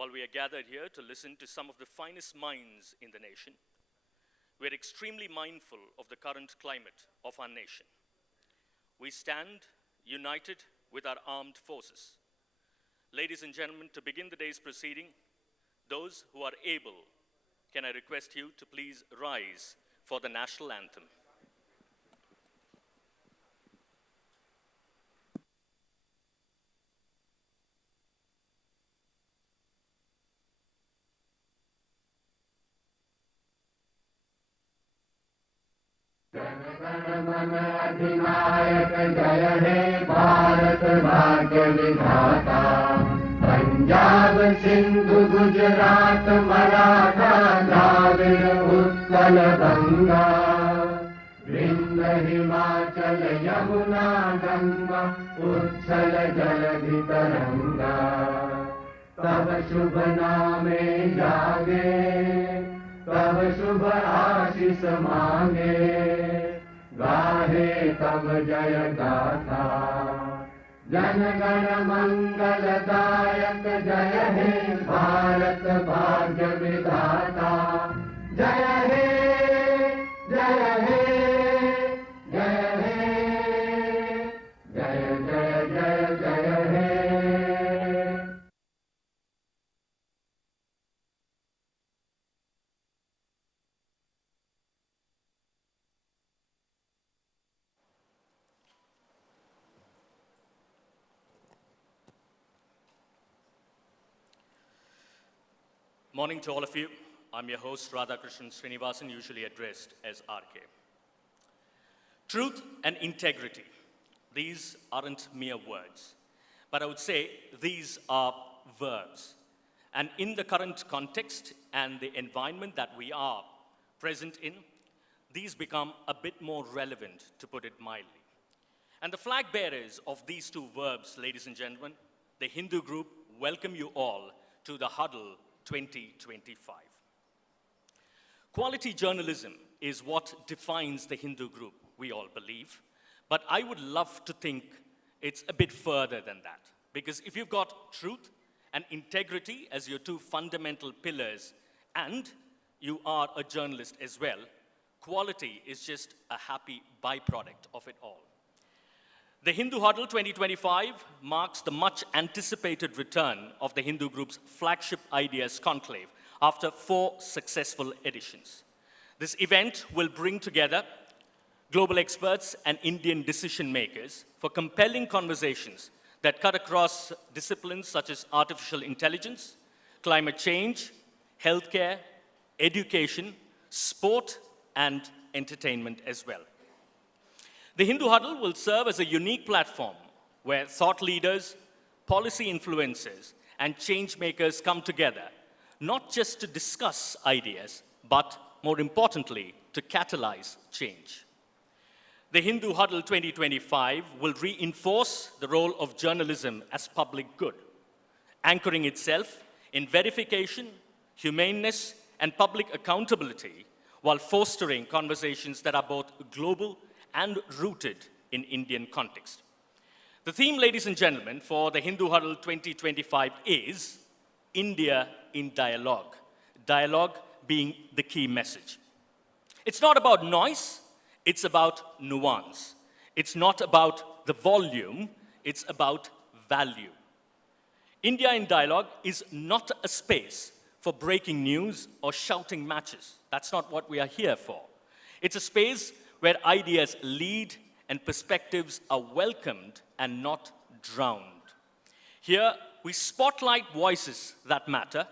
while we are gathered here to listen to some of the finest minds in the nation, we are extremely mindful of the current climate of our nation. We stand united with our armed forces. Ladies and gentlemen, to begin the day's proceeding, those who are able, can I request you to please rise for the national anthem. मन अधिनायक जय हे भारत भाग्य विधाता पंजाब सिंधु गुजरात मराठा द्राविड़ उत्कल गंगा विंध्य हिमाचल यमुना गंगा उच्छल जलधि तरंगा तब शुभ नामे जागे तब शुभ आशीष मांगे गाहे तब जय गाथा जन गण मंगलदायक जय हे भारत भाग्य विधाता जय हे जय हे जय हे जय जय जय जय हे. Morning to all of you. I'm your host, Radhakrishnan Srinivasan, usually addressed as RK. Truth and integrity, these aren't mere words, but I would say these are verbs. And in the current context and the environment that we are present in, these become a bit more relevant, to put it mildly. And the flag bearers of these two verbs, ladies and gentlemen, the Hindu group, welcome you all to the Huddle 2025. Quality journalism is what defines the Hindu group, we all believe. But I would love to think it's a bit further than that. Because if you've got truth and integrity as your two fundamental pillars, and you are a journalist as well, quality is just a happy byproduct of it all. The Hindu Huddle 2025 marks the much anticipated return of the Hindu group's flagship Ideas Conclave after 4 successful editions. This event will bring together global experts and Indian decision makers for compelling conversations that cut across disciplines such as artificial intelligence, climate change, healthcare, education, sport, and entertainment as well. The Hindu Huddle will serve as a unique platform where thought leaders, policy influencers, and changemakers come together, not just to discuss ideas, but more importantly, to catalyze change. The Hindu Huddle 2025 will reinforce the role of journalism as public good, anchoring itself in verification, humaneness, and public accountability, while fostering conversations that are both global and rooted in Indian context. The theme, ladies and gentlemen, for the Hindu Huddle 2025 is India in dialogue. Dialogue being the key message. It's not about noise, it's about nuance. It's not about the volume, it's about value. India in dialogue is not a space for breaking news or shouting matches. That's not what we are here for. It's a space where ideas lead and perspectives are welcomed and not drowned. Here, we spotlight voices that matter,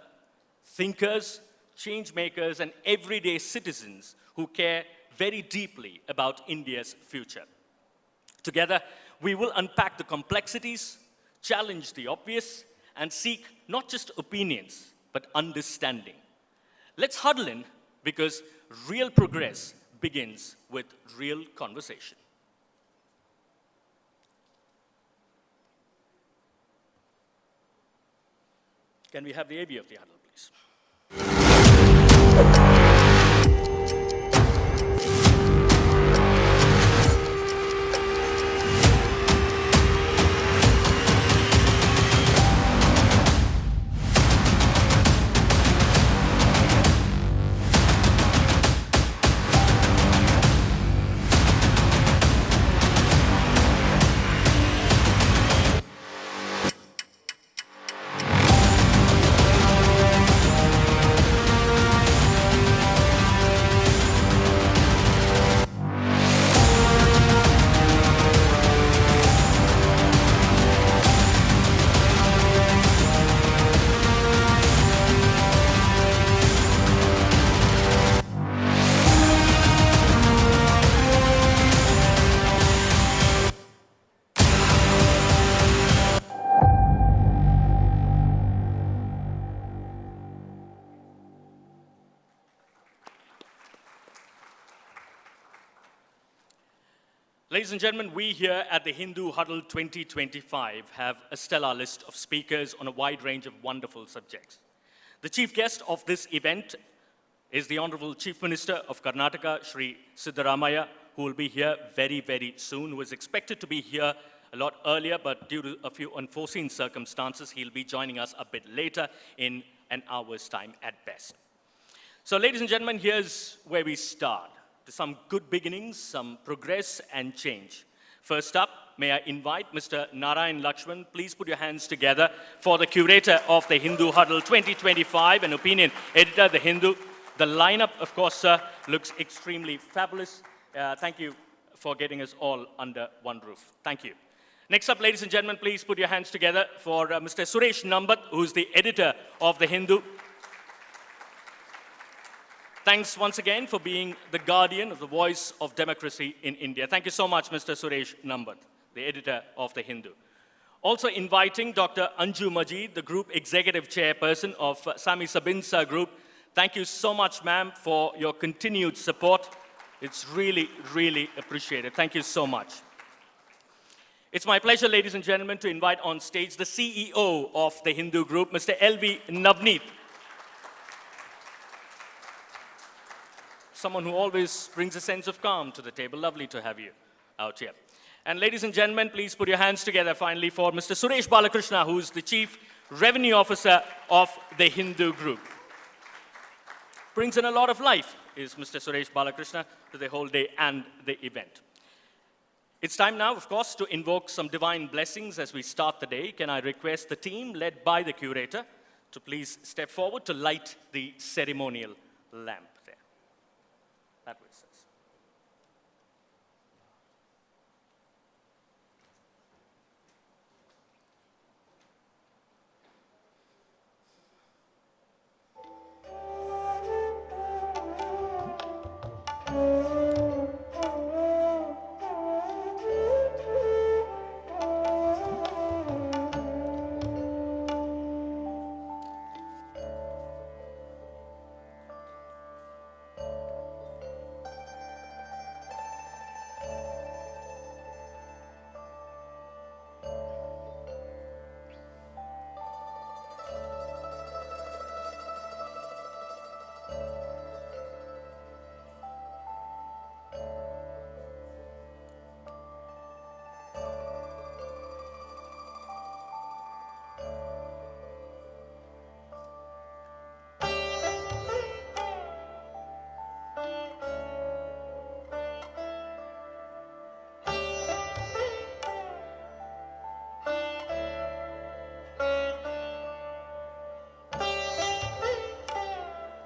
thinkers, changemakers, and everyday citizens who care very deeply about India's future. Together, we will unpack the complexities, challenge the obvious, and seek not just opinions, but understanding. Let's huddle in, because real progress begins with real conversation. Can we have the AV of the huddle, please? Ladies and gentlemen, we here at the Hindu Huddle 2025 have a stellar list of speakers on a wide range of wonderful subjects. The chief guest of this event is the Honorable Chief Minister of Karnataka, Sri Siddaramaiah, who will be here very, very soon, who is expected to be here a lot earlier, but due to a few unforeseen circumstances, he'll be joining us a bit later in an hour's time at best. So, ladies and gentlemen, here's where we start. Some good beginnings, some progress and change. First up, may I invite Mr. Narayan Lakshman. Please put your hands together for the curator of the Hindu Huddle 2025 and opinion editor of the Hindu. The lineup, of course, sir, looks extremely fabulous. Thank you for getting us all under one roof. Thank you. Next up, ladies and gentlemen, please put your hands together for Mr. Suresh Nambat, who's the editor of the Hindu. Thanks once again for being the guardian of the voice of democracy in India. Thank you so much, Mr. Suresh Nambat, the editor of the Hindu. Also inviting Dr. Anju Majid, the group executive chairperson of Sami Sabinsa Group. Thank you so much, ma'am, for your continued support. It's really, really appreciated. Thank you so much. It's my pleasure, ladies and gentlemen, to invite on stage the CEO of the Hindu Group, Mr. L.V. Navneet. Someone who always brings a sense of calm to the table. Lovely to have you out here. And ladies and gentlemen, please put your hands together finally for Mr. Suresh Balakrishna, who's the Chief Revenue Officer of the Hindu Group. Brings in a lot of life is Mr. Suresh Balakrishna to the whole day and the event. It's time now, of course, to invoke some divine blessings as we start the day. Can I request the team led by the curator to please step forward to light the ceremonial lamp. That way, says.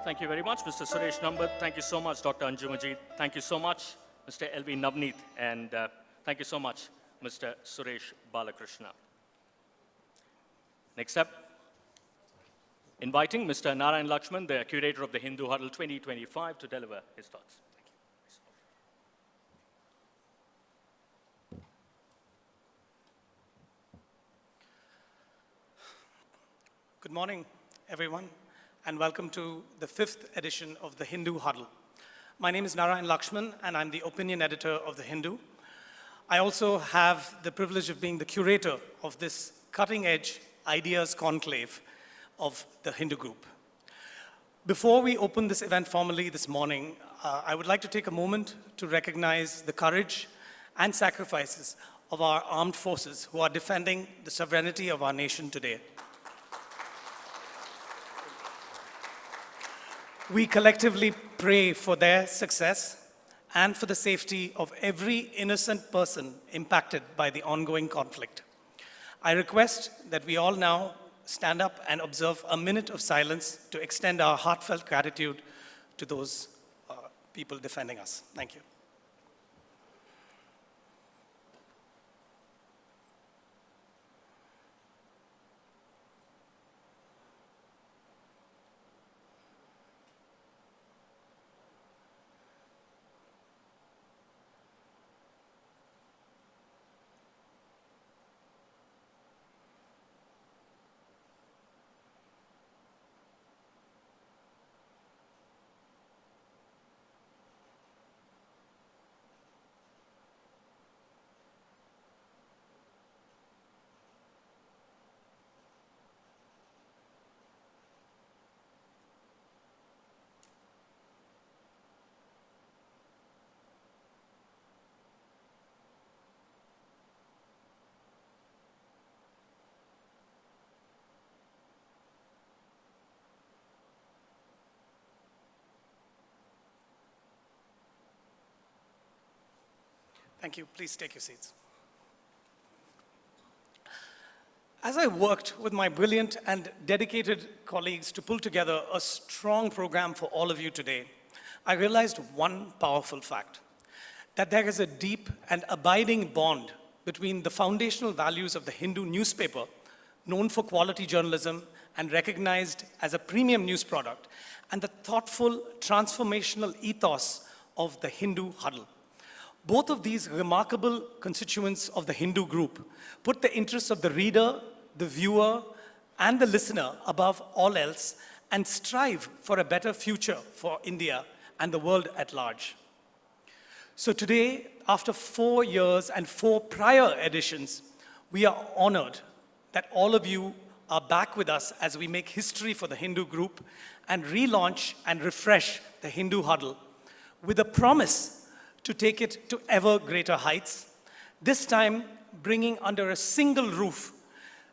Thank you very much, Mr. Suresh Nambat. Thank you so much, Dr. Anju Majid. Thank you so much, Mr. L.V. Navneet. And thank you so much, Mr. Suresh Balakrishna. Next up, inviting Mr. Narayan Lakshman, the curator of the Hindu Huddle 2025, to deliver his thoughts. Thank you. Good morning, everyone, and welcome to the 5th edition of the Hindu Huddle. My name is Narayan Lakshman, and I'm the opinion editor of the Hindu. I also have the privilege of being the curator of this cutting-edge ideas conclave of the Hindu Group. Before we open this event formally this morning, I would like to take a moment to recognize the courage and sacrifices of our armed forces who are defending the sovereignty of our nation today. We collectively pray for their success and for the safety of every innocent person impacted by the ongoing conflict. I request that we all now stand up and observe a minute of silence to extend our heartfelt gratitude to those people defending us. Thank you. Thank you. Please take your seats. As I worked with my brilliant and dedicated colleagues to pull together a strong program for all of you today, I realized one powerful fact, that there is a deep and abiding bond between the foundational values of the Hindu newspaper, known for quality journalism and recognized as a premium news product, and the thoughtful, transformational ethos of the Hindu Huddle. Both of these remarkable constituents of the Hindu group put the interests of the reader, the viewer, and the listener above all else and strive for a better future for India and the world at large. So today, after 4 years and 4 prior editions, we are honored that all of you are back with us as we make history for the Hindu group and relaunch and refresh the Hindu Huddle with a promise to take it to ever greater heights, this time bringing under a single roof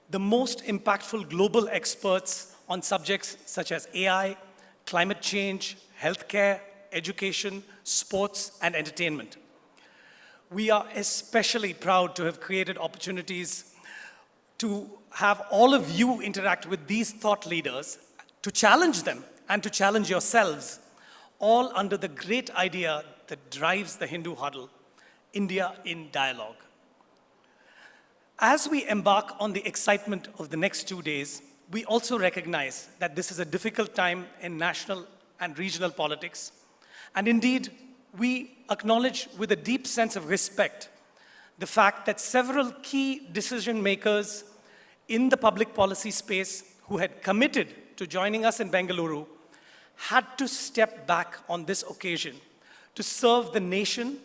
the most impactful global experts on subjects such as AI, climate change, healthcare, education, sports, and entertainment. We are especially proud to have created opportunities to have all of you interact with these thought leaders, to challenge them and to challenge yourselves, all under the great idea that drives the Hindu Huddle, India in Dialogue. As we embark on the excitement of the next 2 days, we also recognize that this is a difficult time in national and regional politics. And indeed, we acknowledge with a deep sense of respect the fact that several key decision makers in the public policy space who had committed to joining us in Bengaluru had to step back on this occasion to serve the nation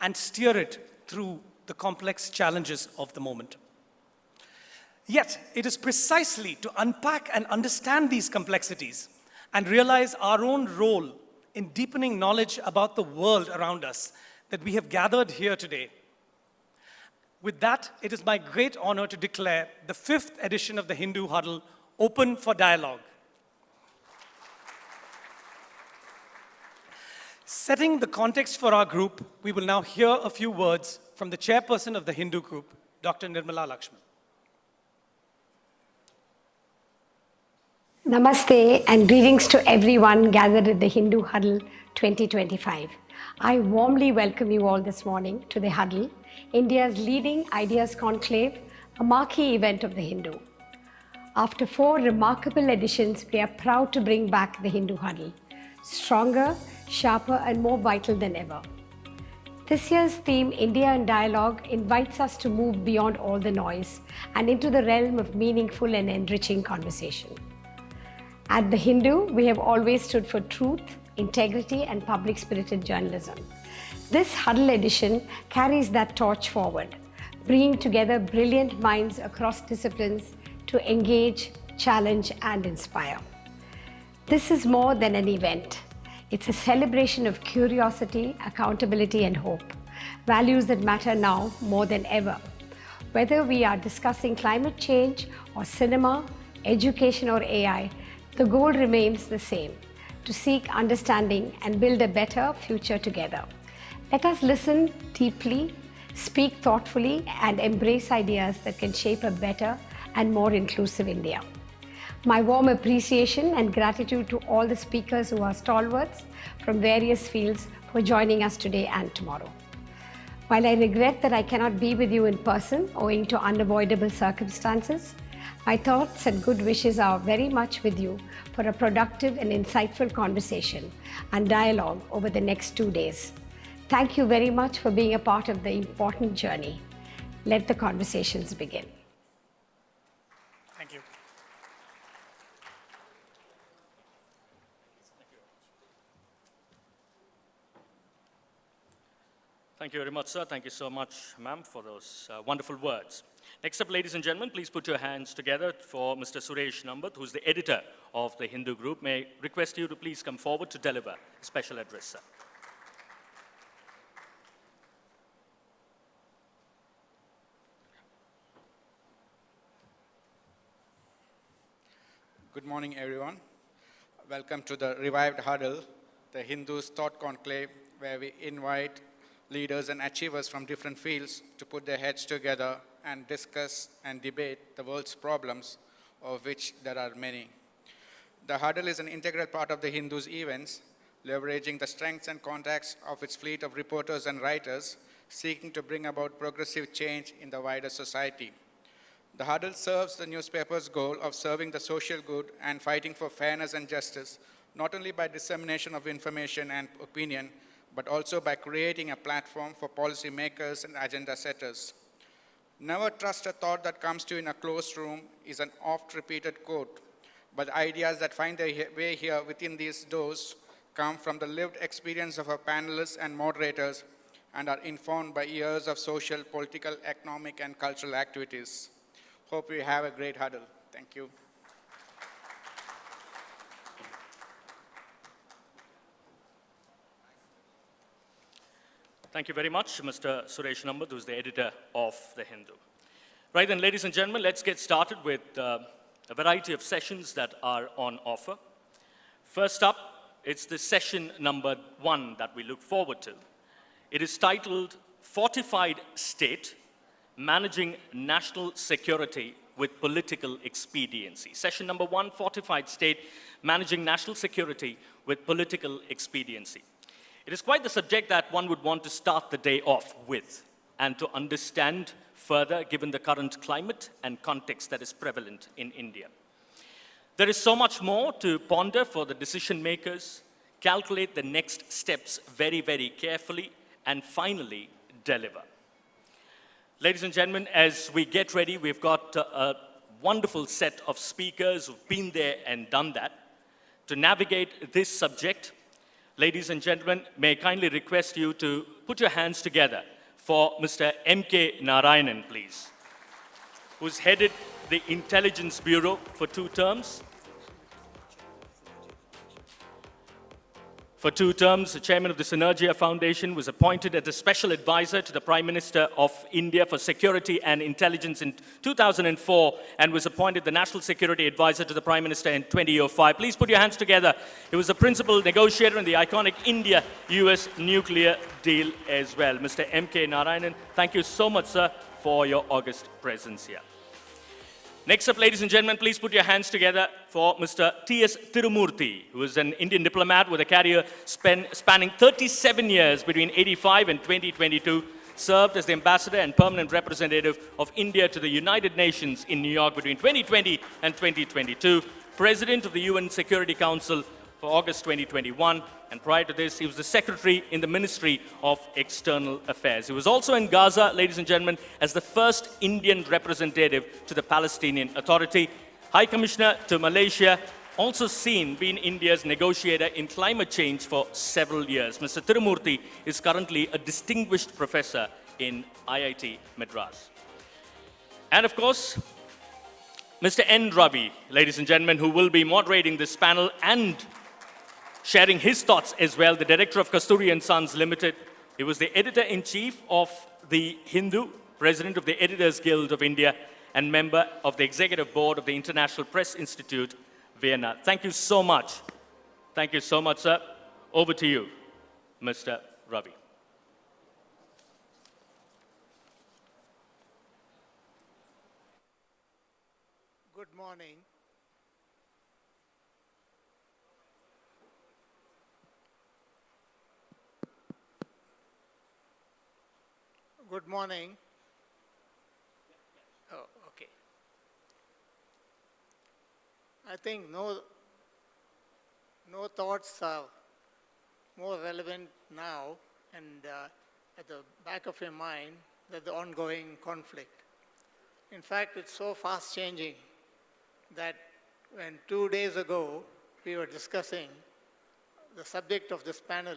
and steer it through the complex challenges of the moment. Yet, it is precisely to unpack and understand these complexities and realize our own role in deepening knowledge about the world around us that we have gathered here today. With that, it is my great honor to declare the 5th edition of the Hindu Huddle open for dialogue. Setting the context for our group, we will now hear a few words from the chairperson of the Hindu group, Dr. Nirmala Lakshman. Namaste and greetings to everyone gathered at the Hindu Huddle 2025. I warmly welcome you all this morning to the Huddle, India's leading ideas conclave, a marquee event of the Hindu. After 4 remarkable editions, we are proud to bring back the Hindu Huddle, stronger, sharper and more vital than ever. This year's theme, India in Dialogue, invites us to move beyond all the noise and into the realm of meaningful and enriching conversation. At the Hindu, we have always stood for truth, integrity and public-spirited journalism. This Huddle edition carries that torch forward, bringing together brilliant minds across disciplines to engage, challenge and inspire. This is more than an event. It's a celebration of curiosity, accountability and hope, values that matter now more than ever. Whether we are discussing climate change or cinema, education or AI, the goal remains the same, to seek understanding and build a better future together. Let us listen deeply, speak thoughtfully and embrace ideas that can shape a better and more inclusive India. My warm appreciation and gratitude to all the speakers who are stalwarts from various fields for joining us today and tomorrow. While I regret that I cannot be with you in person owing to unavoidable circumstances, my thoughts and good wishes are very much with you for a productive and insightful conversation and dialogue over the next 2 days. Thank you very much for being a part of the important journey. Let the conversations begin. Thank you. Thank you very much, sir. Thank you so much, ma'am, for those wonderful words. Next up, ladies and gentlemen, please put your hands together for Mr. Suresh Nambat, who's the editor of the Hindu group. May I request you to please come forward to deliver a special address, sir. Good morning, everyone. Welcome to the revived huddle, the Hindus Thought Conclave, where we invite leaders and achievers from different fields to put their heads together and discuss and debate the world's problems, of which there are many. The Huddle is an integral part of the Hindu's events, leveraging the strengths and contacts of its fleet of reporters and writers, seeking to bring about progressive change in the wider society. The Huddle serves the newspaper's goal of serving the social good and fighting for fairness and justice, not only by dissemination of information and opinion, but also by creating a platform for policymakers and agenda setters. Never trust a thought that comes to you in a closed room is an oft-repeated quote, but the ideas that find their way here within these doors come from the lived experience of our panelists and moderators and are informed by years of social, political, economic, and cultural activities. Hope you have a great huddle. Thank you. Thank you very much, Mr. Suresh Nambat, who's the editor of The Hindu. Right then, ladies and gentlemen, let's get started with a variety of sessions that are on offer. First up, it's the session number 1 that we look forward to. It is titled Fortified State, Managing National Security with Political Expediency. Session number 1, Fortified State, Managing National Security with Political Expediency. It is quite the subject that one would want to start the day off with and to understand further given the current climate and context that is prevalent in India. There is so much more to ponder for the decision makers, calculate the next steps very, very carefully, and finally deliver. Ladies and gentlemen, as we get ready, we've got a wonderful set of speakers who've been there and done that. To navigate this subject, ladies and gentlemen, may I kindly request you to put your hands together for Mr. M.K. Narayanan, please, who's headed the Intelligence Bureau for 2 terms. For 2 terms, the chairman of the Synergia Foundation was appointed as a special advisor to the Prime Minister of India for Security and Intelligence in 2004 and was appointed the National Security Advisor to the Prime Minister in 2005. Please put your hands together. He was the principal negotiator in the iconic India-US nuclear deal as well. Mr. M.K. Narayanan, thank you so much, sir, for your august presence here. Next up, ladies and gentlemen, please put your hands together for Mr. T.S. Tirumurthy, who is an Indian diplomat with a career spanning 37 years between 85 and 2022, served as the ambassador and permanent representative of India to the United Nations in New York between 2020 and 2022, president of the UN Security Council for August 2021, and prior to this, he was the secretary in the Ministry of External Affairs. He was also in Gaza, ladies and gentlemen, as the first Indian representative to the Palestinian Authority, High Commissioner to Malaysia, also seen being India's negotiator in climate change for several years. Mr. Tirumurthy is currently a distinguished professor in IIT Madras. And of course, Mr. N. Ravi, ladies and gentlemen, who will be moderating this panel and sharing his thoughts as well, the director of Kasturi & Sons Limited. He was the editor-in-chief of the Hindu, president of the Editors Guild of India, and member of the executive board of the International Press Institute, Vienna. Thank you so much. Thank you so much, sir. Over to you, Mr. Ravi. Good morning. Good morning. Oh, okay. I think no thoughts are more relevant now and at the back of your mind than the ongoing conflict. In fact, it's so fast changing that when 2 days ago we were discussing the subject of this panel,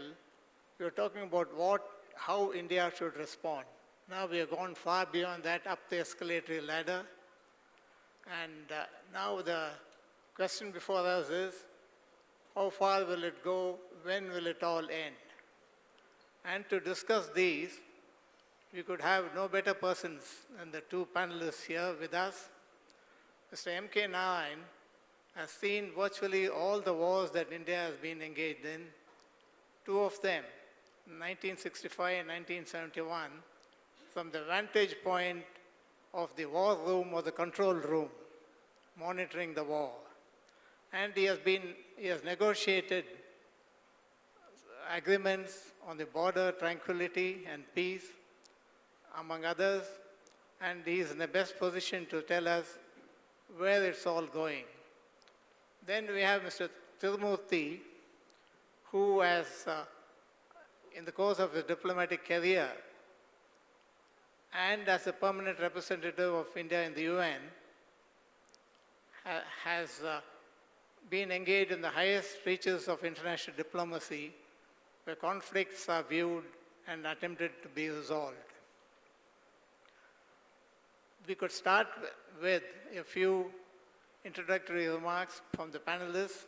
we were talking about how India should respond. Now we have gone far beyond that, up the escalatory ladder. And now the question before us is, how far will it go? When will it all end? And to discuss these, we could have no better persons than the 2 panelists here with us. Mr. M.K. Narayanan has seen virtually all the wars that India has been engaged in. 2 of them 1965 and 1971 from the vantage point of the war room or the control room, monitoring the war. And he has negotiated agreements on the border, tranquility and peace, among others, and he is in the best position to tell us where it's all going. Then we have Mr. Tirumurthy, who has, in the course of his diplomatic career and as a permanent representative of India in the UN, has been engaged in the highest reaches of international diplomacy, where conflicts are viewed and attempted to be resolved. We could start with a few introductory remarks from the panelists,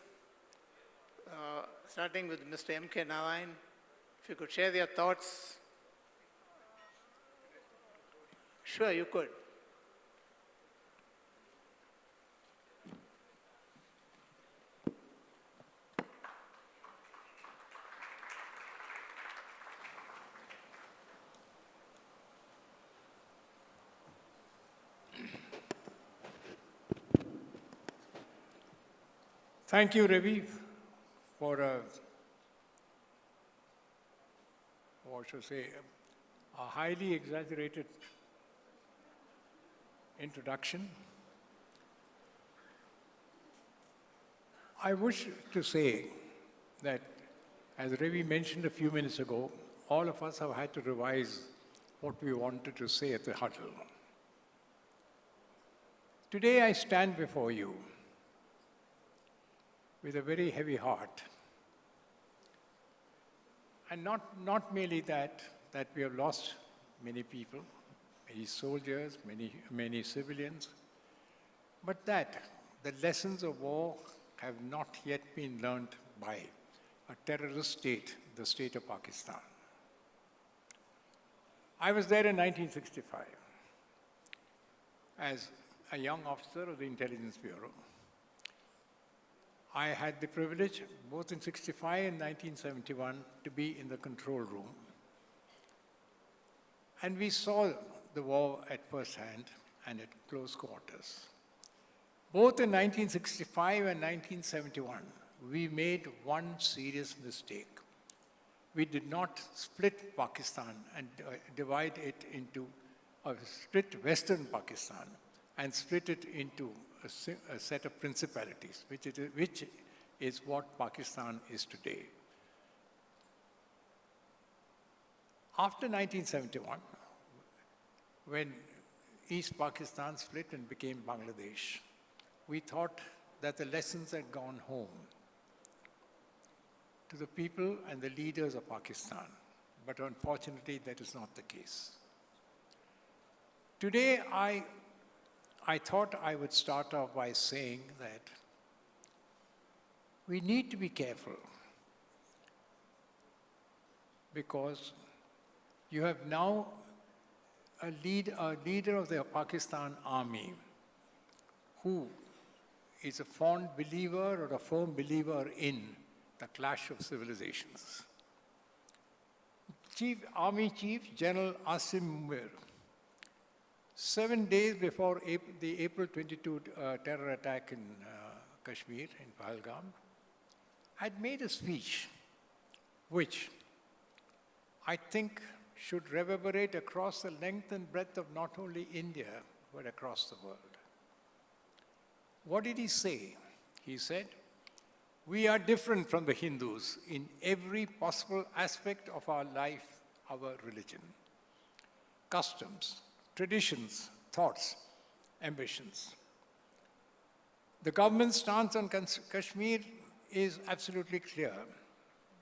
starting with Mr. M.K. Narayan. If you could share your thoughts. Sure, you could. Thank you, Ravi, for a highly exaggerated introduction. I wish to say that, as Ravi mentioned a few minutes ago, all of us have had to revise what we wanted to say at the huddle. Today I stand before you with a very heavy heart. And not merely that we have lost many people, many soldiers, many civilians, but that the lessons of war have not yet been learned by a terrorist state, the state of Pakistan. I was there in 1965 as a young officer of the Intelligence Bureau. I had the privilege, both in 65 and 1971, to be in the control room. And we saw the war at first hand and at close quarters. Both in 1965 and 1971, we made one serious mistake. We did not split Pakistan and divide it into, split Western Pakistan and split it into a set of principalities, which is what Pakistan is today. After 1971, when East Pakistan split and became Bangladesh, we thought that the lessons had gone home to the people and the leaders of Pakistan, but unfortunately that is not the case. Today, I thought I would start off by saying that we need to be careful, because you have now a leader of the Pakistan army who is a fond believer or a firm believer in the clash of civilizations. Army Chief General Asim Munir, 7 days before the April 22 terror attack in Kashmir, in Pahalgam, had made a speech which I think should reverberate across the length and breadth of not only India, but across the world. What did he say? He said, "We are different from the Hindus in every possible aspect of our life, our religion, customs, traditions, thoughts, ambitions. The government's stance on Kashmir is absolutely clear."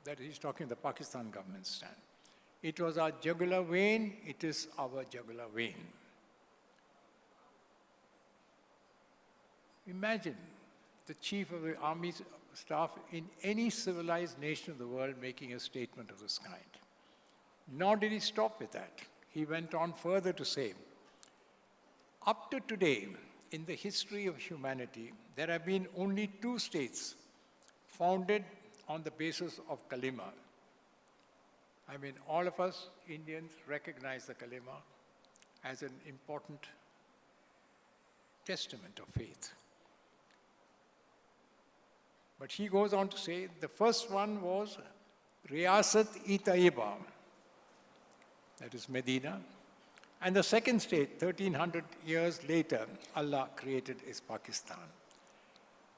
That he's talking the Pakistan government's stand. "It was our jugular vein, it is our jugular vein." Imagine the chief of the army staff in any civilized nation of the world making a statement of this kind. Nor did he stop with that. He went on further to say, "Up to today, in the history of humanity, there have been only 2 states founded on the basis of kalima, I mean, all of us Indians recognize the kalima as an important testament of faith. But he goes on to say, the first one was Riyasat-e Taiba, that is Medina. And the second state, 1300 years later, Allah created, is Pakistan.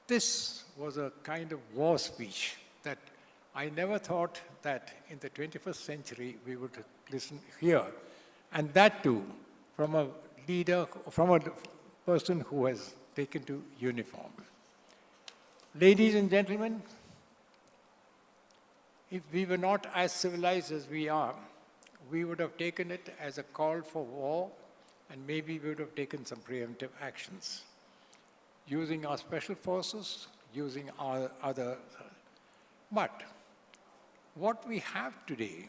This was a kind of war speech that I never thought that in the 21st century we would hear, and that too from a leader, from a person who has taken to uniform. Ladies and gentlemen, if we were not as civilized as we are, we would have taken it as a call for war, and maybe we would have taken some preemptive actions, using our special forces, using our other. But what we have today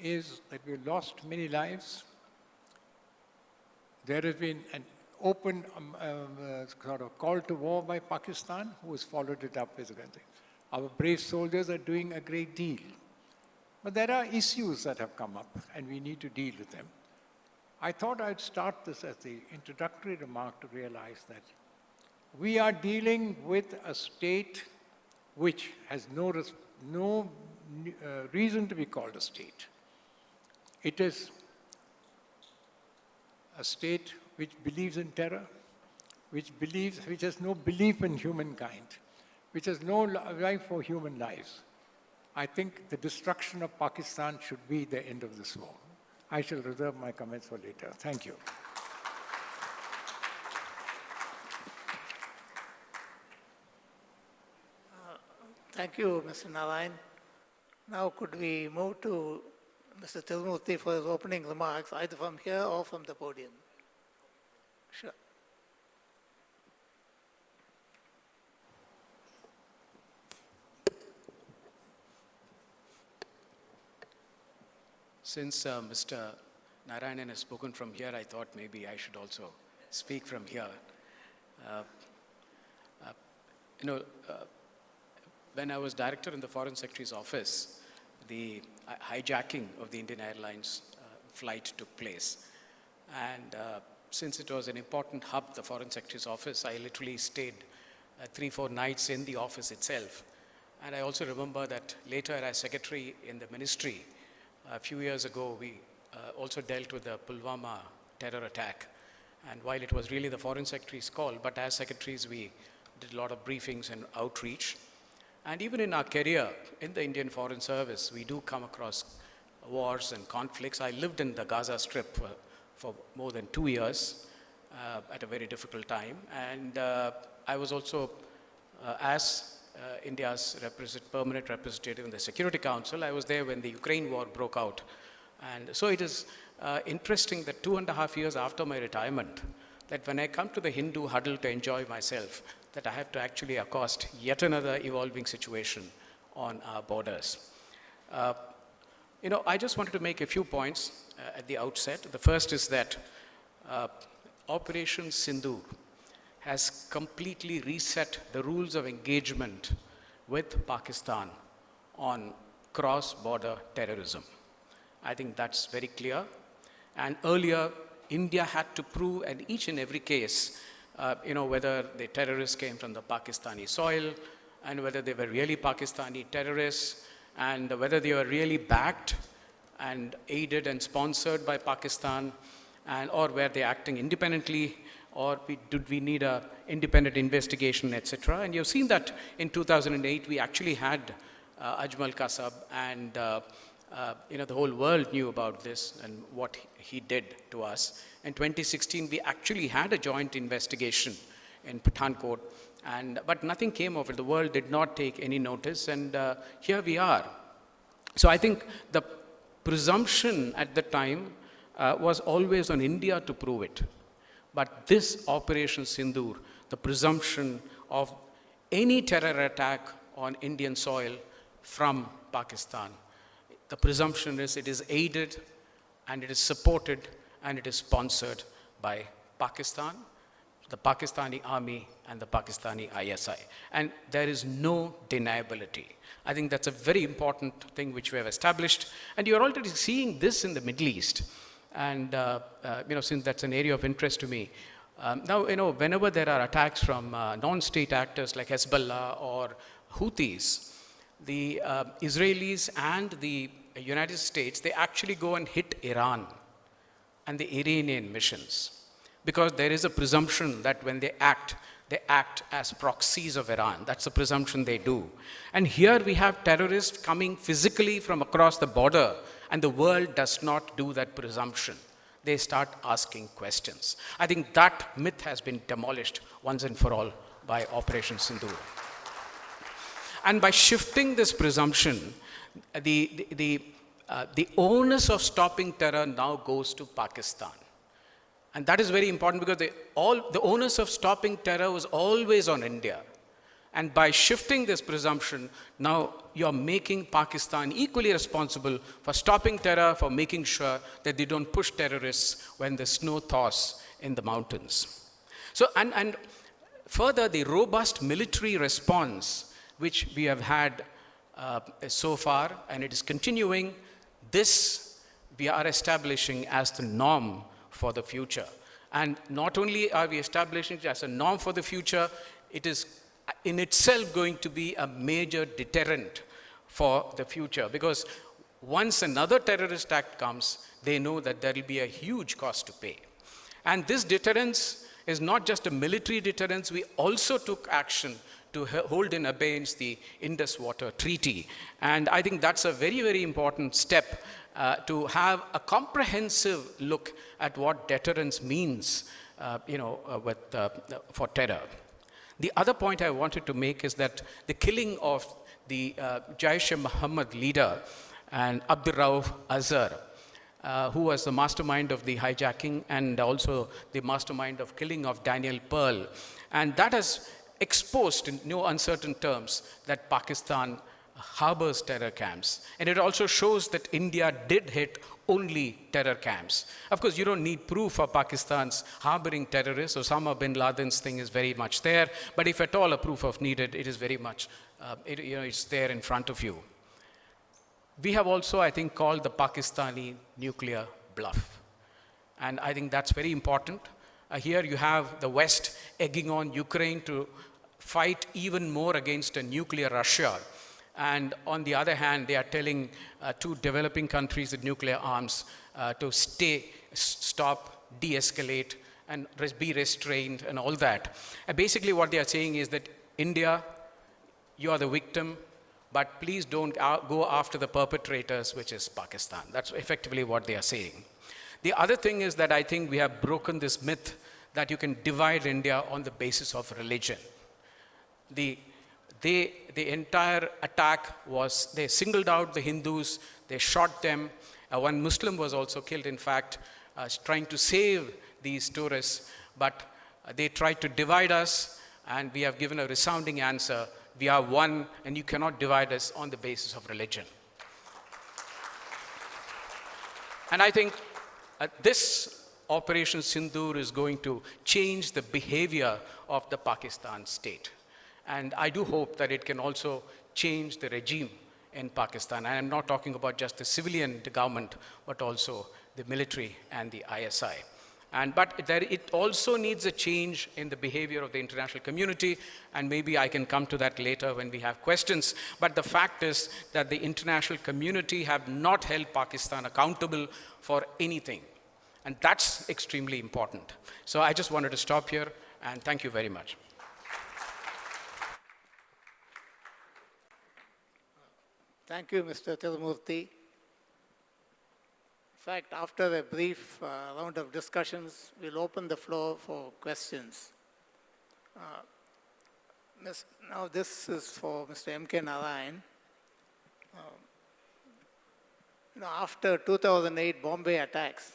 is that we've lost many lives. There has been an open sort of call to war by Pakistan, who has followed it up with anything. Our brave soldiers are doing a great deal. But there are issues that have come up, and we need to deal with them. I thought I'd start this as the introductory remark to realize that we are dealing with a state which has no reason to be called a state. It is a state which believes in terror, which has no belief in humankind, which has no life for human lives. I think the destruction of Pakistan should be the end of this war. I shall reserve my comments for later. Thank you. Thank you, Mr. Narayan. Now could we move to Mr. Tirumurthy for his opening remarks, either from here or from the podium? Sure. Since Mr. Narayanan has spoken from here, I thought maybe I should also speak from here. When I was director in the Foreign Secretary's office, the hijacking of the Indian Airlines flight took place. And since it was an important hub, the Foreign Secretary's office, I literally stayed 3-4 nights in the office itself. And I also remember that later as secretary in the ministry, a few years ago, we also dealt with the Pulwama terror attack. And while it was really the Foreign Secretary's call, but as secretaries, we did a lot of briefings and outreach. And even in our career in the Indian Foreign Service, we do come across wars and conflicts. I lived in the Gaza Strip for more than 2 years at a very difficult time. And I was also, as India's permanent representative in the Security Council, I was there when the Ukraine war broke out. And so it is interesting that 2.5 years after my retirement, that when I come to the Hindu Huddle to enjoy myself, that I have to actually accost yet another evolving situation on our borders. I just wanted to make a few points at the outset. The first is that Operation Sindoor has completely reset the rules of engagement with Pakistan on cross-border terrorism. I think that's very clear. And earlier, India had to prove in each and every case, whether the terrorists came from the Pakistani soil, and whether they were really Pakistani terrorists, and whether they were really backed and aided and sponsored by Pakistan, or were they acting independently, or did we need an independent investigation, etc. And you've seen that in 2008, we actually had Ajmal Kasab, and the whole world knew about this and what he did to us. In 2016, we actually had a joint investigation in Pathankot, but nothing came of it. The world did not take any notice, and here we are. So I think the presumption at the time was always on India to prove it. But this Operation Sindoor, the presumption of any terror attack on Indian soil from Pakistan, the presumption is it is aided and it is supported and it is sponsored by Pakistan. the Pakistani army and the Pakistani ISI. And there is no deniability. I think that's a very important thing which we have established. And you're already seeing this in the Middle East. And, since that's an area of interest to me, now, whenever there are attacks from non-state actors like Hezbollah or Houthis, the Israelis and the United States, they actually go and hit Iran and the Iranian missions. Because there is a presumption that when they act as proxies of Iran. That's the presumption they do. And here we have terrorists coming physically from across the border, and the world does not do that presumption. They start asking questions. I think that myth has been demolished once and for all by Operation Sindoor. And by shifting this presumption, the onus of stopping terror now goes to Pakistan. And that is very important because the onus of stopping terror was always on India. And by shifting this presumption, now you're making Pakistan equally responsible for stopping terror, for making sure that they don't push terrorists when the snow thaws in the mountains. So, and further, the robust military response, which we have had so far, and it is continuing, this we are establishing as the norm for the future. And not only are we establishing it as a norm for the future, it is in itself going to be a major deterrent for the future. Because once another terrorist act comes, they know that there will be a huge cost to pay. And this deterrence is not just a military deterrence. We also took action to hold in abeyance the Indus Water Treaty. And I think that's a very, very important step to have a comprehensive look at what deterrence means, for terror. The other point I wanted to make is that the killing of the Jaish-e-Mohammed leader and Abdur Rauf Azhar, who was the mastermind of the hijacking and also the mastermind of killing of Daniel Pearl, and that has exposed in no uncertain terms that Pakistan harbors terror camps. And it also shows that India did hit only terror camps. Of course, you don't need proof of Pakistan's harboring terrorists. Osama bin Laden's thing is very much there. But if at all a proof of needed, it is very much, it's there in front of you. We have also, I think, called the Pakistani nuclear bluff. And I think that's very important. Here you have the West egging on Ukraine to fight even more against a nuclear Russia. And on the other hand, they are telling two developing countries with nuclear arms to stop, de-escalate, and be restrained and all that. And basically what they are saying is that India, you are the victim, but please don't go after the perpetrators, which is Pakistan. That's effectively what they are saying. The other thing is that I think we have broken this myth that you can divide India on the basis of religion. The entire attack was, they singled out the Hindus, they shot them. One Muslim was also killed, in fact, trying to save these tourists. But they tried to divide us, and we have given a resounding answer. We are one, and you cannot divide us on the basis of religion. And I think this Operation Sindoor is going to change the behavior of the Pakistan state. And I do hope that it can also change the regime in Pakistan. And I'm not talking about just the civilian government, but also the military and the ISI. But it also needs a change in the behavior of the international community, and maybe I can come to that later when we have questions. But the fact is that the international community have not held Pakistan accountable for anything. And that's extremely important. So I just wanted to stop here, and thank you very much. Thank you, Mr. Tirumurthy. In fact, after a brief round of discussions, we'll open the floor for questions. Now this is for Mr. M.K. Narayan. After 2008 Bombay attacks,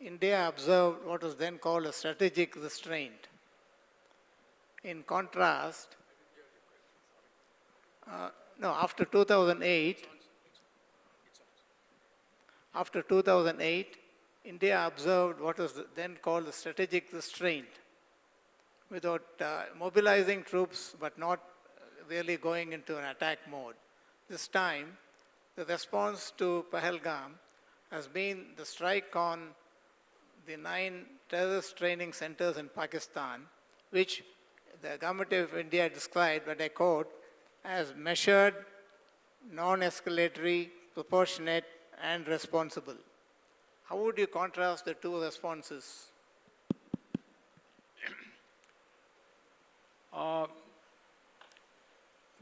India observed what was then called a strategic restraint. In contrast, after 2008, India observed what was then called a strategic restraint. without mobilizing troops but not really going into an attack mode. This time, the response to Pahalgam has been the strike on the 9 terrorist training centers in Pakistan, which the government of India described, and I quote, as measured, non-escalatory, proportionate, and responsible. How would you contrast the two responses?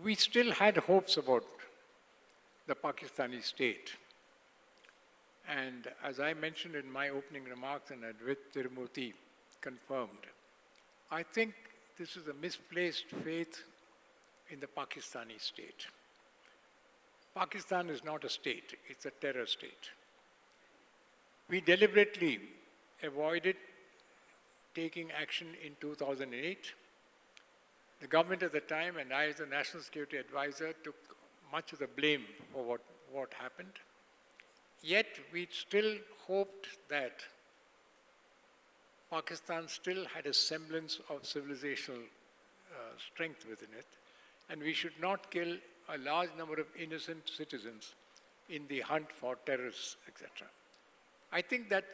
We still had hopes about the Pakistani state. And as I mentioned in my opening remarks, and Advait Tirumurti confirmed, I think this is a misplaced faith in the Pakistani state. Pakistan is not a state, it's a terror state. We deliberately avoided taking action in 2008. The government at the time, and I as a national security advisor, took much of the blame for what happened. Yet we still hoped that Pakistan still had a semblance of civilizational strength within it, and we should not kill a large number of innocent citizens in the hunt for terrorists, etc. I think that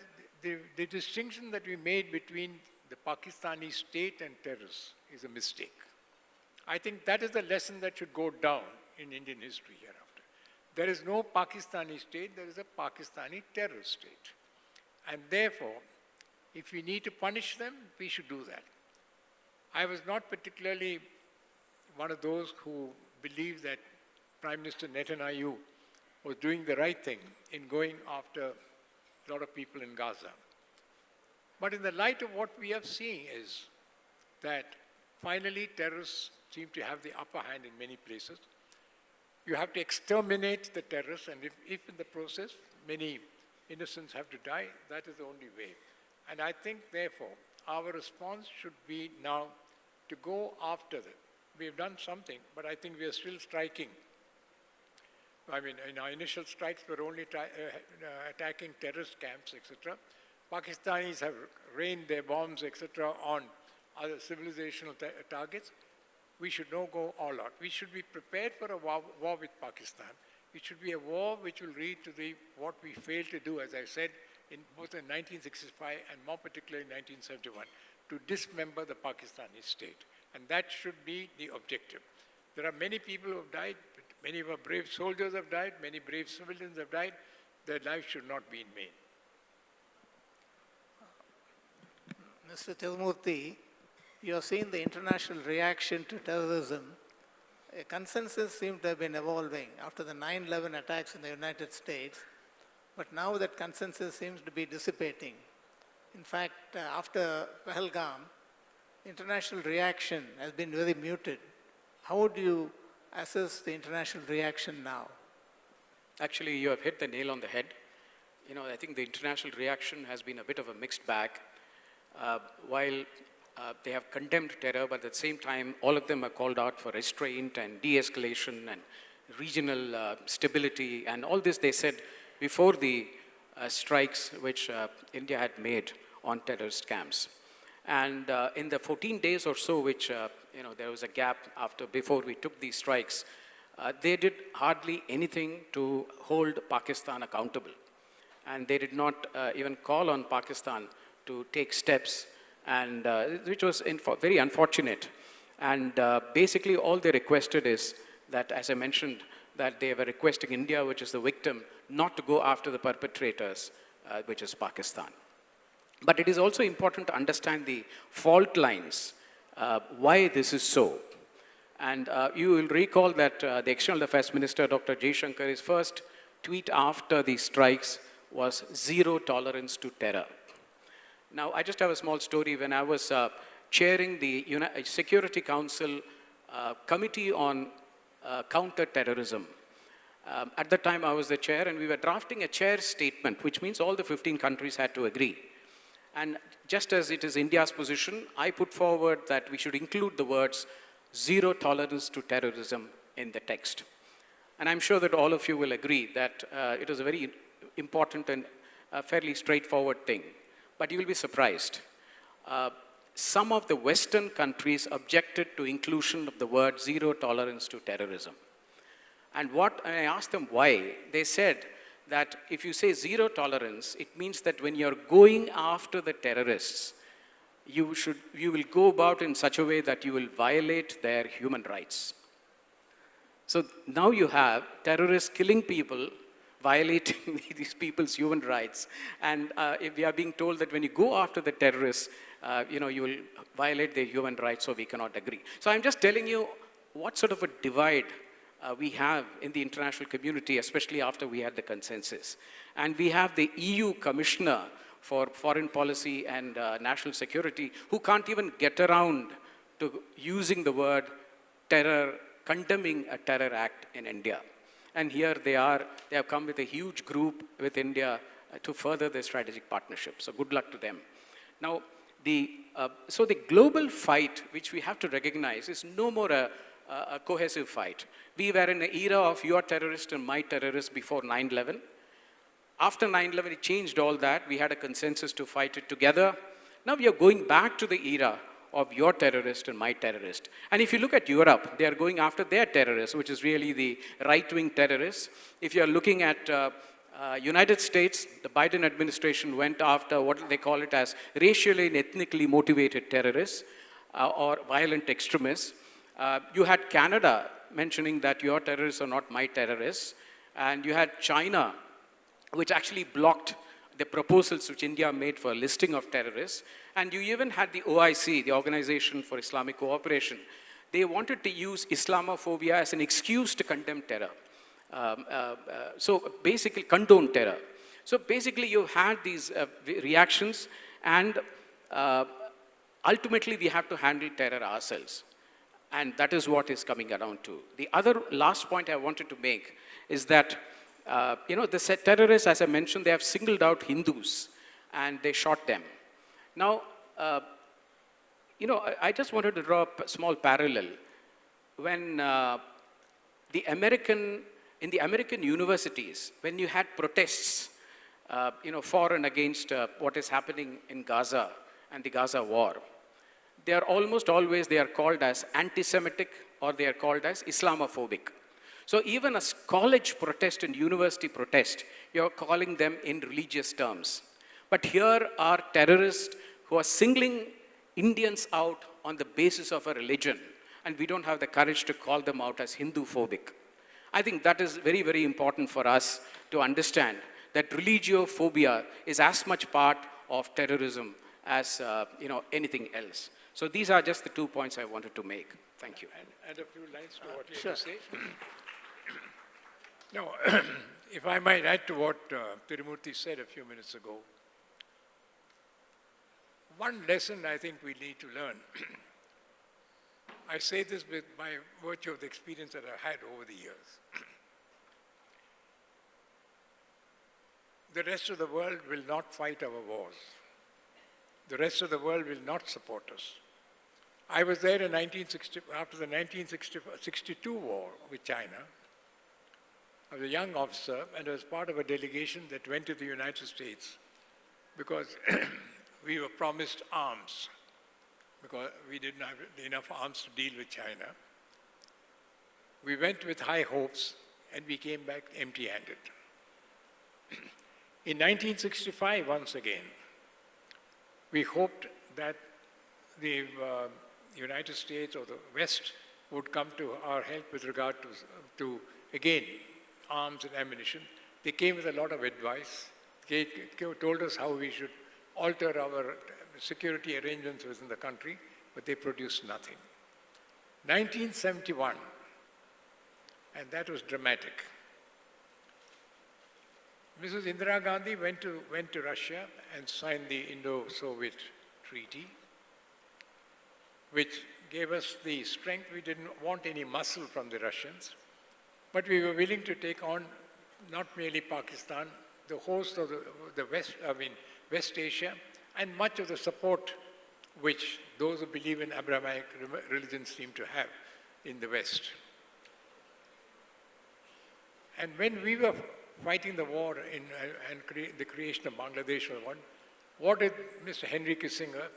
the distinction that we made between the Pakistani state and terrorists is a mistake. I think that is the lesson that should go down in Indian history hereafter. There is no Pakistani state, there is a Pakistani terror state. And therefore, if we need to punish them, we should do that. I was not particularly one of those who believed that Prime Minister Netanyahu was doing the right thing in going after a lot of people in Gaza. But in the light of what we are seeing is that finally terrorists seem to have the upper hand in many places. You have to exterminate the terrorists, and if in the process many innocents have to die, that is the only way. And I think, therefore, our response should be now to go after them. We have done something, but I think we are still striking. I mean, in our initial strikes, we were only attacking terrorist camps, etc. Pakistanis have rained their bombs, etc., on other civilizational targets. We should now go all out. We should be prepared for a war with Pakistan. It should be a war which will lead to what we failed to do, as I said, in both in 1965 and more particularly in 1971, to dismember the Pakistani state. And that should be the objective. There are many people who have died, many of our brave soldiers have died, many brave civilians have died. Their lives should not be in vain. Mr. Tirumurti, you have seen the international reaction to terrorism. A consensus seems to have been evolving after the 9/11 attacks in the United States, but now that consensus seems to be dissipating. In fact, after Pahalgam, international reaction has been very muted. How would you assess the international reaction now? Actually, you have hit the nail on the head. You know, I think the international reaction has been a bit of a mixed bag. While they have condemned terror, but at the same time, all of them are called out for restraint and de-escalation and regional stability. And all this they said before the strikes which India had made on terrorist camps. And in the 14 days or so, which there was a gap before we took these strikes, they did hardly anything to hold Pakistan accountable. And they did not even call on Pakistan to take steps, and which was very unfortunate. And basically all they requested is that, as I mentioned, that they were requesting India, which is the victim, not to go after the perpetrators, which is Pakistan. But it is also important to understand the fault lines, why this is so. And you will recall that the External Affairs Minister, Dr. Jaishankar, his first tweet after the strikes was zero tolerance to terror. Now, I just have a small story. When I was chairing the Security Council Committee on Counter-Terrorism, at the time I was the chair, and we were drafting a chair statement, which means all the 15 countries had to agree. And just as it is India's position, I put forward that we should include the words zero tolerance to terrorism in the text. And I'm sure that all of you will agree that it is a very important and fairly straightforward thing. But you will be surprised. some of the Western countries objected to inclusion of the word zero tolerance to terrorism. And I asked them why, they said that if you say zero tolerance, it means that when you're going after the terrorists, you will go about in such a way that you will violate their human rights. So now you have terrorists killing people, violating these people's human rights. And if we are being told that when you go after the terrorists, you will violate their human rights, so we cannot agree. So I'm just telling you what sort of a divide we have in the international community, especially after we had the consensus. And we have the EU Commissioner for Foreign Policy and National Security, who can't even get around to using the word terror, condemning a terror act in India. And here they have come with a huge group with India to further their strategic partnership. So good luck to them. Now, so the global fight, which we have to recognize, is no more a cohesive fight. We were in an era of your terrorist and my terrorist before 9/11. After 9/11, it changed all that. We had a consensus to fight it together. Now we are going back to the era of your terrorist and my terrorist. And if you look at Europe, they are going after their terrorists, which is really the right-wing terrorists. If you are looking at United States, the Biden administration went after what they call it as racially and ethnically motivated terrorists or violent extremists. You had Canada mentioning that your terrorists are not my terrorists. And you had China, which actually blocked the proposals which India made for a listing of terrorists. And you even had the OIC, the Organization for Islamic Cooperation. They wanted to use Islamophobia as an excuse to condemn terror. So basically condone terror. So basically you had these reactions, and ultimately we have to handle terror ourselves. And that is what is coming around to. The other last point I wanted to make is that the terrorists, as I mentioned, they have singled out Hindus and they shot them. Now, I just wanted to draw a small parallel. When in the American universities, when you had protests, for and against what is happening in Gaza and the Gaza war, they are almost always, they are called as anti-Semitic or they are called as Islamophobic. So even a college protest and university protest, you're calling them in religious terms. But here are terrorists who are singling Indians out on the basis of a religion, and we don't have the courage to call them out as Hindu-phobic. I think that is very, very important for us to understand that religiophobia is as much part of terrorism as anything else. So these are just the 2 points I wanted to make. Thank you. And add a few lines to what you sure. have to say. No, if I might add to what Tirumurthy said a few minutes ago, one lesson I think we need to learn. I say this by virtue of the experience that I've had over the years. The rest of the world will not fight our wars. The rest of the world will not support us. I was there in after the 1962 war with China. I was a young officer and I was part of a delegation that went to the United States because we were promised arms, because we didn't have enough arms to deal with China. We went with high hopes and we came back empty-handed. In 1965, once again, we hoped that the United States or the West would come to our help with regard to again, arms and ammunition. They came with a lot of advice. They told us how we should alter our security arrangements within the country, but they produced nothing. 1971, and that was dramatic. Mrs. Indira Gandhi went to Russia and signed the Indo-Soviet Treaty, which gave us the strength. We didn't want any muscle from the Russians, but we were willing to take on not merely Pakistan, the host of the West Asia, and much of the support which those who believe in Abrahamic religions seem to have in the West. And when we were fighting the war and the creation of Bangladesh, what did Mr. Henry Kissinger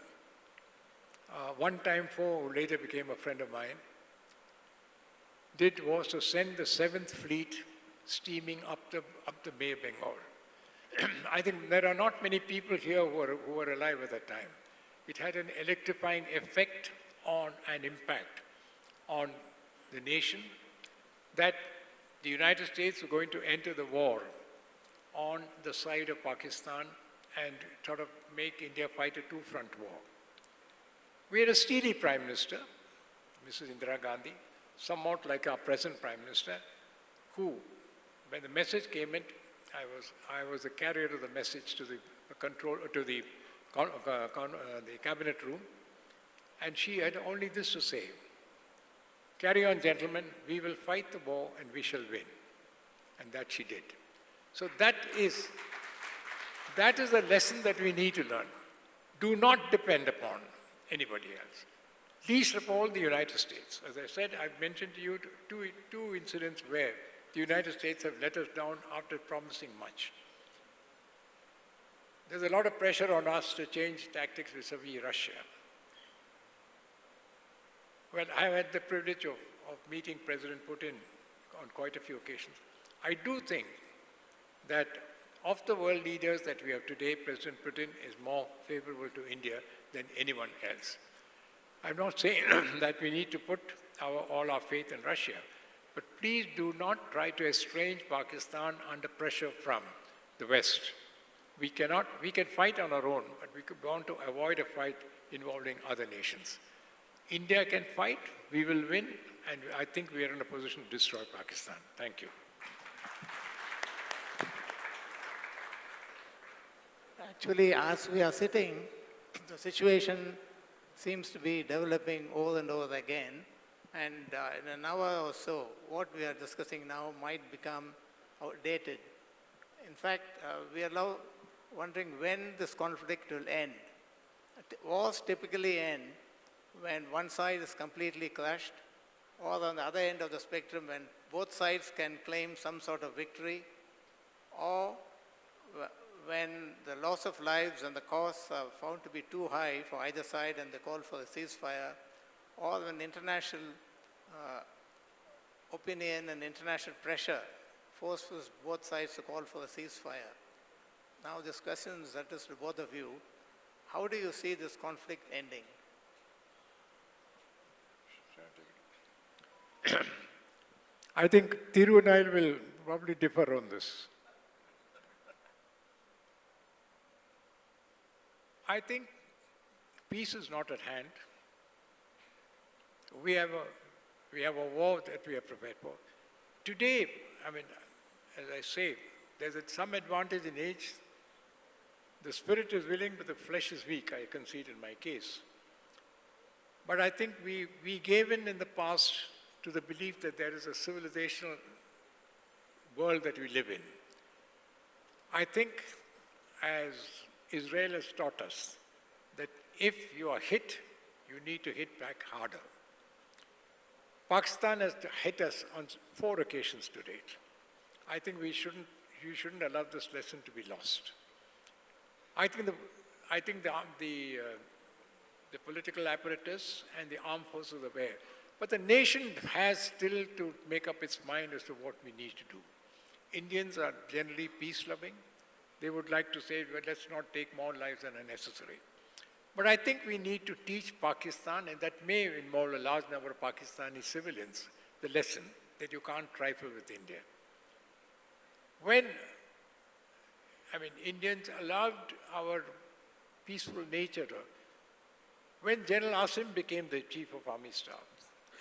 one-time foe who later became a friend of mine, did was to send the 7th Fleet steaming up the Bay of Bengal. I think there are not many people here who were alive at that time. It had an electrifying effect on and impact on the nation that the United States were going to enter the war on the side of Pakistan and sort of make India fight a two-front war. We had a steely Prime Minister, Mrs. Indira Gandhi, somewhat like our present Prime Minister, who, when the message came in, I was the carrier of the message to the cabinet room, and she had only this to say: "Carry on, gentlemen, we will fight the war and we shall win." And that she did. So that is a lesson that we need to learn. Do not depend upon anybody else. Least of all the United States. As I said, I've mentioned to you two incidents where the United States have let us down after promising much. There's a lot of pressure on us to change tactics vis-a-vis Russia. Well, I've had the privilege of meeting President Putin on quite a few occasions. I do think that of the world leaders that we have today, President Putin is more favorable to India than anyone else. I'm not saying that we need to put all our faith in Russia, but please do not try to estrange Pakistan under pressure from the West. We can fight on our own, but we want to avoid a fight involving other nations. India can fight, we will win, and I think we are in a position to destroy Pakistan. Thank you. Actually, as we are sitting, the situation seems to be developing over and over again. And in an hour or so, what we are discussing now might become outdated. In fact, we are now wondering when this conflict will end. Wars typically end when one side is completely crushed, or on the other end of the spectrum when both sides can claim some sort of victory, or when the loss of lives and the costs are found to be too high for either side and they call for a ceasefire, or when international opinion and international pressure forces both sides to call for a ceasefire. Now this question is addressed to both of you. How do you see this conflict ending? I think Thiru and I will probably differ on this. I think peace is not at hand. We have a war that we are prepared for. Today, I mean, as I say, there's some advantage in age. The spirit is willing, but the flesh is weak. I concede in my case. But I think we gave in the past to the belief that there is a civilizational world that we live in. I think, as Israel has taught us, that if you are hit, you need to hit back harder. Pakistan has hit us on 4 occasions to date. I think you shouldn't allow this lesson to be lost. I think the political apparatus and the armed forces are aware. But the nation has still to make up its mind as to what we need to do. Indians are generally peace-loving. They would like to say, well, let's not take more lives than are necessary. But I think we need to teach Pakistan, and that may involve a large number of Pakistani civilians, the lesson that you can't trifle with India. Indians allowed our peaceful nature. When General Asim became the Chief of Army Staff,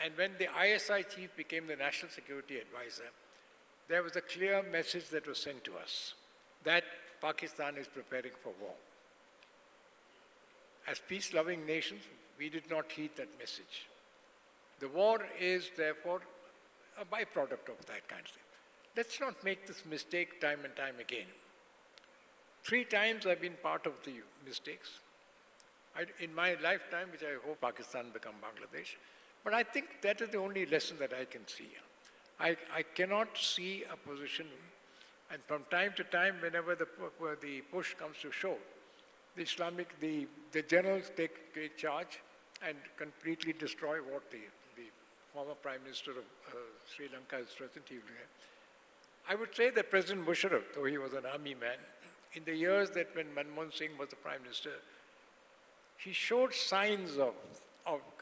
and when the ISI Chief became the National Security Advisor, there was a clear message that was sent to us, that Pakistan is preparing for war. As peace-loving nations, we did not heed that message. The war is, therefore, a byproduct of that kind of thing. Let's not make this mistake time and time again. 3 times I've been part of the mistakes. In my lifetime, which I hope Pakistan become Bangladesh, but I think that is the only lesson that I can see. I cannot see a position, and from time to time, whenever the push comes to shove, the generals take charge, and completely destroy what the former Prime Minister of Sri Lanka is threatened to do. I would say that President Musharraf, though he was an army man, in the years that when Manmohan Singh was the Prime Minister, he showed signs of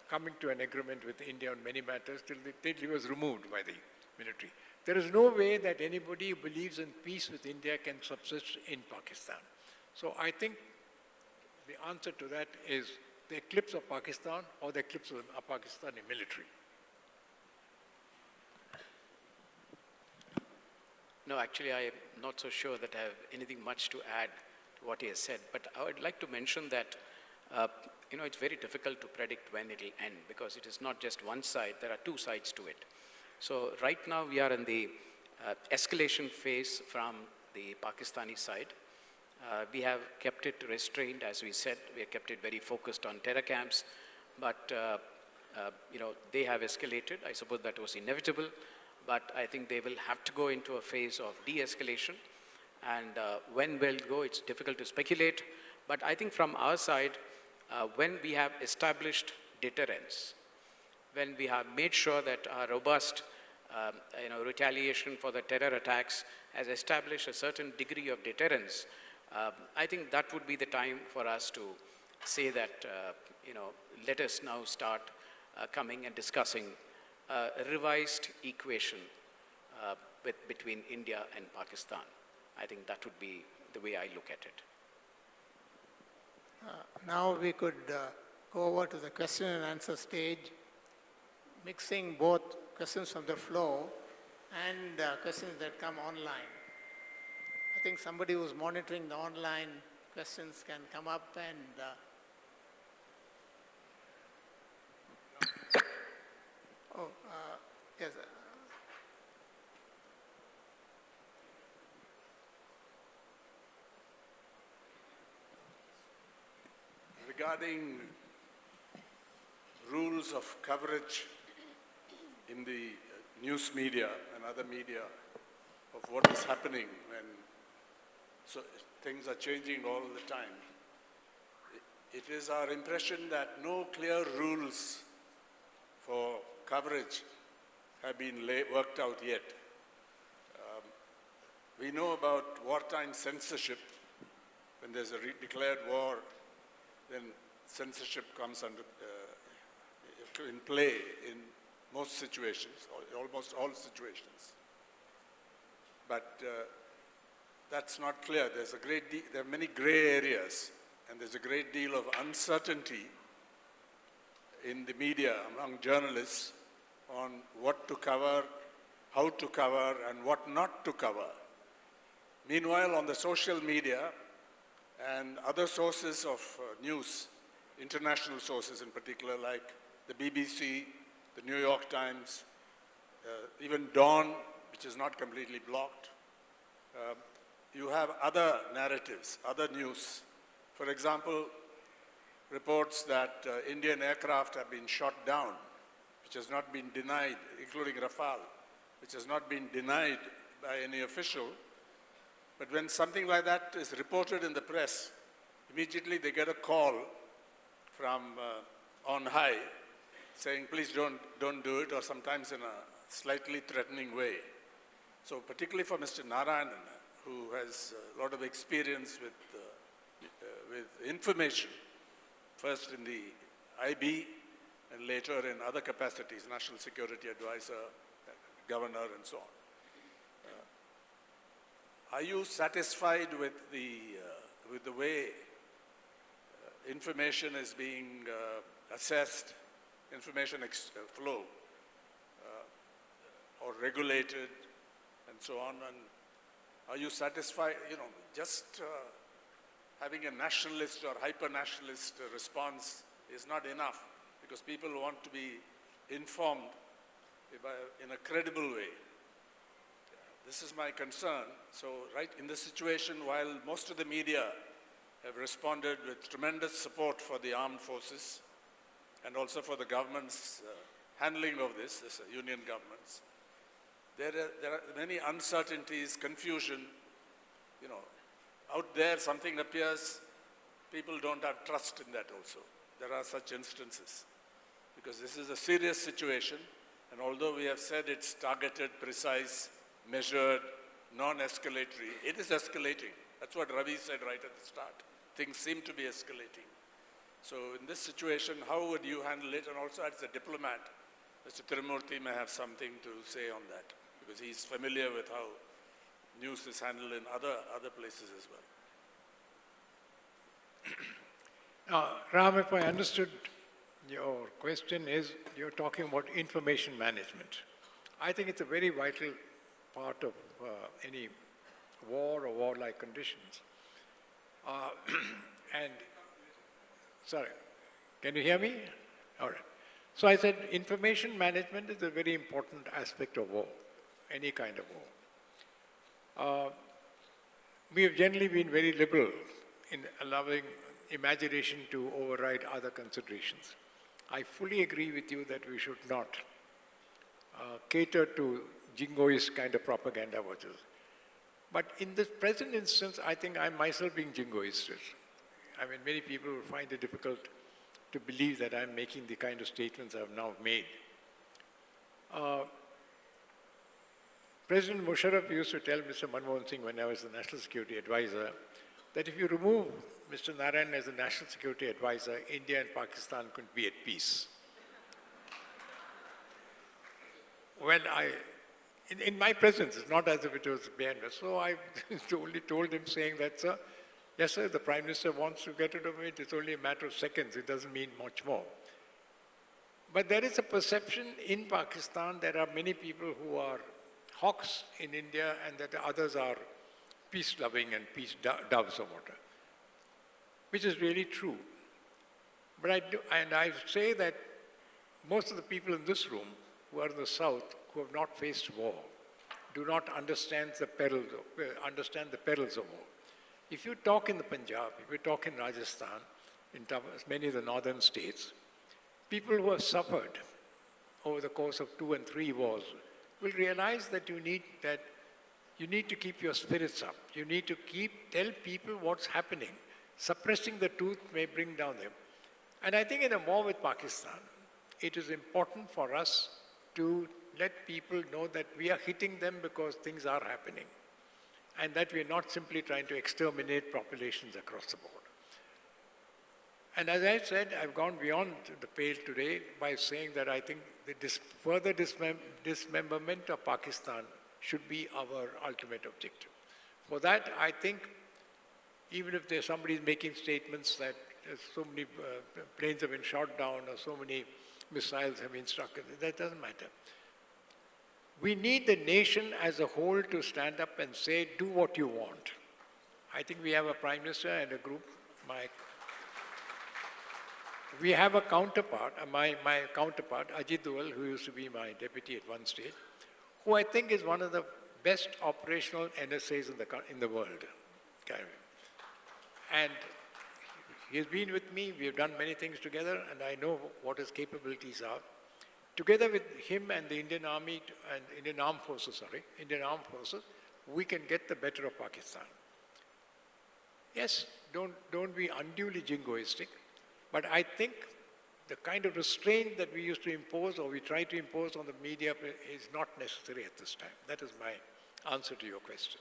coming to an agreement with India on many matters till he was removed by the military. There is no way that anybody who believes in peace with India can subsist in Pakistan. So I think the answer to that is the eclipse of Pakistan or the eclipse of a Pakistani military. No, actually, I am not so sure that I have anything much to add to what he has said. But I would like to mention that, it's very difficult to predict when it will end because it is not just one side. There are two sides to it. So right now we are in the escalation phase from the Pakistani side. We have kept it restrained, as we said. We have kept it very focused on terror camps. But, they have escalated. I suppose that was inevitable. But I think they will have to go into a phase of de-escalation. And when we'll go, it's difficult to speculate. But I think from our side, when we have established deterrence, when we have made sure that our robust retaliation for the terror attacks has established a certain degree of deterrence, I think that would be the time for us to say that, let us now start coming and discussing a revised equation between India and Pakistan. I think that would be the way I look at it. Now we could go over to the question and answer stage, mixing both questions from the floor and questions that come online. I think somebody who's monitoring the online questions can come up and yes. Regarding rules of coverage in the news media and other media of what is happening when things are changing all the time, it is our impression that no clear rules for coverage have been worked out yet. We know about wartime censorship. When there's a declared war, then censorship comes in play in most situations, or almost all situations. But that's not clear. There are many gray areas, and there's a great deal of uncertainty in the media among journalists on what to cover, how to cover, and what not to cover. Meanwhile, on the social media and other sources of news, international sources in particular, like the BBC, the New York Times, even Dawn, which is not completely blocked, you have other narratives, other news. For example, reports that Indian aircraft have been shot down, which has not been denied, including Rafale, which has not been denied by any official. But when something like that is reported in the press, immediately they get a call from on high saying, please don't do it, or sometimes in a slightly threatening way. So particularly for Mr. Narayanan, who has a lot of experience with information, first in the IB and later in other capacities, National Security Advisor, Governor, and so on. Are you satisfied with the way information is being assessed, information flow, or regulated, and so on? And are you satisfied? Just having a nationalist or hyper-nationalist response is not enough, because people want to be informed in a credible way. This is my concern. So right in this situation, while most of the media have responded with tremendous support for the armed forces and also for the government's handling of this union governments, there are many uncertainties, confusion. Out there something appears, people don't have trust in that also. there are such instances. Because this is a serious situation, and although we have said it's targeted, precise, measured, non-escalatory, it is escalating. That's what Ravi said right at the start. Things seem to be escalating. So in this situation, how would you handle it? And also as a diplomat, Mr. Tirumurthy may have something to say on that, because he's familiar with how news is handled in other places as well. Now, Ram, if I understood your question is, you're talking about information management. I think it's a very vital part of any war or warlike conditions. And, sorry, can you hear me? All right. So I said information management is a very important aspect of war, any kind of war. We have generally been very liberal in allowing imagination to override other considerations. I fully agree with you that we should not cater to jingoist kind of propaganda watches. But in this present instance, I think I'm myself being jingoistic. I mean, many people will find it difficult to believe that I'm making the kind of statements I've now made. President Musharraf used to tell Mr. Manmohan Singh when I was the National Security Advisor that if you remove Mr. Narayan as the National Security Advisor, India and Pakistan could be at peace. When in my presence, it's not as if it was behind us. So I only told him saying that, sir, yes, sir, the Prime Minister wants to get rid of it. It's only a matter of seconds. It doesn't mean much more. But there is a perception in Pakistan, there are many people who are hawks in India and that the others are peace-loving and peace doves or whatever, which is really true. But I say that most of the people in this room who are in the South, who have not faced war, do not understand the perils of war. If you talk in the Punjab, if you talk in Rajasthan, in many of the northern states, people who have suffered over the course of 2 and 3 wars will realize that you need to keep your spirits up. You need to tell people what's happening. Suppressing the truth may bring down them. And I think in a war with Pakistan, it is important for us to let people know that we are hitting them because things are happening, and that we are not simply trying to exterminate populations across the board. And as I said, I've gone beyond the pale today by saying that I think the further dismemberment of Pakistan should be our ultimate objective. For that, I think, even if there's somebody making statements that so many planes have been shot down or so many missiles have been struck, that doesn't matter. We need the nation as a whole to stand up and say, do what you want. I think we have a Prime Minister and a group, we have a counterpart, my counterpart, Ajit Doval, who used to be my deputy at one stage, who I think is one of the best operational NSAs in the world. And he's been with me, we have done many things together, and I know what his capabilities are. Together with him and the Indian Army and Indian Armed Forces, we can get the better of Pakistan. Yes, don't be unduly jingoistic, but I think the kind of restraint that we used to impose or we try to impose on the media is not necessary at this time. That is my answer to your question.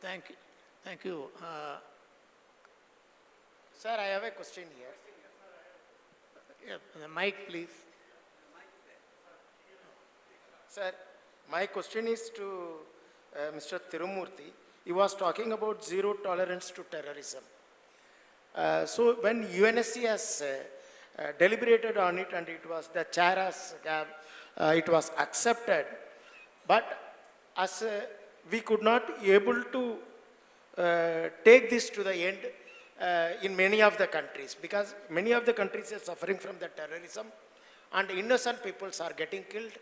Thank you. Sir, I have a question here. Yeah, the mic, please. Sir, my question is to Mr. Tirumurthy. He was talking about zero tolerance to terrorism. So when UNSC has deliberated on it and it was the chair has, it was accepted, but as we could not able to take this to the end in many of the countries, because many of the countries are suffering from the terrorism and innocent peoples are getting killed.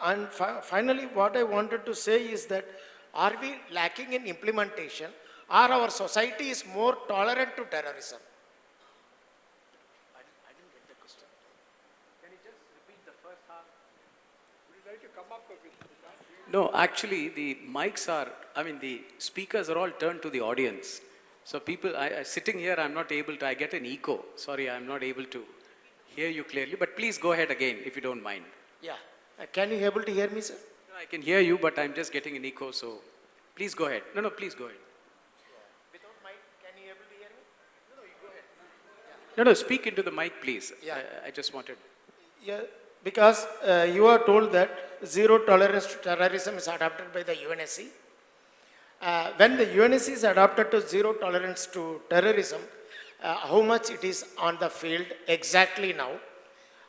And finally, what I wanted to say is that are we lacking in implementation, or our society is more tolerant to terrorism? I didn't get the question. Can you just repeat the first half? Would you like to come up with it? No, actually, the speakers are all turned to the audience. So people, sitting here, I'm not able to, I get an echo. Sorry, I'm not able to hear you clearly, but please go ahead again if you don't mind. Yeah. Can you able to hear me, sir? No, I can hear you, but I'm just getting an echo, so please go ahead. No, please go ahead. Without mic, can you able to hear me? No, you go ahead. No, speak into the mic, please. Yeah. I just wanted. Yeah, because you are told that zero tolerance to terrorism is adopted by the UNSC. When the UNSC is adopted to zero tolerance to terrorism, how much it is on the field exactly now?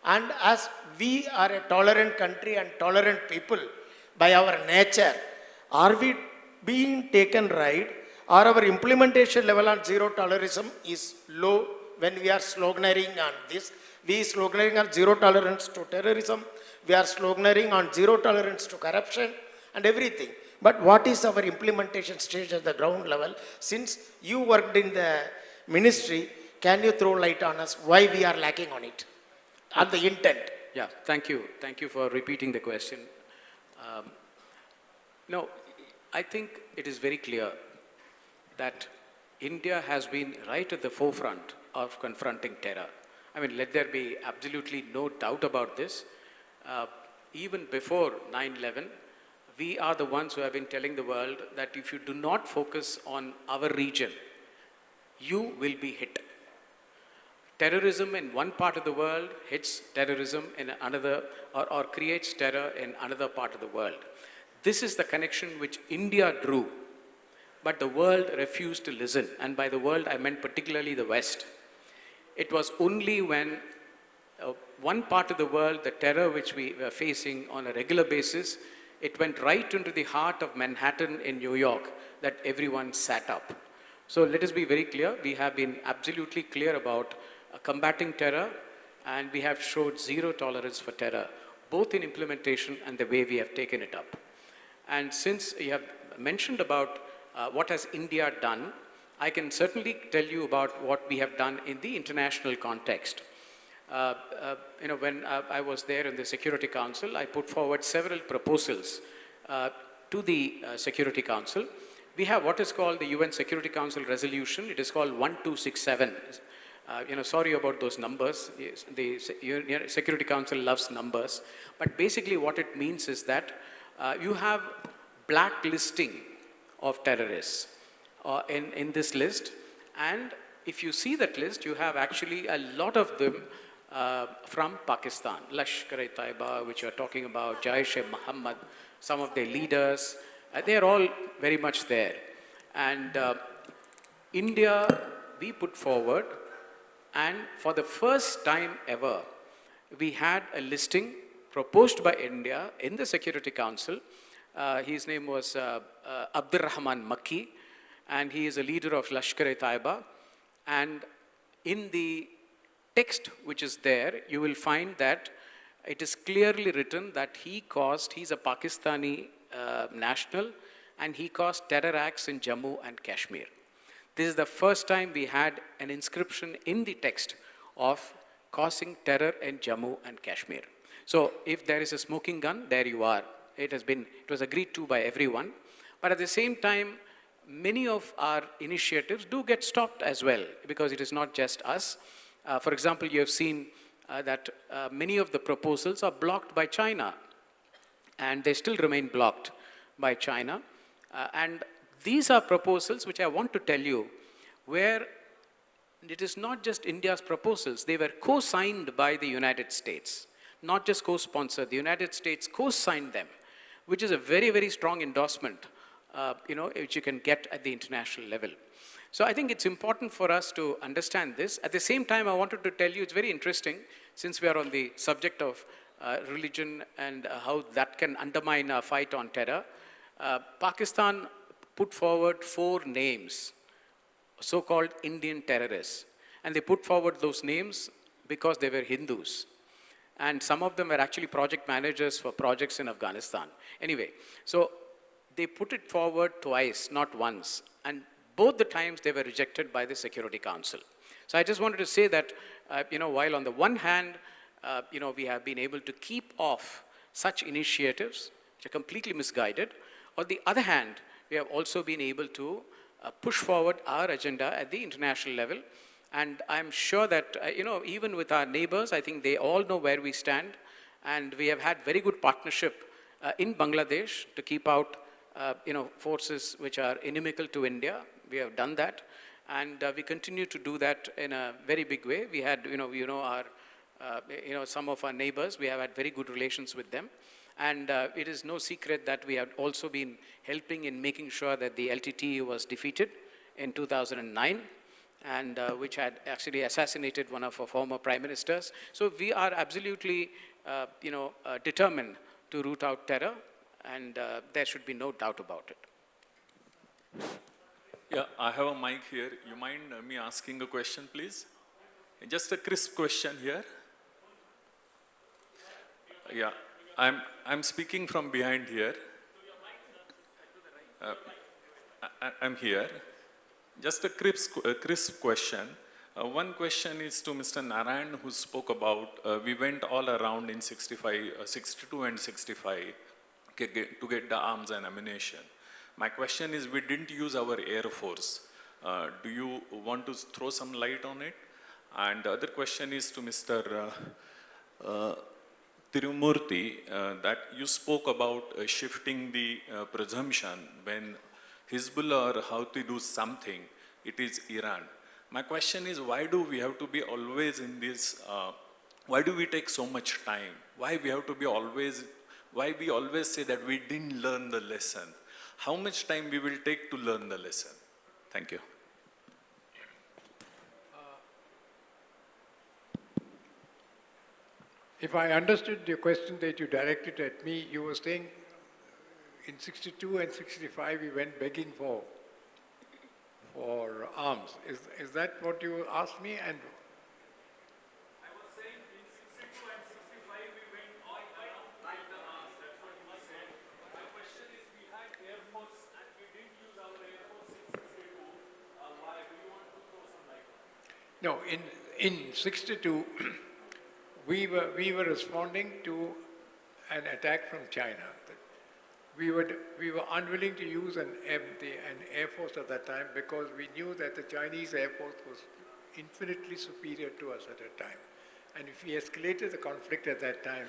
And as we are a tolerant country and tolerant people by our nature, are we being taken right, or our implementation level on zero tolerism is low when we are sloganeering on this? We sloganeering on zero tolerance to terrorism, we are sloganeering on zero tolerance to corruption and everything. But what is our implementation stage at the ground level? Since you worked in the ministry, can you throw light on us why we are lacking on it, on the intent? Yeah, thank you. Thank you for repeating the question. No, I think it is very clear that India has been right at the forefront of confronting terror. I mean, let there be absolutely no doubt about this. Even before 9/11, we are the ones who have been telling the world that if you do not focus on our region, you will be hit. Terrorism in one part of the world hits terrorism in another, or creates terror in another part of the world. This is the connection which India drew, but the world refused to listen. And by the world, I meant particularly the West. It was only when one part of the world, the terror which we were facing on a regular basis, it went right into the heart of Manhattan in New York, that everyone sat up. So let us be very clear. We have been absolutely clear about combating terror, and we have showed zero tolerance for terror, both in implementation and the way we have taken it up. And since you have mentioned about what has India done, I can certainly tell you about what we have done in the international context. When I was there in the Security Council, I put forward several proposals to the Security Council. We have what is called the UN Security Council resolution. It is called 1267. Sorry about those numbers. The Security Council loves numbers. But basically what it means is that you have blacklisting of terrorists in this list. And if you see that list, you have actually a lot of them from Pakistan. Lashkar-e-Taiba, which you are talking about, Jaish-e-Mohammed, some of their leaders, they are all very much there. And India, we put forward, and for the first time ever, we had a listing proposed by India in the Security Council. His name was Abdurrahman Makki, and he is a leader of Lashkar-e-Taiba. And in the text which is there, you will find that it is clearly written that he's a Pakistani national, and he caused terror acts in Jammu and Kashmir. This is the first time we had an inscription in the text of causing terror in Jammu and Kashmir. So if there is a smoking gun, there you are. It was agreed to by everyone. But at the same time, many of our initiatives do get stopped as well, because it is not just us. For example, you have seen that many of the proposals are blocked by China, and they still remain blocked by China. And these are proposals which I want to tell you, where it is not just India's proposals. They were co-signed by the United States, not just co-sponsored. The United States co-signed them, which is a very, very strong endorsement, which you can get at the international level. So I think it's important for us to understand this. At the same time, I wanted to tell you, it's very interesting, since we are on the subject of religion and how that can undermine our fight on terror. Pakistan put forward 4 names, so-called Indian terrorists. And they put forward those names because they were Hindus. And some of them were actually project managers for projects in Afghanistan. Anyway, so they put it forward twice, not once. And both the times they were rejected by the Security Council. So I just wanted to say that, while on the one hand, we have been able to keep off such initiatives, which are completely misguided, on the other hand, we have also been able to push forward our agenda at the international level. And I'm sure that, even with our neighbors, I think they all know where we stand. And we have had very good partnership in Bangladesh to keep out, forces which are inimical to India. We have done that. And we continue to do that in a very big way. We had, our, some of our neighbors, we have had very good relations with them. And it is no secret that we have also been helping in making sure that the LTTE was defeated in 2009, and which had actually assassinated one of our former prime ministers. So we are absolutely, determined to root out terror, and there should be no doubt about it. Yeah, I have a mic here. You mind me asking a question, please? Just a crisp question here. Yeah, I'm speaking from behind here. I'm here. Just a crisp question. One question is to Mr. Narayan, who spoke about, we went all around in 62 and 65 to get the arms and ammunition. My question is, we didn't use our Air Force. Do you want to throw some light on it? And the other question is to Mr. Tirumurti, that you spoke about shifting the presumption when Hezbollah or Houthi do something, it is Iran. My question is, why do we have to be always in this, why do we take so much time? Why we have to be always, why we always say that we didn't learn the lesson? How much time we will take to learn the lesson? Thank you. If I understood your question that you directed at me, you were saying in 62 and 65 we went begging for arms. Is that what you asked me? And I was saying in 62 and 65 we went all around like the arms. That's what you said. My question is, we had Air Force and we didn't use our Air Force in 62. Why? Do you want to throw some light on it? no, in 62 we were responding to an attack from China. We were unwilling to use an Air Force at that time because we knew that the Chinese Air Force was infinitely superior to us at that time. And if we escalated the conflict at that time,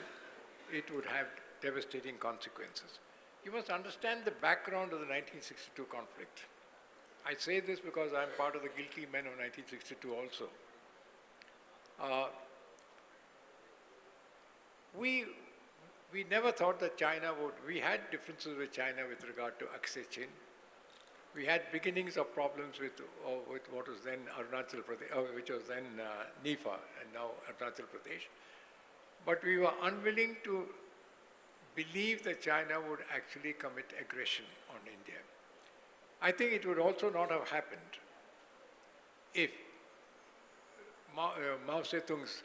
it would have devastating consequences. You must understand the background of the 1962 conflict. I say this because I'm part of the guilty men of 1962 also. We never thought that China would, we had differences with China with regard to Aksai Chin. We had beginnings of problems with what was then Arunachal Pradesh, which was then Nifa and now Arunachal Pradesh. But we were unwilling to believe that China would actually commit aggression on India. I think it would also not have happened if Mao Zedong's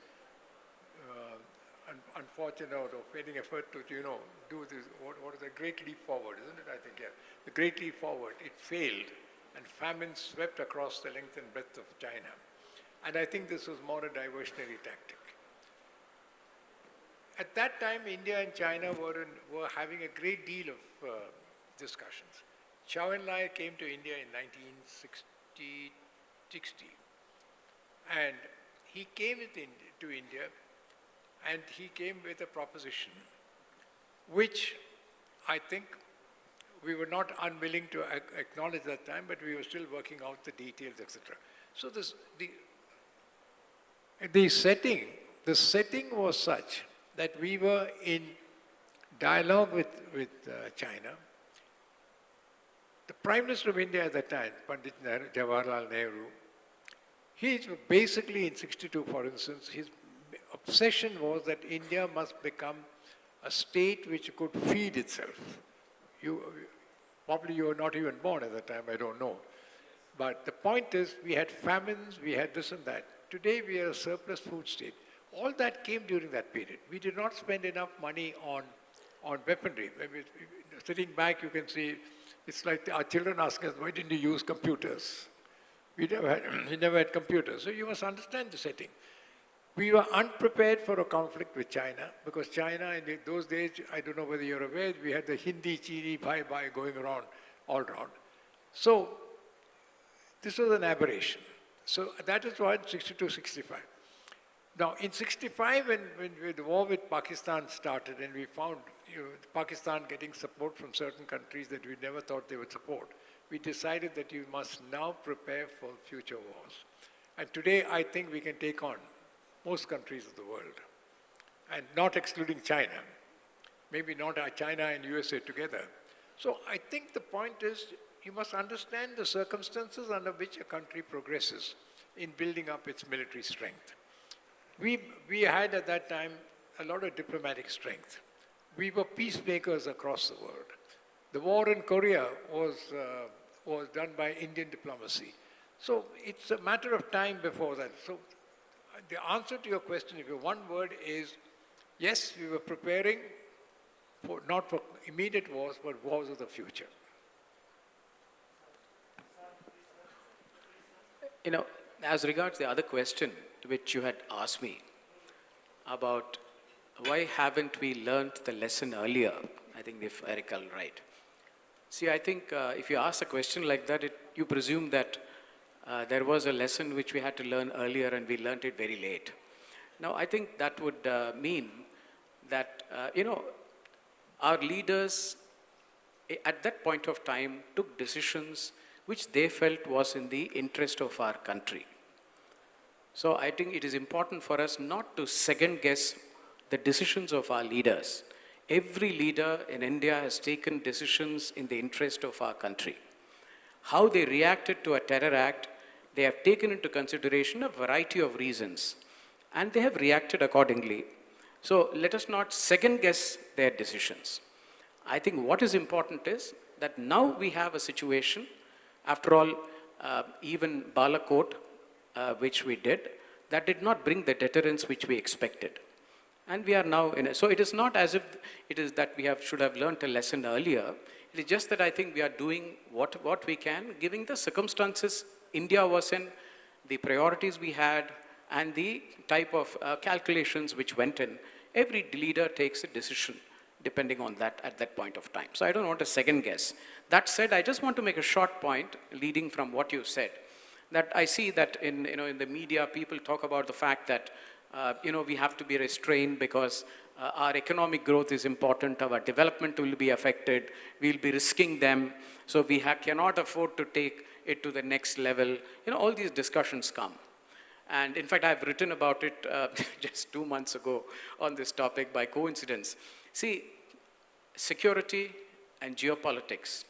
unfortunate or failing effort to, do this, what is a great leap forward, isn't it? I think, yeah. The great leap forward, it failed, and famine swept across the length and breadth of China. And I think this was more a diversionary tactic. At that time, India and China were having a great deal of discussions. Chow Enlai came to India in 1960, and he came to India, and he came with a proposition which I think we were not unwilling to acknowledge that time, but we were still working out the details, etc. So the setting was such that we were in dialogue with China. The Prime Minister of India at that time, Pandit Jawaharlal Nehru, he basically in 62, for instance, his obsession was that India must become a state which could feed itself. Probably you were not even born at that time, I don't know. But the point is, we had famines, we had this and that. Today we are a surplus food state. All that came during that period. We did not spend enough money on weaponry. Sitting back, you can see, it's like our children asking us, why didn't you use computers? We never had computers. So you must understand the setting. We were unprepared for a conflict with China because China in those days, I don't know whether you're aware, we had the Hindi, Chini, Bhai going around, all around. So This was an aberration. So that is why 62, 65. Now, in 65, when the war with Pakistan started and we found Pakistan getting support from certain countries that we never thought they would support, we decided that you must now prepare for future wars. And today, I think we can take on most countries of the world, and not excluding China. Maybe not China and USA together. So I think the point is, you must understand the circumstances under which a country progresses in building up its military strength. We had at that time a lot of diplomatic strength. We were peacemakers across the world. The war in Korea was done by Indian diplomacy. So it's a matter of time before that. So the answer to your question, if your one word is, yes, we were preparing for, not for immediate wars, but wars of the future. You know, as regards the other question which you had asked me about why haven't we learned the lesson earlier, I think if I recall right. See, I think if you ask a question like that, you presume that there was a lesson which we had to learn earlier and we learned it very late. Now, I think that would mean that, our leaders at that point of time took decisions which they felt was in the interest of our country. So I think it is important for us not to second guess the decisions of our leaders. Every leader in India has taken decisions in the interest of our country. How they reacted to a terror act, they have taken into consideration a variety of reasons, and they have reacted accordingly. So let us not second guess their decisions. I think what is important is that now we have a situation, after all, even Balakot, which we did, that did not bring the deterrence which we expected. And we are now in so it is not as if it is that we should have learned a lesson earlier. It is just that I think we are doing what we can, given the circumstances India was in, the priorities we had, and the type of calculations which went in. Every leader takes a decision depending on that at that point of time. So I don't want to second guess. That said, I just want to make a short point leading from what you said, that I see that in the media, people talk about the fact that we have to be restrained because our economic growth is important, our development will be affected, we'll be risking them, so we cannot afford to take it to the next level. All these discussions come. And in fact, I've written about it just 2 months ago on this topic by coincidence. See, security and geopolitics,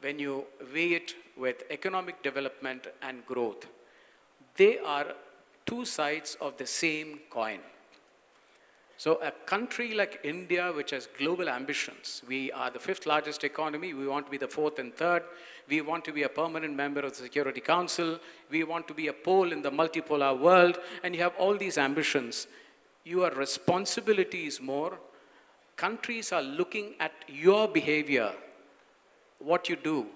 when you weigh it with economic development and growth, they are two sides of the same coin. So a country like India, which has global ambitions, we are the 5th largest economy, we want to be the 4th and 3rd, we want to be a permanent member of the Security Council, we want to be a pole in the multipolar world, and you have all these ambitions. Your responsibility is more. Countries are looking at your behavior, what you do,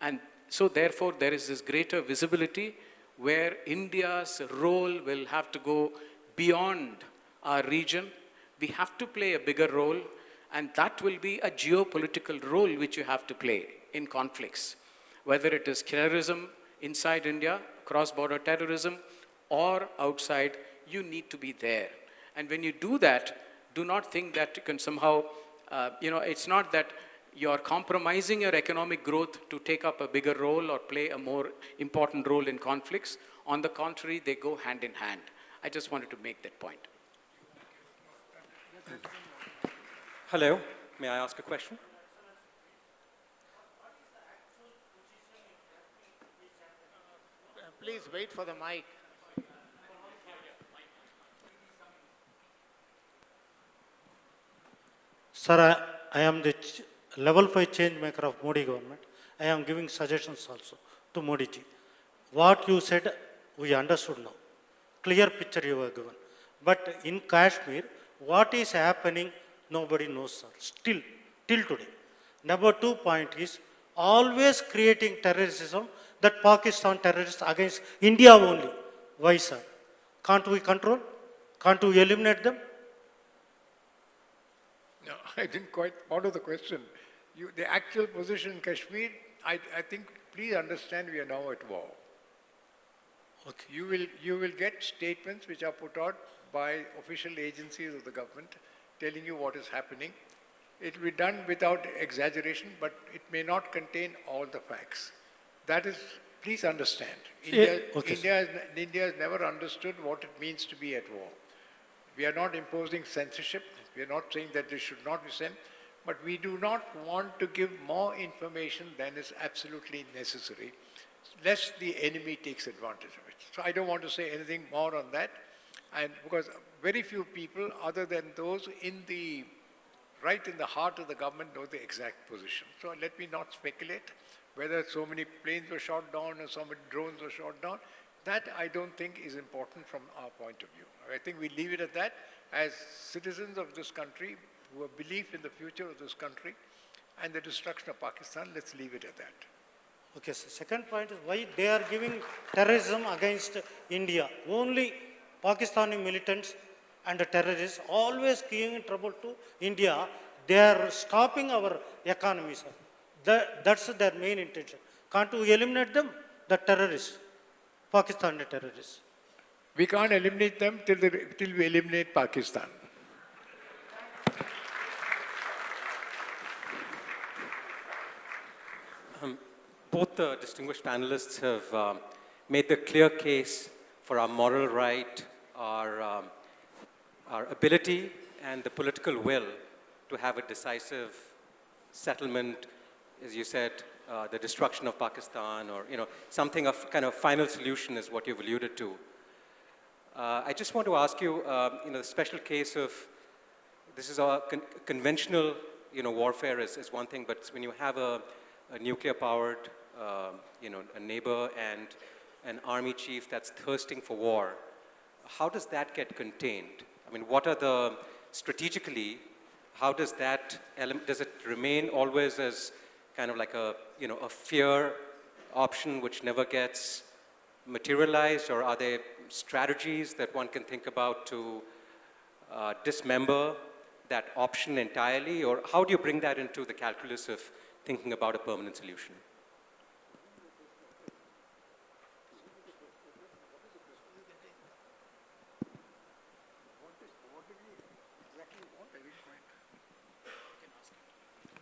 and so therefore there is this greater visibility where India's role will have to go beyond our region. We have to play a bigger role, and that will be a geopolitical role which you have to play in conflicts. Whether it is terrorism inside India, cross-border terrorism, or outside, you need to be there. And when you do that, do not think that you can somehow, it's not that you're compromising your economic growth to take up a bigger role or play a more important role in conflicts. On the contrary, they go hand in hand. I just wanted to make that point. Hello, may I ask a question? Please wait for the mic. Sir, I am the level 5 change maker of Modi government. I am giving suggestions also to Modi ji. What you said, we understood now. Clear picture you have given. But in Kashmir, what is happening, nobody knows, sir. Still, till today. Number 2 point is always creating terrorism, that Pakistan terrorists against India only. Why, sir? Can't we control? Can't we eliminate them? No, I didn't quite follow the question. The actual position in Kashmir, I think please understand we are now at war. Okay. You will get statements which are put out by official agencies of the government telling you what is happening. It will be done without exaggeration, but it may not contain all the facts. That is, please understand, India has never understood what it means to be at war. We are not imposing censorship. We are not saying that this should not be sent, but we do not want to give more information than is absolutely necessary, lest the enemy takes advantage of it. So I don't want to say anything more on that, and because very few people, other than those right in the heart of the government, know the exact position. So let me not speculate whether so many planes were shot down or so many drones were shot down. That I don't think is important from our point of view. I think we leave it at that. As citizens of this country who have belief in the future of this country and the destruction of Pakistan, let's leave it at that. Okay, so second point is why they are giving terrorism against India. Only Pakistani militants and the terrorists always giving trouble to India. They are stopping our economy, sir. That's their main intention. Can't we eliminate them, the terrorists, Pakistani terrorists? We can't eliminate them till we eliminate Pakistan. Both the distinguished panelists have made the clear case for our moral right, our ability and the political will to have a decisive settlement, as you said, the destruction of Pakistan, or something of kind of final solution is what you've alluded to. I just want to ask you, the special case of this is a conventional, warfare is one thing, but when you have a nuclear-powered, a neighbor and an army chief that's thirsting for war, how does that get contained? I mean, what are the, strategically, how does that element, does it remain always as kind of like a fear option which never gets materialized, or are there strategies that one can think about to dismember that option entirely, or how do you bring that into the calculus of thinking about a permanent solution?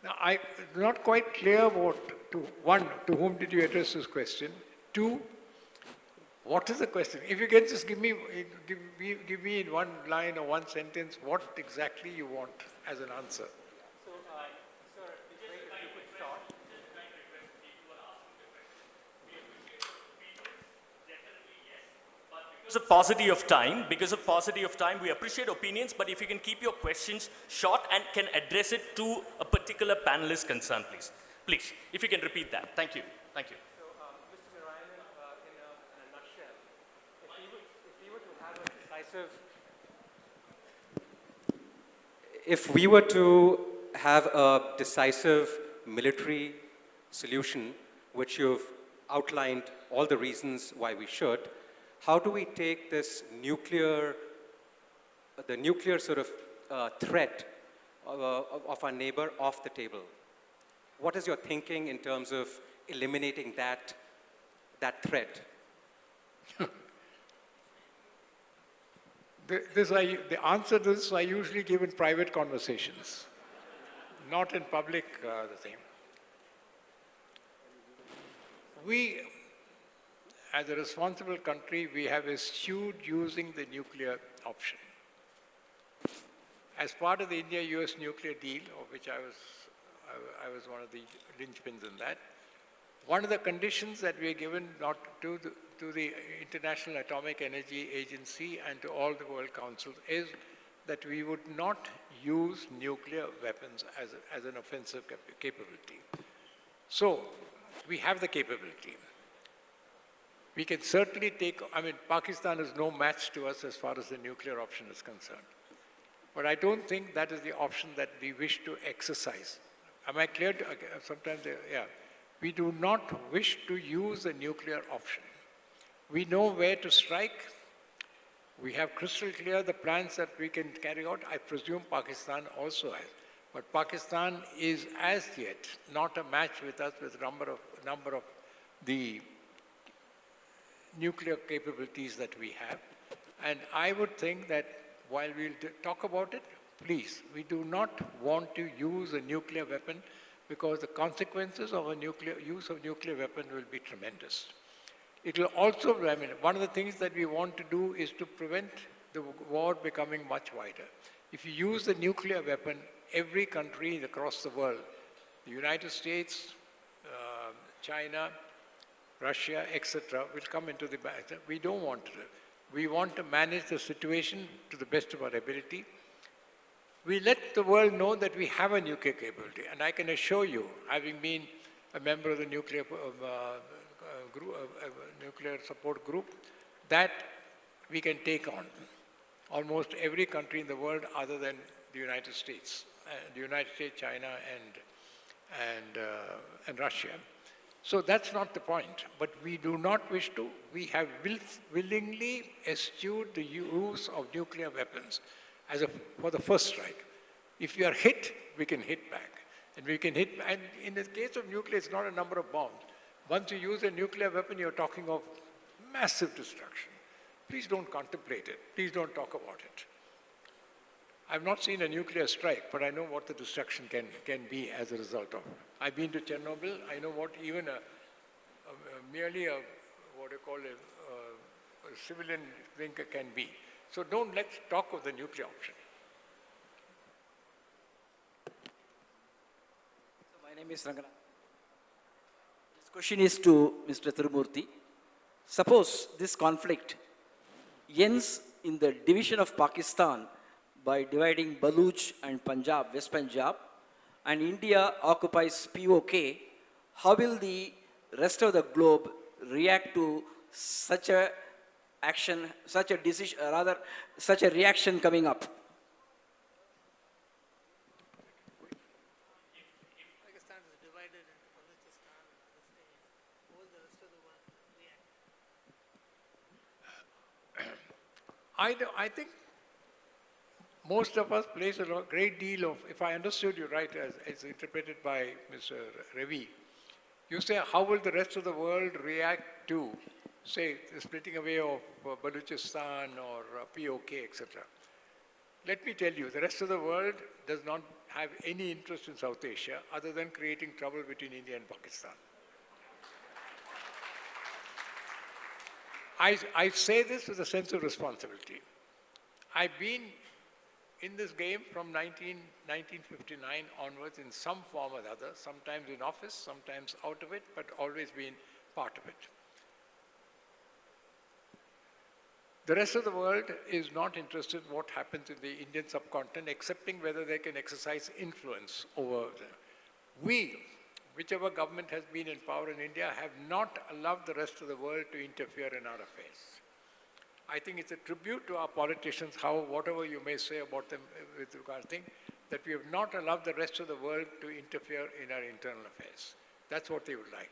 Now, I'm not quite clear to whom did you address this question? Two, what is the question? If you can just give me in one line or one sentence what exactly you want as an answer. So, sir, if you could start. Because of paucity of time, we appreciate opinions, but if you can keep your questions short and can address it to a particular panelist concern, please. Please, if you can repeat that. Thank you. Thank you. So, Mr. Narayanan, in a nutshell, if we were to have a decisive military solution, which you've outlined all the reasons why we should, how do we take this nuclear sort of threat of our neighbor off the table? What is your thinking in terms of eliminating that threat? The answer to this I usually give in private conversations, not in public, the thing. We, as a responsible country, we have eschewed using the nuclear option. As part of the India-US nuclear deal, of which I was one of the linchpins in that, one of the conditions that we are given not to the International Atomic Energy Agency and to all the world councils is that we would not use nuclear weapons as an offensive capability. So, we have the capability. We can certainly Pakistan is no match to us as far as the nuclear option is concerned. But I don't think that is the option that we wish to exercise. Am I clear? Sometimes, yeah. We do not wish to use the nuclear option. We know where to strike. We have crystal clear the plans that we can carry out. I presume Pakistan also has. But Pakistan is as yet not a match with us with a number of the nuclear capabilities that we have. And I would think that while we'll talk about it, please, we do not want to use a nuclear weapon because the consequences of a use of nuclear weapon will be tremendous. It will also, I mean, one of the things that we want to do is to prevent the war becoming much wider. If you use the nuclear weapon, every country across the world, the United States, China, Russia, etc., will come into the battle. We don't want to. We want to manage the situation to the best of our ability. We let the world know that we have a nuclear capability, and I can assure you, having been a member of the nuclear support group, that we can take on almost every country in the world other than the United States, China, and Russia. So that's not the point, but we do not wish to. We have willingly eschewed the use of nuclear weapons for the first strike. If we are hit, we can hit back. And in the case of nuclear, it's not a number of bombs. Once you use a nuclear weapon, you're talking of massive destruction. Please don't contemplate it. Please don't talk about it. I've not seen a nuclear strike, but I know what the destruction can be as a result of it. I've been to Chernobyl. I know what even merely a civilian thing can be. So let's talk of the nuclear option. So my name is Rangana. This question is to Mr. Tirumurthy. Suppose this conflict ends in the division of Pakistan by dividing Baluch and Punjab, West Punjab, and India occupies POK, how will the rest of the globe react to such a action, such a decision, rather, such a reaction coming up? Pakistan is divided into Balochistan, all the rest of the world react. I think most of us place a great deal of, if I understood you right, as interpreted by Mr. Ravi, you say, how will the rest of the world react to, say, the splitting away of Balochistan or POK, etc. Let me tell you, the rest of the world does not have any interest in South Asia other than creating trouble between India and Pakistan. I say this with a sense of responsibility. I've been in this game from 1959 onwards in some form or other, sometimes in office, sometimes out of it, but always been part of it. The rest of the world is not interested in what happens in the Indian subcontinent, excepting whether they can exercise influence over them. We, whichever government has been in power in India, have not allowed the rest of the world to interfere in our affairs. I think it's a tribute to our politicians, whatever you may say about them with regard to things, that we have not allowed the rest of the world to interfere in our internal affairs. That's what they would like.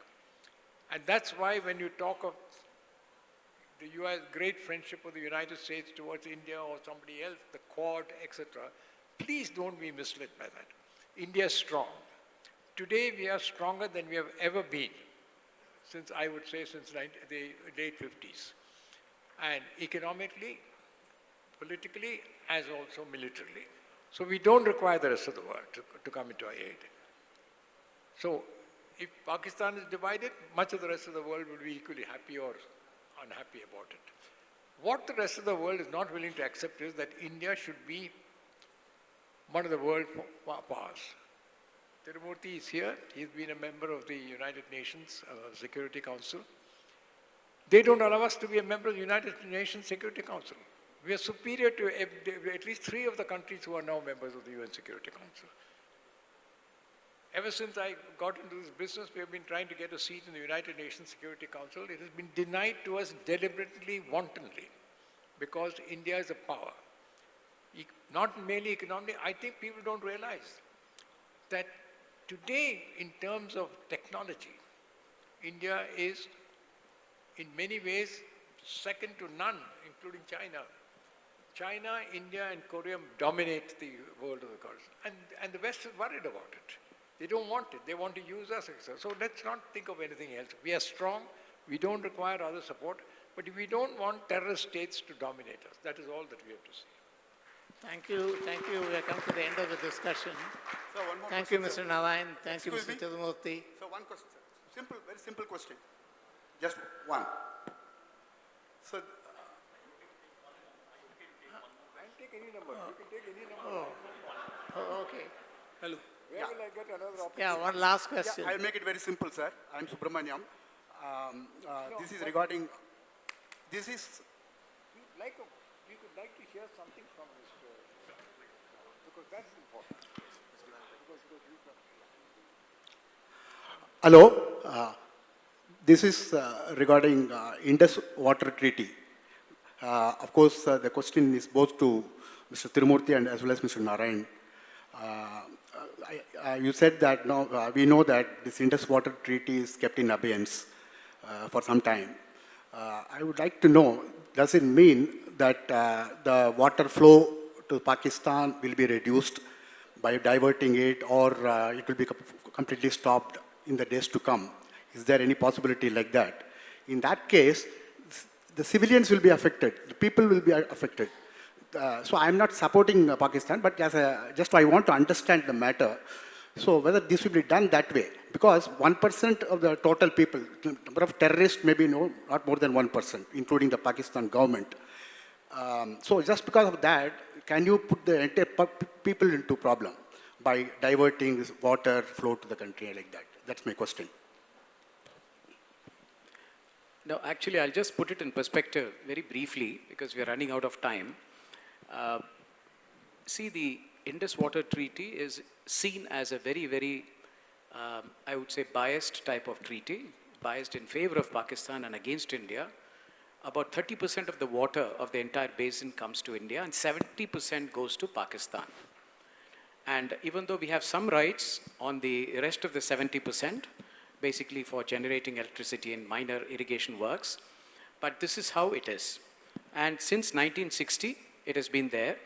And that's why when you talk of the US great friendship of the United States towards India or somebody else, the Quad, etc., please don't be misled by that. India is strong. Today we are stronger than we have ever been, since the late 50s. And economically, politically, as also militarily. So we don't require the rest of the world to come into our aid. So if Pakistan is divided, much of the rest of the world will be equally happy or unhappy about it. What the rest of the world is not willing to accept is that India should be one of the world powers. Tirumurthy is here. He's been a member of the United Nations Security Council. They don't allow us to be a member of the United Nations Security Council. We are superior to at least 3 of the countries who are now members of the UN Security Council. Ever since I got into this business, we have been trying to get a seat in the United Nations Security Council. It has been denied to us deliberately, wantonly, because India is a power. Not merely economically, I think people don't realize that today, in terms of technology, India is in many ways second to none, including China. China, India, and Korea dominate the world of the culture. And the West is worried about it. They don't want it. They want to use us. So let's not think of anything else. We are strong. We don't require other support. But we don't want terrorist states to dominate us. That is all that we have to say. Thank you. Thank you. We have come to the end of the discussion. So one more Thank question, you, sir. Mr. Narayan. Thank you, Excuse Mr. Tirumurthy. So one question, sir. Simple, very simple question. Just one. So, I'll take any number. You can take any number. Oh, okay. Hello. Where will I get another opportunity? Yeah, one last question. I'll make it very simple, sir. I'm Subramaniam. This is regarding, this is, We could like to hear something from Mr. Because that's important. hello. This is regarding Indus Water Treaty. Of course, the question is both to Mr. Tirumurthy and as well as Mr. Narayan. You said that now we know that this Indus Water Treaty is kept in abeyance for some time. I would like to know, does it mean that the water flow to Pakistan will be reduced by diverting it, or it will be completely stopped in the days to come? Is there any possibility like that? In that case, the civilians will be affected, the people will be affected. So I'm not supporting Pakistan, but just I want to understand the matter. So whether this will be done that way, because 1% of the total people, the number of terrorists may be not more than 1%, including the Pakistan government. So just because of that, can you put the entire people into problem by diverting this water flow to the country like that? That's my question. No, actually, I'll just put it in perspective very briefly because we are running out of time. See, the Indus Water Treaty is seen as a very, very, I would say, biased type of treaty, biased in favor of Pakistan and against India. About 30% of the water of the entire basin comes to India and 70% goes to Pakistan. And even though we have some rights on the rest of the 70%, basically for generating electricity and minor irrigation works, but this is how it is. And since 1960, it has been there.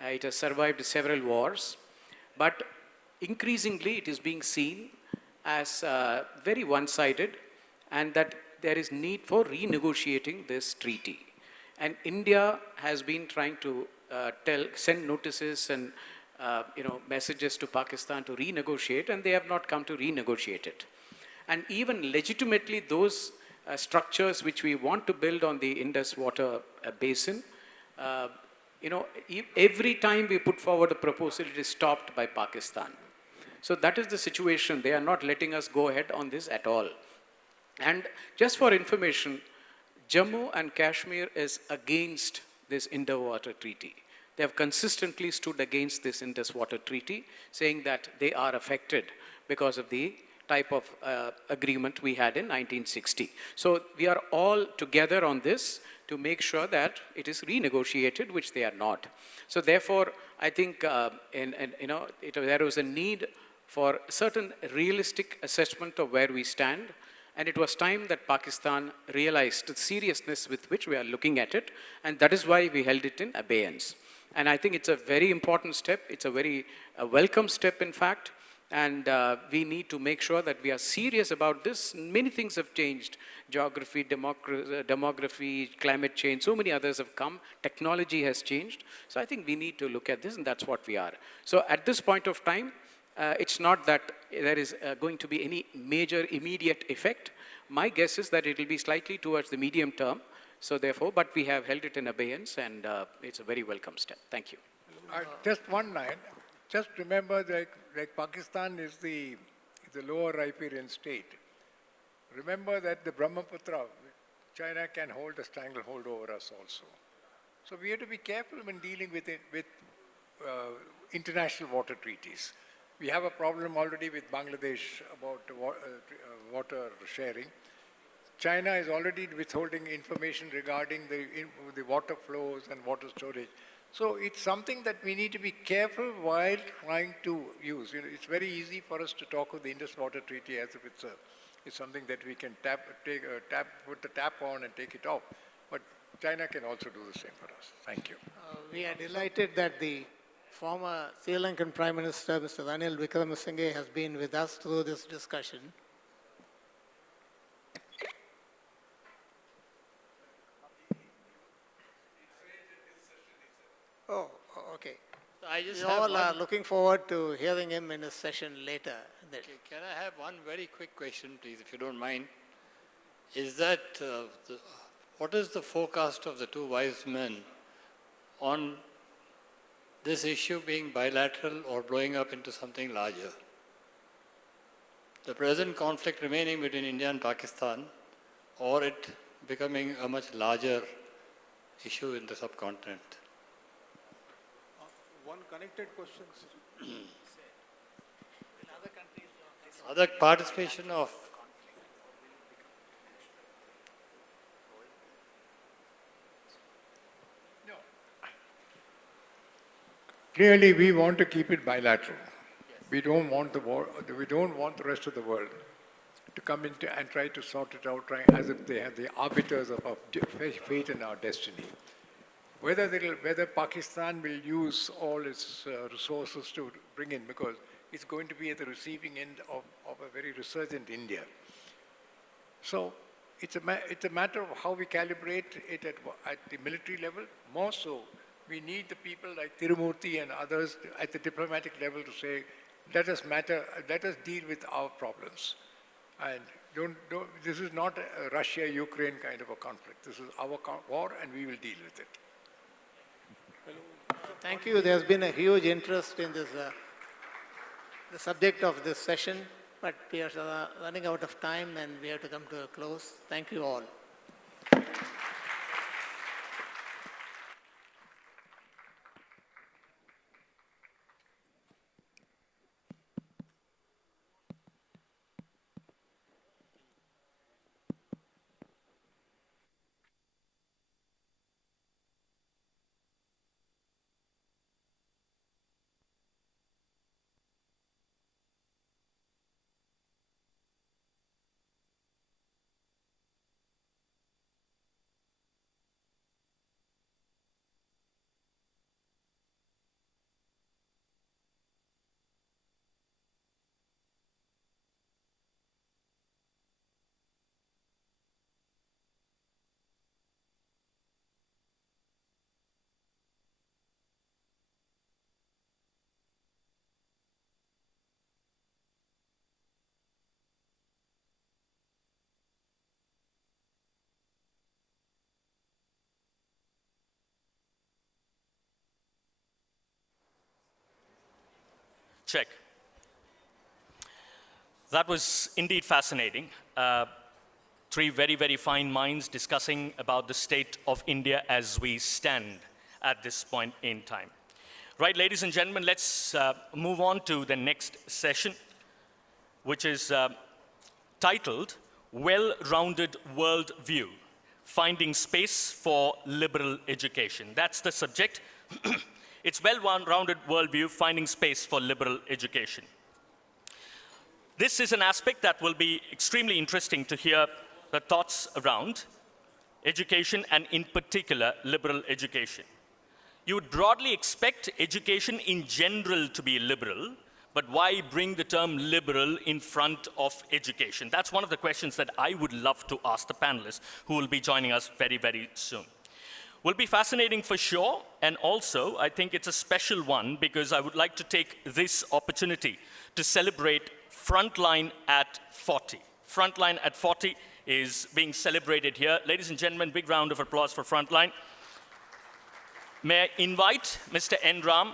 It has survived several wars, but increasingly it is being seen as very one-sided, and that there is need for renegotiating this treaty. And India has been trying to send notices and messages to Pakistan to renegotiate, and they have not come to renegotiate it. And even legitimately, those structures which we want to build on the Indus Water Basin, every time we put forward a proposal, it is stopped by Pakistan. So that is the situation. They are not letting us go ahead on this at all. And just for information, Jammu and Kashmir is against this Indus Water Treaty. They have consistently stood against this Indus Water Treaty, saying that they are affected because of the type of agreement we had in 1960. So we are all together on this to make sure that it is renegotiated, which they are not. So therefore, I think there was a need for certain realistic assessment of where we stand. And it was time that Pakistan realized the seriousness with which we are looking at it. And that is why we held it in abeyance. And I think it's a very important step. It's a very welcome step, in fact. And we need to make sure that we are serious about this. Many things have changed. Geography, demography, climate change, so many others have come. Technology has changed. So I think we need to look at this, and that's what we are. So at this point of time, it's not that there is going to be any major immediate effect. My guess is that it will be slightly towards the medium term. So therefore, but we have held it in abeyance, and it's a very welcome step. Thank you. Just one line. Just remember that Pakistan is the lower riparian state. Remember that the Brahmaputra, China can hold a stranglehold over us also. So we have to be careful when dealing with international water treaties. We have a problem already with Bangladesh about water sharing. China is already withholding information regarding the water flows and water storage. So it's something that we need to be careful while trying to use. It's very easy for us to talk of the Indus Water Treaty as if it's something that we can put the tap on and take it off. But China can also do the same for us. Thank you. We are delighted that the former Sri Lankan Prime Minister, Mr. Ranil Wickremesinghe, has been with us through this discussion. Oh, okay. I just We have all are one- looking forward to hearing him in a session later. Okay, can I have one very quick question, please, if you don't mind? Is that what is the forecast of the two wise men on this issue being bilateral or blowing up into something larger? The present conflict remaining between India and Pakistan, or it becoming a much larger issue in the subcontinent? One connected question. Other participation of Clearly, we want to keep it bilateral. We don't want the war. We don't want the rest of the world to come into and try to sort it out, as if they are the arbiters of our fate and our destiny. Whether Pakistan will use all its resources to bring in, because it's going to be at the receiving end of a very resurgent India. So it's a matter of how we calibrate it at the military level. More so, we need the people like Tirumurthy and others at the diplomatic level to say, let us deal with our problems. And this is not a Russia-Ukraine kind of a conflict. This is our war, and we will deal with it. Thank you. There's been a huge interest in this, the subject of this session, but we are running out of time and we have to come to a close. Thank you all. Check. That was indeed fascinating. Three very, very fine minds discussing about the state of India as we stand at this point in time. Right, ladies and gentlemen, let's move on to the next session, which is titled Well-Rounded World View, Finding Space for Liberal Education. That's the subject. It's well-rounded worldview, finding space for liberal education. This is an aspect that will be extremely interesting to hear the thoughts around education, and in particular, liberal education. You would broadly expect education in general to be liberal, but why bring the term liberal in front of education? That's one of the questions that I would love to ask the panelists who will be joining us very, very soon. Will be fascinating for sure, and also I think it's a special one because I would like to take this opportunity to celebrate Frontline at 40. Frontline at 40 is being celebrated here. Ladies and gentlemen, big round of applause for Frontline. May I invite Mr. N. Ram,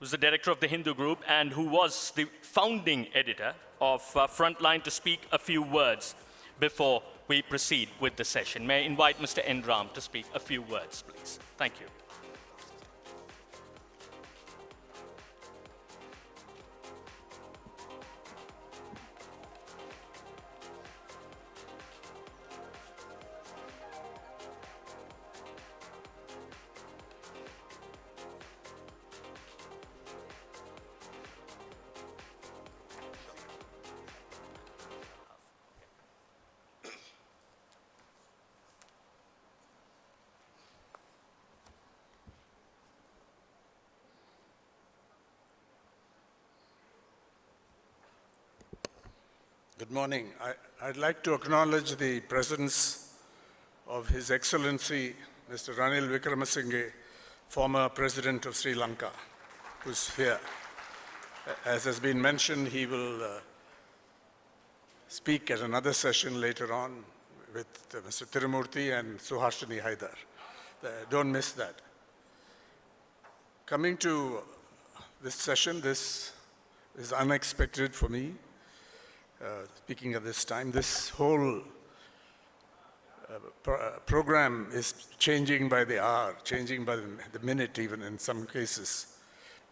who's the director of the Hindu Group and who was the founding editor of Frontline, to speak a few words before we proceed with the session. May I invite Mr. N. Ram to speak a few words, please. Thank you. Good morning. I'd like to acknowledge the presence of His Excellency, Mr. Ranil Wickremesinghe, former President of Sri Lanka, who's here. As has been mentioned, he will speak at another session later on with Mr. Tirumurthy and Suhashini Haidar. Don't miss that. Coming to this session, this is unexpected for me. Speaking at this time, this whole program is changing by the hour, changing by the minute even in some cases.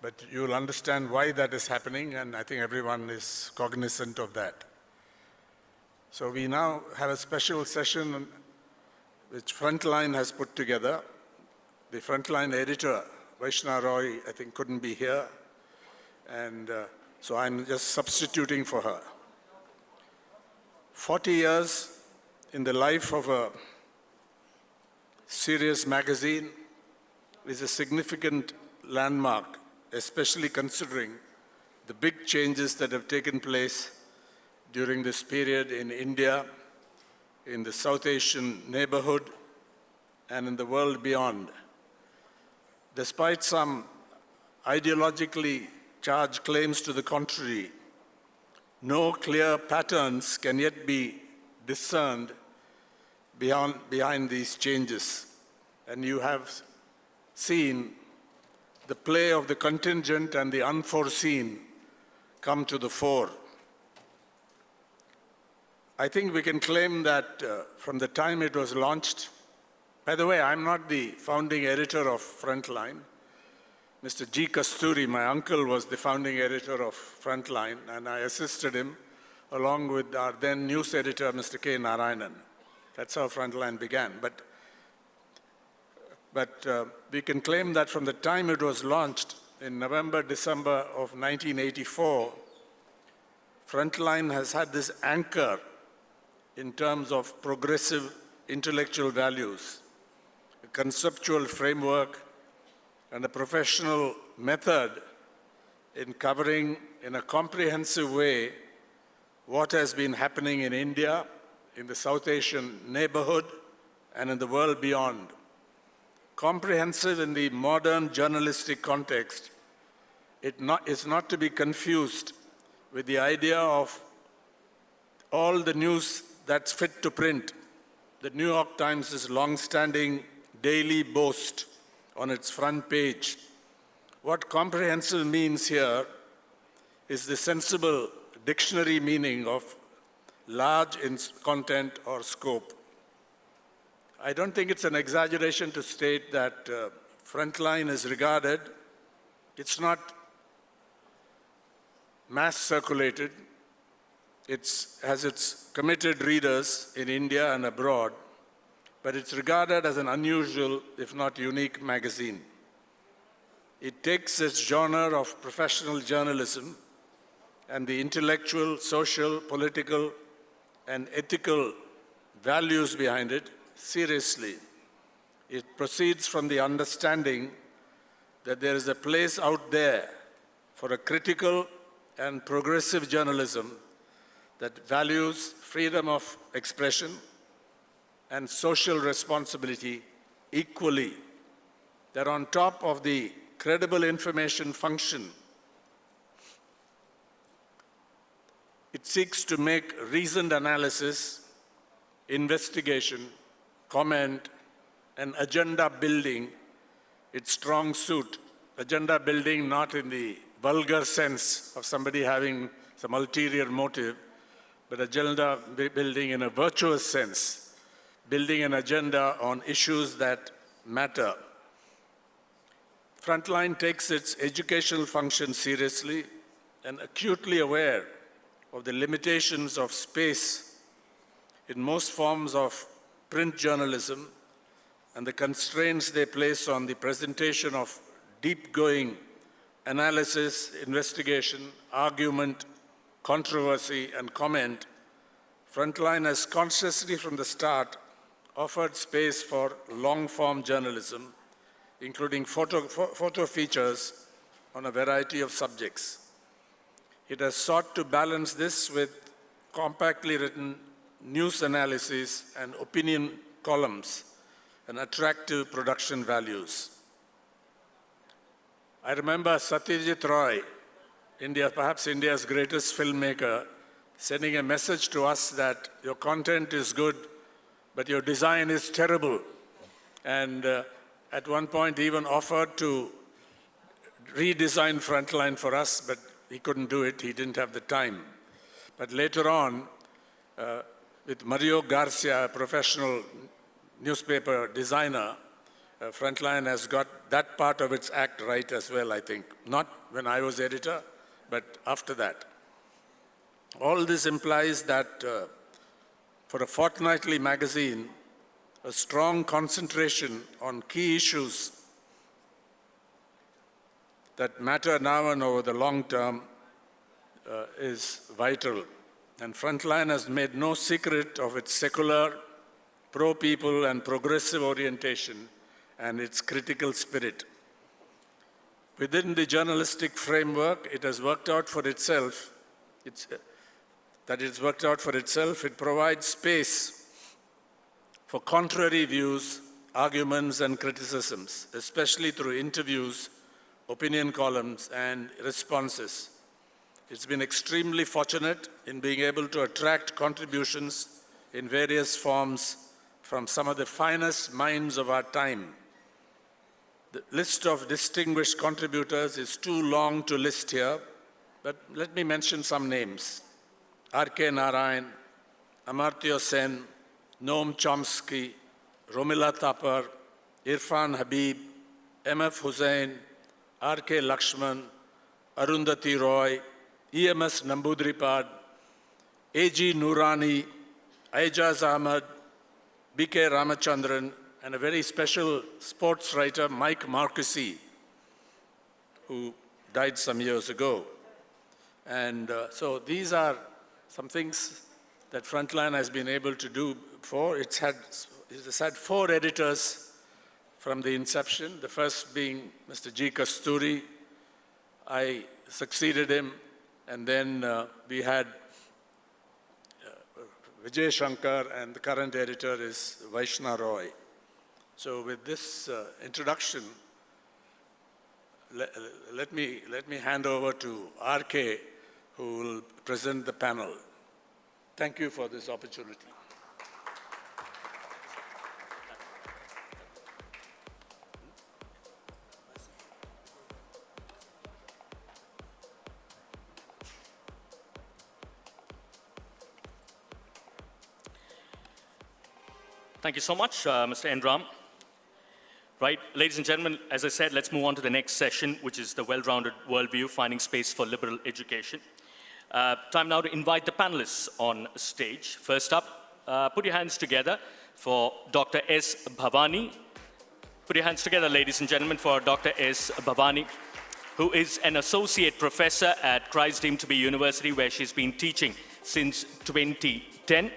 But you'll understand why that is happening, and I think everyone is cognizant of that. So we now have a special session which Frontline has put together. The Frontline editor, Vaishna Roy, I think couldn't be here, and so I'm just substituting for her. 40 years in the life of a serious magazine is a significant landmark, especially considering the big changes that have taken place during this period in India, in the South Asian neighborhood, and in the world beyond. Despite some ideologically charged claims to the contrary, no clear patterns can yet be discerned behind these changes. And you have seen the play of the contingent and the unforeseen come to the fore. I think we can claim that from the time it was launched, by the way, I'm not the founding editor of Frontline. Mr. G. Kasturi, my uncle, was the founding editor of Frontline, and I assisted him along with our then news editor, Mr. K. Narayanan. That's how Frontline began. But we can claim that from the time it was launched in November, December of 1984, Frontline has had this anchor in terms of progressive intellectual values, a conceptual framework, and a professional method in covering in a comprehensive way what has been happening in India, in the South Asian neighborhood, and in the world beyond. Comprehensive in the modern journalistic context, it's not to be confused with the idea of all the news that's fit to print. The New York Times' long-standing daily boast on its front page. What comprehensive means here is the sensible dictionary meaning of large in content or scope. I don't think it's an exaggeration to state that Frontline is regarded, it's not mass circulated, it has its committed readers in India and abroad, but it's regarded as an unusual, if not unique, magazine. It takes its genre of professional journalism and the intellectual, social, political, and ethical values behind it seriously. It proceeds from the understanding that there is a place out there for a critical and progressive journalism that values freedom of expression and social responsibility equally, that on top of the credible information function, it seeks to make reasoned analysis, investigation, comment, and agenda building its strong suit. Agenda building not in the vulgar sense of somebody having some ulterior motive, but agenda building in a virtuous sense, building an agenda on issues that matter. Frontline takes its educational function seriously and acutely aware of the limitations of space in most forms of print journalism and the constraints they place on the presentation of deep-going analysis, investigation, argument, controversy, and comment. Frontline has consciously from the start offered space for long-form journalism, including photo features on a variety of subjects. It has sought to balance this with compactly written news analysis and opinion columns and attractive production values. I remember Satyajit Roy, perhaps India's greatest filmmaker, sending a message to us that your content is good, but your design is terrible. And at one point, he even offered to redesign Frontline for us, but he couldn't do it. He didn't have the time. But later on, with Mario Garcia, a professional newspaper designer, Frontline has got that part of its act right as well, I think. Not when I was editor, but after that. All this implies that for a fortnightly magazine, a strong concentration on key issues that matter now and over the long term is vital. And Frontline has made no secret of its secular, pro-people and progressive orientation and its critical spirit. Within the journalistic framework, it has worked out for itself. It provides space for contrary views, arguments, and criticisms, especially through interviews, opinion columns, and responses. It's been extremely fortunate in being able to attract contributions in various forms from some of the finest minds of our time. The list of distinguished contributors is too long to list here, but let me mention some names. R.K. Narayan, Amartya Sen, Noam Chomsky, Romila Thapar, Irfan Habib, M.F. Hussain, R.K. Lakshman, Arundhati Roy, E.M.S. Nambudripad, A.G. Noorani, Aijaz Ahmad, B.K. Ramachandran, and a very special sports writer, Mike Marquesi, who died some years ago. And so these are some things that Frontline has been able to do before. It has had 4 editors from the inception, the first being Mr. G. Kasturi. I succeeded him, and then we had Vijay Shankar, and the current editor is Vaishna Roy. So with this introduction, let me hand over to R.K., who will present the panel. Thank you for this opportunity. Thank you so much, Mr. Endram. Right, ladies and gentlemen, as I said, let's move on to the next session, which is the well-rounded worldview, finding space for liberal education. Time now to invite the panelists on stage. First up, put your hands together for Dr. S. Bhavani. Put your hands together, ladies and gentlemen, for Dr. S. Bhavani, who is an associate professor at Christ Deemed to be University, where she's been teaching since 2010.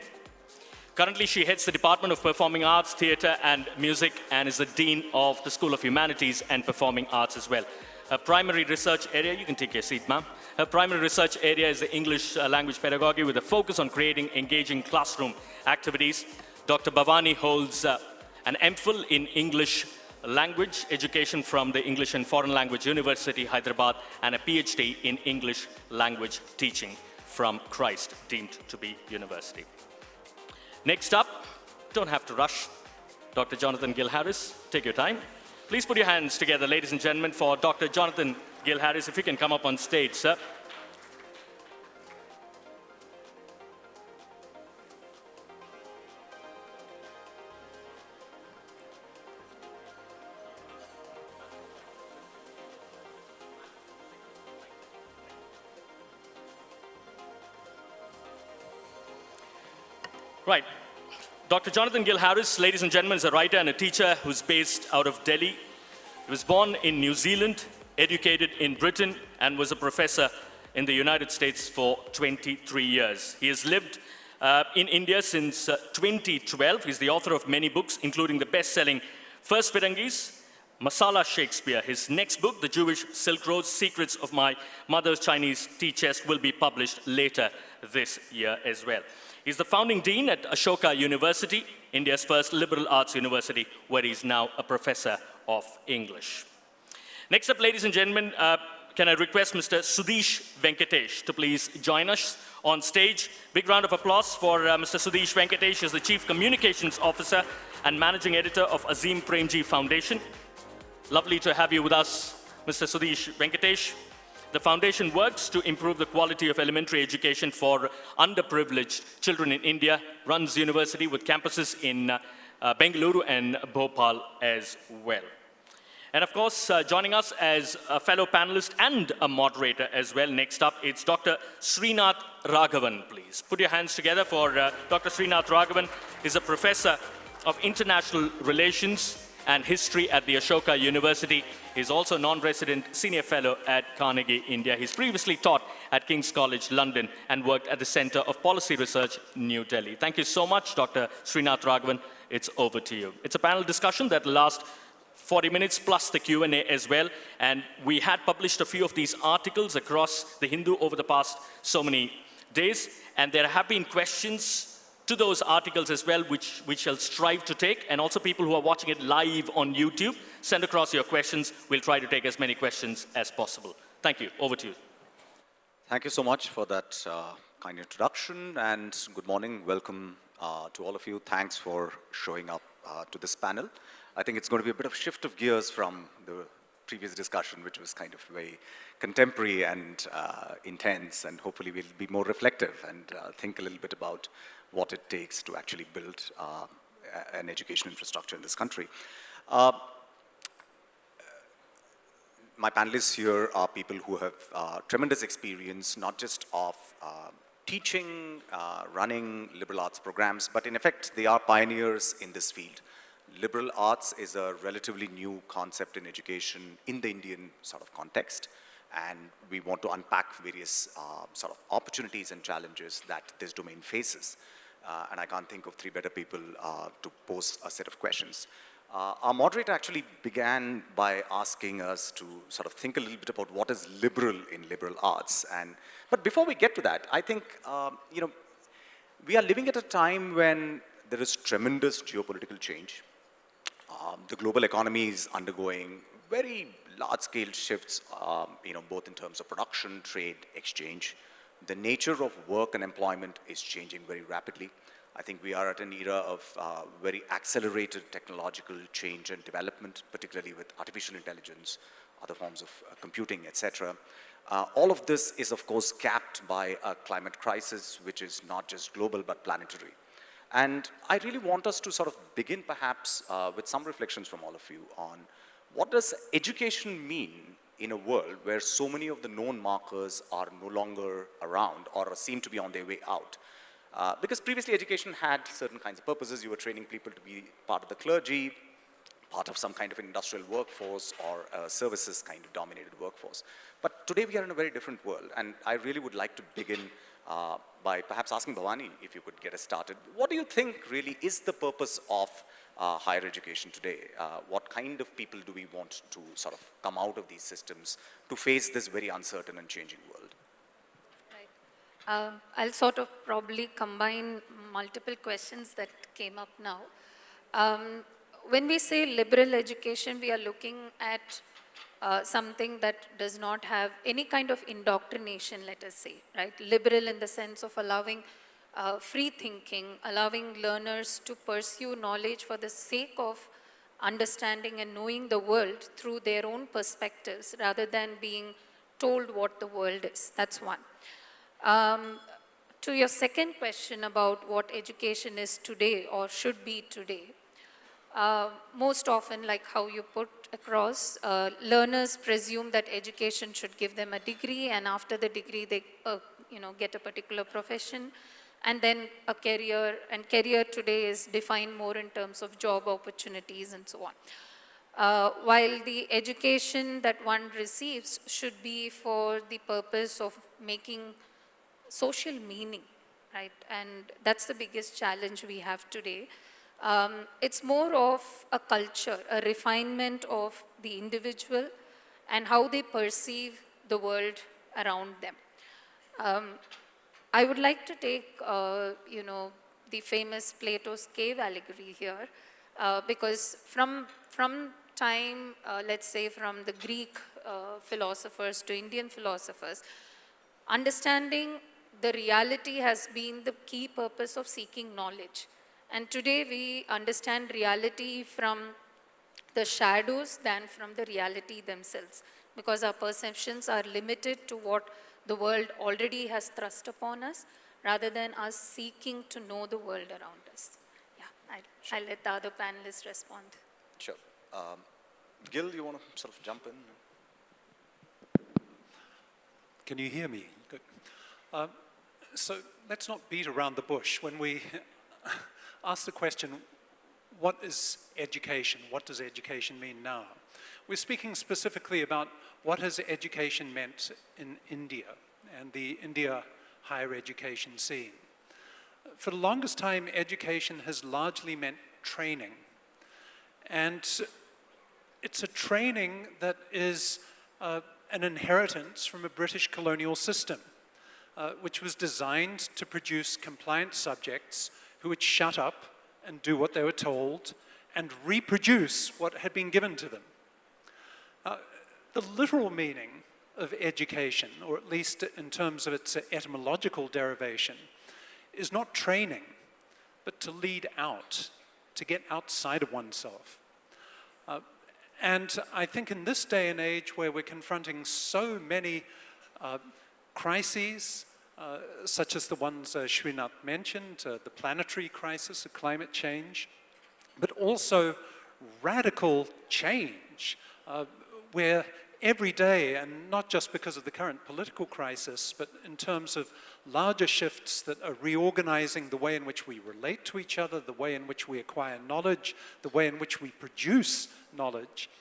Currently, she heads the Department of Performing Arts, Theatre and Music, and is the Dean of the School of Humanities and Performing Arts as well. Her primary research area, you can take your seat, ma'am. Her primary research area is the English language pedagogy with a focus on creating engaging classroom activities. Dr. Bhavani holds an MPhil in English language education from the English and Foreign Language University, Hyderabad, and a PhD in English language teaching from Christ Deemed to be University. Next up, don't have to rush, Dr. Jonathan Gill Harris, take your time. Please put your hands together, ladies and gentlemen, for Dr. Jonathan Gill Harris. If you can come up on stage, sir. Right. Dr. Jonathan Gill Harris, ladies and gentlemen, is a writer and a teacher who's based out of Delhi. He was born in New Zealand, educated in Britain, and was a professor in the United States for 23 years. He has lived in India since 2012. He's the author of many books, including the best-selling First Firangis, Masala Shakespeare. His next book, The Jewish Silk Road, Secrets of My Mother's Chinese Tea Chest, will be published later this year as well. He's the founding dean at Ashoka University, India's first liberal arts university, where he's now a professor of English. Next up, ladies and gentlemen, can I request Mr. Sudhish Venkatesh to please join us on stage. Big round of applause for Mr. Sudhish Venkatesh, as the Chief Communications Officer and Managing Editor of Azim Premji Foundation. Lovely to have you with us, Mr. Sudhish Venkatesh. The foundation works to improve the quality of elementary education for underprivileged children in India, runs university with campuses in Bengaluru and Bhopal as well. And of course, joining us as a fellow panelist and a moderator as well, next up, it's Dr. Srinath Raghavan, please. Put your hands together for Dr. Srinath Raghavan. He's a professor of international relations and history at the Ashoka University. He's also non-resident senior fellow at Carnegie, India. He's previously taught at King's College, London, and worked at the Center of Policy Research, New Delhi. Thank you so much, Dr. Srinath Raghavan. It's over to you. It's a panel discussion that will last 40 minutes plus the Q&A as well. And we had published a few of these articles across the Hindu over the past so many days. And there have been questions to those articles as well, which we shall strive to take. And also people who are watching it live on YouTube, send across your questions. We'll try to take as many questions as possible. Thank you. Over to you. Thank you so much for that kind introduction, and good morning. Welcome to all of you. Thanks for showing up to this panel. I think it's going to be a bit of shift of gears from the previous discussion, which was kind of very contemporary and intense, and hopefully we'll be more reflective and think a little bit about what it takes to actually build an education infrastructure in this country. My panelists here are people who have tremendous experience, not just of teaching, running liberal arts programs, but in effect, they are pioneers in this field. Liberal arts is a relatively new concept in education in the Indian sort of context, and we want to unpack various sort of opportunities and challenges that this domain faces. And I can't think of three better people to pose a set of questions. Our moderator actually began by asking us to sort of think a little bit about what is liberal in liberal arts. But before we get to that, I think, we are living at a time when there is tremendous geopolitical change. The global economy is undergoing very large-scale shifts, both in terms of production, trade, exchange. The nature of work and employment is changing very rapidly. I think we are at an era of very accelerated technological change and development, particularly with artificial intelligence, other forms of computing, etc. All of this is, of course, capped by a climate crisis, which is not just global, but planetary. And I really want us to sort of begin, perhaps, with some reflections from all of you on what does education mean in a world where so many of the known markers are no longer around or seem to be on their way out. Because previously education had certain kinds of purposes. You were training people to be part of the clergy, part of some kind of an industrial workforce or a services kind of dominated workforce. But today we are in a very different world, and I really would like to begin by perhaps asking Bhavani if you could get us started. What do you think really is the purpose of higher education today? What kind of people do we want to sort of come out of these systems to face this very uncertain and changing world? Right. I'll sort of probably combine multiple questions that came up now. When we say liberal education, we are looking at something that does not have any kind of indoctrination, let us say, right? Liberal in the sense of allowing free thinking, allowing learners to pursue knowledge for the sake of understanding and knowing the world through their own perspectives rather than being told what the world is. That's one. To your second question about what education is today or should be today, most often, like how you put across, learners presume that education should give them a degree, and after the degree they get a particular profession and then a career, and career today is defined more in terms of job opportunities and so on. While the education that one receives should be for the purpose of making social meaning, right? And that's the biggest challenge we have today. It's more of a culture, a refinement of the individual and how they perceive the world around them. I would like to take, the famous Plato's cave allegory here, because from time, let's say from the Greek philosophers to Indian philosophers, understanding the reality has been the key purpose of seeking knowledge. And today we understand reality from the shadows than from the reality themselves, because our perceptions are limited to what the world already has thrust upon us, rather than us seeking to know the world around us. Yeah, I'll let the other panelists respond. Sure. Gil, you want to sort of jump in? Can you hear me? Good. So let's not beat around the bush. When we ask the question, what is education? What does education mean now? We're speaking specifically about what has education meant in India and the India higher education scene. For the longest time, education has largely meant training. And it's a training that is an inheritance from a British colonial system, which was designed to produce compliant subjects who would shut up and do what they were told and reproduce what had been given to them. The literal meaning of education, or at least in terms of its etymological derivation, is not training, but to lead out, to get outside of oneself. And I think in this day and age where we're confronting so many crises, such as the ones Srinath mentioned, the planetary crisis of climate change, but also radical change, where every day, and not just because of the current political crisis, but in terms of larger shifts that are reorganizing the way in which we relate to each other, the way in which we acquire knowledge, the way in which we produce knowledge.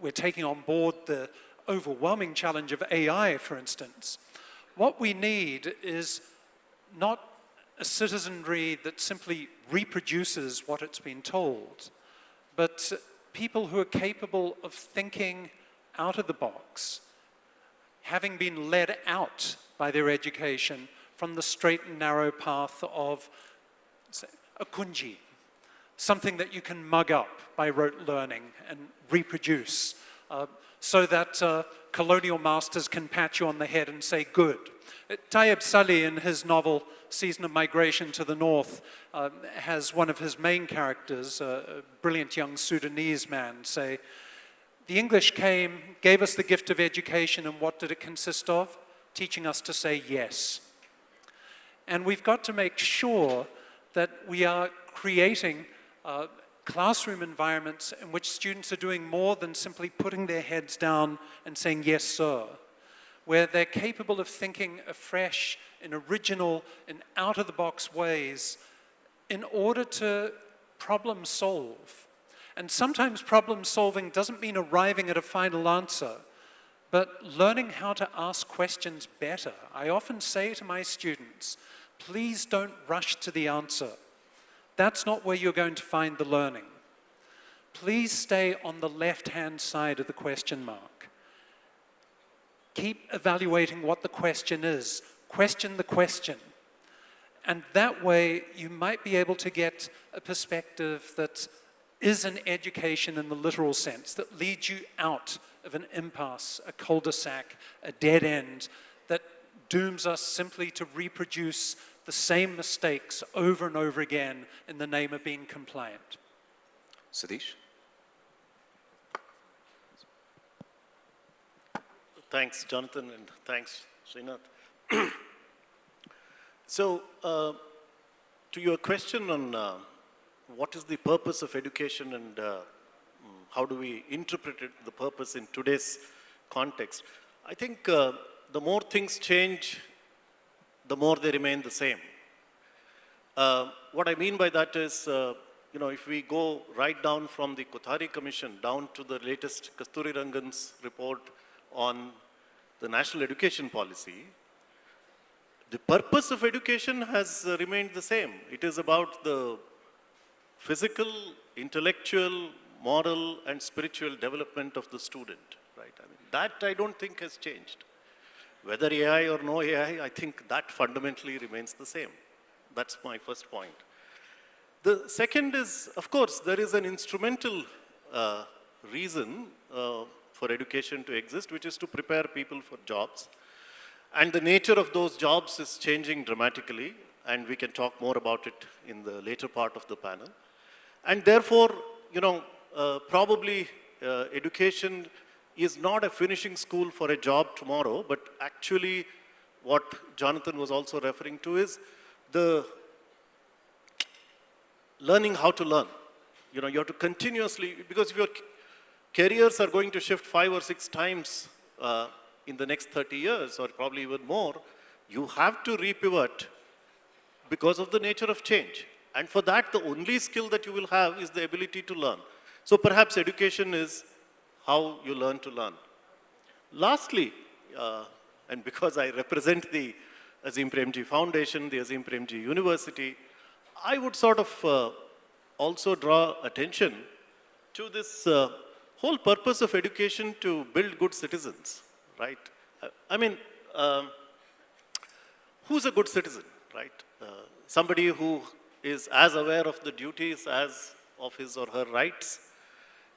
We're taking on board the overwhelming challenge of AI, for instance. What we need is not a citizenry that simply reproduces what it's been told, but people who are capable of thinking out of the box, having been led out by their education from the straight and narrow path of, say, a kunji, something that you can mug up by rote learning and reproduce, so that colonial masters can pat you on the head and say, good. Tayyib Salih, in his novel Season of Migration to the North, has one of his main characters, a brilliant young Sudanese man, say, the English came, gave us the gift of education, and what did it consist of? Teaching us to say yes. And we've got to make sure that we are creating classroom environments in which students are doing more than simply putting their heads down and saying, yes, sir, where they're capable of thinking afresh, in original, in out-of-the-box ways in order to problem solve. And sometimes problem solving doesn't mean arriving at a final answer, but learning how to ask questions better. I often say to my students, please don't rush to the answer. That's not where you're going to find the learning. Please stay on the left-hand side of the question mark. Keep evaluating what the question is. Question the question. And that way, you might be able to get a perspective that is an education in the literal sense, that leads you out of an impasse, a cul-de-sac, a dead end, that dooms us simply to reproduce the same mistakes over and over again in the name of being compliant. Satish? Thanks, Jonathan, and thanks, Srinath. So, to your question on what is the purpose of education and how do we interpret the purpose in today's context, I think the more things change, the more they remain the same. What I mean by that is, if we go right down from the Kothari Commission down to the latest Kasturi Rangan's report on the national education policy, the purpose of education has remained the same. It is about the physical, intellectual, moral, and spiritual development of the student, right? I mean, that I don't think has changed. Whether AI or no AI, I think that fundamentally remains the same. That's my first point. The second is, of course, there is an instrumental reason for education to exist, which is to prepare people for jobs. And the nature of those jobs is changing dramatically, and we can talk more about it in the later part of the panel. And therefore, you know, probably education is not a finishing school for a job tomorrow, but actually what Jonathan was also referring to is the learning how to learn. You know, you have to continuously, because if your careers are going to shift 5 or 6 times in the next 30 years, or probably even more, you have to repivot because of the nature of change. And for that, the only skill that you will have is the ability to learn. So perhaps education is how you learn to learn. Lastly, and because I represent the Azim Premji Foundation, the Azim Premji University, I would sort of also draw attention to this whole purpose of education to build good citizens, right? I mean, who's a good citizen, right? Somebody who is as aware of the duties as of his or her rights,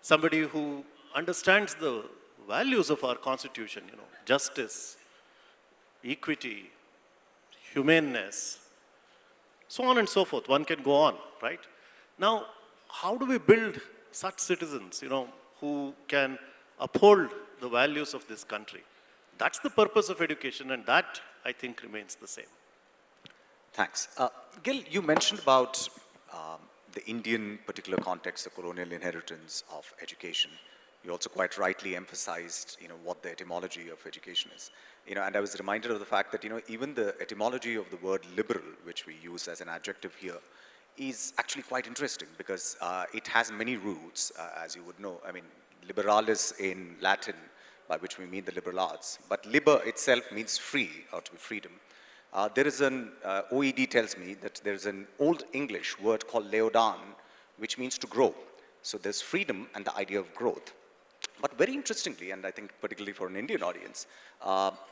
somebody who understands the values of our constitution, you know, justice, equity, humaneness, so on and so forth. One can go on, right? Now, how do we build such citizens, you know, who can uphold the values of this country? That's the purpose of education, and that, I think, remains the same. Thanks. Gil, you mentioned about the Indian particular context, the colonial inheritance of education. You also quite rightly emphasized, you know, what the etymology of education is. You know, and I was reminded of the fact that, you know, even the etymology of the word liberal, which we use as an adjective here, is actually quite interesting because it has many roots, as you would know. I mean, liberalis in Latin, by which we mean the liberal arts, but liber itself means free, or to be freedom. There is an, OED tells me that there's an Old English word called leodan, which means to grow. So there's freedom and the idea of growth. But very interestingly, and I think particularly for an Indian audience,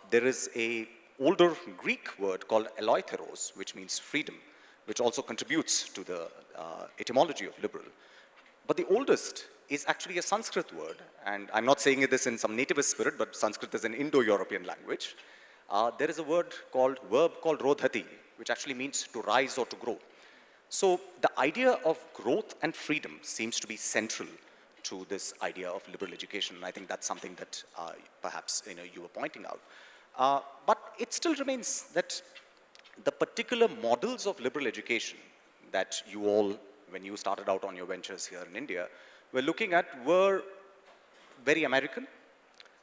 there is a older Greek word called eleutheros, which means freedom, which also contributes to the etymology of liberal. But the oldest is actually a Sanskrit word, and I'm not saying this in some nativist spirit, but Sanskrit is an Indo-European language. There is a verb called rodhati, which actually means to rise or to grow. So the idea of growth and freedom seems to be central to this idea of liberal education, and I think that's something that perhaps, you know, you were pointing out. But it still remains that the particular models of liberal education that you all, when you started out on your ventures here in India, were looking at were very American.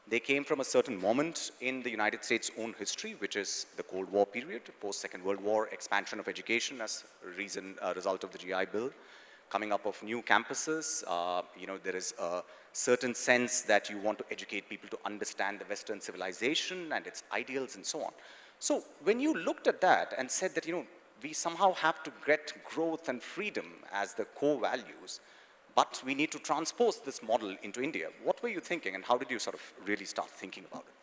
They came from a certain moment in the United States' own history, which is the Cold War period, post-Second World War, expansion of education as a result of the GI Bill, coming up of new campuses. You know, there is a certain sense that you want to educate people to understand the Western civilization and its ideals and so on. So when you looked at that and said that, you know, we somehow have to get growth and freedom as the core values, but we need to transpose this model into India, what were you thinking, and how did you sort of really start thinking about it?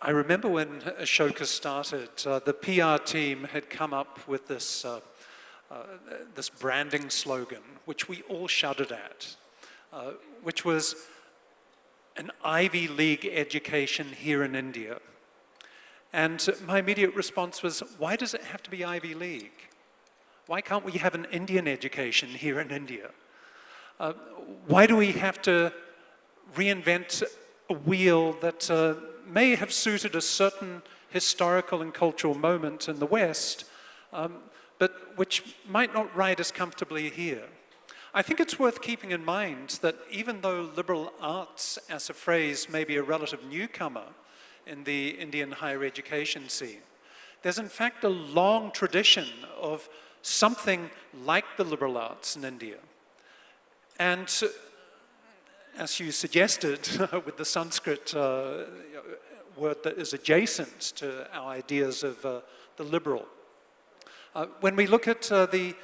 I remember when Ashoka started, the PR team had come up with this, this branding slogan, which we all shuddered at, which was an Ivy League education here in India. And my immediate response was, why does it have to be Ivy League? Why can't we have an Indian education here in India? Why do we have to reinvent a wheel that may have suited a certain historical and cultural moment in the West, but which might not ride as comfortably here? I think it's worth keeping in mind that even though liberal arts as a phrase may be a relative newcomer in the Indian higher education scene, there's in fact a long tradition of something like the liberal arts in India. And as you suggested, with the Sanskrit word that is adjacent to our ideas of the liberal, when we look at the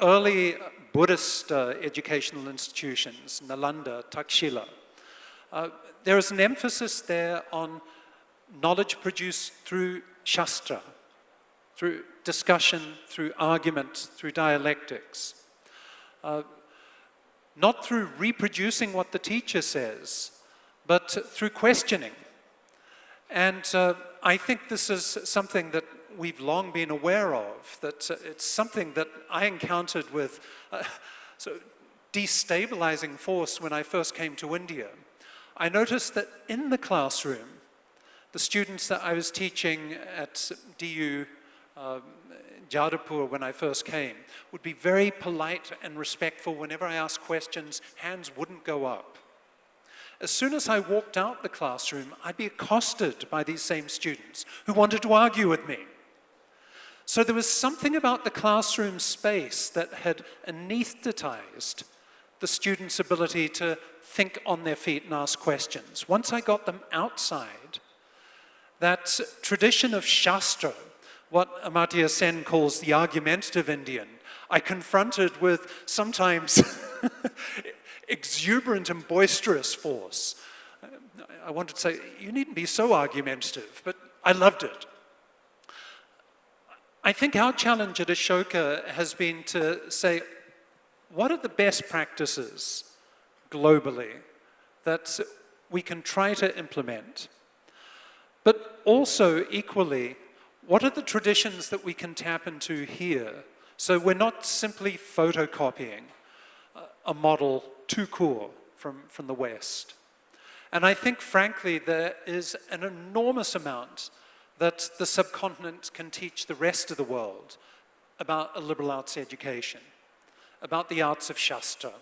Early Buddhist educational institutions, Nalanda, Takshila, there is an emphasis there on knowledge produced through Shastra, through discussion, through argument, through dialectics. Not through reproducing what the teacher says, but through questioning. And I think this is something that we've long been aware of, that it's something that I encountered with so destabilizing force when I first came to India. I noticed that in the classroom, the students that I was teaching at DU Jadapur when I first came would be very polite and respectful. Whenever I asked questions, hands wouldn't go up. As soon as I walked out the classroom, I'd be accosted by these same students who wanted to argue with me. So there was something about the classroom space that had anesthetized the students' ability to think on their feet and ask questions. Once I got them outside, that tradition of Shastra, what Amartya Sen calls the argumentative Indian, I confronted with sometimes exuberant and boisterous force. I wanted to say, you needn't be so argumentative, but I loved it. I think our challenge at Ashoka has been to say, what are the best practices globally that we can try to implement? But also, equally, what are the traditions that we can tap into here? So we're not simply photocopying a model tout court from the West. And I think, frankly, there is an enormous amount that the subcontinent can teach the rest of the world about a liberal arts education, about the arts of Shastra,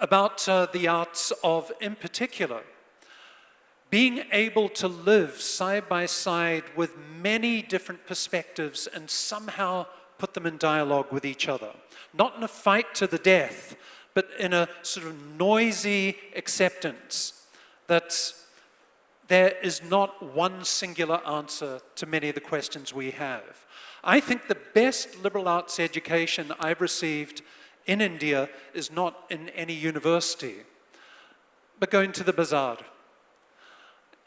about the arts of, in particular, being able to live side by side with many different perspectives and somehow put them in dialogue with each other. Not in a fight to the death, but in a sort of noisy acceptance that there is not one singular answer to many of the questions we have. I think the best liberal arts education I've received in India is not in any university, but going to the bazaar.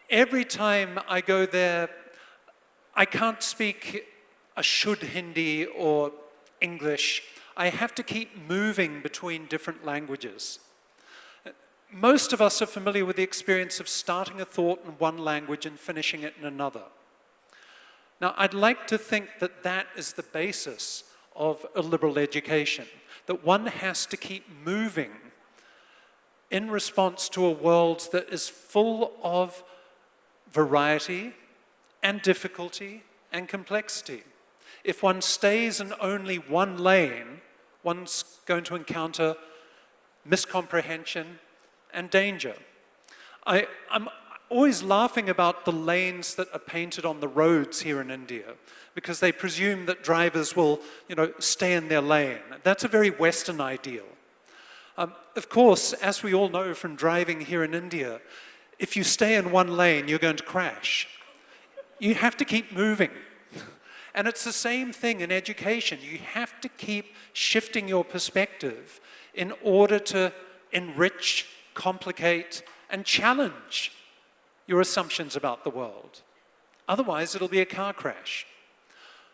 Every time I go there, I can't speak a Shuddh Hindi or English. I have to keep moving between different languages. Most of us are familiar with the experience of starting a thought in one language and finishing it in another. Now, I'd like to think that that is the basis of a liberal education, that one has to keep moving in response to a world that is full of variety and difficulty and complexity. If one stays in only one lane, one's going to encounter miscomprehension and danger. I'm always laughing about the lanes that are painted on the roads here in India because they presume that drivers will, stay in their lane. That's a very Western ideal. Of course, as we all know from driving here in India, if you stay in one lane, you're going to crash. You have to keep moving. And it's the same thing in education. You have to keep shifting your perspective in order to enrich, complicate, and challenge your assumptions about the world. Otherwise, it'll be a car crash.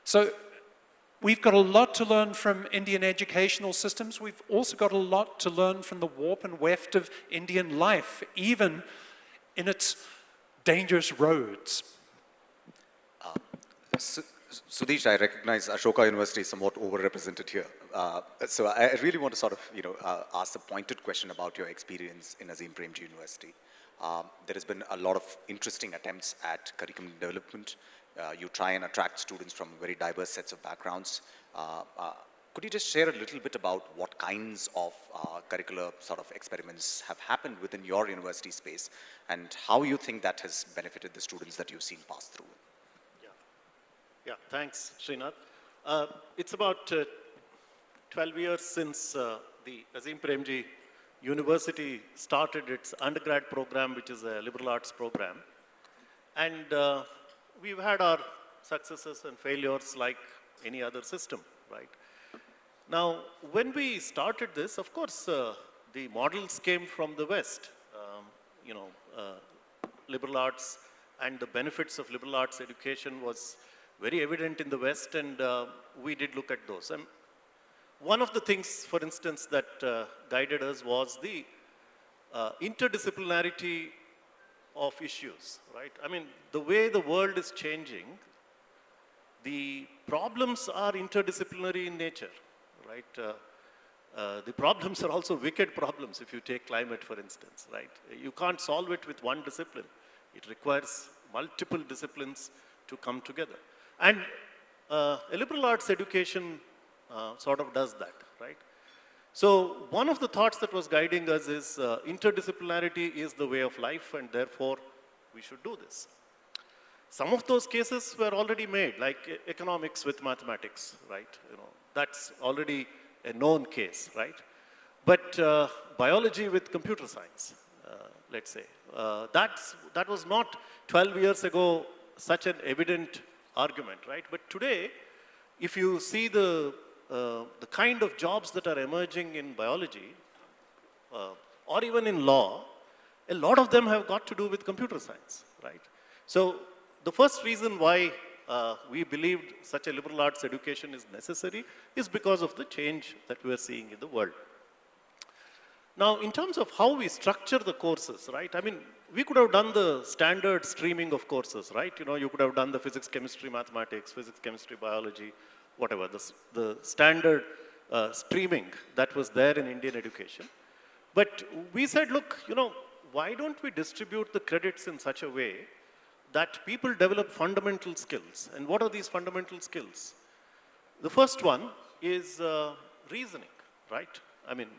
So we've got a lot to learn from Indian educational systems. We've also got a lot to learn from the warp and weft of Indian life, even in its dangerous roads. Sudesh, I recognize Ashoka University is somewhat overrepresented here. So I really want to sort of, ask a pointed question about your experience in Azim Premji University. There has been a lot of interesting attempts at curriculum development. You try and attract students from very diverse sets of backgrounds. Could you just share a little bit about what kinds of curricular sort of experiments have happened within your university space and how you think that has benefited the students that you've seen pass through? Yeah, thanks, Srinath. It's about 12 years since the Azim Premji University started its undergrad program, which is a liberal arts program. And we've had our successes and failures like any other system, right? Now, when we started this, of course, the models came from the West. You know, liberal arts and the benefits of liberal arts education was very evident in the West, and we did look at those. And one of the things, for instance, that guided us was the interdisciplinarity of issues, right? I mean, the way the world is changing, the problems are interdisciplinary in nature, right? The problems are also wicked problems, if you take climate, for instance, right? You can't solve it with one discipline. It requires multiple disciplines to come together. And a liberal arts education sort of does that, right? So one of the thoughts that was guiding us is interdisciplinarity is the way of life, and therefore we should do this. Some of those cases were already made, like economics with mathematics, right? You know, that's already a known case, right? But biology with computer science, let's say, that was not 12 years ago such an evident argument, right? But today, if you see the kind of jobs that are emerging in biology or even in law, a lot of them have got to do with computer science, right? So the first reason why we believed such a liberal arts education is necessary is because of the change that we are seeing in the world. Now, in terms of how we structure the courses, right? I mean, we could have done the standard streaming of courses, right? You know, you could have done the physics, chemistry, mathematics, physics, chemistry, biology, whatever, the standard streaming that was there in Indian education. But we said, look, you know, why don't we distribute the credits in such a way that people develop fundamental skills? And what are these fundamental skills? The first one is reasoning, right? I mean,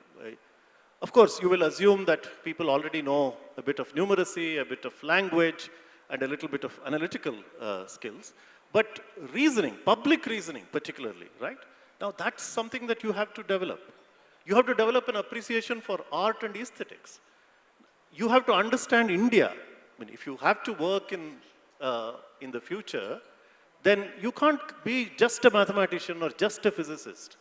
of course, you will assume that people already know a bit of numeracy, a bit of language, and a little bit of analytical skills. But reasoning, public reasoning particularly, right? Now that's something that you have to develop. You have to develop an appreciation for art and aesthetics. You have to understand India. I mean, if you have to work in the future, then you can't be just a mathematician or just a physicist.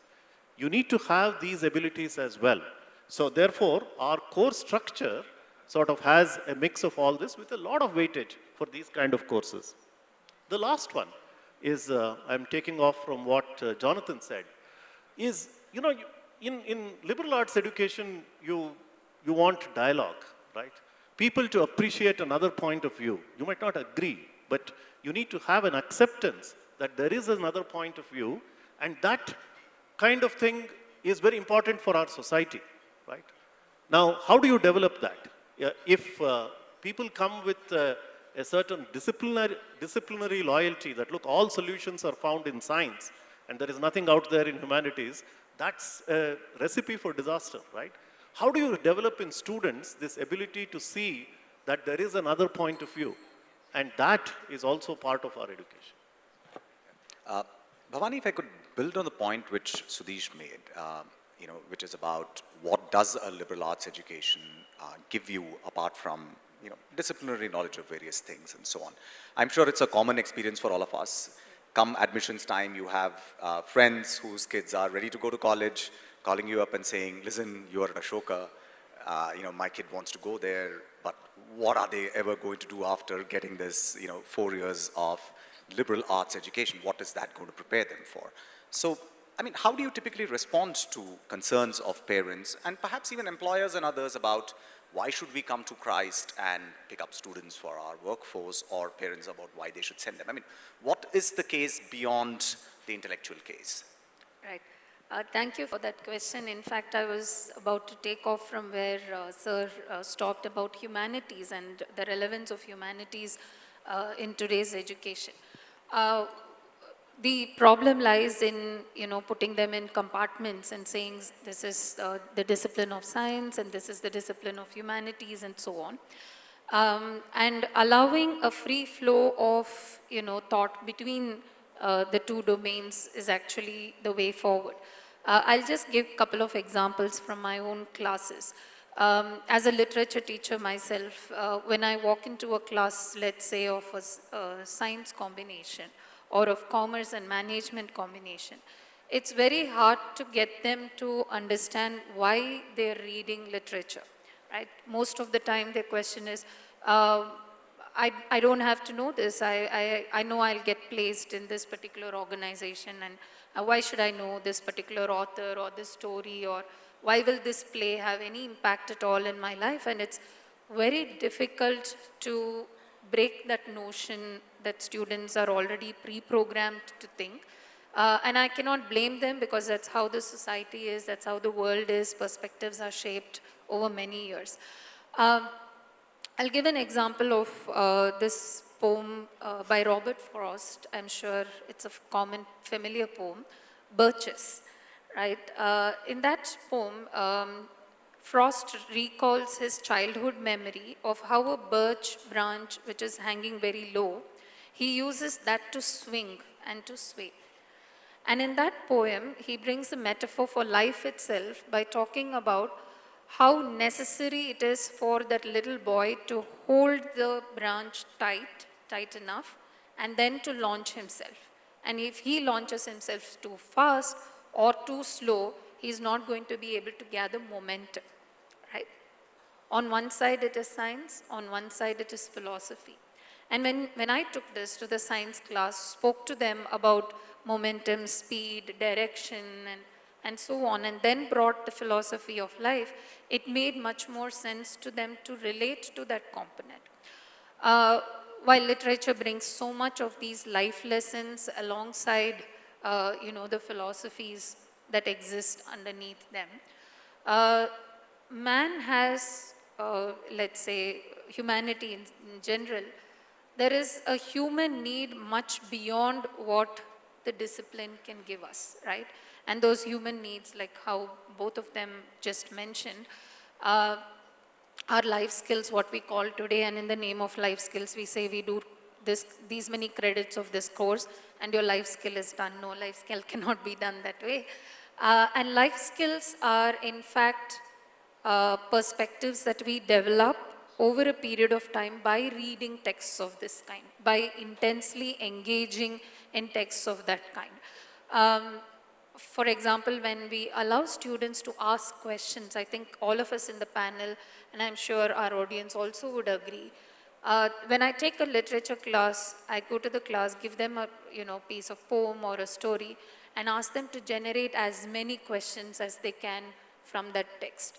You need to have these abilities as well. So therefore, our course structure sort of has a mix of all this with a lot of weightage for these kind of courses. The last one is, I'm taking off from what Jonathan said, is, you know, in liberal arts education, you want dialogue, right? People to appreciate another point of view. You might not agree, but you need to have an acceptance that there is another point of view, and that kind of thing is very important for our society, right? Now, how do you develop that? If people come with a certain disciplinary loyalty that, look, all solutions are found in science and there is nothing out there in humanities, that's a recipe for disaster, right? How do you develop in students this ability to see that there is another point of view? And that is also part of our education. Bhavani, if I could build on the point which Sudhish made, you know, which is about what does a liberal arts education give you apart from, you know, disciplinary knowledge of various things and so on. I'm sure it's a common experience for all of us. Come admissions time, you have friends whose kids are ready to go to college, calling you up and saying, listen, you are at Ashoka, you know, my kid wants to go there, but what are they ever going to do after getting this, you know, 4 years of liberal arts education? What is that going to prepare them for? So, I mean, how do you typically respond to concerns of parents and perhaps even employers and others about why should we come to Christ and pick up students for our workforce, or parents about why they should send them? I mean, what is the case beyond the intellectual case? Right. Thank you for that question. In fact, I was about to take off from where Sir stopped about humanities and the relevance of humanities in today's education. The problem lies in, you know, putting them in compartments and saying this is the discipline of science and this is the discipline of humanities and so on. And allowing a free flow of, you know, thought between the two domains is actually the way forward. I'll just give a couple of examples from my own classes. As a literature teacher myself, when I walk into a class, let's say of a science combination or of commerce and management combination, it's very hard to get them to understand why they're reading literature, right? Most of the time their question is, I don't have to know this. I know I'll get placed in this particular organization, and why should I know this particular author or this story, or why will this play have any impact at all in my life? And it's very difficult to break that notion that students are already pre-programmed to think. And I cannot blame them, because that's how the society is, that's how the world is, perspectives are shaped over many years. I'll give an example of this poem by Robert Frost. I'm sure it's a common, familiar poem, Birches, right? In that poem, Frost recalls his childhood memory of how a birch branch, which is hanging very low, he uses that to swing and to sway. And in that poem, he brings a metaphor for life itself by talking about how necessary it is for that little boy to hold the branch tight enough, and then to launch himself. And if he launches himself too fast or too slow, he's not going to be able to gather momentum, right? On one side it is science, on one side it is philosophy. And when I took this to the science class, spoke to them about momentum, speed, direction, and so on, and then brought the philosophy of life, it made much more sense to them to relate to that component. While literature brings so much of these life lessons alongside, the philosophies that exist underneath them, man has, let's say, humanity in general, there is a human need much beyond what the discipline can give us, right? And those human needs, like how both of them just mentioned, are life skills, what we call today, and in the name of life skills, we say we do these many credits of this course, and your life skill is done. No, life skill cannot be done that way. And life skills are, in fact, perspectives that we develop over a period of time by reading texts of this kind, by intensely engaging in texts of that kind. For example, when we allow students to ask questions, I think all of us in the panel, and I'm sure our audience also would agree, when I take a literature class, I go to the class, give them a piece of poem or a story, and ask them to generate as many questions as they can from that text.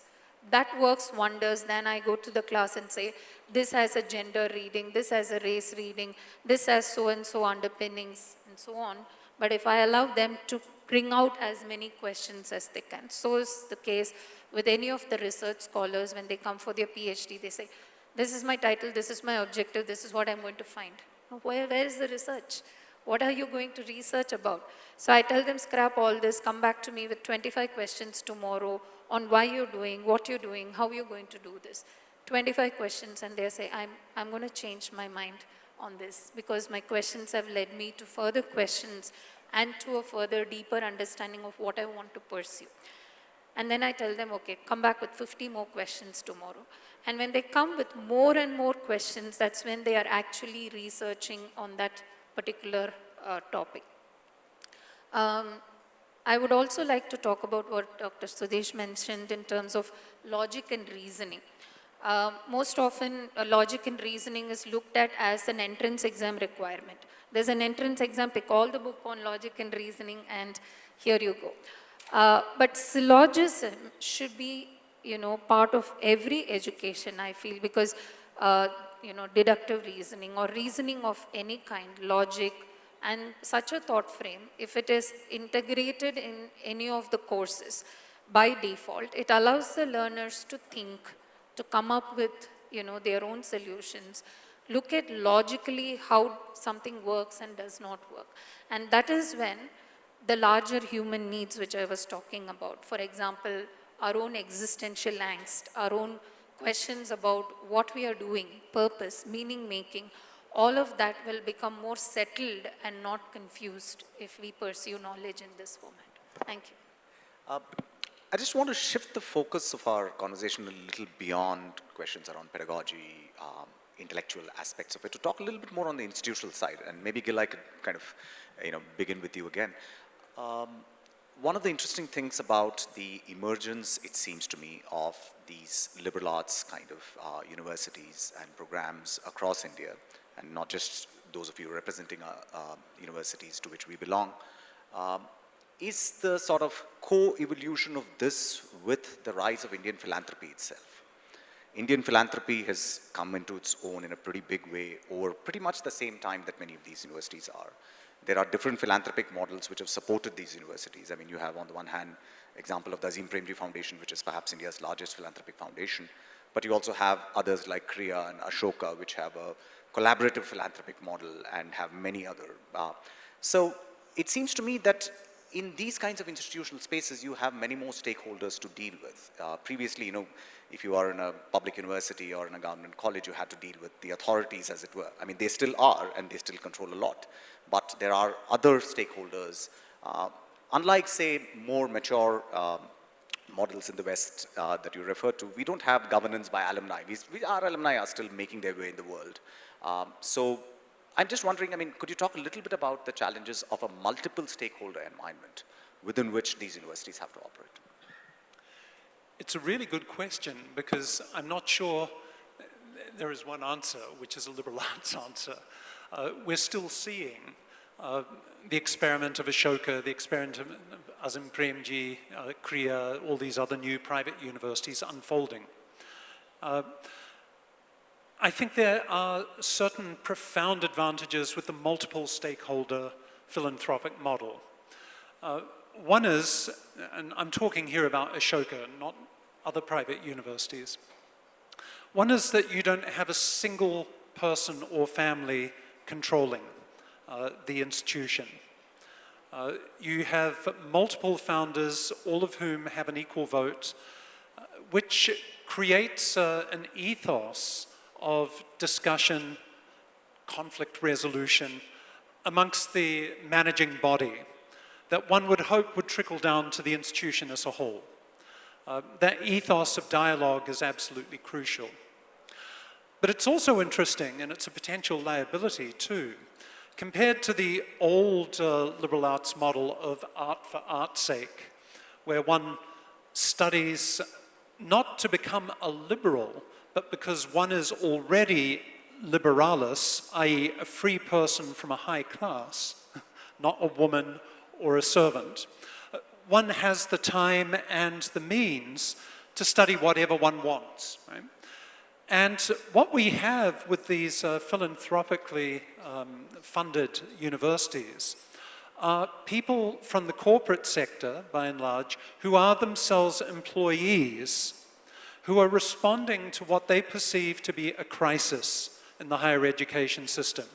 That works wonders. Then I go to the class and say, this has a gender reading, this has a race reading, this has so-and-so underpinnings, and so on. But if I allow them to bring out as many questions as they can. So is the case with any of the research scholars. When they come for their PhD, they say, this is my title, this is my objective, this is what I'm going to find. Where is the research? What are you going to research about? So I tell them, scrap all this, come back to me with 25 questions tomorrow on why you're doing, what you're doing, how you're going to do this. 25 questions, and they say, I'm going to change my mind on this, because my questions have led me to further questions and to a further deeper understanding of what I want to pursue. And then I tell them, okay, come back with 50 more questions tomorrow. And when they come with more and more questions, that's when they are actually researching on that particular topic. I would also like to talk about what Dr. Sudesh mentioned in terms of logic and reasoning. Most often, logic and reasoning is looked at as an entrance exam requirement. There's an entrance exam, pick all the book on logic and reasoning, and here you go. But syllogism should be, part of every education, I feel, because, deductive reasoning or reasoning of any kind, logic, and such a thought frame, if it is integrated in any of the courses, by default, it allows the learners to think, to come up with, their own solutions, look at logically how something works and does not work. And that is when the larger human needs, which I was talking about, for example, our own existential angst, our own questions about what we are doing, purpose, meaning making, all of that will become more settled and not confused if we pursue knowledge in this format. Thank you. I just want to shift the focus of our conversation a little beyond questions around pedagogy, intellectual aspects of it, to talk a little bit more on the institutional side. And maybe, Gil, I could kind of begin with you again. one of the interesting things about the emergence, it seems to me, of these liberal arts kind of universities and programs across India, and not just those of you representing universities to which we belong, is the sort of co-evolution of this with the rise of Indian philanthropy itself. Indian philanthropy has come into its own in a pretty big way over pretty much the same time that many of these universities are. There are different philanthropic models which have supported these universities. I mean, you have on the one hand, example of the Azim Premji Foundation, which is perhaps India's largest philanthropic foundation, but you also have others like Kriya and Ashoka, which have a collaborative philanthropic model and have many other. So it seems to me that in these kinds of institutional spaces, you have many more stakeholders to deal with. Previously, if you are in a public university or in a government college, you had to deal with the authorities, as it were. I mean, they still are, and they still control a lot. But there are other stakeholders. Unlike, say, more mature models in the West that you refer to, we don't have governance by alumni. Our alumni are still making their way in the world. So I'm just wondering, I mean, could you talk a little bit about the challenges of a multiple stakeholder environment within which these universities have to operate? It's a really good question, because I'm not sure there is one answer, which is a liberal arts answer. We're still seeing the experiment of Ashoka, the experiment of Azim Premji, Kriya, all these other new private universities unfolding. I think there are certain profound advantages with the multiple stakeholder philanthropic model. One is, and I'm talking here about Ashoka, not other private universities. One is that you don't have a single person or family controlling the institution. You have multiple founders, all of whom have an equal vote, which creates an ethos of discussion, conflict resolution amongst the managing body that one would hope would trickle down to the institution as a whole. That ethos of dialogue is absolutely crucial. But it's also interesting, and it's a potential liability too, compared to the old liberal arts model of art for art's sake, where one studies not to become a liberal, but because one is already liberalis, i.e. a free person from a high class, not a woman or a servant. One has the time and the means to study whatever one wants, right? And what we have with these philanthropically funded universities are people from the corporate sector, by and large, who are themselves employees, who are responding to what they perceive to be a crisis in the higher education system.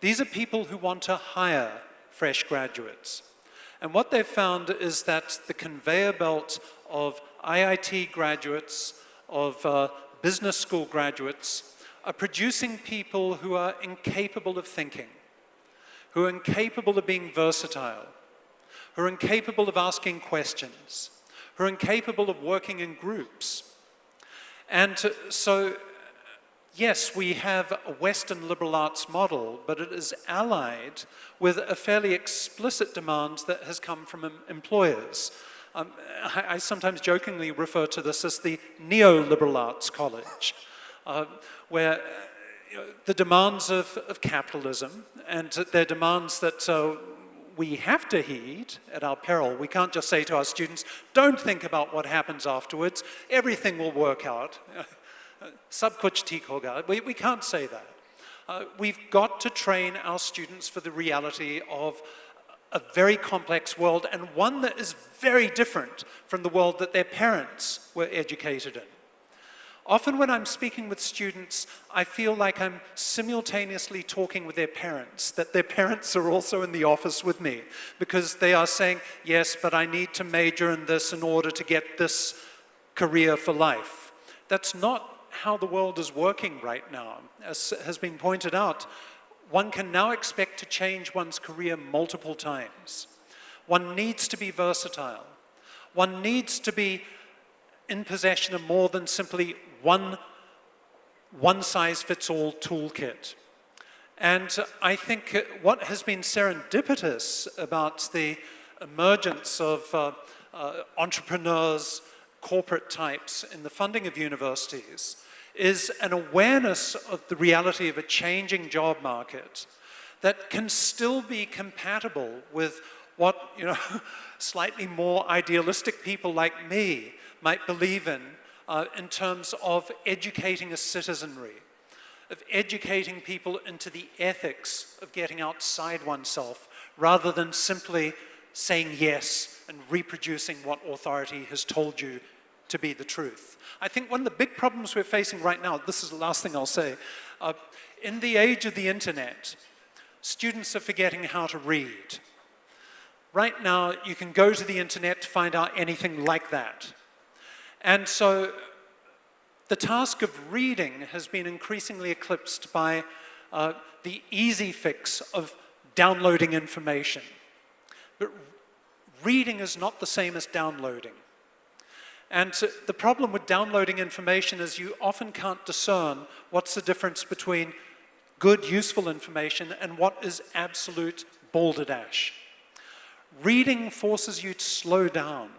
These are people who want to hire fresh graduates. And what they've found is that the conveyor belt of IIT graduates, of business school graduates, are producing people who are incapable of thinking, who are incapable of being versatile, who are incapable of asking questions, who are incapable of working in groups. And so, yes, we have a Western liberal arts model, but it is allied with a fairly explicit demand that has come from employers. I sometimes jokingly refer to this as the neoliberal arts college, where the demands of capitalism and their demands that we have to heed at our peril. We can't just say to our students, don't think about what happens afterwards, everything will work out. Sab kuch theek hoga. We can't say that. We've got to train our students for the reality of a very complex world, and one that is very different from the world that their parents were educated in. Often when I'm speaking with students, I feel like I'm simultaneously talking with their parents, that their parents are also in the office with me, because they are saying, yes, but I need to major in this in order to get this career for life. That's not how the world is working right now. As has been pointed out, one can now expect to change one's career multiple times. One needs to be versatile. One needs to be in possession of more than simply one-size-fits-all toolkit. And I think what has been serendipitous about the emergence of entrepreneurs, corporate types in the funding of universities is an awareness of the reality of a changing job market that can still be compatible with what, slightly more idealistic people like me might believe in terms of educating a citizenry, of educating people into the ethics of getting outside oneself, rather than simply saying yes and reproducing what authority has told you to be the truth. I think one of the big problems we're facing right now, this is the last thing I'll say, in the age of the internet, students are forgetting how to read. Right now, you can go to the internet to find out anything like that. And so the task of reading has been increasingly eclipsed by the easy fix of downloading information. But reading is not the same as downloading. And so the problem with downloading information is you often can't discern what's the difference between good, useful information and what is absolute balderdash. Reading forces you to slow down.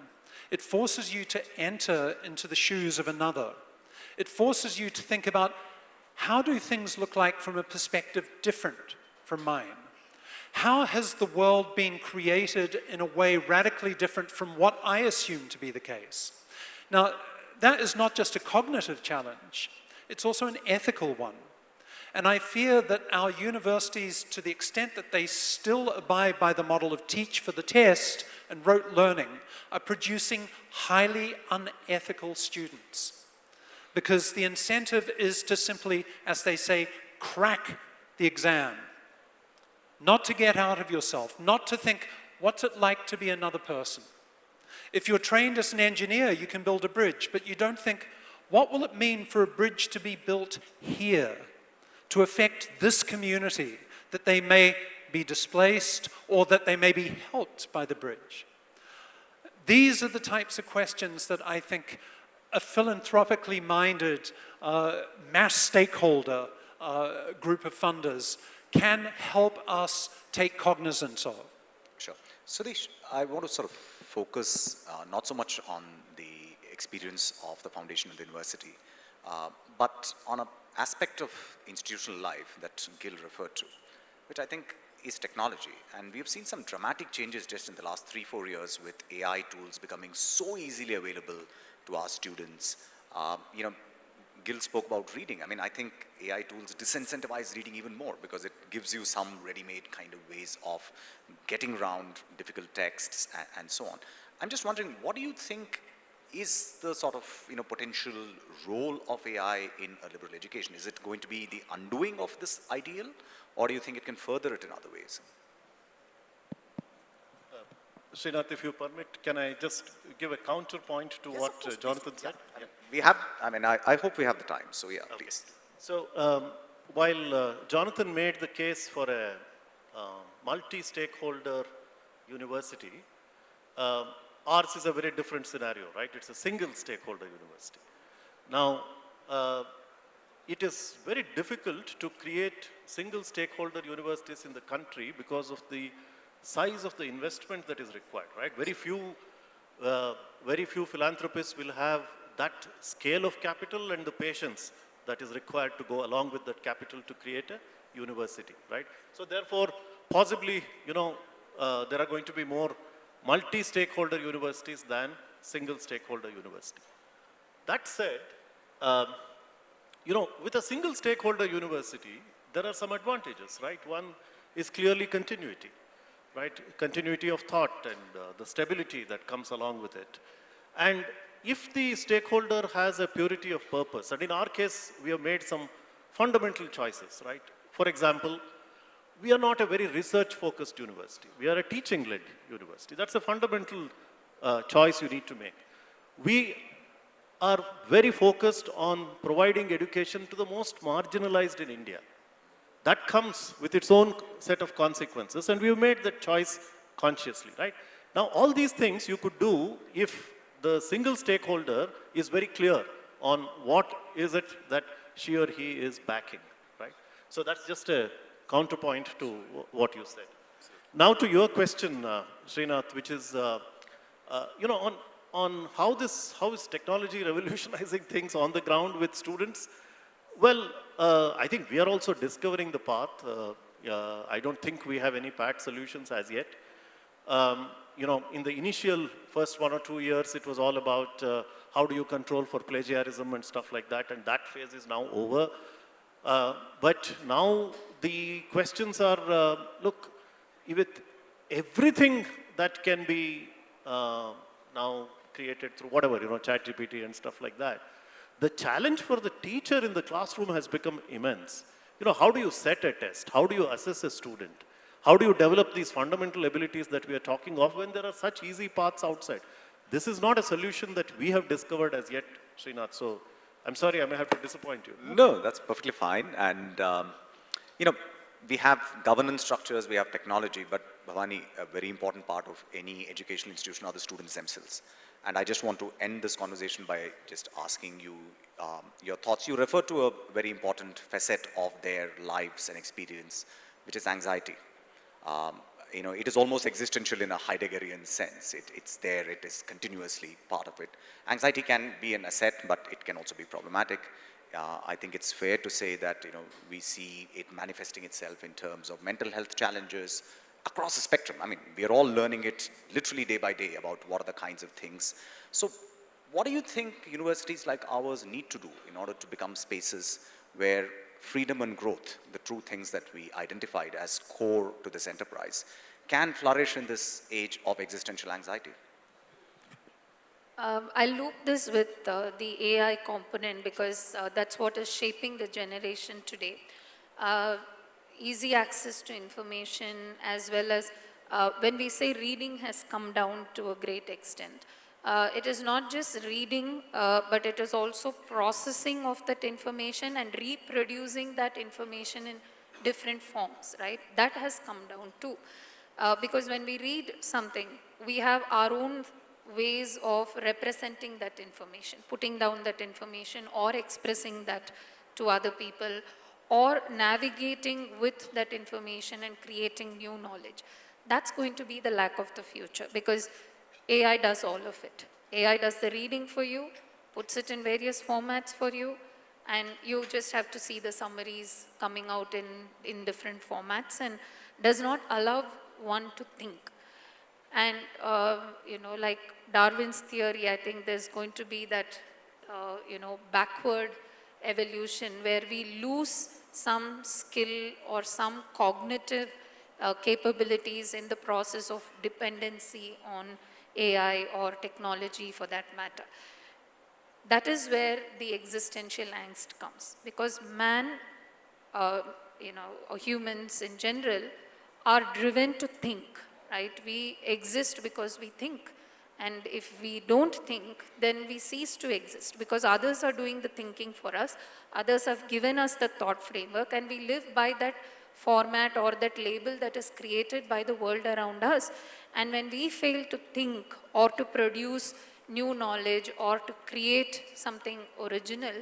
It forces you to enter into the shoes of another. It forces you to think about, how do things look like from a perspective different from mine? How has the world been created in a way radically different from what I assume to be the case? Now, that is not just a cognitive challenge, it's also an ethical one. And I fear that our universities, to the extent that they still abide by the model of teach for the test and rote learning, are producing highly unethical students. Because the incentive is to simply, as they say, crack the exam. Not to get out of yourself, not to think, what's it like to be another person? If you're trained as an engineer, you can build a bridge, but you don't think, what will it mean for a bridge to be built here, to affect this community, that they may be displaced or that they may be helped by the bridge? These are the types of questions that I think a philanthropically minded mass stakeholder group of funders can help us take cognizance of. Sure. Sudesh, I want to sort of focus not so much on the experience of the foundation and the university, but on an aspect of institutional life that Gil referred to, which I think is technology. And we've seen some dramatic changes just in the last 3-4 years with AI tools becoming so easily available to our students. Gil spoke about reading. I mean, I think AI tools disincentivize reading even more because it gives you some ready-made kind of ways of getting around difficult texts and so on. I'm just wondering, what do you think is the sort of potential role of AI in a liberal education? Is it going to be the undoing of this ideal, or do you think it can further it in other ways? Srinath, if you permit, can I just give a counterpoint to what Jonathan said? Yeah. We have, I hope we have the time, so yeah, okay. Please. So while Jonathan made the case for a multi-stakeholder university, ours is a very different scenario, right? It's a single stakeholder university. Now, it is very difficult to create single stakeholder universities in the country because of the size of the investment that is required, right? Very few philanthropists will have that scale of capital and the patience that is required to go along with that capital to create a university, right? So therefore, possibly, there are going to be more multi-stakeholder universities than single stakeholder university. That said, with a single stakeholder university, there are some advantages, right? One is clearly continuity, right? Continuity of thought and the stability that comes along with it. And if the stakeholder has a purity of purpose, and in our case, we have made some fundamental choices, right? For example, we are not a very research-focused university. We are a teaching-led university. That's a fundamental choice you need to make. We are very focused on providing education to the most marginalized in India. That comes with its own set of consequences, and we've made that choice consciously, right? Now, all these things you could do if the single stakeholder is very clear on what is it that she or he is backing, right? So that's just a counterpoint to what you said. Now to your question, Srinath, which is, you know, on how is technology revolutionizing things on the ground with students. Well, I think we are also discovering the path. I don't think we have any pat solutions as yet. You know, in the initial first 1 or 2 years, it was all about how do you control for plagiarism and stuff like that, and that phase is now over. But now the questions are, look, with everything that can be now created through whatever, you know, ChatGPT and stuff like that, the challenge for the teacher in the classroom has become immense. You know, how do you set a test? How do you assess a student? How do you develop these fundamental abilities that we are talking of when there are such easy paths outside? This is not a solution that we have discovered as yet, Srinath. So I'm sorry, I may have to disappoint you. No, that's perfectly fine. And, you know, we have governance structures, we have technology, but Bhavani, a very important part of any educational institution are the students themselves. And I just want to end this conversation by just asking you your thoughts. You referred to a very important facet of their lives and experience, which is anxiety. You know, it is almost existential in a Heideggerian sense. It's there, it is continuously part of it. Anxiety can be an asset, but it can also be problematic. I think it's fair to say that, you know, we see it manifesting itself in terms of mental health challenges across the spectrum. I mean, we are all learning it literally day by day about what are the kinds of things. So what do you think universities like ours need to do in order to become spaces where freedom and growth, the true things that we identified as core to this enterprise, can flourish in this age of existential anxiety? I'll loop this with the AI component because that's what is shaping the generation today. Easy access to information, as well as when we say reading has come down to a great extent. It is not just reading, but it is also processing of that information and reproducing that information in different forms, right? That has come down too. Because when we read something, we have our own ways of representing that information, putting down that information or expressing that to other people, or navigating with that information and creating new knowledge. That's going to be the lack of the future because AI does all of it. AI does the reading for you, puts it in various formats for you, and you just have to see the summaries coming out in different formats and does not allow one to think. And, you know, like Darwin's theory, I think there's going to be that, you know, backward evolution where we lose some skill or some cognitive capabilities in the process of dependency on AI or technology for that matter. That is where the existential angst comes because man, you know, or humans in general are driven to think, right? We exist because we think. And if we don't think, then we cease to exist because others are doing the thinking for us. Others have given us the thought framework and we live by that format or that label that is created by the world around us. And when we fail to think or to produce new knowledge or to create something original,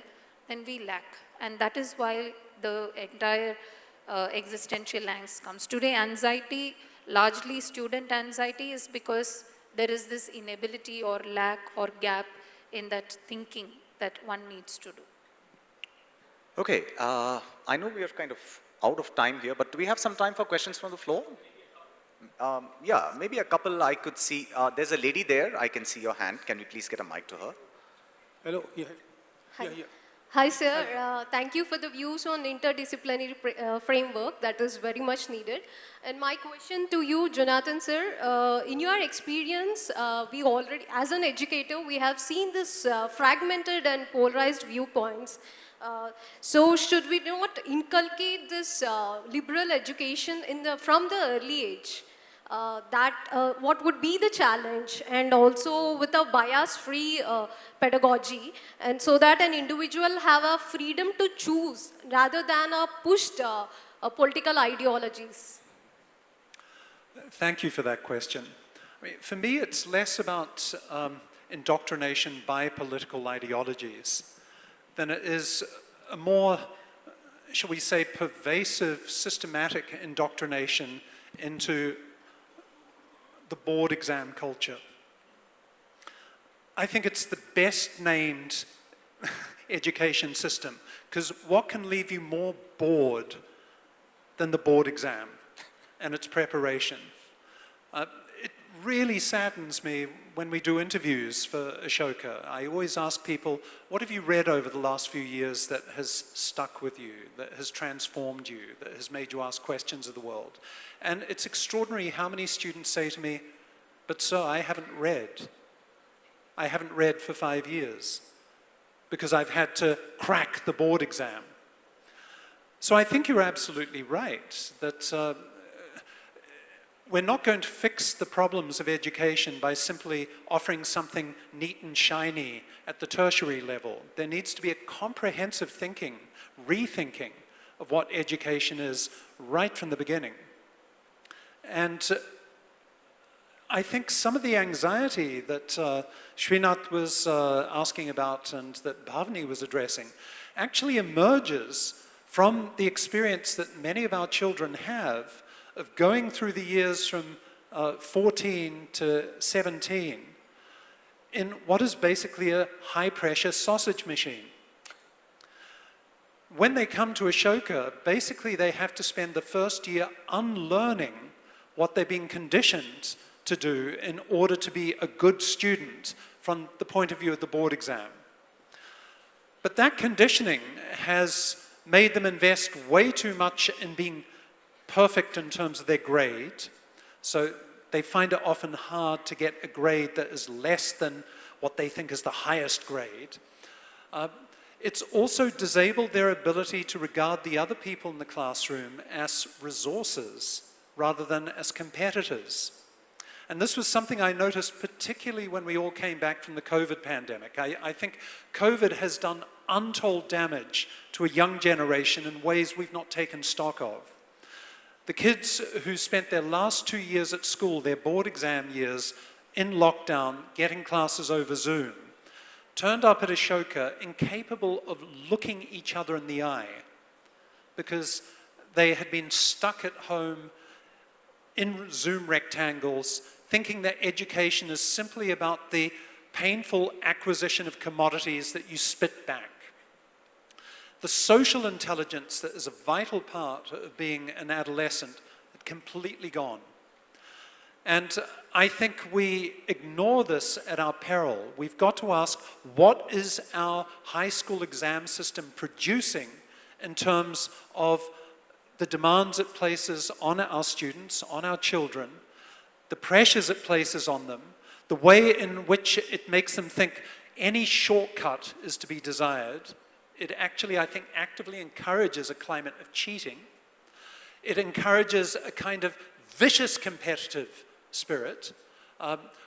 then we lack. And that is why the entire existential angst comes. Today, anxiety, largely student anxiety, is because there is this inability or lack or gap in that thinking that one needs to do. Okay, I know we are kind of out of time here, but do we have some time for questions from the floor? Yeah, maybe a couple I could see. There's a lady there. I can see your hand. Can we please get a mic to her? Hello. Yeah. Hi. Yeah, yeah. Hi, sir. Thank you for the views on interdisciplinary framework. That is very much needed. And my question to you, Jonathan, sir, in your experience, we already, as an educator, we have seen this fragmented and polarized viewpoints. So should we not inculcate this liberal education from the early age? What would be the challenge, and also with a bias-free pedagogy, and so that an individual have a freedom to choose rather than a pushed political ideologies? Thank you for that question. I mean, for me, it's less about indoctrination by political ideologies than it is a more, shall we say, pervasive, systematic indoctrination into the board exam culture. I think it's the best named education system, because what can leave you more bored than the board exam and its preparation? It really saddens me when we do interviews for Ashoka. I always ask people, what have you read over the last few years that has stuck with you, that has transformed you, that has made you ask questions of the world? And it's extraordinary how many students say to me, but sir, I haven't read. I haven't read for 5 years because I've had to crack the board exam. So I think you're absolutely right that we're not going to fix the problems of education by simply offering something neat and shiny at the tertiary level. There needs to be a comprehensive thinking, rethinking of what education is right from the beginning. And I think some of the anxiety that Srinath was asking about and that Bhavani was addressing actually emerges from the experience that many of our children have of going through the years from 14 to 17 in what is basically a high-pressure sausage machine. When they come to Ashoka, basically they have to spend the first year unlearning what they're being conditioned to do in order to be a good student from the point of view of the board exam. But that conditioning has made them invest way too much in being perfect in terms of their grade, so they find it often hard to get a grade that is less than what they think is the highest grade. It's also disabled their ability to regard the other people in the classroom as resources rather than as competitors. And this was something I noticed particularly when we all came back from the COVID pandemic. I think COVID has done untold damage to a young generation in ways we've not taken stock of. The kids who spent their last 2 years at school, their board exam years, in lockdown, getting classes over Zoom, turned up at Ashoka incapable of looking each other in the eye because they had been stuck at home in Zoom rectangles, thinking that education is simply about the painful acquisition of commodities that you spit back. The social intelligence that is a vital part of being an adolescent had completely gone. And I think we ignore this at our peril. We've got to ask, what is our high school exam system producing in terms of the demands it places on our students, on our children, the pressures it places on them, the way in which it makes them think any shortcut is to be desired. It actually, I think, actively encourages a climate of cheating. It encourages a kind of vicious competitive spirit,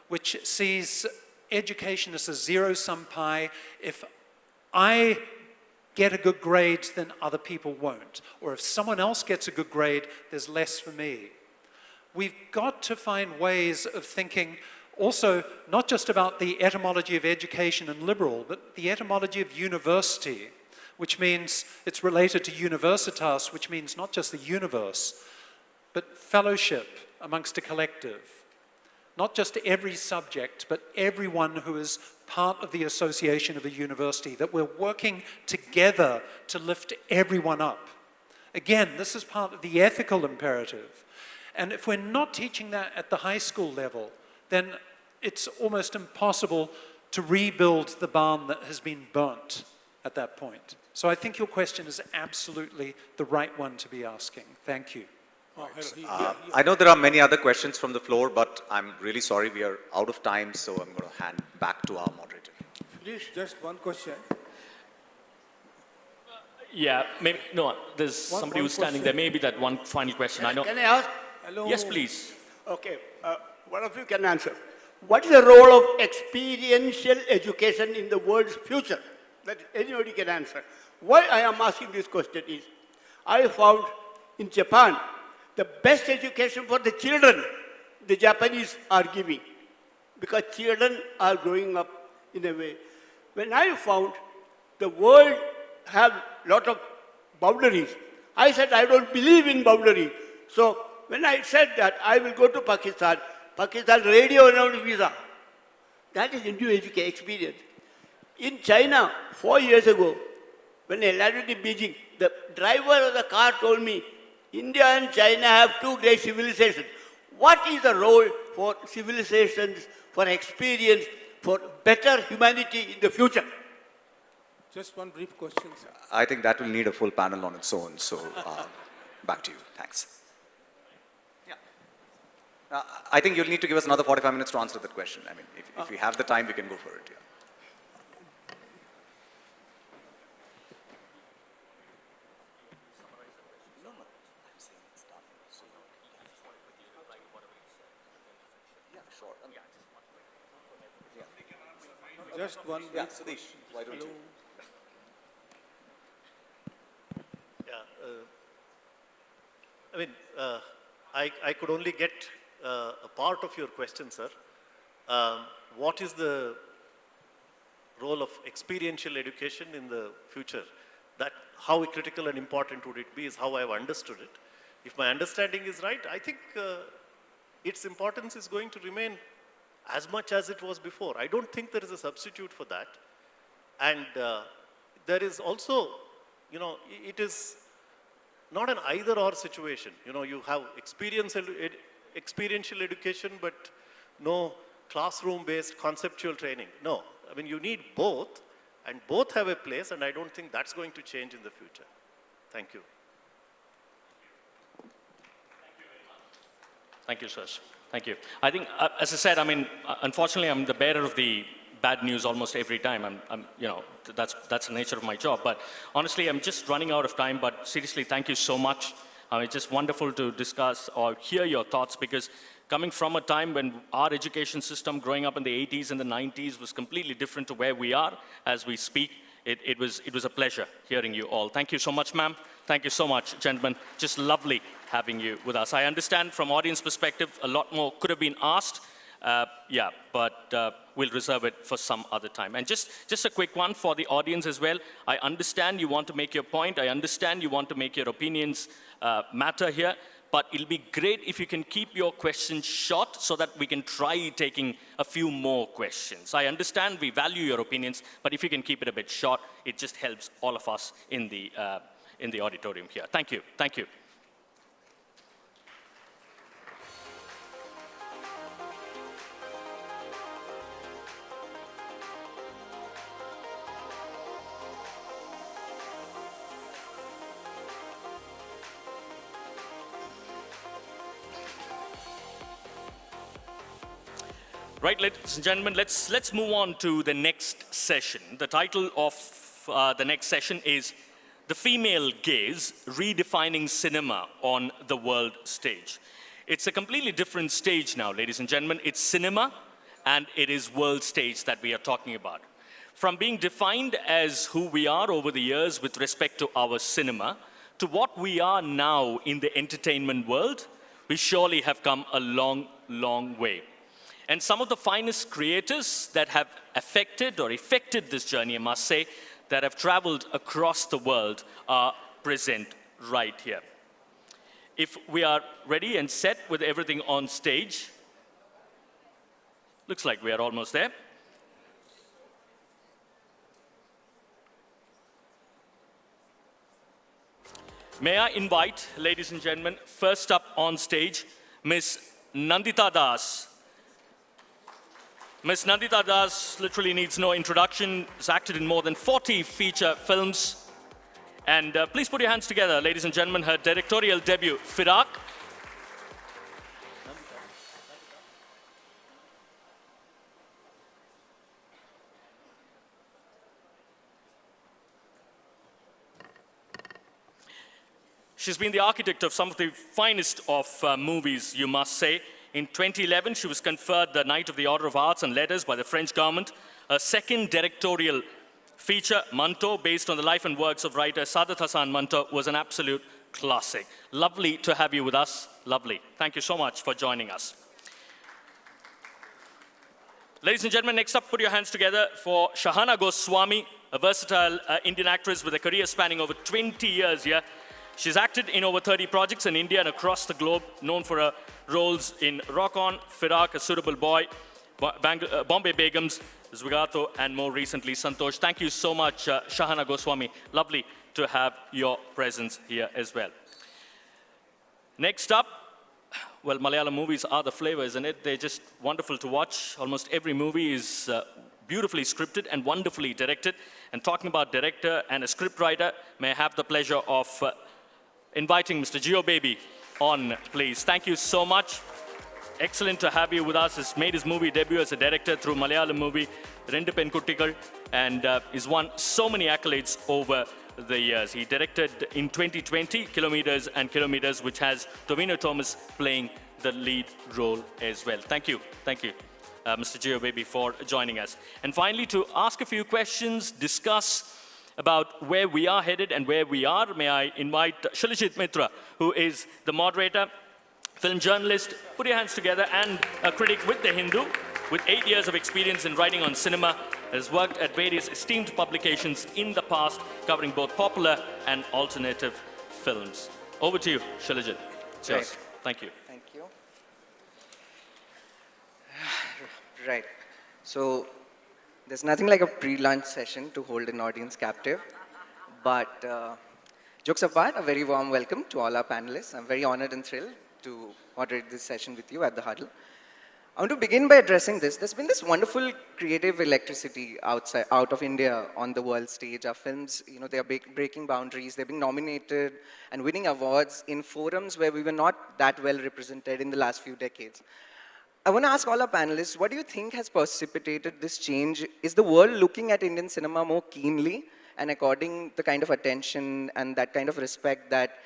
which sees education as a zero-sum pie. If I get a good grade, then other people won't. Or if someone else gets a good grade, there's less for me. We've got to find ways of thinking also not just about the etymology of education and liberal, but the etymology of university, which means it's related to universitas, which means not just the universe, but fellowship amongst a collective. Not just every subject, but everyone who is part of the association of a university, that we're working together to lift everyone up. Again, this is part of the ethical imperative. And if we're not teaching that at the high school level, then it's almost impossible to rebuild the barn that has been burnt at that point. So I think your question is absolutely the right one to be asking. Thank you. I know there are many other questions from the floor, but I'm really sorry we are out of time, so I'm going to hand back to our moderator. Please, just one question. Yeah, maybe, no, there's somebody who's standing there. Maybe that one final question. I know. Can I ask? Hello. Yes, please. Okay, one of you can answer. What is the role of experiential education in the world's future? That anybody can answer. Why I am asking this question is, I found in Japan, the best education for the children, the Japanese are giving. Because children are growing up in a way. When I found the world have lot of boundaries, I said I don't believe in boundaries. So when I said that I will go to Pakistan, Pakistan radio announced visa. That is Hindu education experience. In China, 4 years ago, when I landed in Beijing, the driver of the car told me, India and China have two great civilizations. What is the role for civilizations, for experience, for better humanity in the future? Just one brief question, sir. I think that will need a full panel on its own, so back to you. Thanks. Yeah. I think you'll need to give us another 45 minutes to answer that question. I mean, if we have the time, we can go for it. Yeah. Just one brief Sudesh, why don't you? I mean, I could only get a part of your question, sir. What is the role of experiential education in the future? That how critical and important would it be is how I've understood it. If my understanding is right, I think its importance is going to remain as much as it was before. I don't think there is a substitute for that. And there is also, you know, it is not an either-or situation. You know, you have experiential education, but no classroom-based conceptual training. No, I mean, you need both, and both have a place, and I don't think that's going to change in the future. Thank you. Thank you, Suresh. Thank you. I think, as I said, I mean, unfortunately, I'm the bearer of the bad news almost every time. You know, that's the nature of my job. But honestly, I'm just running out of time. But seriously, thank you so much. It's just wonderful to discuss or hear your thoughts, because coming from a time when our education system, growing up in the 80s and the 90s, was completely different to where we are as we speak. It was a pleasure hearing you all. Thank you so much, ma'am. Thank you so much, gentlemen. Just lovely having you with us. I understand from audience perspective, a lot more could have been asked. Yeah, but we'll reserve it for some other time. And just a quick one for the audience as well. I understand you want to make your point. I understand you want to make your opinions matter here. But it'll be great if you can keep your questions short so that we can try taking a few more questions. I understand we value your opinions, but if you can keep it a bit short, it just helps all of us in the auditorium here. Thank you. Thank you. Right, ladies and gentlemen, let's move on to the next session. The title of the next session is The Female Gaze, Redefining Cinema on the World Stage. It's a completely different stage now, ladies and gentlemen. It's cinema and it is world stage that we are talking about. From being defined as who we are over the years with respect to our cinema, to what we are now in the entertainment world, we surely have come a long, long way. And some of the finest creators that have affected or effected this journey, I must say, that have traveled across the world are present right here. If we are ready and set with everything on stage, looks like we are almost there. May I invite, ladies and gentlemen, first up on stage, Ms. Nandita Das. Ms. Nandita Das literally needs no introduction. Has acted in more than 40 feature films. And please put your hands together, ladies and gentlemen, her directorial debut, Firak. She's been the architect of some of the finest of movies, you must say. In 2011, she was conferred the Knight of the Order of Arts and Letters by the French government. A second directorial feature, Manto, based on the life and works of writer Saadat Hasan Manto, was an absolute classic. Lovely to have you with us. Lovely. Thank you so much for joining us. Ladies and gentlemen, next up, put your hands together for Shahana Goswami, a versatile Indian actress with a career spanning over 20 years here. She's acted in over 30 projects in India and across the globe, known for her roles in Rock On, Firak, A Suitable Boy, Bombay Begums, Zwigato, and more recently, Santosh. Thank you so much, Shahana Goswami. Lovely to have your presence here as well. Next up, well, Malayalam movies are the flavor, isn't it? They're just wonderful to watch. Almost every movie is beautifully scripted and wonderfully directed. And talking about director and a scriptwriter, may I have the pleasure of inviting Mr. Gio Baby on, please. Thank you so much. Excellent to have you with us. He's made his movie debut as a director through Malayalam movie Rendu Penkuttikal, and he's won so many accolades over the years. He directed in 2020 Kilometers and Kilometers, which has Tovino Thomas playing the lead role as well. Thank you, Mr. Gio Baby, for joining us. And finally, to ask a few questions, discuss about where we are headed and where we are, may I invite Shiljit Mitra, who is the moderator, film journalist, put your hands together, and a critic with The Hindu, with 8 years of experience in writing on cinema, has worked at various esteemed publications in the past, covering both popular and alternative films. Over to you, Shiljit. It's yours. Right. Thank you. Thank you. Right. So, there's nothing like a pre-lunch session to hold an audience captive. But jokes apart, a very warm welcome to all our panelists. I'm very honored and thrilled to moderate this session with you at the Huddle. I want to begin by addressing this. There's been this wonderful creative electricity out of India on the world stage. Our films, they are breaking boundaries. They're being nominated and winning awards in forums where we were not that well represented in the last few decades. I want to ask all our panelists, what do you think has precipitated this change? Is the world looking at Indian cinema more keenly and according the kind of attention and that kind of respect that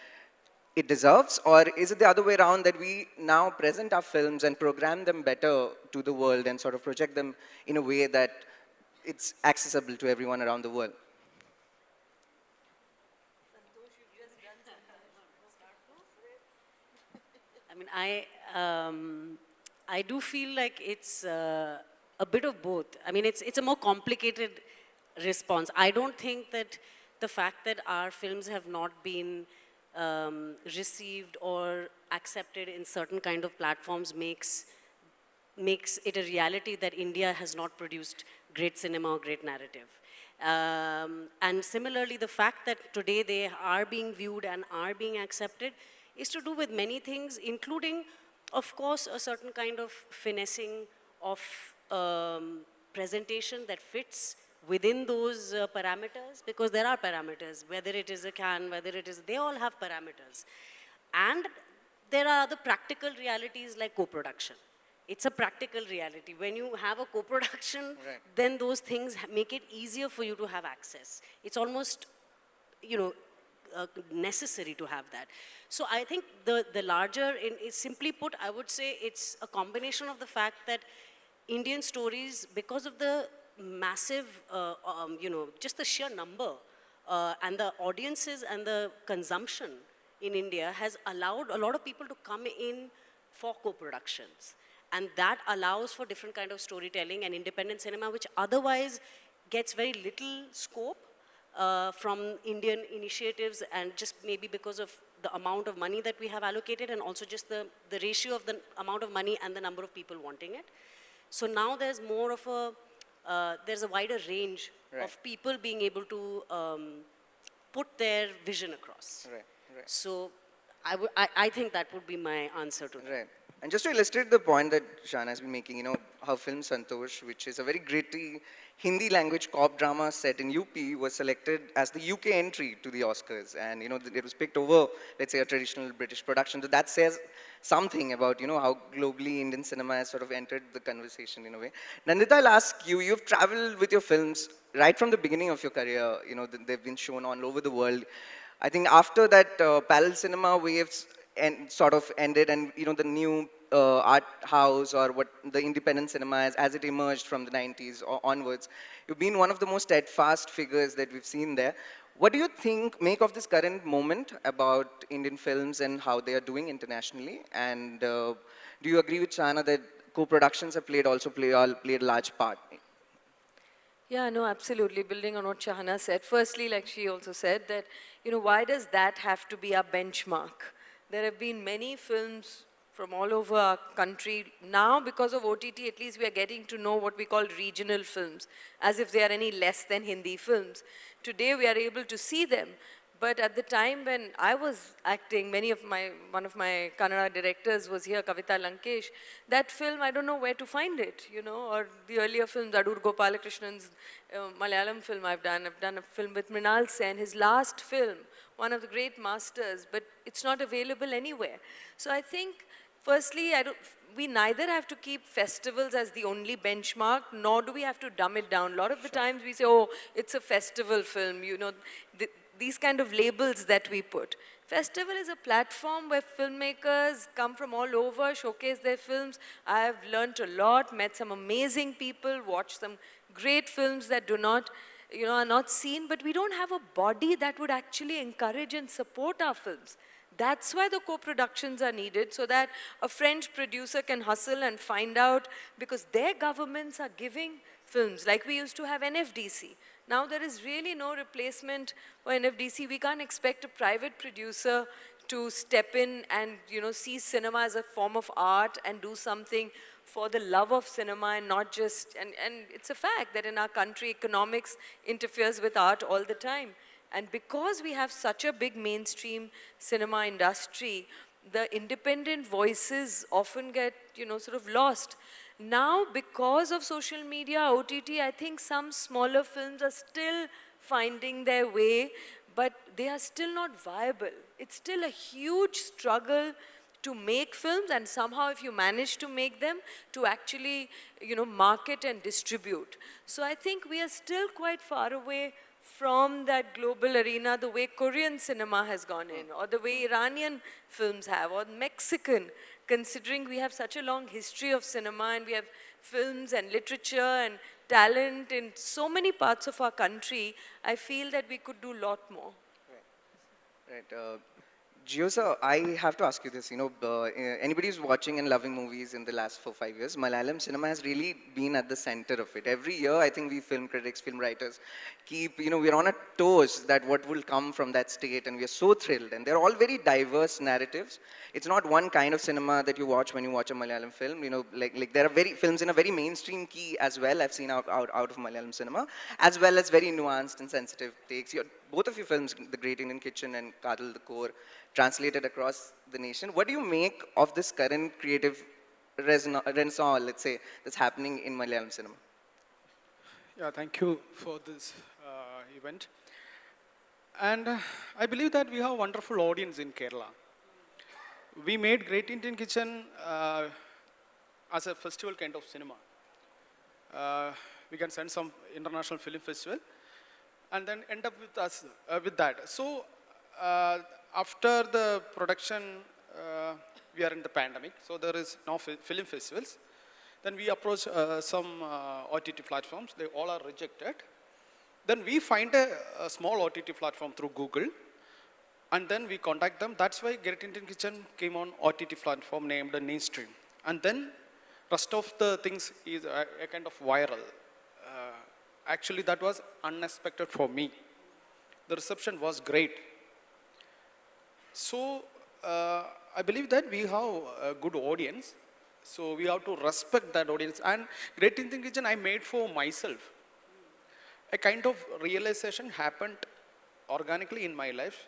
it deserves? Or is it the other way around, that we now present our films and program them better to the world and sort of project them in a way that it's accessible to everyone around the world? I mean, I do feel like it's a bit of both. I mean, it's a more complicated response. I don't think that the fact that our films have not been received or accepted in certain kind of platforms makes it a reality that India has not produced great cinema or great narrative. And similarly, the fact that today they are being viewed and are being accepted is to do with many things, including, of course, a certain kind of finessing of presentation that fits within those parameters, because there are parameters, whether it is a Cannes, whether it is, they all have parameters. And there are other practical realities like co-production. It's a practical reality. When you have a co-production, then those things make it easier for you to have access. It's almost, necessary to have that. So I think the larger, simply put, I would say it's a combination of the fact that Indian stories, because of the massive, just the sheer number and the audiences and the consumption in India has allowed a lot of people to come in for co-productions. And that allows for different kind of storytelling and independent cinema, which otherwise gets very little scope from Indian initiatives, and just maybe because of the amount of money that we have allocated, and also just the ratio of the amount of money and the number of people wanting it. So now there's more of there's a wider range of people being able to put their vision across. So I think that would be my answer to that. And just to illustrate the point that Shana has been making, her film Santosh, which is a very gritty Hindi language cop drama set in UP, was selected as the UK entry to the Oscars. And, it was picked over, let's say, a traditional British production. So that says something about, how globally Indian cinema has sort of entered the conversation in a way. Nandita, I'll ask you, you've traveled with your films right from the beginning of your career. They've been shown all over the world. I think after that parallel cinema waves sort of ended, and the new art house or what the independent cinema as it emerged from the 90s onwards, you've been one of the most steadfast figures that we've seen there. What do you make of this current moment about Indian films and how they are doing internationally? And do you agree with Shana that co-productions have played a large part? Yeah, no, absolutely. Building on what Shahana said. Firstly, like she also said, that, why does that have to be our benchmark? There have been many films from all over our country. Now, because of OTT, at least we are getting to know what we call regional films, as if they are any less than Hindi films. Today, we are able to see them. But at the time when I was acting, one of my Kannada directors was here, Kavita Lankesh. That film, I don't know where to find it, you know, or the earlier films, Adur Gopalakrishnan's Malayalam film I've done a film with Mrinal Sen, his last film, one of the great masters, but it's not available anywhere. So I think, firstly, we neither have to keep festivals as the only benchmark, nor do we have to dumb it down. A lot of the times we say, oh, it's a festival film, you know, these kind of labels that we put. Festival is a platform where filmmakers come from all over, showcase their films. I have learnt a lot, met some amazing people, watched some great films that do not, you know, are not seen, but we don't have a body that would actually encourage and support our films. That's why the co-productions are needed, so that a French producer can hustle and find out, because their governments are giving films, like we used to have NFDC. Now there is really no replacement for NFDC. We can't expect a private producer to step in and, you know, see cinema as a form of art and do something for the love of cinema and not just, and it's a fact that in our country, economics interferes with art all the time. And because we have such a big mainstream cinema industry, the independent voices often get, you know, sort of lost. Now, because of social media, OTT, I think some smaller films are still finding their way, but they are still not viable. It's still a huge struggle to make films, and somehow if you manage to make them, to actually, you know, market and distribute. So I think we are still quite far away from that global arena, the way Korean cinema has gone in, or the way Iranian films have, or Mexican, considering we have such a long history of cinema and we have films and literature and talent in so many parts of our country, I feel that we could do a lot more. Right. Gio sir, I have to ask you this, you know, anybody who's watching and loving movies in the last 4-5 years, Malayalam cinema has really been at the center of it. Every year, I think we film critics, film writers keep, you know, we're on our toes that what will come from that state, and we're so thrilled. And they're all very diverse narratives. It's not one kind of cinema that you watch when you watch a Malayalam film, you know, like there are films in a very mainstream key as well, I've seen out of Malayalam cinema, as well as very nuanced and sensitive takes. Both of your films, The Great Indian Kitchen and Kadal the Core, translated across the nation. What do you make of this current creative renaissance, let's say, that's happening in Malayalam cinema? Yeah, thank you for this event. And I believe that we have a wonderful audience in Kerala. We made Great Indian Kitchen as a festival kind of cinema. We can send some international film festival and then end up with us with that. So after the production, we are in the pandemic, so there is no film festivals. Then we approach some OTT platforms, they all are rejected. Then we find a small OTT platform through Google, and then we contact them. That's why Great Indian Kitchen came on OTT platform named Mainstream. And then rest of the things is a kind of viral. Actually, that was unexpected for me. The reception was great. So I believe that we have a good audience. So we have to respect that audience. And Great Indian Kitchen I made for myself. A kind of realization happened organically in my life.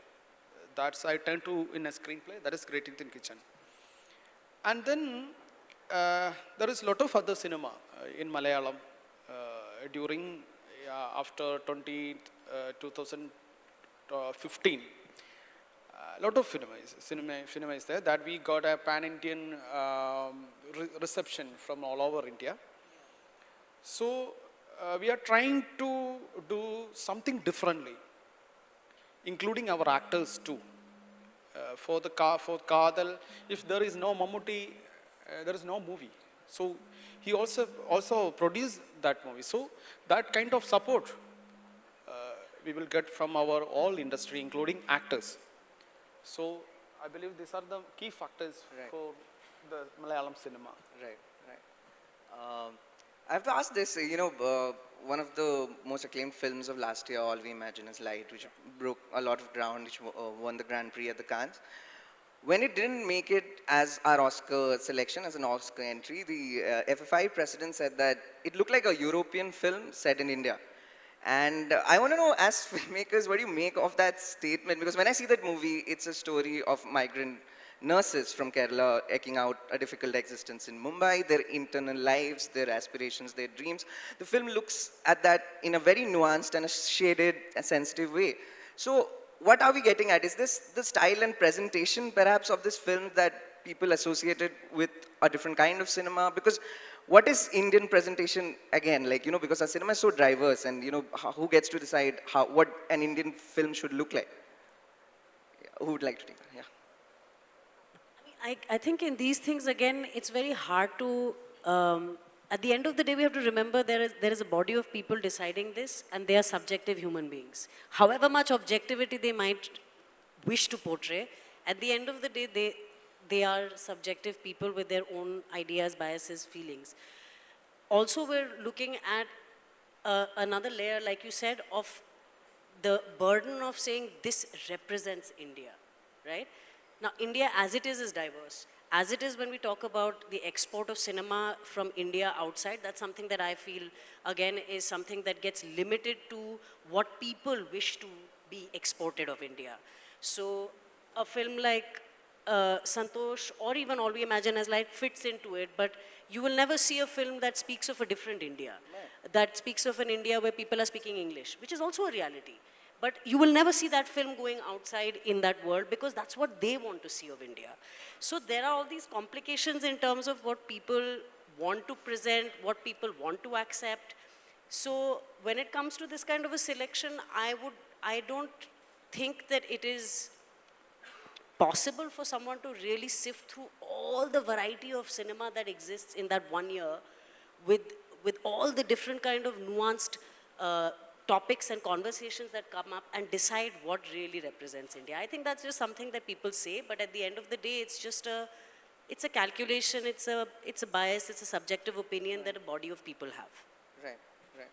That's I turned to in a screenplay. That is Great Indian Kitchen. And then there is a lot of other cinema in Malayalam during after 2015. A lot of cinema is there that we got a pan-Indian reception from all over India. So we are trying to do something differently, including our actors too. For Kadal, if there is no Mammootty, there is no movie. So he also produced that movie. So that kind of support we will get from our all industry, including actors. So I believe these are the key factors for the Malayalam cinema. Right. I have to ask this, you know, one of the most acclaimed films of last year, All We Imagine Is Light, which broke a lot of ground, which won the Grand Prix at the Cannes. when it didn't make it as our Oscar selection, as an Oscar entry, the FFI president said that it looked like a European film set in India. And I want to know, as filmmakers, what do you make of that statement? Because when I see that movie, it's a story of migrant nurses from Kerala eking out a difficult existence in Mumbai, their internal lives, their aspirations, their dreams. The film looks at that in a very nuanced and a shaded and sensitive way. So what are we getting at? Is this the style and presentation perhaps of this film that people associated with a different kind of cinema? Because what is Indian presentation again? Like, because our cinema is so diverse and, who gets to decide what an Indian film should look like? Who would like to take that? Yeah. I think in these things, again, it's very hard to, at the end of the day, we have to remember there is a body of people deciding this, and they are subjective human beings. However much objectivity they might wish to portray, at the end of the day, they are subjective people with their own ideas, biases, feelings. Also, we're looking at another layer, like you said, of the burden of saying this represents India, right? Now, India as it is diverse. As it is when we talk about the export of cinema from India outside, that's something that I feel, again, is something that gets limited to what people wish to be exported of India. So a film like Santosh, or even All We Imagine as Light, fits into it, but you will never see a film that speaks of a different India, that speaks of an India where people are speaking English, which is also a reality. But you will never see that film going outside in that world because that's what they want to see of India. So there are all these complications in terms of what people want to present, what people want to accept. So when it comes to this kind of a selection, I don't think that it is possible for someone to really sift through all the variety of cinema that exists in that 1 year with all the different kind of nuanced topics and conversations that come up and decide what really represents India. I think that's just something that people say, but at the end of the day, it's just it's a calculation, it's a bias, it's a subjective opinion that a body of people have. Right, right.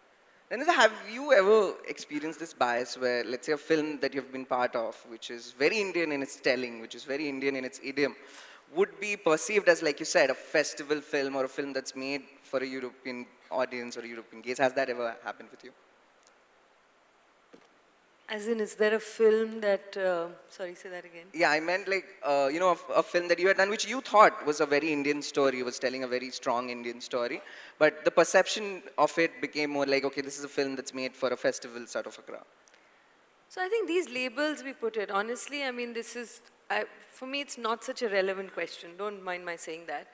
Renata, have you ever experienced this bias where, let's say, a film that you've been part of, which is very Indian in its telling, which is very Indian in its idiom, would be perceived as, like you said, a festival film or a film that's made for a European audience or a European gaze? Has that ever happened with you? As in, is there a film that, sorry, say that again? Yeah, I meant like, a film that you had done which you thought was a very Indian story, was telling a very strong Indian story, but the perception of it became more like, okay, this is a film that's made for a festival sort of a crowd. So I think these labels we put it, honestly, I mean, this is, for me, it's not such a relevant question. Don't mind my saying that.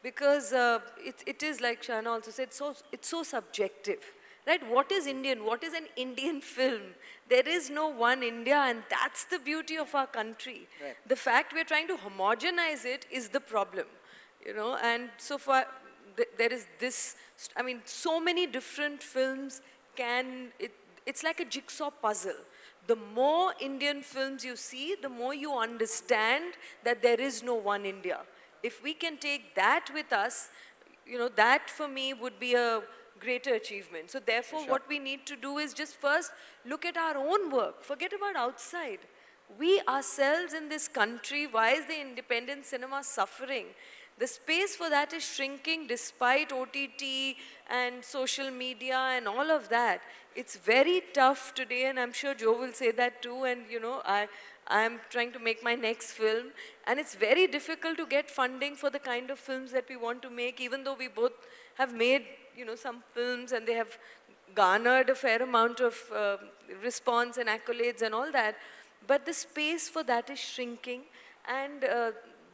Because it is, like Shana also said, it's so subjective. Right? What is Indian? What is an Indian film? There is no one India, and that's the beauty of our country. Right. The fact we're trying to homogenize it is the problem, and so far there is this, I mean, so many different films it's like a jigsaw puzzle. The more Indian films you see, the more you understand that there is no one India. If we can take that with us, that for me would be a greater achievement. So therefore, what we need to do is just first look at our own work. Forget about outside. We ourselves in this country, why is the independent cinema suffering? The space for that is shrinking despite OTT and social media and all of that. It's very tough today, and I'm sure Joe will say that too, and I'm trying to make my next film, and it's very difficult to get funding for the kind of films that we want to make, even though we both have made some films and they have garnered a fair amount of response and accolades and all that. But the space for that is shrinking, and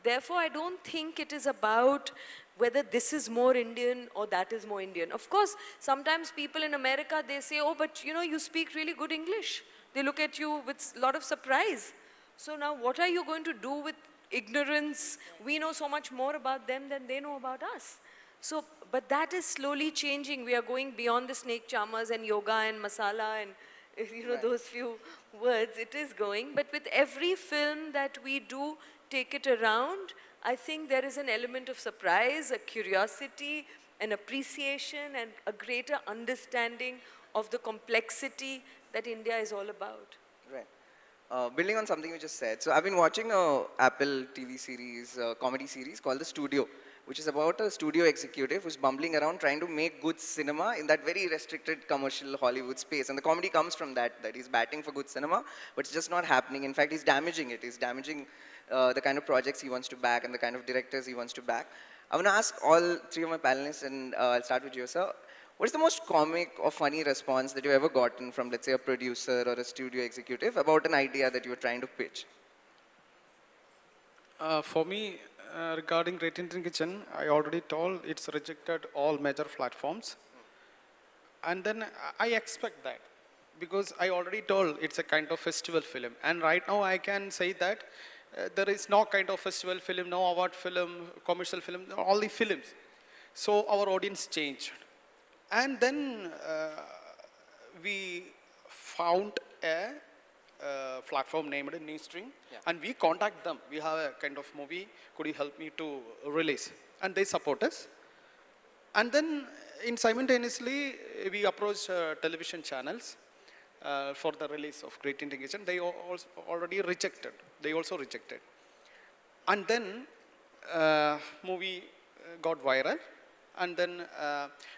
therefore I don't think it is about whether this is more Indian or that is more Indian. Of course, sometimes people in America, they say, oh, but you speak really good English. They look at you with a lot of surprise. So now what are you going to do with ignorance? We know so much more about them than they know about us. So, but that is slowly changing. We are going beyond the snake charmers and yoga and masala and right. Those few words. It is going. But with every film that we do take it around, I think there is an element of surprise, a curiosity, an appreciation, and a greater understanding of the complexity that India is all about. Right. building on something you just said, so I've been watching a Apple TV series, comedy series called The Studio, which is about a studio executive who's bumbling around trying to make good cinema in that very restricted commercial Hollywood space. And the comedy comes from that he's batting for good cinema, but it's just not happening. In fact, he's damaging it. He's damaging the kind of projects he wants to back and the kind of directors he wants to back. I want to ask all three of my panelists, and I'll start with you, sir. What is the most comic or funny response that you've ever gotten from, let's say, a producer or a studio executive about an idea that you were trying to pitch? For me, regarding Great Indian Kitchen, I already told it's rejected all major platforms. And then I expect that, because I already told it's a kind of festival film. And right now I can say that there is no kind of festival film, no award film, commercial film, only films. So our audience changed. And then we found a platform named Newstream, and we contact them. We have a kind of movie, could you help me to release? And they support us. And then simultaneously, we approach television channels for the release of Great Indian Kitchen. They also already rejected. They also rejected. And then movie got viral. And then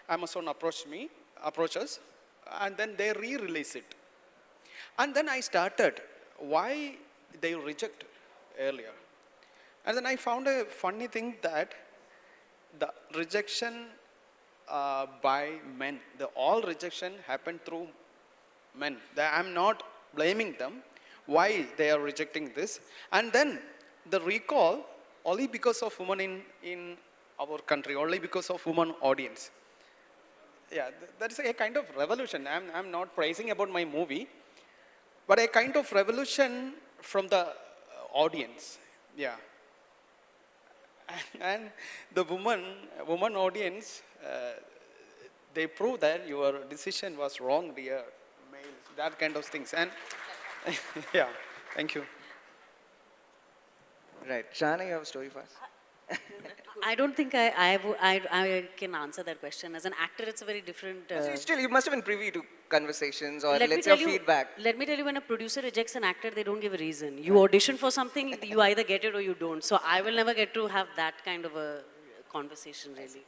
Amazon approached us, and then they re-release it. And then I started, why they reject earlier? And then I found a funny thing that the rejection by men, all rejection happened through men. I'm not blaming them, why they are rejecting this. And then the recall, only because of women in our country, only because of women audience. Yeah, that's a kind of revolution. I'm not praising about my movie, but a kind of revolution from the audience. Yeah. And the woman audience, they prove that your decision was wrong, dear males, that kind of things. And yeah, thank you. Right. Shana, you have a story for us? I don't think I can answer that question. As an actor, it's a very different... So still, you must have been privy to conversations or, Let me let's say, tell you- feedback. Let me tell you, when a producer rejects an actor, they don't give a reason. You audition for something, you either get it or you don't. So I will never get to have that kind of a conversation, really.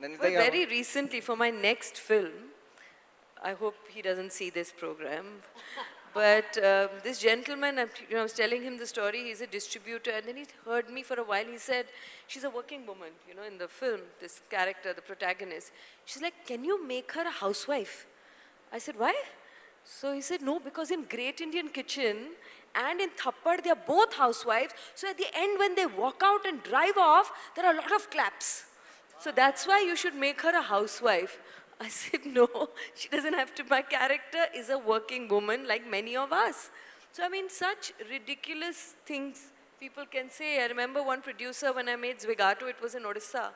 Then Well, very recently, for my next film, I hope he doesn't see this program, but this gentleman, I was telling him the story, he's a distributor, and then he heard me for a while. He said, she's a working woman, in the film, this character, the protagonist. She's like, can you make her a housewife? I said, why? So he said, no, because in Great Indian Kitchen and in Thappad, they are both housewives. So at the end, when they walk out and drive off, there are a lot of claps. So that's why you should make her a housewife. I said, no, she doesn't have to. My character is a working woman like many of us. So I mean, such ridiculous things people can say. I remember one producer, when I made Zvigato, it was in Odisha.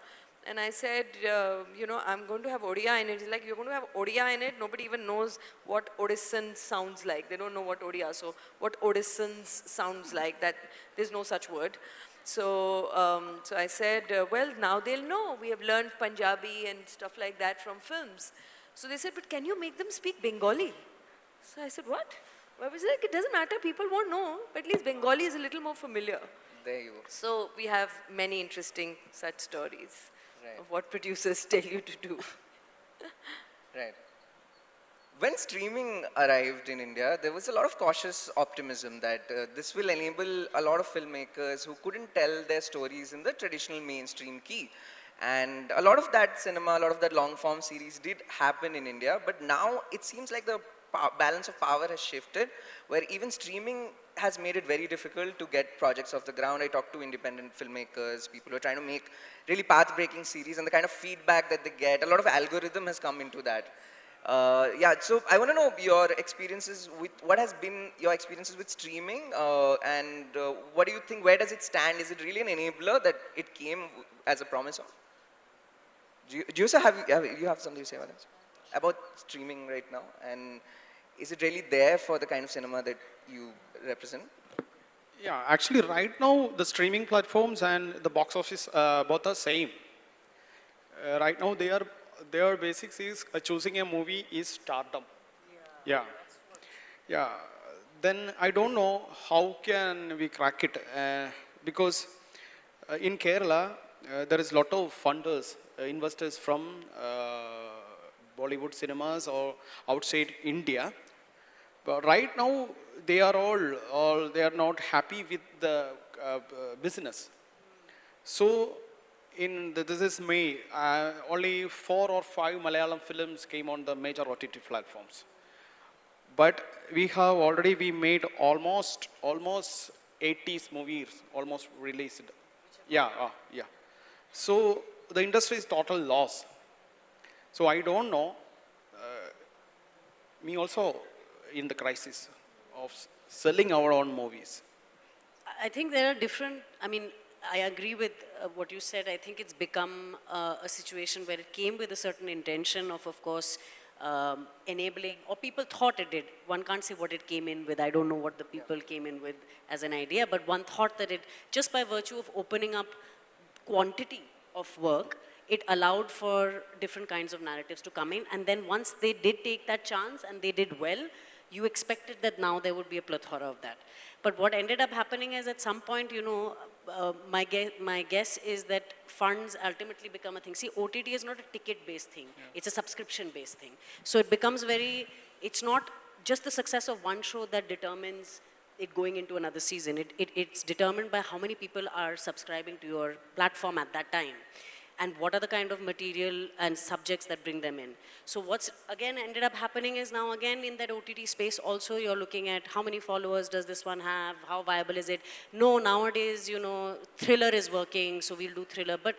And I said, I'm going to have Odia in it. He's like, you're going to have Odia in it? Nobody even knows what Odissan sounds like. They don't know what Odia. So what Odissans sounds like, that there's no such word. So, so I said, well, now they'll know. We have learned Punjabi and stuff like that from films. So they said, but can you make them speak Bengali? So I said, what? I was like, it doesn't matter. People won't know. But at least Bengali is a little more familiar. There you go. So we have many interesting such stories of what producers tell you to do. Right. When streaming arrived in India, there was a lot of cautious optimism that this will enable a lot of filmmakers who couldn't tell their stories in the traditional mainstream key. And a lot of that cinema, a lot of that long-form series did happen in India, but now it seems like the balance of power has shifted, where even streaming has made it very difficult to get projects off the ground. I talked to independent filmmakers, people who are trying to make really path-breaking series, and the kind of feedback that they get, a lot of algorithm has come into that. Yeah, so I want to know your experiences with, what has been your experiences with streaming, and what do you think, where does it stand? Is it really an enabler that it came as a promise of? Do you have something to say about this? About streaming right now, and is it really there for the kind of cinema that you represent? Yeah, actually right now the streaming platforms and the box office both are same. Right now their basics is choosing a movie is stardom. Yeah. Yeah. then I don't know how can we crack it because in Kerala there is a lot of funders, investors from Bollywood cinemas or outside India. But right now they are all they are not happy with the business. So this is May, only 4 or 5 Malayalam films came on the major OTT platforms. But we made almost 80 movies, almost released. Yeah. So the industry is total loss. So I don't know, me also in the crisis of selling our own movies. I think there are different, I mean, I agree with what you said. I think it's become a situation where it came with a certain intention of course, enabling, or people thought it did. One can't say what it came in with. I don't know what the people came in with as an idea, but one thought that it, just by virtue of opening up quantity of work, it allowed for different kinds of narratives to come in. And then once they did take that chance and they did well, you expected that now there would be a plethora of that. But what ended up happening is at some point, you know, my guess is that funds ultimately become a thing. See, OTT is not a ticket-based thing. Yeah. It's a subscription-based thing. So it becomes it's not just the success of one show that determines it going into another season. It's determined by how many people are subscribing to your platform at that time, and what are the kind of material and subjects that bring them in. So what's again ended up happening is now again in that OTT space also you're looking at how many followers does this one have, how viable is it. No, nowadays, you know, thriller is working, so we'll do thriller. But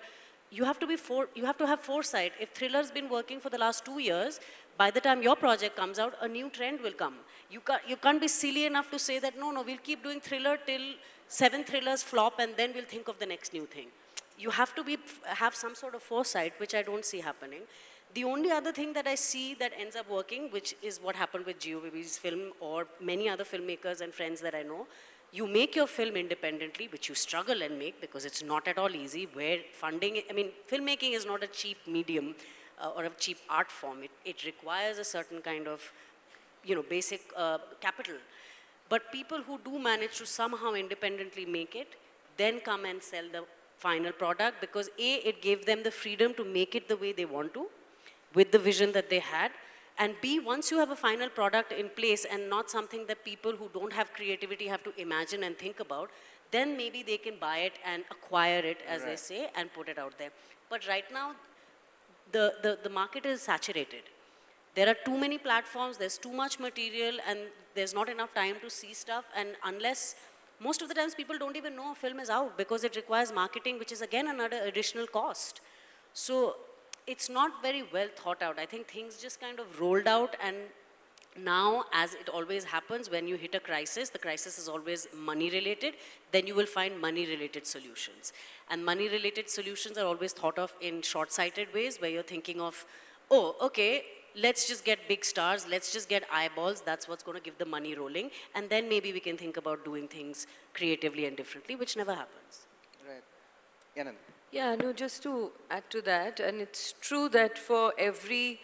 you have to have foresight. If thriller's been working for the last 2 years, by the time your project comes out, a new trend will come. You can't be silly enough to say that, no, we'll keep doing thriller till 7 thrillers flop and then we'll think of the next new thing. You have to have some sort of foresight, which I don't see happening. The only other thing that I see that ends up working, which is what happened with Geo Baby's film or many other filmmakers and friends that I know, you make your film independently, which you struggle and make because it's not at all easy, where funding, I mean, filmmaking is not a cheap medium or a cheap art form. It requires a certain kind of, you know, basic capital. But people who do manage to somehow independently make it, then come and sell the final product, because A, it gave them the freedom to make it the way they want to, with the vision that they had, and B, once you have a final product in place and not something that people who don't have creativity have to imagine and think about, then maybe they can buy it and acquire it, as they say, and put it out there. But right now, the market is saturated. There are too many platforms, there's too much material, and there's not enough time to see stuff, and unless most of the times people don't even know a film is out because it requires marketing, which is again another additional cost. So it's not very well thought out. I think things just kind of rolled out, and now, as it always happens, when you hit a crisis, the crisis is always money related, then you will find money related solutions. And money related solutions are always thought of in short-sighted ways, where you're thinking of, oh, okay, let's just get big stars, let's just get eyeballs, that's what's going to give the money rolling, and then maybe we can think about doing things creatively and differently, which never happens. Right. Yanan. Yeah, no, just to add to that, and it's true that for every,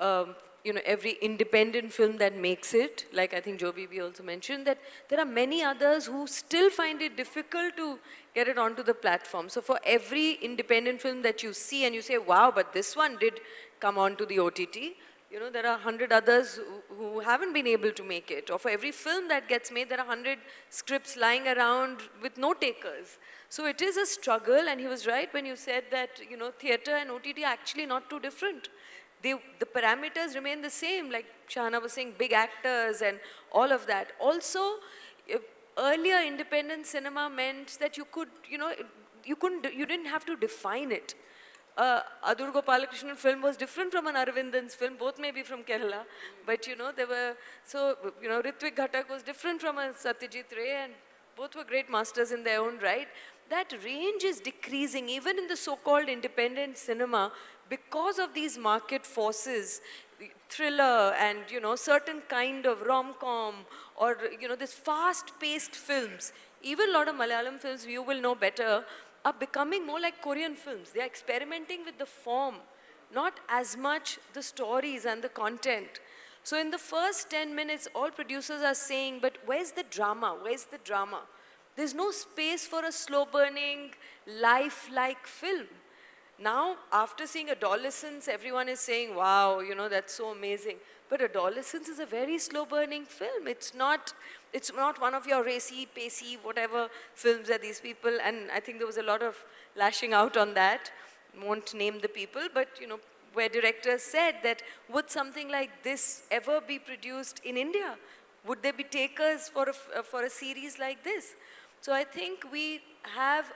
every independent film that makes it, like I think Joe Bibi also mentioned, that there are many others who still find it difficult to get it onto the platform. So for every independent film that you see and you say, wow, but this one did come onto the OTT, you know, there are 100 others who haven't been able to make it. Or for every film that gets made, there are 100 scripts lying around with no takers. So it is a struggle, and he was right when you said that, you know, theatre and OTT are actually not too different. The parameters remain the same, like Shahana was saying, big actors and all of that. Also, earlier independent cinema meant that you could, you know, you didn't have to define it. Adur Gopalakrishnan film was different from an Aravindan's film, both may be from Kerala, but you know, Ritwik Ghatak was different from a Satyajit Ray, and both were great masters in their own right. That range is decreasing, even in the so-called independent cinema, because of these market forces, thriller and, you know, certain kind of rom-com, or, you know, this fast-paced films. Even a lot of Malayalam films, you will know better, are becoming more like Korean films. They are experimenting with the form, not as much the stories and the content. So in the first 10 minutes, all producers are saying, but where's the drama? Where's the drama? There's no space for a slow-burning, life-like film. Now, after seeing Adolescence, everyone is saying, wow, you know, that's so amazing. But Adolescence is a very slow-burning film. It's not one of your racy, pacey, whatever films that these people, and I think there was a lot of lashing out on that. Won't name the people, but, you know, where directors said that, would something like this ever be produced in India? Would there be takers for a series like this? So I think we have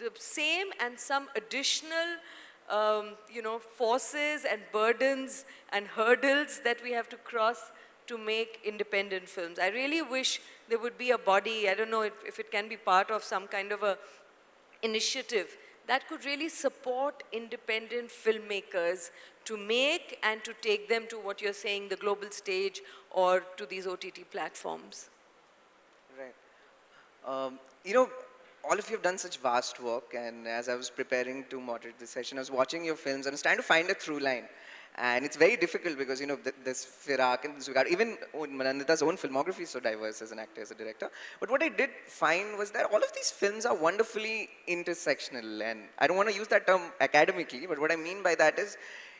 the same and some additional you know, forces and burdens and hurdles that we have to cross to make independent films. I really wish there would be a body, I don't know if it can be part of some kind of a initiative that could really support independent filmmakers to make and to take them to what you're saying, the global stage or to these OTT platforms. Right. You know, all of you have done such vast work, and as I was preparing to moderate this session, I was watching your films and I was trying to find a through line. And it's very difficult because, you know, there's Firak and Zugaad, even Nandita's own filmography is so diverse as an actor, as a director. But what I did find was that all of these films are wonderfully intersectional. And I don't want to use that term academically, but what I mean by that is,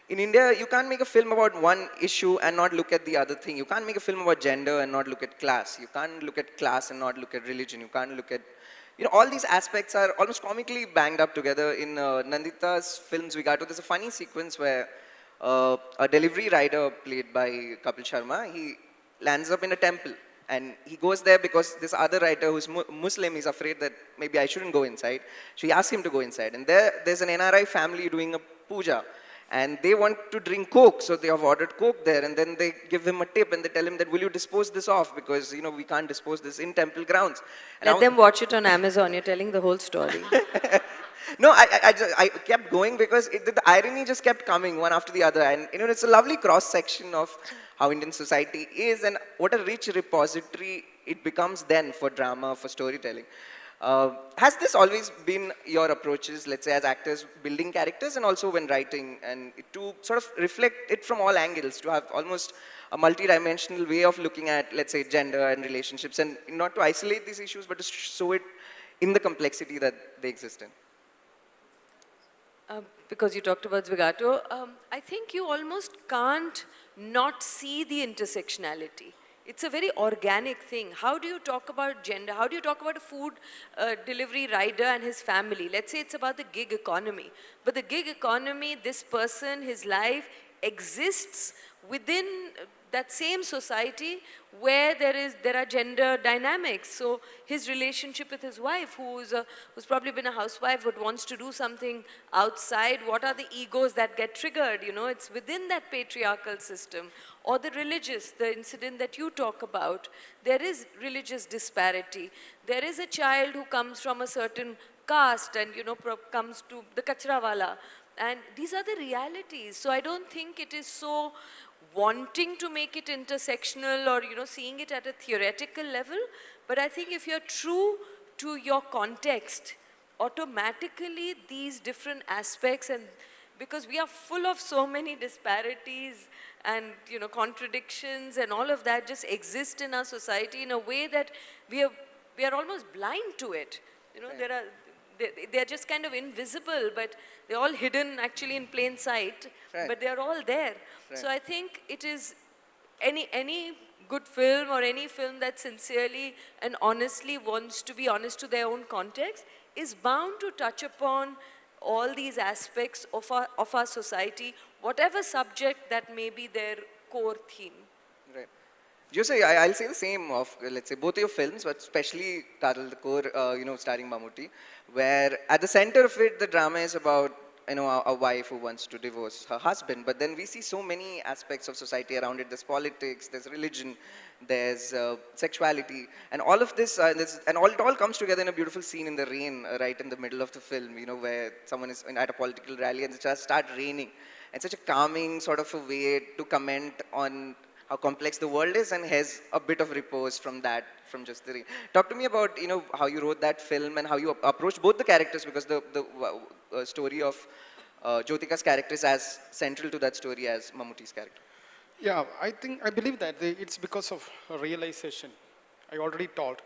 in India, you can't make a film about one issue and not look at the other thing. You can't make a film about gender and not look at class. You can't look at class and not look at religion. You can't look at, you know, all these aspects are almost comically banged up together. In Nandita's film Zwigato, there's a funny sequence where a delivery rider played by Kapil Sharma, he lands up in a temple and he goes there because this other writer who's Muslim is afraid that maybe I shouldn't go inside. So he asks him to go inside, and there's an NRI family doing a puja and they want to drink Coke, so they have ordered Coke there, and then they give him a tip and they tell him that, will you dispose this off, because, you know, we can't dispose this in temple grounds. And Let them watch it on Amazon, you're telling the whole story. No, I kept going because the irony just kept coming one after the other. And, you know, it's a lovely cross-section of how Indian society is and what a rich repository it becomes then for drama, for storytelling. Has this always been your approaches, let's say, as actors, building characters and also when writing, and to sort of reflect it from all angles, to have almost a multi-dimensional way of looking at, let's say, gender and relationships, and not to isolate these issues, but to show it in the complexity that they exist in? Because you talked about Zwigato, I think you almost can't not see the intersectionality. It's a very organic thing. How do you talk about gender? How do you talk about a food delivery rider and his family? Let's say it's about the gig economy. But the gig economy, this person, his life exists within that same society where there are gender dynamics. So his relationship with his wife, who's probably been a housewife but wants to do something outside, what are the egos that get triggered? You know, it's within that patriarchal system. Or the religious, the incident that you talk about, there is religious disparity. There is a child who comes from a certain caste and, you know, comes to the kachrawala. And these are the realities. So I don't think it is so wanting to make it intersectional or, you know, seeing it at a theoretical level. But I think if you're true to your context, automatically these different aspects, and because we are full of so many disparities and, you know, contradictions and all of that just exist in our society in a way that we are almost blind to it. You know, right. They're just kind of invisible, but they're all hidden actually in plain sight, right. But they're all there. Right. So I think it is any good film or any film that sincerely and honestly wants to be honest to their own context is bound to touch upon all these aspects of our society, whatever subject that may be their core theme. Right. Jose, I'll say the same of, let's say, both your films, but especially Kadal, the core, you know, starring Mammootty, where at the center of it, the drama is about, you know, a wife who wants to divorce her husband. But then we see so many aspects of society around it. There's politics, there's religion, there's sexuality, and all of this, it all comes together in a beautiful scene in the rain, right in the middle of the film, you know, where someone is at a political rally and it just starts raining. And such a calming sort of a way to comment on how complex the world is, and has a bit of repose from that, from just the rain. Talk to me about, you know, how you wrote that film and how you approached both the characters, because the story of Jyotika's character is as central to that story as Mammootty's character. Yeah, I believe that it's because of realization. I already told.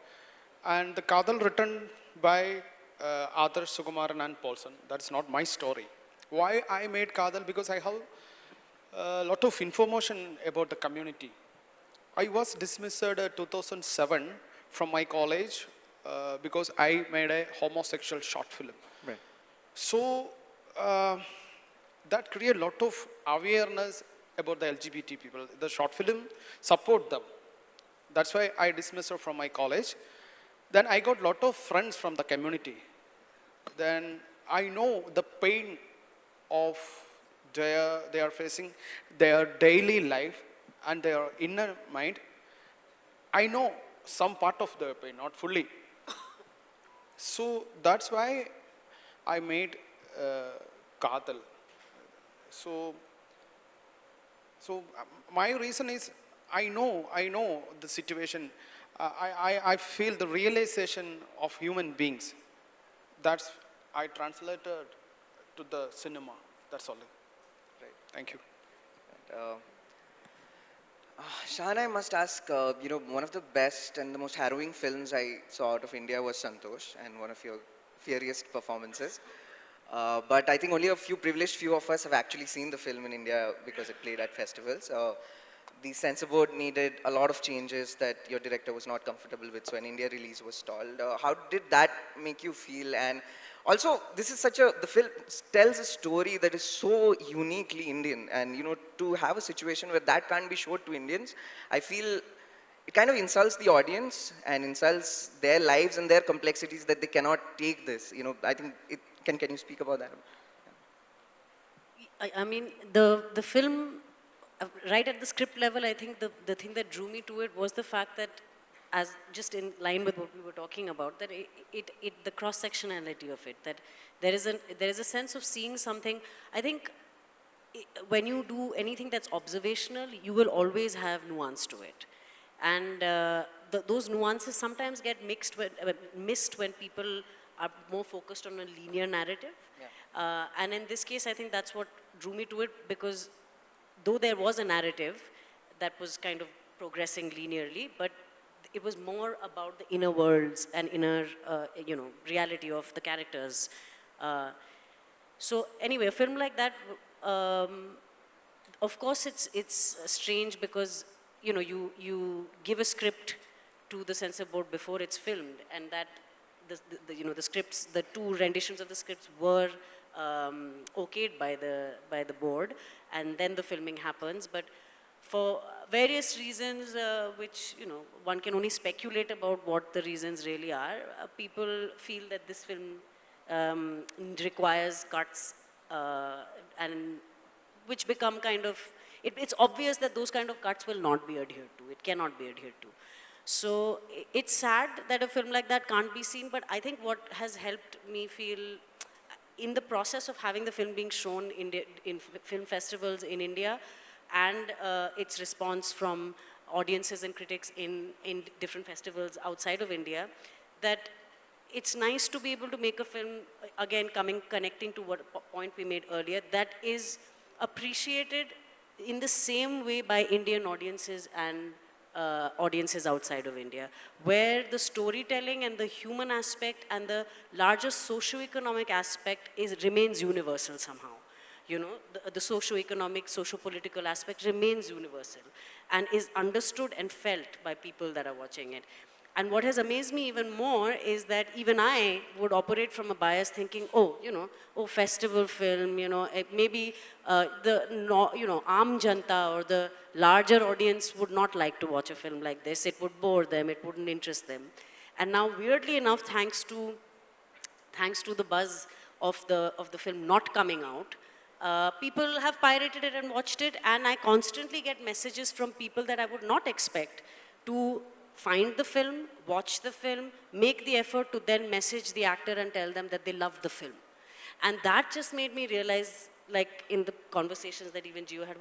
And the Kadal written by Adarsh Sukumaran and Paulson, that's not my story. Why I made Kadal? Because I have a lot of information about the community. I was dismissed 2007 from my college because I made a homosexual short film. Right. So that created a lot of awareness about the LGBT people. The short film support them. That's why I dismissed her from my college. Then I got a lot of friends from the community. Then I know the pain of they are facing their daily life and their inner mind. I know some part of their pain, not fully. So that's why I made Kadal. So my reason is I know the situation. I feel the realization of human beings. That's I translated to the cinema. That's all. Right. Thank you. Shahan, I must ask, one of the best and the most harrowing films I saw out of India was Santosh, and one of your fieriest performances. But I think only a privileged few of us have actually seen the film in India because it played at festivals. The censor board needed a lot of changes that your director was not comfortable with, so an India release was stalled. How did that make you feel? And also, the film tells a story that is so uniquely Indian, and to have a situation where that can't be showed to Indians, I feel it kind of insults the audience and insults their lives and their complexities that they cannot take this. I think can you speak about that? I mean, the film, right at the script level, I think the thing that drew me to it was the fact that, as just in line with what we were talking about, that the cross-sectionality of it, that there is a sense of seeing something. I think when you do anything that's observational, you will always have nuance to it. And those nuances sometimes get missed when people are more focused on a linear narrative. Yeah. And in this case, I think that's what drew me to it, because though there was a narrative that was kind of progressing linearly, but it was more about the inner worlds and inner, reality of the characters. So anyway, a film like that, of course, it's strange because you give a script to the censor board before it's filmed, and that the scripts, the two renditions of the scripts were okayed by the board, and then the filming happens. But for various reasons, which one can only speculate about what the reasons really are, people feel that this film requires cuts, and which become kind of, it's obvious that those kind of cuts will not be adhered to. It cannot be adhered to. So it's sad that a film like that can't be seen, but I think what has helped me feel in the process of having the film being shown in film festivals in India, and its response from audiences and critics in different festivals outside of India, that it's nice to be able to make a film, again connecting to what point we made earlier, that is appreciated in the same way by Indian audiences and audiences outside of India, where the storytelling and the human aspect and the larger socio-economic aspect remains universal somehow. The socio-economic, socio-political aspect remains universal and is understood and felt by people that are watching it. And what has amazed me even more is that even I would operate from a bias thinking, festival film, maybe Aam Janta or the larger audience would not like to watch a film like this. It would bore them, it wouldn't interest them. And now, weirdly enough, thanks to the buzz of the film not coming out, people have pirated it and watched it, and I constantly get messages from people that I would not expect to find the film, watch the film, make the effort to then message the actor and tell them that they love the film. And that just made me realize, like in the conversations that even Gio had,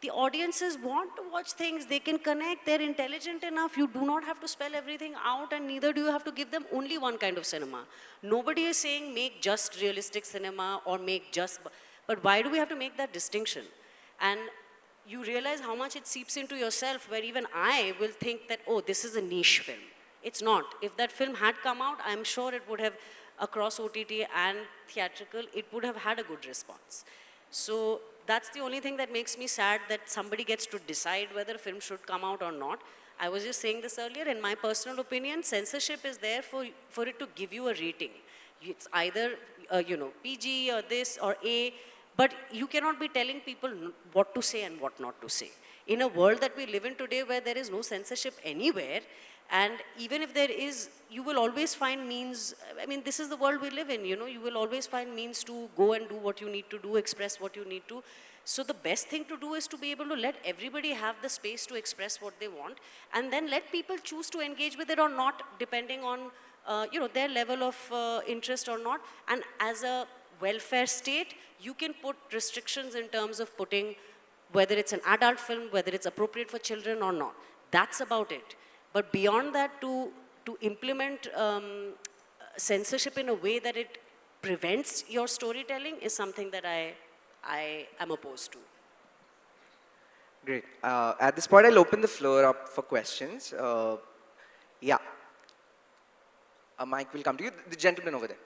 the audiences want to watch things, they can connect, they're intelligent enough, you do not have to spell everything out, and neither do you have to give them only one kind of cinema. Nobody is saying make just realistic cinema or make just, but why do we have to make that distinction? And you realize how much it seeps into yourself, where even I will think that, oh, this is a niche film. It's not. If that film had come out, I'm sure it would have, across OTT and theatrical, it would have had a good response. So that's the only thing that makes me sad, that somebody gets to decide whether a film should come out or not. I was just saying this earlier, in my personal opinion, censorship is there for it to give you a rating. It's either, PG or this or A, but you cannot be telling people what to say and what not to say. In a world that we live in today where there is no censorship anywhere, and even if there is, you will always find means. I mean, this is the world we live in, you will always find means to go and do what you need to do, express what you need to. So the best thing to do is to be able to let everybody have the space to express what they want, and then let people choose to engage with it or not, depending on their level of interest or not. And as a welfare state, you can put restrictions in terms of putting whether it's an adult film, whether it's appropriate for children or not. That's about it. But beyond that, to implement censorship in a way that it prevents your storytelling is something that I am opposed to. Great. At this point, I'll open the floor up for questions. Yeah. A mic will come to you. The gentleman over there.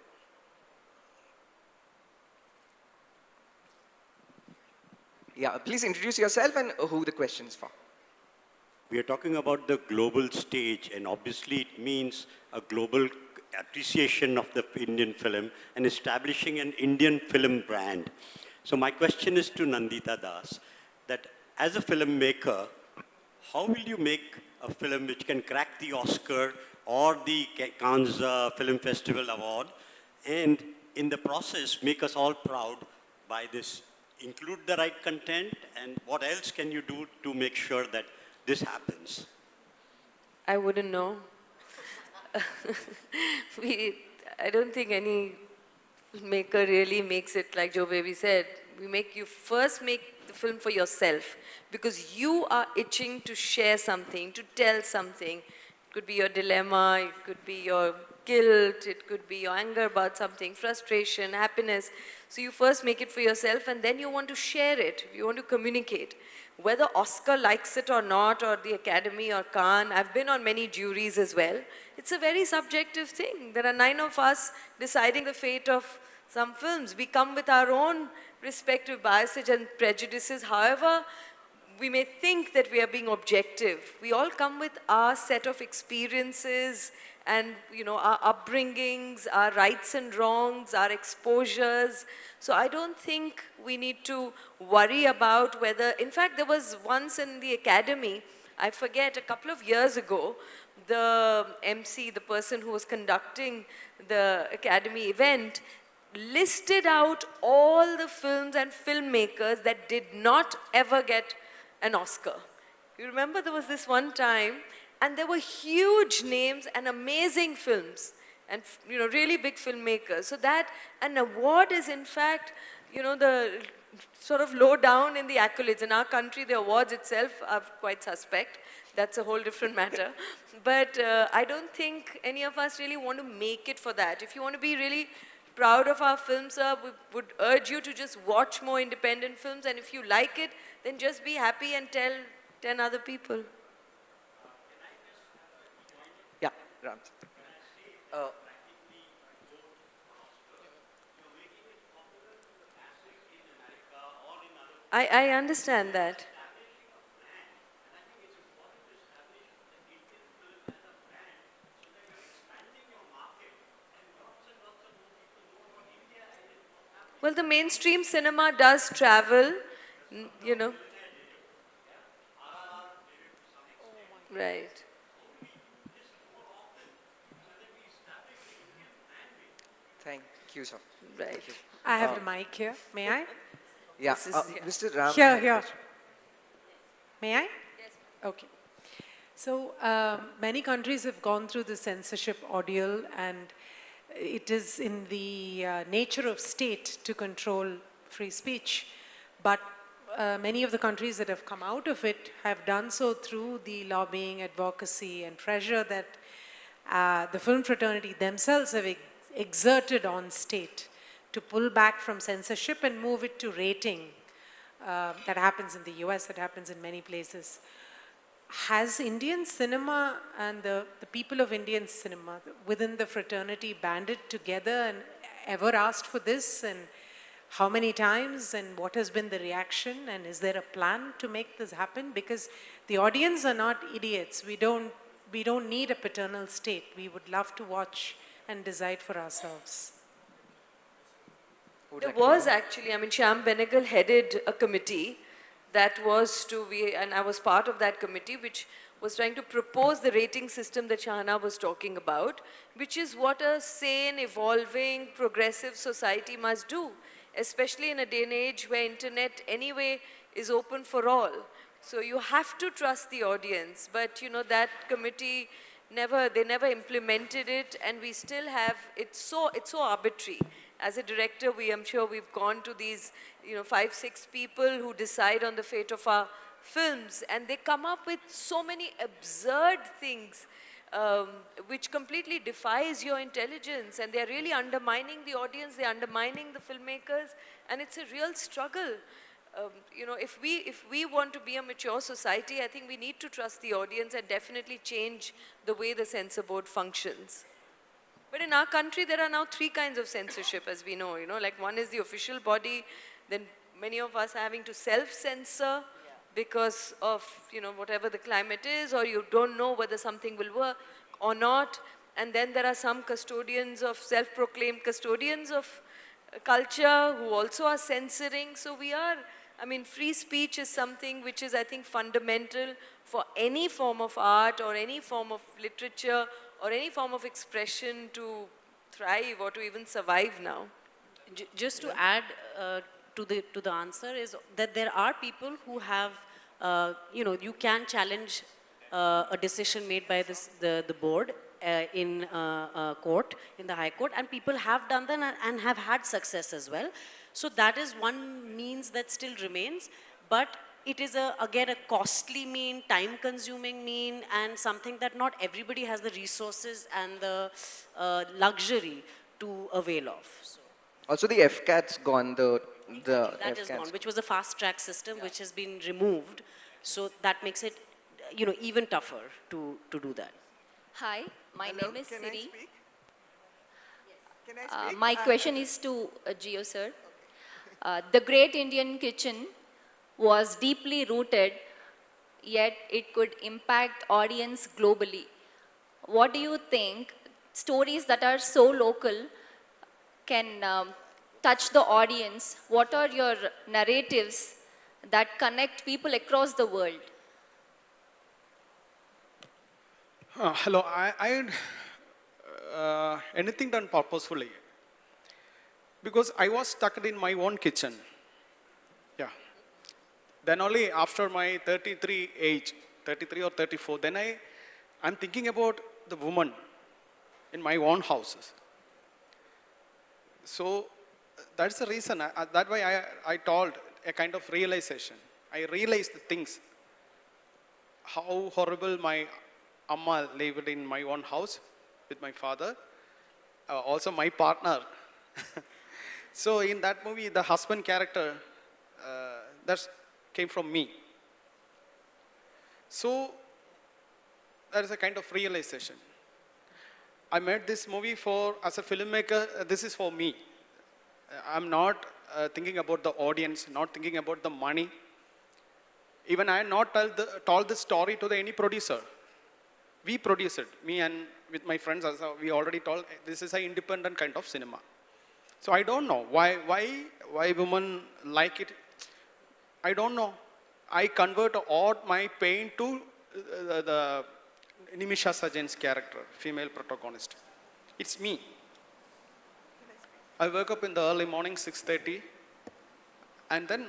Yeah, please introduce yourself and who the question is for. We are talking about the global stage, and obviously it means a global appreciation of the Indian film and establishing an Indian film brand. So my question is to Nandita Das, that as a filmmaker, how will you make a film which can crack the Oscar or the Cannes Film Festival Award, and in the process make us all proud by this? Include the right content, and what else can you do to make sure that this happens? I wouldn't know. I don't think any maker really makes it like Joe Baby said. You first make the film for yourself, because you are itching to share something, to tell something. It could be your dilemma, it could be your guilt, it could be your anger about something, frustration, happiness. So you first make it for yourself, and then you want to share it, you want to communicate. Whether Oscar likes it or not, or the Academy or Cannes, I've been on many juries as well. It's a very subjective thing. There are 9 of us deciding the fate of some films. We come with our own respective biases and prejudices. However, we may think that we are being objective. We all come with our set of experiences and our upbringings, our rights and wrongs, our exposures. So I don't think we need to worry about whether, in fact, there was once in the Academy, I forget, a couple of years ago, the MC, the person who was conducting the Academy event, listed out all the films and filmmakers that did not ever get an Oscar. You remember there was this one time, and there were huge names and amazing films and really big filmmakers. So that an award is in fact, the sort of low down in the accolades. In our country, the awards itself are quite suspect. That's a whole different matter. But I don't think any of us really want to make it for that. If you want to be really proud of our films, we would urge you to just watch more independent films, and if you like it, then just be happy and tell 10 other people. Yeah, Ram. I understand that. Well, the mainstream cinema does travel, Right. Thank you, sir. Right. I have the mic here. May I? Yeah, Mr. Ram. Here. May I? Yes. Okay. So many countries have gone through the censorship ordeal, and it is in the nature of state to control free speech. But many of the countries that have come out of it have done so through the lobbying, advocacy, and pressure that the film fraternity themselves have exerted on state to pull back from censorship and move it to rating that happens in the US, that happens in many places. Has Indian cinema and the people of Indian cinema within the fraternity banded together and ever asked for this? And how many times? And what has been the reaction? And is there a plan to make this happen? Because the audience are not idiots. We don't need a paternal state. We would love to watch and decide for ourselves. There was actually, I mean, Shyam Benegal headed a committee that was to be, and I was part of that committee, which was trying to propose the rating system that Shahana was talking about, which is what a sane, evolving, progressive society must do, especially in a day and age where internet anyway is open for all. So you have to trust the audience, but you know, that committee they never implemented it, and we still have, it's so arbitrary. As a director, I'm sure we've gone to these, 5, 6 people who decide on the fate of our films, and they come up with so many absurd things which completely defies your intelligence, and they're really undermining the audience, they're undermining the filmmakers, and it's a real struggle. If we want to be a mature society, I think we need to trust the audience and definitely change the way the censor board functions. But in our country, there are now 3 kinds of censorship, as we know, like one is the official body, then many of us are having to self-censor because of, whatever the climate is, or you don't know whether something will work or not. And then there are some custodians of, self-proclaimed custodians of culture who also are censoring. So free speech is something which is, I think, fundamental for any form of art or any form of literature or any form of expression to thrive or to even survive now. Just to add to the answer is that there are people who have, you can challenge a decision made by the board in court, in the High Court, and people have done that and have had success as well. So that is one means that still remains, but it is again a costly mean, time-consuming mean, and something that not everybody has the resources and the luxury to avail of. So. Also, the FCAT's gone. That is gone, which was a fast-track system, which has been removed. So that makes it, even tougher to do that. Hi, my name is Can Siri. I speak? Can I speak? My question is to Gio sir. The Great Indian Kitchen was deeply rooted, yet it could impact audience globally. What do you think stories that are so local can touch the audience? What are your narratives that connect people across the world? Hello, anything done purposefully. Because I was stuck in my own kitchen. Yeah. Then only after my 33 or 34, then I'm thinking about the woman in my own houses. So that's the reason, that way I told a kind of realization. I realized the things, how horrible my Amma lived in my own house with my father, also my partner. So in that movie, the husband character, that came from me. So that is a kind of realization. I made this movie as a filmmaker, this is for me. I'm not thinking about the audience, not thinking about the money. Even I had not told the story to any producer. We produced it, me and with my friends, as we already told, this is an independent kind of cinema. So I don't know why women like it. I don't know. I convert all my pain to the Nimisha Sajan's character, female protagonist. It's me. I wake up in the early morning, 6:30, and then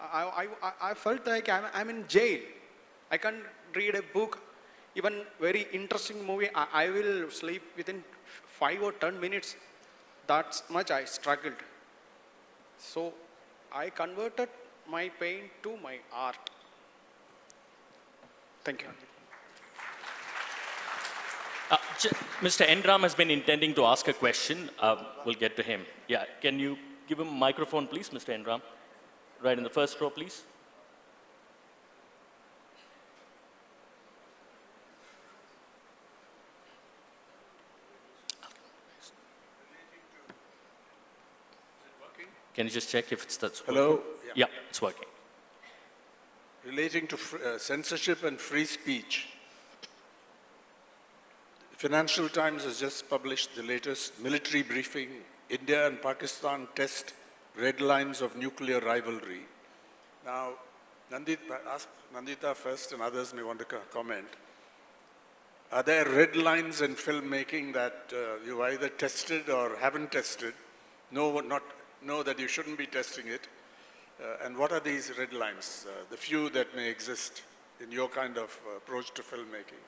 I felt like I'm in jail. I can't read a book, even very interesting movie. I will sleep within 5 or 10 minutes. That's much I struggled. So I converted my pain to my art. Thank you. Mr. Endram has been intending to ask a question. We'll get to him. Yeah, can you give him a microphone, please, Mr. Endram? Right in the first row, please. Can you just check if that's working? Hello? Yeah, it's working. Relating to censorship and free speech, Financial Times has just published the latest military briefing. India and Pakistan test red lines of nuclear rivalry. Now, ask Nandita first and others may want to comment. Are there red lines in filmmaking that you either tested or haven't tested? Know that you shouldn't be testing it? And what are these red lines, the few that may exist in your kind of approach to filmmaking?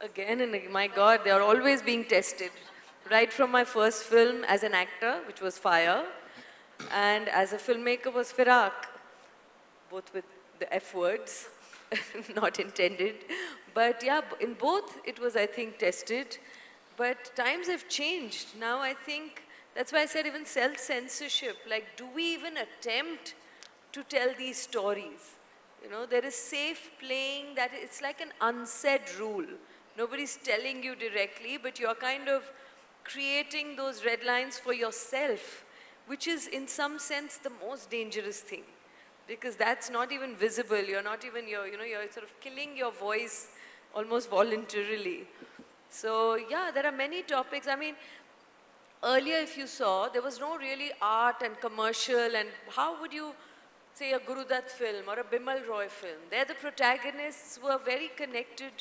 Again and again, my God, they are always being tested. Right from my first film as an actor, which was Fire, and as a filmmaker was Firak, both with the F words, not intended. But yeah, in both it was, I think, tested. But times have changed. Now I think, that's why I said even self-censorship, like do we even attempt to tell these stories? You know, there is safe playing, that it's like an unsaid rule. Nobody's telling you directly, but you're kind of creating those red lines for yourself, which is in some sense the most dangerous thing. Because that's not even visible, you're not even, you're sort of killing your voice almost voluntarily. So yeah, there are many topics. I mean, earlier if you saw, there was no really art and commercial, and how would you say a Gurudutt film or a Bimal Roy film? There the protagonists were very connected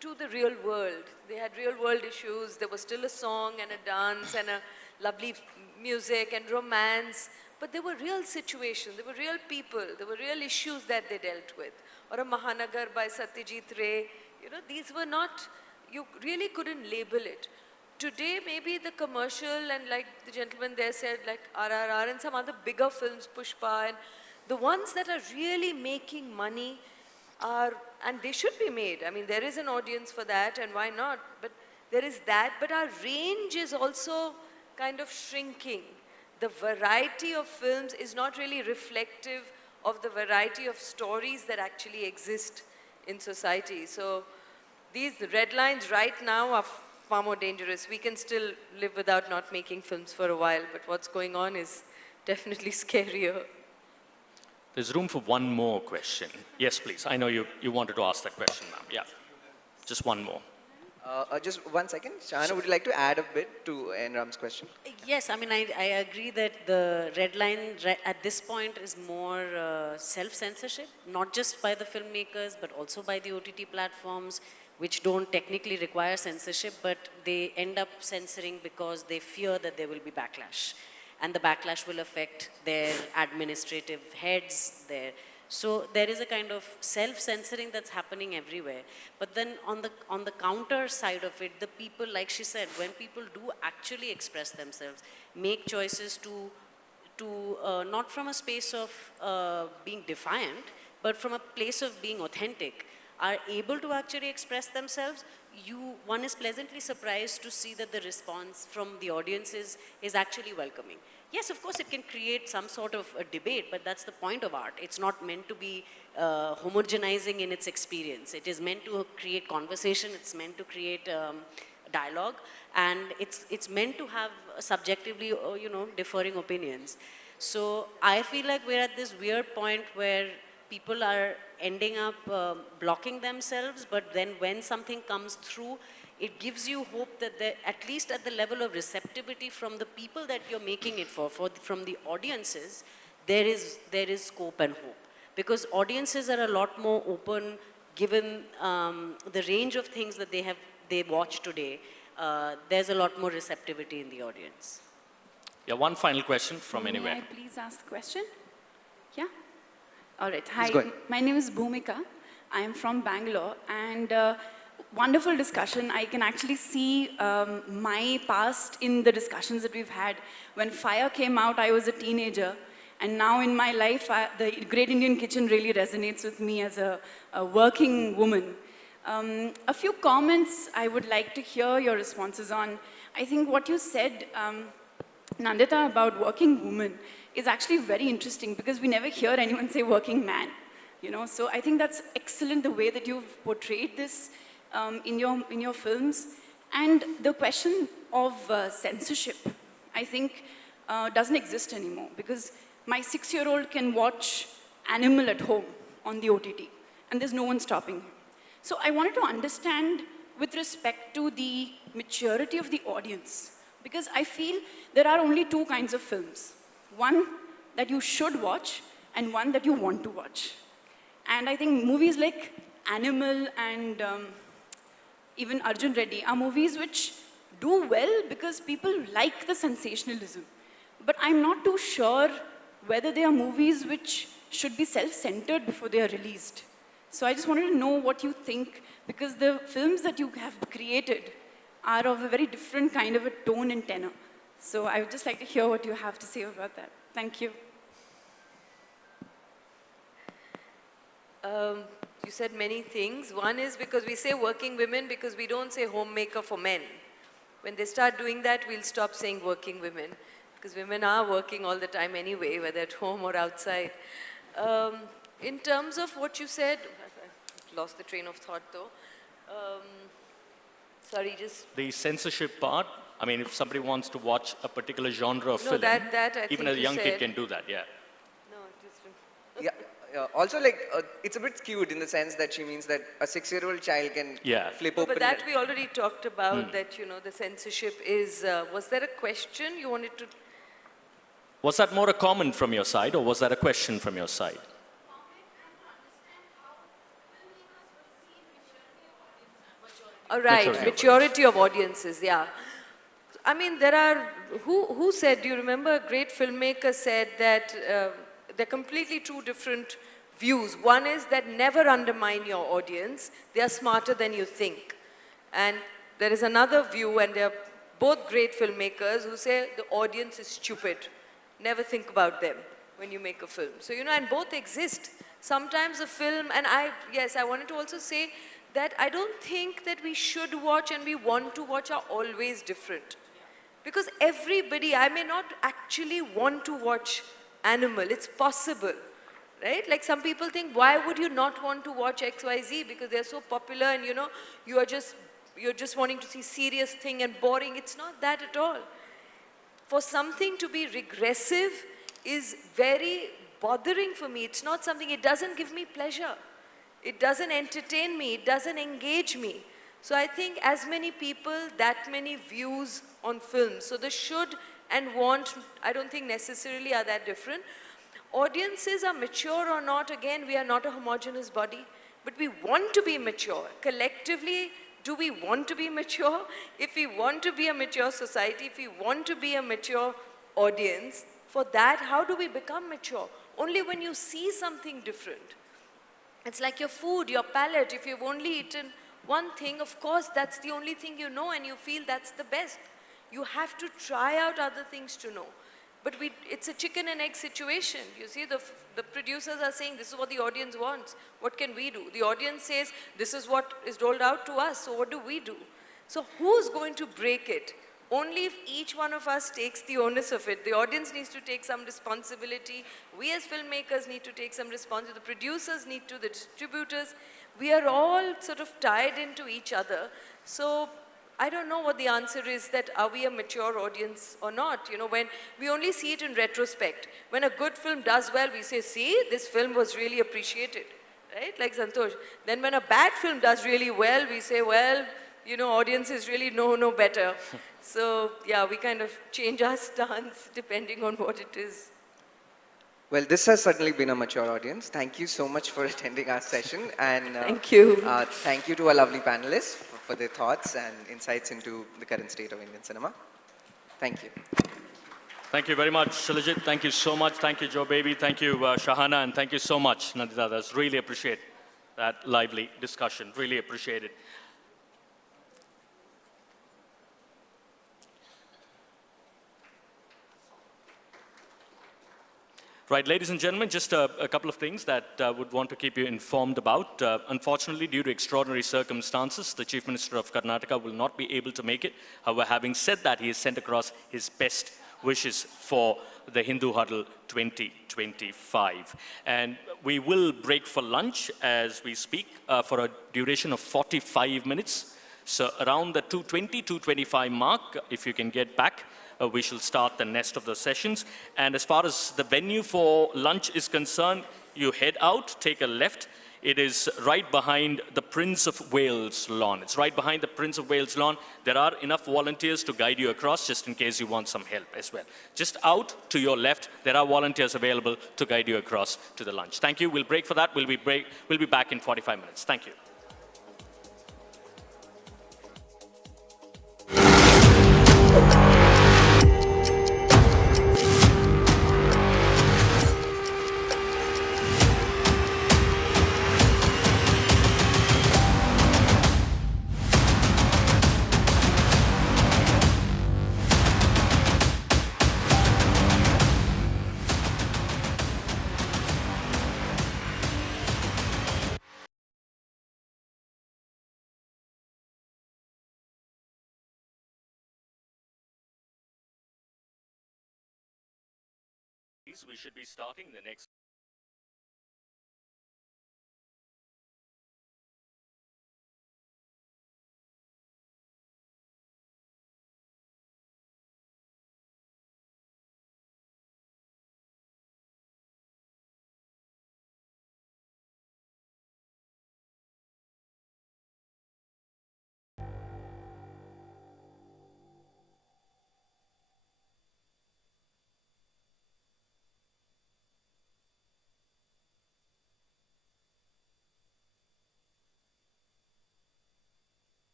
to the real world. They had real world issues. There was still a song and a dance and a lovely music and romance. But there were real situations, there were real people, there were real issues that they dealt with. Or a Mahanagar by Satyajit Ray. You know, these were not, you really couldn't label it. Today, maybe the commercial and like the gentleman there said, like RRR and some other bigger films, Pushpa, and the ones that are really making money are, and they should be made. I mean, there is an audience for that, and why not? But there is that, but our range is also kind of shrinking. The variety of films is not really reflective of the variety of stories that actually exist in society. So these red lines right now are far more dangerous. We can still live without not making films for a while, but what's going on is definitely scarier. There's room for one more question. Yes, please. I know you wanted to ask that question, ma'am. Yeah. Just one more. Just 1 second. Shahana, would you like to add a bit to Enram's question? Yes, I mean, I agree that the red line at this point is more self-censorship, not just by the filmmakers, but also by the OTT platforms, which don't technically require censorship, but they end up censoring because they fear that there will be backlash. And the backlash will affect their administrative heads, so there is a kind of self-censoring that's happening everywhere. But then on the counter side of it, the people, like she said, when people do actually express themselves, make choices to not from a space of being defiant, but from a place of being authentic, are able to actually express themselves, one is pleasantly surprised to see that the response from the audience is actually welcoming. Yes, of course, it can create some sort of a debate, but that's the point of art. It's not meant to be homogenizing in its experience. It is meant to create conversation, it's meant to create dialogue, and it's meant to have subjectively, differing opinions. So I feel like we're at this weird point where people are ending up blocking themselves, but then when something comes through, it gives you hope that at least at the level of receptivity from the people that you're making it from the audiences, there is scope and hope. Because audiences are a lot more open, given the range of things that they watch today. There's a lot more receptivity in the audience. Yeah, one final question from anywhere. May I please ask the question? Yeah? All right. Hi, my name is Bhumika. I am from Bangalore, and wonderful discussion. I can actually see my past in the discussions that we've had. When Fire came out, I was a teenager, and now in my life, the Great Indian Kitchen really resonates with me as a working woman. A few comments I would like to hear your responses on. I think what you said, Nandita about working woman is actually very interesting because we never hear anyone say working man. You know, so I think that's excellent the way that you've portrayed this in your films. And the question of censorship, I think, doesn't exist anymore because my 6-year-old can watch Animal at home on the OTT, and there's no one stopping him. So I wanted to understand with respect to the maturity of the audience, because I feel there are only two kinds of films. One that you should watch and one that you want to watch. And I think movies like Animal and even Arjun Reddy are movies which do well because people like the sensationalism. But I'm not too sure whether they are movies which should be self-centered before they are released. So I just wanted to know what you think, because the films that you have created are of a very different kind of a tone and tenor. So I would just like to hear what you have to say about that. Thank you. You said many things. One is because we say working women because we don't say homemaker for men. When they start doing that, we'll stop saying working women, because women are working all the time anyway, whether at home or outside. In terms of what you said, I lost the train of thought though. Sorry, just... The censorship part, I mean, if somebody wants to watch a particular genre of No, film, that I even think a you young kid said. can do that, yeah. No, just... Yeah, also like, it's a bit skewed in the sense that she means that a 6-year-old child can flip No, open but that we already talked about, Hmm. that, you know, the censorship is... was there a question you wanted to... Was that more a comment from your side, or was that a question from your side? All right, maturity of audiences, yeah. I mean, there are, who said, do you remember a great filmmaker said that they're completely two different views. One is that never undermine your audience. They are smarter than you think. And there is another view, and they're both great filmmakers, who say the audience is stupid. Never think about them when you make a film. So, you know, and both exist. Sometimes a film, and I wanted to also say that I don't think that we should watch and we want to watch are always different. Because everybody, I may not actually want to watch Animal, it's possible, right? Like some people think, why would you not want to watch XYZ? Because they're so popular and you know, you're just wanting to see serious thing and boring. It's not that at all. For something to be regressive is very bothering for me. It's not something, it doesn't give me pleasure. It doesn't entertain me, it doesn't engage me. So I think as many people, that many views on films. So the should and want, I don't think necessarily are that different. Audiences are mature or not, again, we are not a homogeneous body, but we want to be mature. Collectively, do we want to be mature? If we want to be a mature society, if we want to be a mature audience, for that, how do we become mature? Only when you see something different. It's like your food, your palate. If you've only eaten one thing, of course, that's the only thing you know and you feel that's the best. You have to try out other things to know. But it's a chicken and egg situation. You see, the producers are saying, this is what the audience wants. What can we do? The audience says, this is what is doled out to us, so what do we do? So who's going to break it? Only if each one of us takes the onus of it. The audience needs to take some responsibility. We as filmmakers need to take some responsibility. The producers need to, the distributors. We are all sort of tied into each other. So I don't know what the answer is, that are we a mature audience or not? You know, when we only see it in retrospect. When a good film does well, we say, see, this film was really appreciated, right? Like Santosh. Then when a bad film does really well, we say, well, you know, audiences really know no better. So, yeah, we kind of change our stance depending on what it is. Well, this has certainly been a mature audience. Thank you so much for attending our session. And thank you. Thank you to our lovely panelists for their thoughts and insights into the current state of Indian cinema. Thank you. Thank you very much, Shiljit. Thank you so much. Thank you, Joe Baby. Thank you, Shahana. And thank you so much, Nandita. That's really appreciate that lively discussion. Really appreciate it. Right, ladies and gentlemen, just a couple of things that I would want to keep you informed about. Unfortunately, due to extraordinary circumstances, the Chief Minister of Karnataka will not be able to make it. However, having said that, he has sent across his best wishes for the Hindu Huddle 2025. And we will break for lunch as we speak for a duration of 45 minutes. So around the 2:20, 2:25 mark, if you can get back, we shall start the next of the sessions. And as far as the venue for lunch is concerned, you head out, take a left. It is right behind the Prince of Wales lawn. It's right behind the Prince of Wales lawn. There are enough volunteers to guide you across, just in case you want some help as well. Just out to your left, there are volunteers available to guide you across to the lunch. Thank you. We'll break for that. We'll be back in 45 minutes. Thank you. We should be starting the next.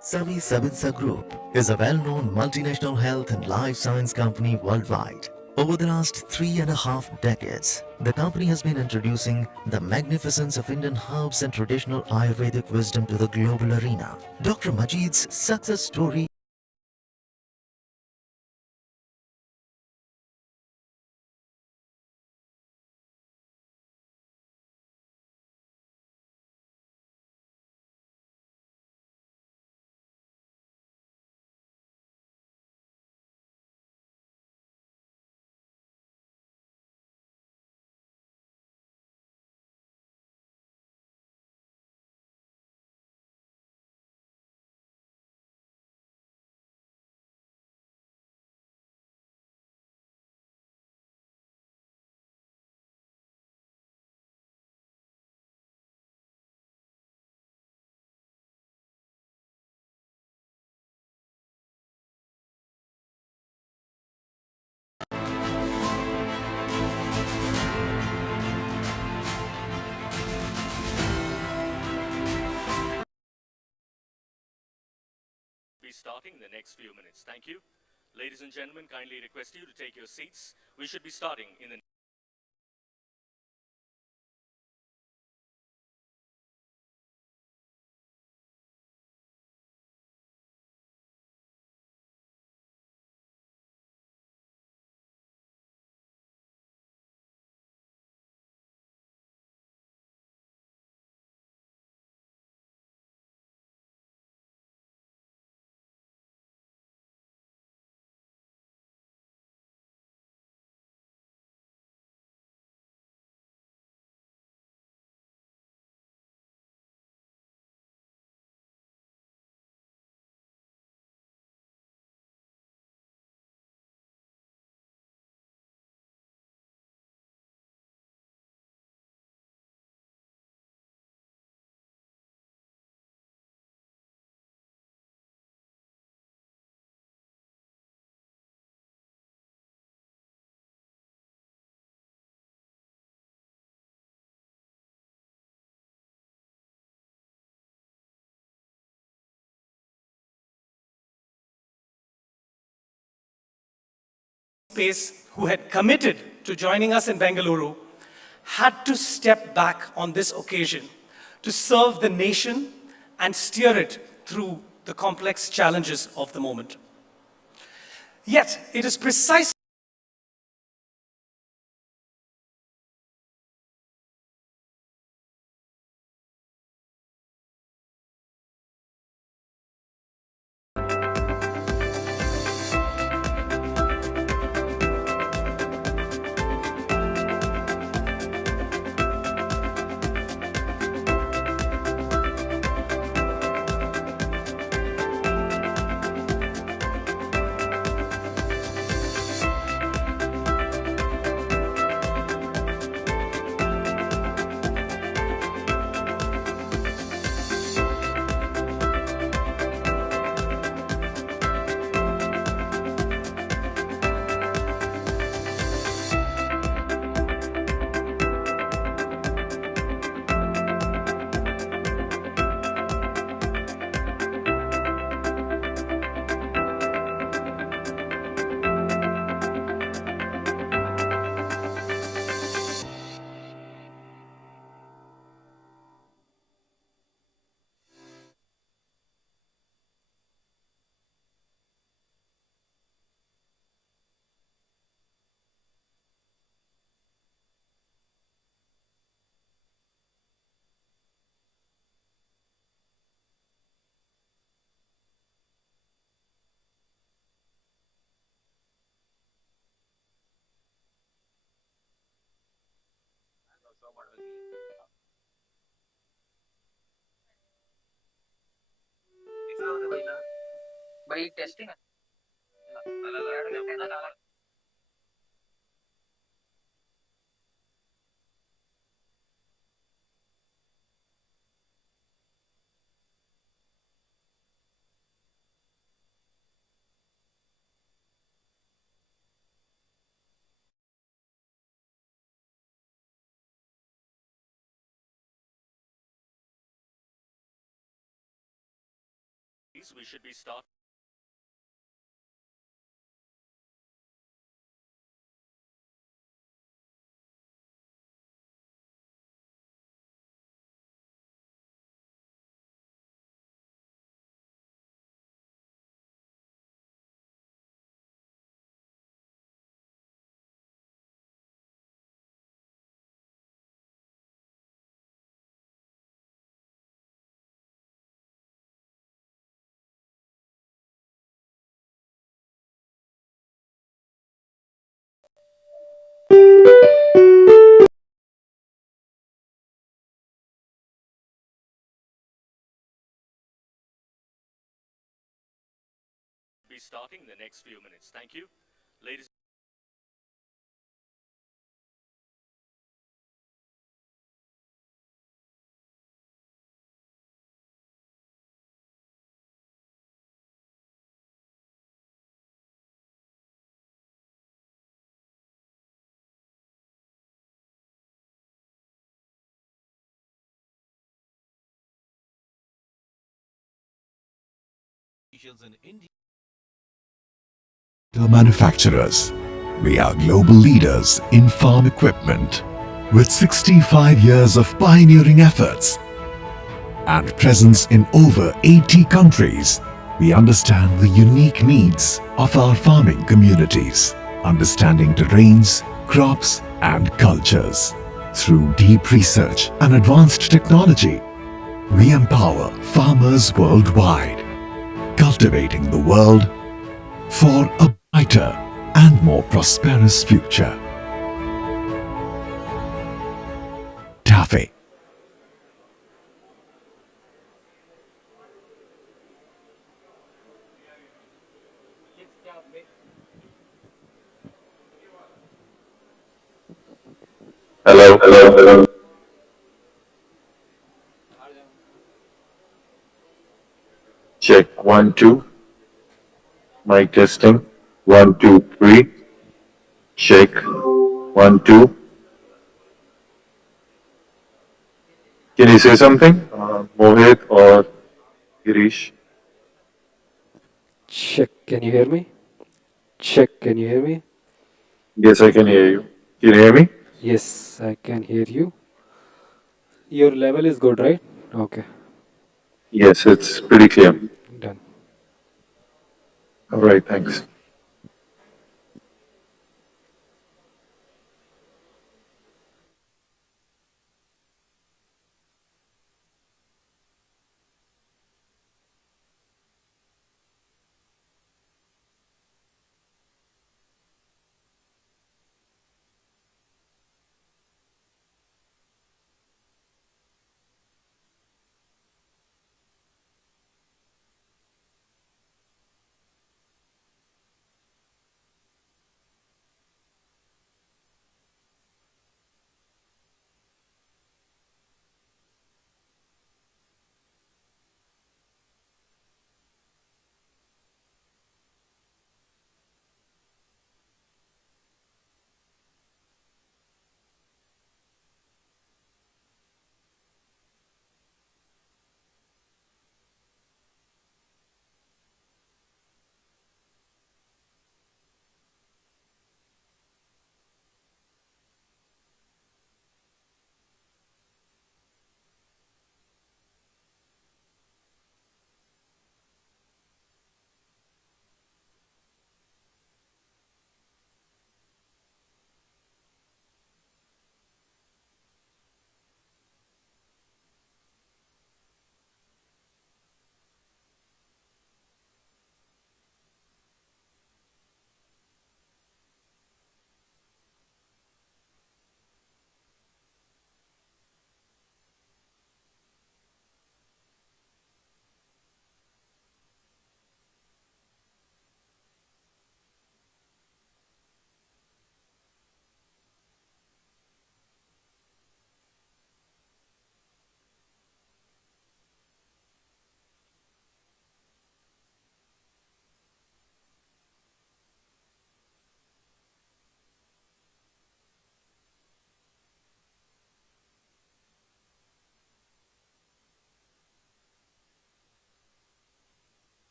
Savi Sabitsa Group is a well-known multinational health and life science company worldwide. Over the last 3.5 decades, the company has been introducing the magnificence of Indian herbs and traditional Ayurvedic wisdom to the global arena. Dr. Majid's success story Be starting in the next few minutes. Thank you. Ladies and gentlemen, kindly request you to take your seats. We should be starting in the space who had committed to joining us in Bengaluru had to step back on this occasion to serve the nation and steer it through the complex challenges of the moment. Yet, it is precisely We should be starting. Be starting in the next few minutes. Thank you. Ladies Manufacturers. We are global leaders in farm equipment. With 65 years of pioneering efforts and presence in over 80 countries, we understand the unique needs of our farming communities, understanding terrains, crops and cultures. Through deep research and advanced technology, we empower farmers worldwide, cultivating the world for a brighter and more prosperous future. Taffy. Hello, hello, hello. Check 1, 2. Mic testing. 1, 2, 3. Check 1, 2. Can you say something? Mohit or Girish? Check, can you hear me? Check, can you hear me? Yes, I can hear you. Can you hear me? Yes, I can hear you. Your level is good, right? Okay, Yes, it's pretty clear. done. All right, thanks.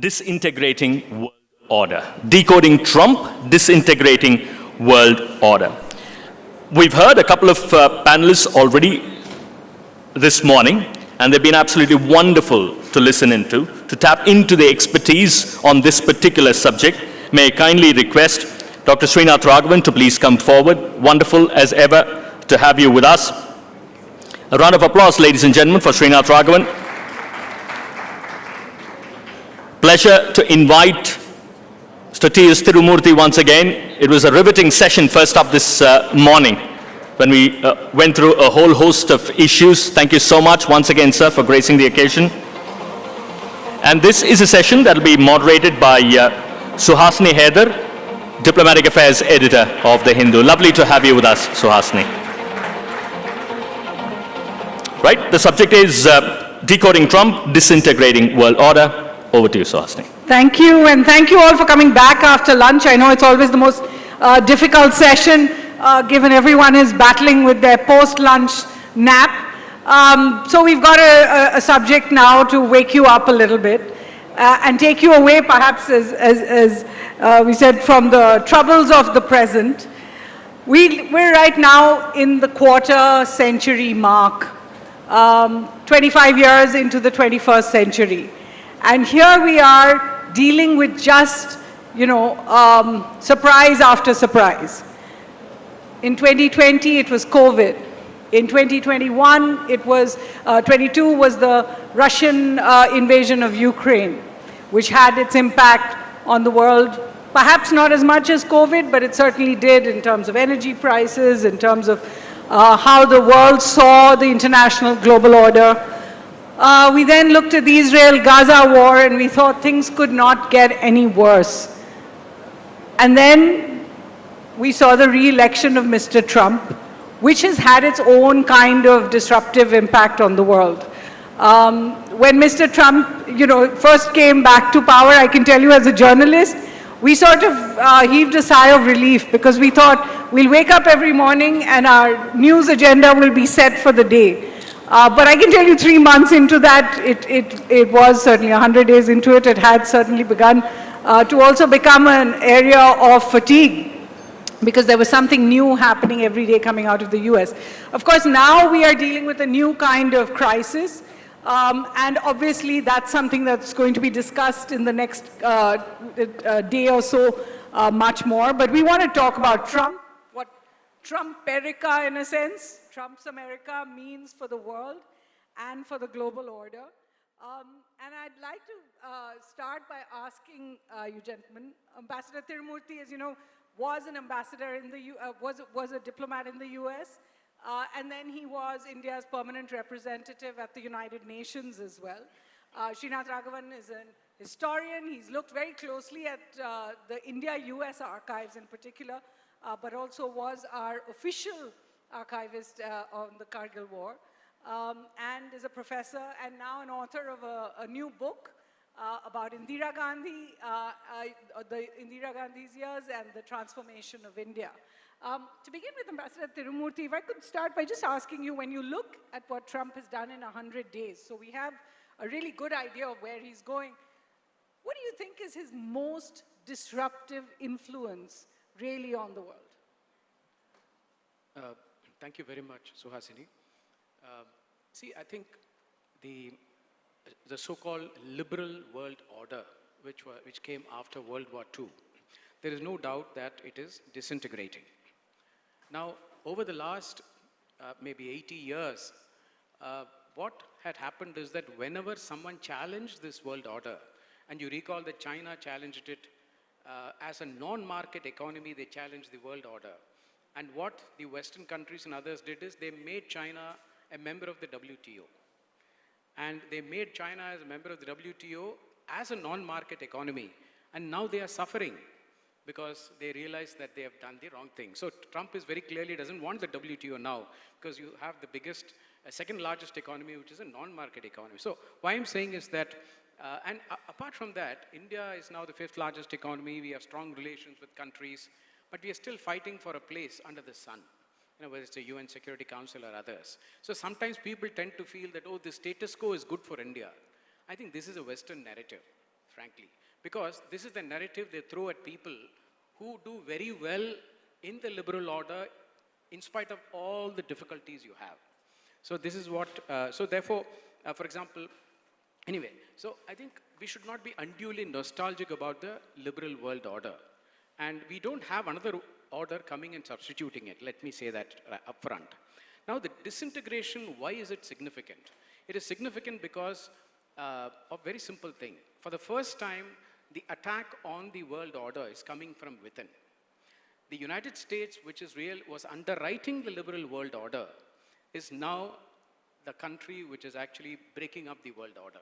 disintegrating world order. Decoding Trump, disintegrating world order. We've heard a couple of panelists already this morning, and they've been absolutely wonderful to listen into, to tap into the expertise on this particular subject. May I kindly request Dr. Srinath Raghavan to please come forward. Wonderful as ever to have you with us. A round of applause, ladies and gentlemen, for Srinath Raghavan. Pleasure to invite Mr. T.S. Tirumurthy once again. It was a riveting session first up this morning when we went through a whole host of issues. Thank you so much once again, sir, for gracing the occasion. And this is a session that will be moderated by Suhasini Haider, Diplomatic Affairs Editor of The Hindu. Lovely to have you with us, Suhasini. Right, the subject is Decoding Trump, Disintegrating World Order. Over to you, Suhasini. Thank you, and thank you all for coming back after lunch. I know it's always the most difficult session, given everyone is battling with their post-lunch nap. So we've got a subject now to wake you up a little bit and take you away, perhaps, as we said, from the troubles of the present. We're right now in the quarter century mark, 25 years into the 21st century. And here we are dealing with just, surprise after surprise. In 2020, it was COVID. In 2021, it was, 22 was the Russian invasion of Ukraine, which had its impact on the world. Perhaps not as much as COVID, but it certainly did in terms of energy prices, in terms of how the world saw the international global order. We then looked at the Israel-Gaza war and we thought things could not get any worse. And then we saw the re-election of Mr. Trump, which has had its own kind of disruptive impact on the world. When Mr. Trump, first came back to power, I can tell you as a journalist, we sort of heaved a sigh of relief because we thought we'll wake up every morning and our news agenda will be set for the day. But I can tell you 3 months into that, it was certainly 100 days into it, it had certainly begun to also become an area of fatigue because there was something new happening every day coming out of the US. Of course, now we are dealing with a new kind of crisis. And obviously, that's something that's going to be discussed in the next day or so much more. But we want to talk about Trump, what Trump-America, in a sense, Trump's America means for the world and for the global order. And I'd like to start by asking you gentlemen, Ambassador Tirumurthy, as you know, was an ambassador in the was a diplomat in the US. And then he was India's permanent representative at the United Nations as well. Srinath Raghavan is an historian. He's looked very closely at the India-US archives in particular, but also was our official archivist on the Kargil War, and is a professor and now an author of a new book about Indira Gandhi, the Indira Gandhi's years and the transformation of India. To begin with, Ambassador Tirumurthy, if I could start by just asking you, when you look at what Trump has done in 100 days, so we have a really good idea of where he's going, what do you think is his most disruptive influence really on the world? Thank you very much, Suhasini. See, I think the so-called liberal world order, which came after World War II, there is no doubt that it is disintegrating. Now, over the last maybe 80 years, what had happened is that whenever someone challenged this world order, and you recall that China challenged it as a non-market economy, they challenged the world order. And what the Western countries and others did is they made China a member of the WTO. And they made China as a member of the WTO as a non-market economy. And now they are suffering because they realize that they have done the wrong thing. So Trump is very clearly doesn't want the WTO now because you have the biggest, second largest economy, which is a non-market economy. So what I'm saying is that, and apart from that, India is now the 5th largest economy. We have strong relations with countries, but we are still fighting for a place under the sun, whether it's the UN Security Council or others. So sometimes people tend to feel that, oh, the status quo is good for India. I think this is a Western narrative. frankly. Because this is the narrative they throw at people who do very well in the liberal order in spite of all the difficulties you have. So this is what, so therefore, for example, anyway, so I think we should not be unduly nostalgic about the liberal world order. And we don't have another order coming and substituting it. Let me say that up front. Now, the disintegration, why is it significant? It is significant because of a very simple thing. For the first time, the attack on the world order is coming from within. The United States, which is real, was underwriting the liberal world order, is now the country which is actually breaking up the world order.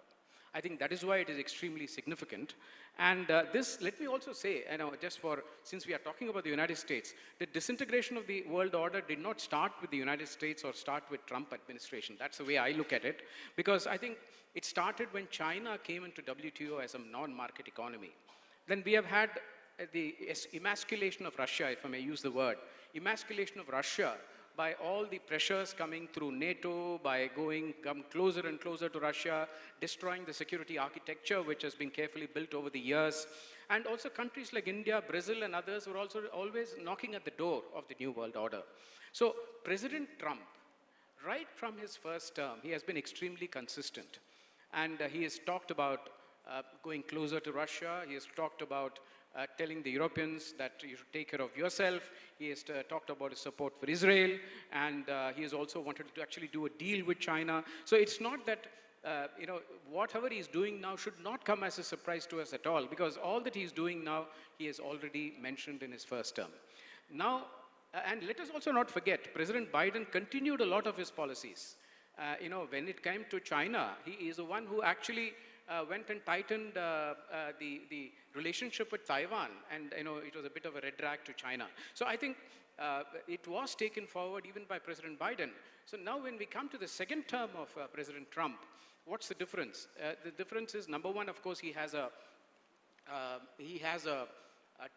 I think that is why it is extremely significant. And this, let me also say, just for, since we are talking about the United States, the disintegration of the world order did not start with the United States or start with Trump administration. That's the way I look at it. Because I think it started when China came into WTO as a non-market economy. Then we have had the emasculation of Russia, if I may use the word, emasculation of Russia by all the pressures coming through NATO, by come closer and closer to Russia, destroying the security architecture which has been carefully built over the years. And also countries like India, Brazil and others were also always knocking at the door of the New World Order. So President Trump, right from his first term, he has been extremely consistent. And he has talked about going closer to Russia. He has talked about telling the Europeans that you should take care of yourself. He has talked about his support for Israel, and he has also wanted to actually do a deal with China. So it's not that, whatever he's doing now should not come as a surprise to us at all, because all that he's doing now, he has already mentioned in his first term. Now, and let us also not forget, President Biden continued a lot of his policies. When it came to China, he is the one who actually went and tightened the relationship with Taiwan, and it was a bit of a red rag to China. So I think it was taken forward even by President Biden. So now when we come to the second term of President Trump, what's the difference? The difference is, number one, of course, he has a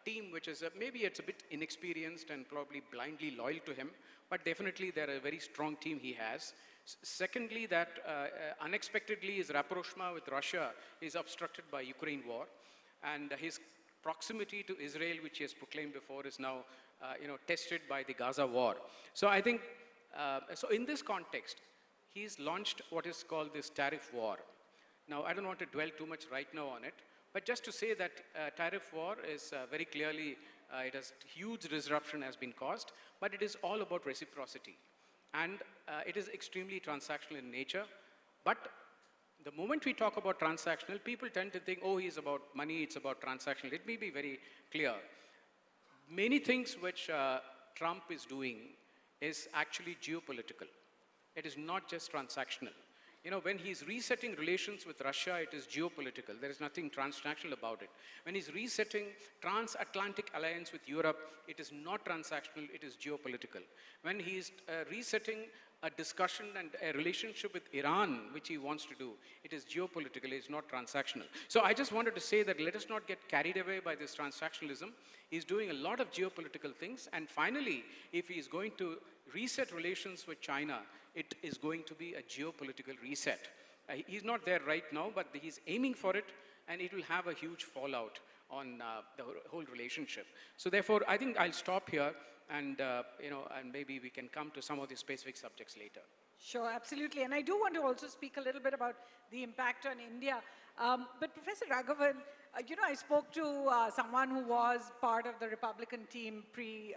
team which is, maybe it's a bit inexperienced and probably blindly loyal to him, but definitely they're a very strong team he has. Secondly, that unexpectedly his rapprochement with Russia is obstructed by Ukraine war, and his proximity to Israel, which he has proclaimed before, is now tested by the Gaza war. So I think, so in this context, he's launched what is called this tariff war. Now, I don't want to dwell too much right now on it, but just to say that tariff war is very clearly, it has huge disruption has been caused, but it is all about reciprocity. And it is extremely transactional in nature. But the moment we talk about transactional, people tend to think, oh, it's about money, it's about transactional. Let me be very clear. Many things which Trump is doing is actually geopolitical. It is not just transactional. When he's resetting relations with Russia, it is geopolitical. There is nothing transnational about it. When he's resetting transatlantic alliance with Europe, it is not transactional, it is geopolitical. When he's resetting a discussion and a relationship with Iran, which he wants to do, it is geopolitical, it's not transactional. So I just wanted to say that let us not get carried away by this transactionalism. He's doing a lot of geopolitical things, and finally, if he's going to reset relations with China, it is going to be a geopolitical reset. He's not there right now, but he's aiming for it, and it will have a huge fallout on the whole relationship. So therefore, I think I'll stop here, and and maybe we can come to some of the specific subjects later. Sure, absolutely. And I do want to also speak a little bit about the impact on India. But Professor Raghavan, I spoke to someone who was part of the Republican team pre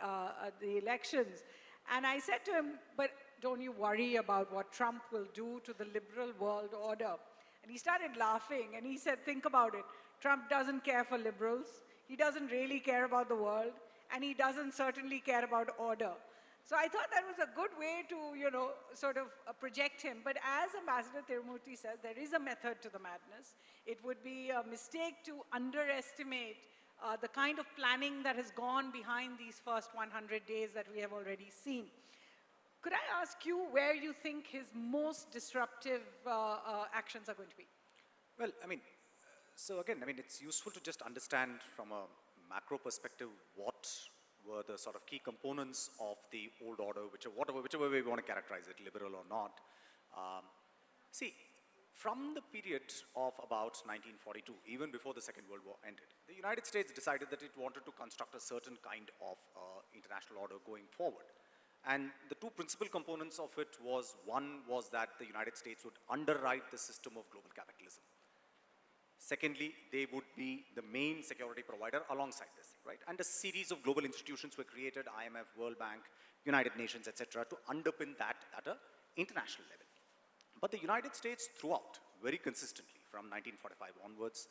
the elections. And I said to him, but don't you worry about what Trump will do to the liberal world order? And he started laughing, and he said, think about it. Trump doesn't care for liberals. He doesn't really care about the world. And he doesn't certainly care about order. So I thought that was a good way to, sort of project him. But as Ambassador Tirumurti says, there is a method to the madness. It would be a mistake to underestimate the kind of planning that has gone behind these first 100 days that we have already seen. Could I ask you where you think his most disruptive actions are going to be? Well, so again, it's useful to just understand from a macro perspective what were the sort of key components of the old order, whichever way we want to characterize it, liberal or not. See, from the period of about 1942, even before the Second World War ended, the United States decided that it wanted to construct a certain kind of international order going forward. And the two principal components of it was, one was that the United States would underwrite the system of global capitalism. Secondly, they would be the main security provider alongside this, right? And a series of global institutions were created, IMF, World Bank, United Nations, etc., to underpin that at an international level. But the United States throughout, very consistently, from 1945 onwards,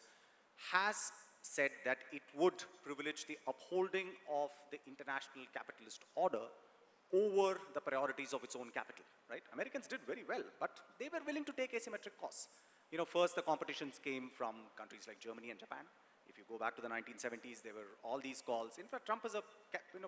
has said that it would privilege the upholding of the international capitalist order over the priorities of its own capital, right? Americans did very well, but they were willing to take asymmetric costs. You know, first the competitions came from countries like Germany and Japan. If you go back to the 1970s, there were all these calls. In fact, Trump is a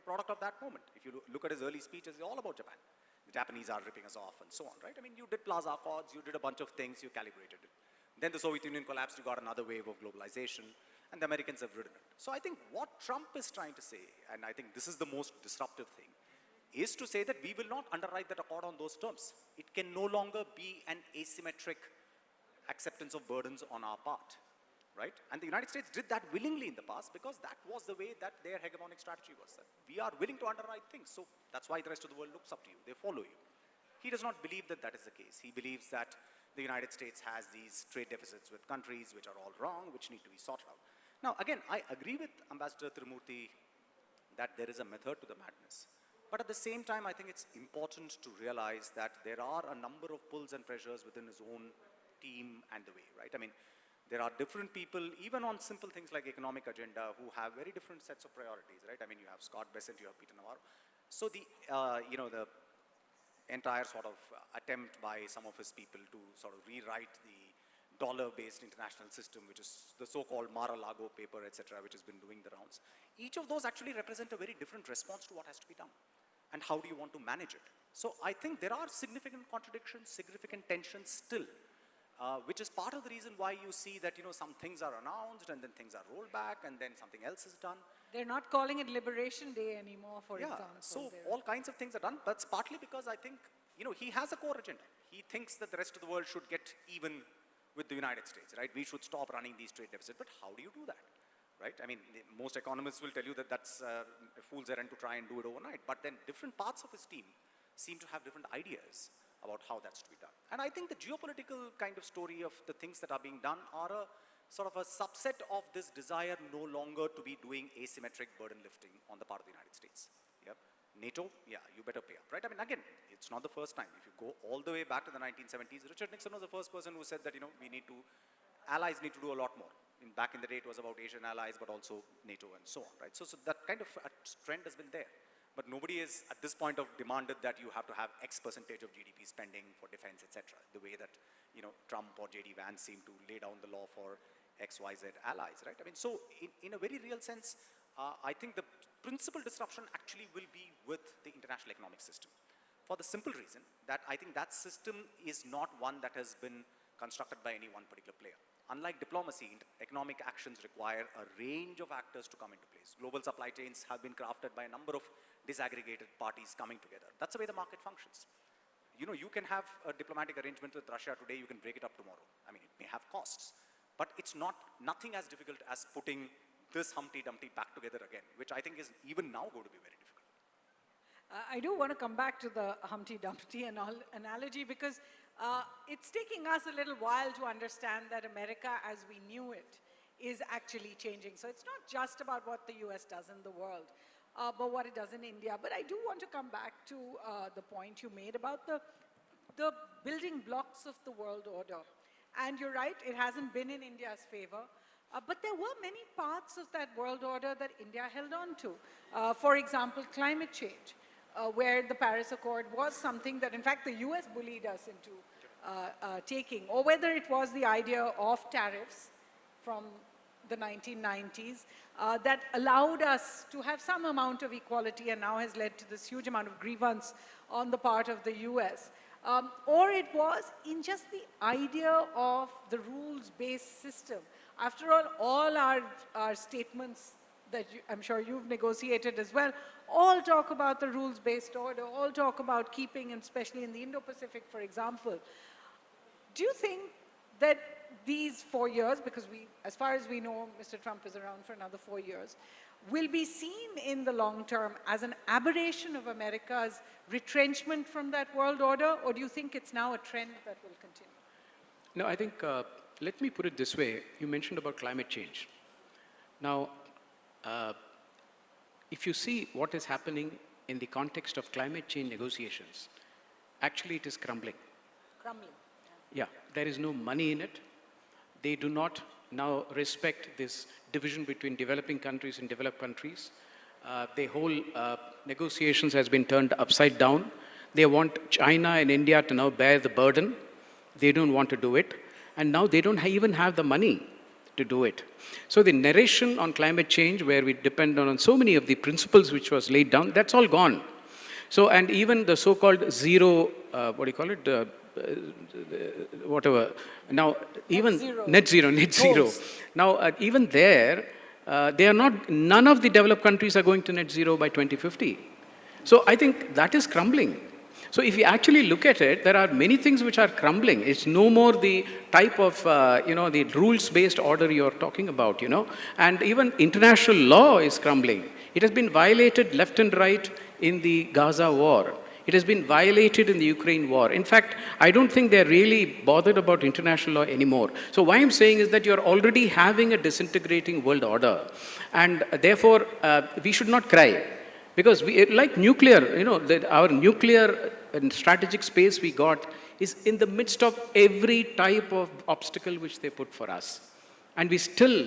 product of that moment. If you look at his early speeches, it's all about Japan. The Japanese are ripping us off and so on, right? I mean, you did Plaza Accords, you did a bunch of things, you calibrated it. Then the Soviet Union collapsed, you got another wave of globalization, and the Americans have ridden it. So I think what Trump is trying to say, and I think this is the most disruptive thing, is to say that we will not underwrite that accord on those terms. It can no longer be an asymmetric acceptance of burdens on our part, right? And the United States did that willingly in the past because that was the way that their hegemonic strategy was. That we are willing to underwrite things, so that's why the rest of the world looks up to you. They follow you. He does not believe that that is the case. He believes that the United States has these trade deficits with countries which are all wrong, which need to be sorted out. Now, again, I agree with Ambassador Trimurti that there is a method to the madness. But at the same time, I think it's important to realize that there are a number of pulls and pressures within his own team and the way, right? I mean, there are different people, even on simple things like economic agenda, who have very different sets of priorities, right? I mean, you have Scott Bessent, you have Peter Navarro. So the, the entire sort of attempt by some of his people to sort of rewrite the dollar-based international system, which is the so-called Mar-a-Lago paper, etc., which has been doing the rounds. Each of those actually represent a very different response to what has to be done. And how do you want to manage it? So I think there are significant contradictions, significant tensions still, which is part of the reason why you see that, some things are announced and then things are rolled back and then something else is done. They're not calling it Liberation Day anymore, for example. So all kinds of things are done, but it's partly because I think, he has a core agenda. He thinks that the rest of the world should get even with the United States, right? We should stop running these trade deficits, but how do you do that? Right? I mean, most economists will tell you that that's a fool's errand to try and do it overnight. But then different parts of his team seem to have different ideas about how that's to be done. And I think the geopolitical kind of story of the things that are being done are a sort of a subset of this desire no longer to be doing asymmetric burden lifting on the part of the United States. Yep. NATO, yeah, you better pay up, right? I mean, again, it's not the first time. If you go all the way back to the 1970s, Richard Nixon was the first person who said that, allies need to do a lot more. Back in the day, it was about Asian allies, but also NATO and so on, right? So that kind of a trend has been there. But nobody is, at this point, demanded that you have to have X percentage of GDP spending for defense, etc. The way that, Trump or J.D. Vance seem to lay down the law for X, Y, Z allies, right? I mean, so in a very real sense, I think the principal disruption actually will be with the international economic system. For the simple reason that I think that system is not one that has been constructed by any one particular player. Unlike diplomacy, economic actions require a range of actors to come into place. Global supply chains have been crafted by a number of disaggregated parties coming together. That's the way the market functions. You can have a diplomatic arrangement with Russia today, you can break it up tomorrow. I mean, it may have costs, but it's nothing as difficult as putting this Humpty Dumpty back together again, which I think is even now going to be very difficult. I do want to come back to the Humpty Dumpty analogy because it's taking us a little while to understand that America as we knew it is actually changing. So it's not just about what the US does in the world, but what it does in India. But I do want to come back to the point you made about the building blocks of the world order. And you're right, it hasn't been in India's favor. But there were many parts of that world order that India held on to. For example, climate change. Where the Paris Accord was something that, in fact, the US bullied us into taking, or whether it was the idea of tariffs from the 1990s that allowed us to have some amount of equality and now has led to this huge amount of grievance on the part of the US. Or it was in just the idea of the rules-based system. After all our statements that I'm sure you've negotiated as well, all talk about the rules-based order, all talk about keeping, and especially in the Indo-Pacific, for example. Do you think that these 4 years, because as far as we know, Mr. Trump is around for another 4 years, will be seen in the long term as an aberration of America's retrenchment from that world order, or do you think it's now a trend that will continue? No, I think, let me put it this way. You mentioned about climate change. Now, if you see what is happening in the context of climate change negotiations, actually it is crumbling. Crumbling. Yeah, there is no money in it. They do not now respect this division between developing countries and developed countries. The whole negotiations has been turned upside down. They want China and India to now bear the burden. They don't want to do it. And now they don't even have the money to do it. So the narration on climate change, where we depend on so many of the principles which was laid down, that's all gone. So, and even the so-called zero, what do you call it? Whatever. Now, even net zero. Now, even there, they are not, none of the developed countries are going to net zero by 2050. So I think that is crumbling. So if you actually look at it, there are many things which are crumbling. It's no more the type of, the rules-based order you're talking about, And even international law is crumbling. It has been violated left and right in the Gaza war. It has been violated in the Ukraine war. In fact, I don't think they're really bothered about international law anymore. So what I'm saying is that you're already having a disintegrating world order. And therefore, we should not cry. Because like nuclear, our nuclear and strategic space we got is in the midst of every type of obstacle which they put for us. And we still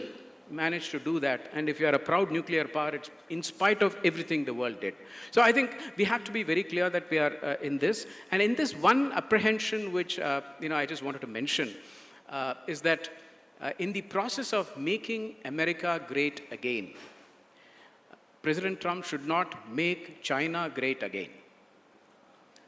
managed to do that. And if you are a proud nuclear power, it's in spite of everything the world did. So I think we have to be very clear that we are in this. And in this one apprehension which, I just wanted to mention, is that in the process of making America great again, President Trump should not make China great again.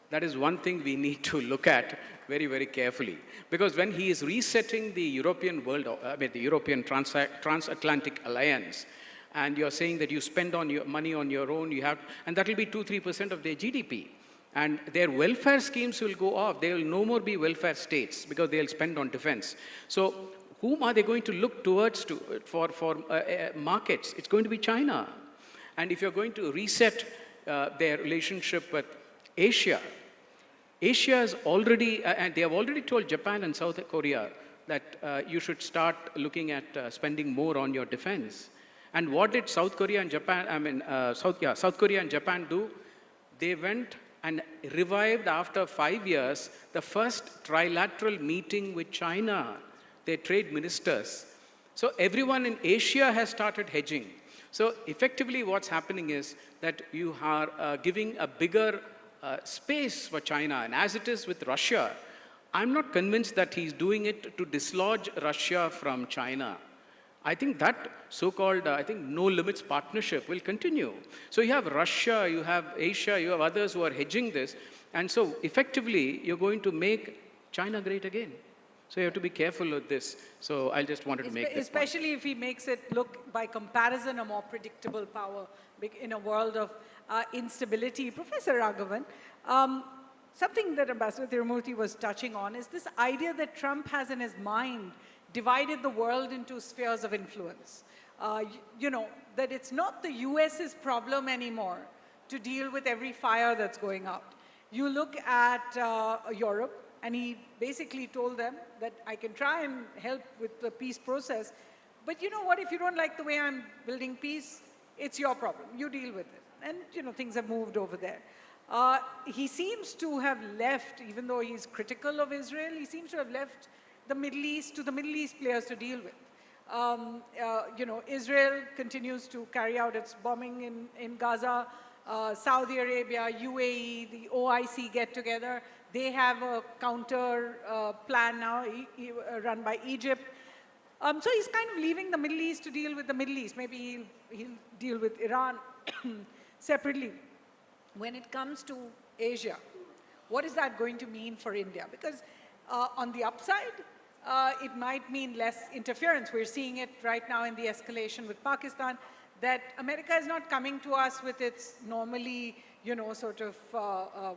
That is one thing we need to look at very, very carefully. Because when he is resetting the European world, the European transatlantic alliance, and you're saying that you spend on your money on your own, and that will be 2-3% of their GDP. And their welfare schemes will go off. They will no more be welfare states because they'll spend on defense. So whom are they going to look towards for markets? It's going to be China. And if you're going to reset their relationship with Asia, Asia is already, and they have already told Japan and South Korea that you should start looking at spending more on your defense. And what did South Korea and Japan, South Korea and Japan do? They went and revived after 5 years the first trilateral meeting with China, their trade ministers. So everyone in Asia has started hedging. So effectively what's happening is that you are giving a bigger space for China. And as it is with Russia, I'm not convinced that he's doing it to dislodge Russia from China. I think that so-called, no limits partnership will continue. So you have Russia, you have Asia, you have others who are hedging this. And so effectively, you're going to make China great again. So you have to be careful with this. So I just wanted to make this point. Especially if he makes it look, by comparison, a more predictable power in a world of instability. Professor Raghavan, something that Ambassador Tirumurthy was touching on is this idea that Trump has in his mind divided the world into spheres of influence. That it's not the US's problem anymore to deal with every fire that's going out. You look at Europe, and he basically told them that I can try and help with the peace process, but you know what, if you don't like the way I'm building peace, it's your problem, you deal with it. And things have moved over there. He seems to have left, even though he's critical of Israel, he seems to have left the Middle East to the Middle East players to deal with. Israel continues to carry out its bombing in Gaza. Saudi Arabia, UAE, the OIC get together. They have a counter plan now run by Egypt. So he's kind of leaving the Middle East to deal with the Middle East. Maybe he'll deal with Iran separately. When it comes to Asia, what is that going to mean for India? Because on the upside, it might mean less interference. We're seeing it right now in the escalation with Pakistan, that America is not coming to us with its normally, sort of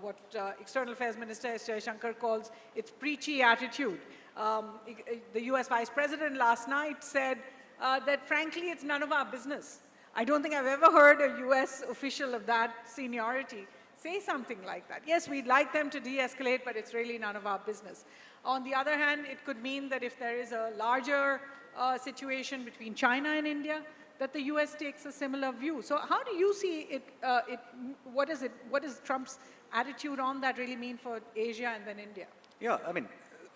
what External Affairs Minister S. Jaishankar calls its preachy attitude. The US Vice President last night said that frankly it's none of our business. I don't think I've ever heard a US official of that seniority say something like that. Yes, we'd like them to de-escalate, but it's really none of our business. On the other hand, it could mean that if there is a larger situation between China and India, that the US takes a similar view. So how do you see it, what is Trump's attitude on that really mean for Asia and then India? Yeah, I mean,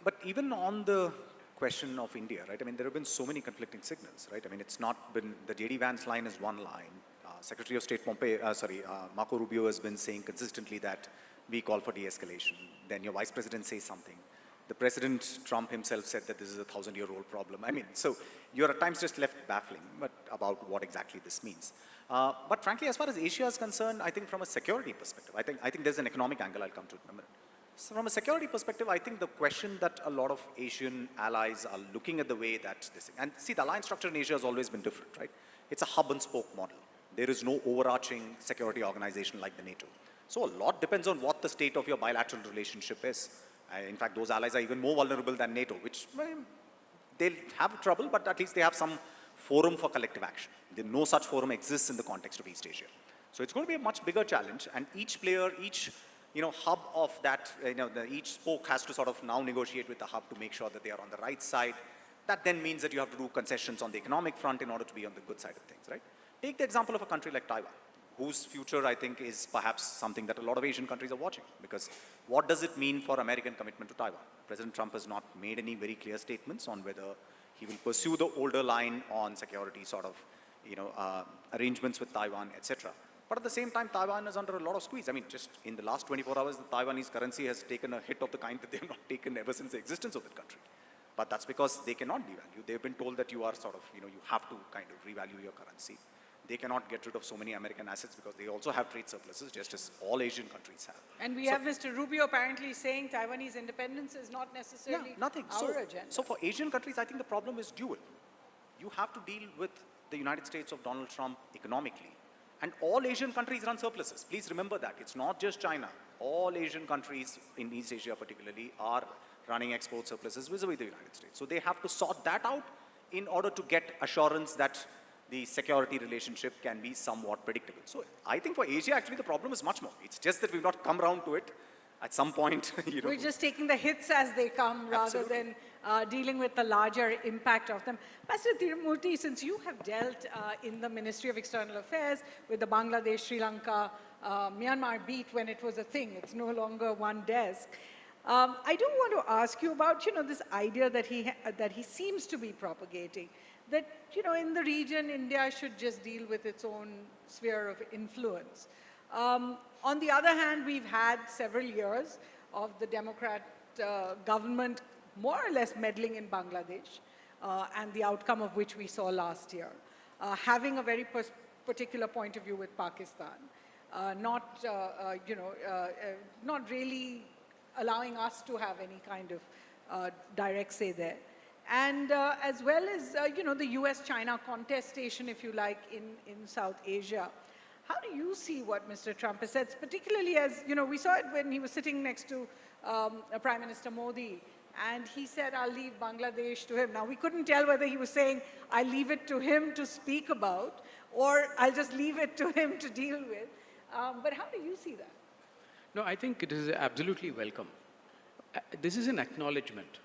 but even on the question of India, right? I mean, there have been so many conflicting signals, right? I mean, it's not been, the J.D. Vance line is one line. Secretary of State Marco Rubio has been saying consistently that we call for de-escalation. Then your Vice President says something. The President Trump himself said that this is a 1,000-year-old problem. I mean, so you're at times just left baffling about what exactly this means. But frankly, as far as Asia is concerned, I think from a security perspective, I think there's an economic angle I'll come to in a minute. So from a security perspective, I think the question that a lot of Asian allies are looking at the way that this, and see, the alliance structure in Asia has always been different, right? It's a hub and spoke model. There is no overarching security organization like the NATO. So a lot depends on what the state of your bilateral relationship is. In fact, those allies are even more vulnerable than NATO, which they'll have trouble, but at least they have some forum for collective action. No such forum exists in the context of East Asia. So it's going to be a much bigger challenge, and each player, each hub of that, each spoke has to sort of now negotiate with the hub to make sure that they are on the right side. That then means that you have to do concessions on the economic front in order to be on the good side of things, right? Take the example of a country like Taiwan, whose future I think is perhaps something that a lot of Asian countries are watching, because what does it mean for American commitment to Taiwan? President Trump has not made any very clear statements on whether he will pursue the older line on security sort of, arrangements with Taiwan, etc. But at the same time, Taiwan is under a lot of squeeze. I mean, just in the last 24 hours, the Taiwanese currency has taken a hit of the kind that they have not taken ever since the existence of the country. But that's because they cannot devalue. They've been told that you are sort of, you have to kind of revalue your currency. They cannot get rid of so many American assets because they also have trade surpluses, just as all Asian countries have. And we have Mr. Rubio apparently saying Taiwanese independence is not necessarily our agenda. So for Asian countries, I think the problem is dual. You have to deal with the United States of Donald Trump economically. And all Asian countries run surpluses. Please remember that. It's not just China. All Asian countries, in East Asia particularly, are running export surpluses vis-a-vis the United States. So they have to sort that out in order to get assurance that the security relationship can be somewhat predictable. So I think for Asia, actually, the problem is much more. It's just that we've not come around to it at some point. We're just taking the hits as they come rather than dealing with the larger impact of them. Pastor Tirumurthy, since you have dealt in the Ministry of External Affairs with the Bangladesh, Sri Lanka, Myanmar beat when it was a thing, it's no longer one desk. I do want to ask you about, this idea that he seems to be propagating, that, in the region, India should just deal with its own sphere of influence. On the other hand, we've had several years of the Democrat government more or less meddling in Bangladesh, and the outcome of which we saw last year, having a very particular point of view with Pakistan, not really allowing us to have any kind of direct say there. And as well as, the US-China contestation, if you like, in South Asia. How do you see what Mr. Trump has said, particularly as, we saw it when he was sitting next to Prime Minister Modi, and he said, I'll leave Bangladesh to him. Now, we couldn't tell whether he was saying, I'll leave it to him to speak about, or I'll just leave it to him to deal with. But how do you see that? No, I think it is absolutely welcome. This is an acknowledgement.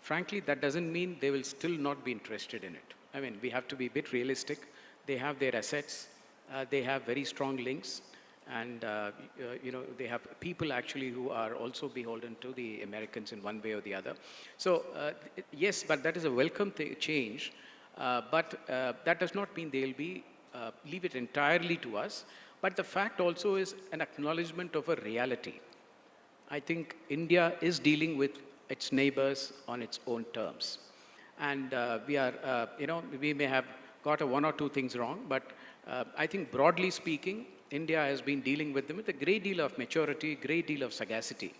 Frankly, that doesn't mean they will still not be interested in it. I mean, we have to be a bit realistic. They have their assets. They have very strong links. And, they have people actually who are also beholden to the Americans in one way or the other. So, yes, but that is a welcome change. But that does not mean they'll be leave it entirely to us. But the fact also is an acknowledgement of a reality. I think India is dealing with its neighbors on its own terms. And we are, we may have got one or two things wrong, but I think broadly speaking, India has been dealing with them with a great deal of maturity, great deal of sagacity,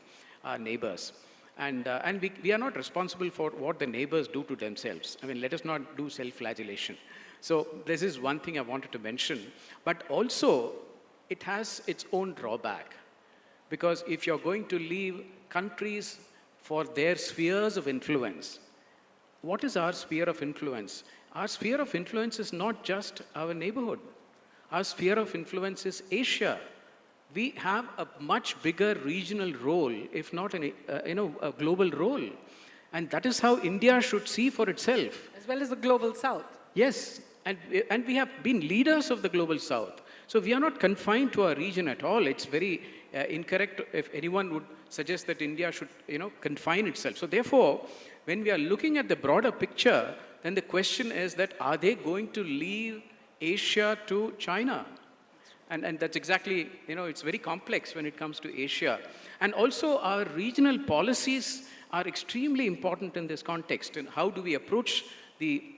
our neighbors. And we are not responsible for what the neighbors do to themselves. I mean, let us not do self-flagellation. So this is one thing I wanted to mention. But also, it has its own drawback. Because if you're going to leave countries for their spheres of influence. What is our sphere of influence? Our sphere of influence is not just our neighborhood. Our sphere of influence is Asia. We have a much bigger regional role, if not a global role. And that is how India should see for itself. As well as the global south. Yes, and we have been leaders of the global south. So we are not confined to our region at all. It's very incorrect if anyone would suggest that India should, confine itself. So therefore, when we are looking at the broader picture, then the question is that are they going to leave Asia to China? And that's exactly, it's very complex when it comes to Asia. And also our regional policies are extremely important in this context. And how do we approach the,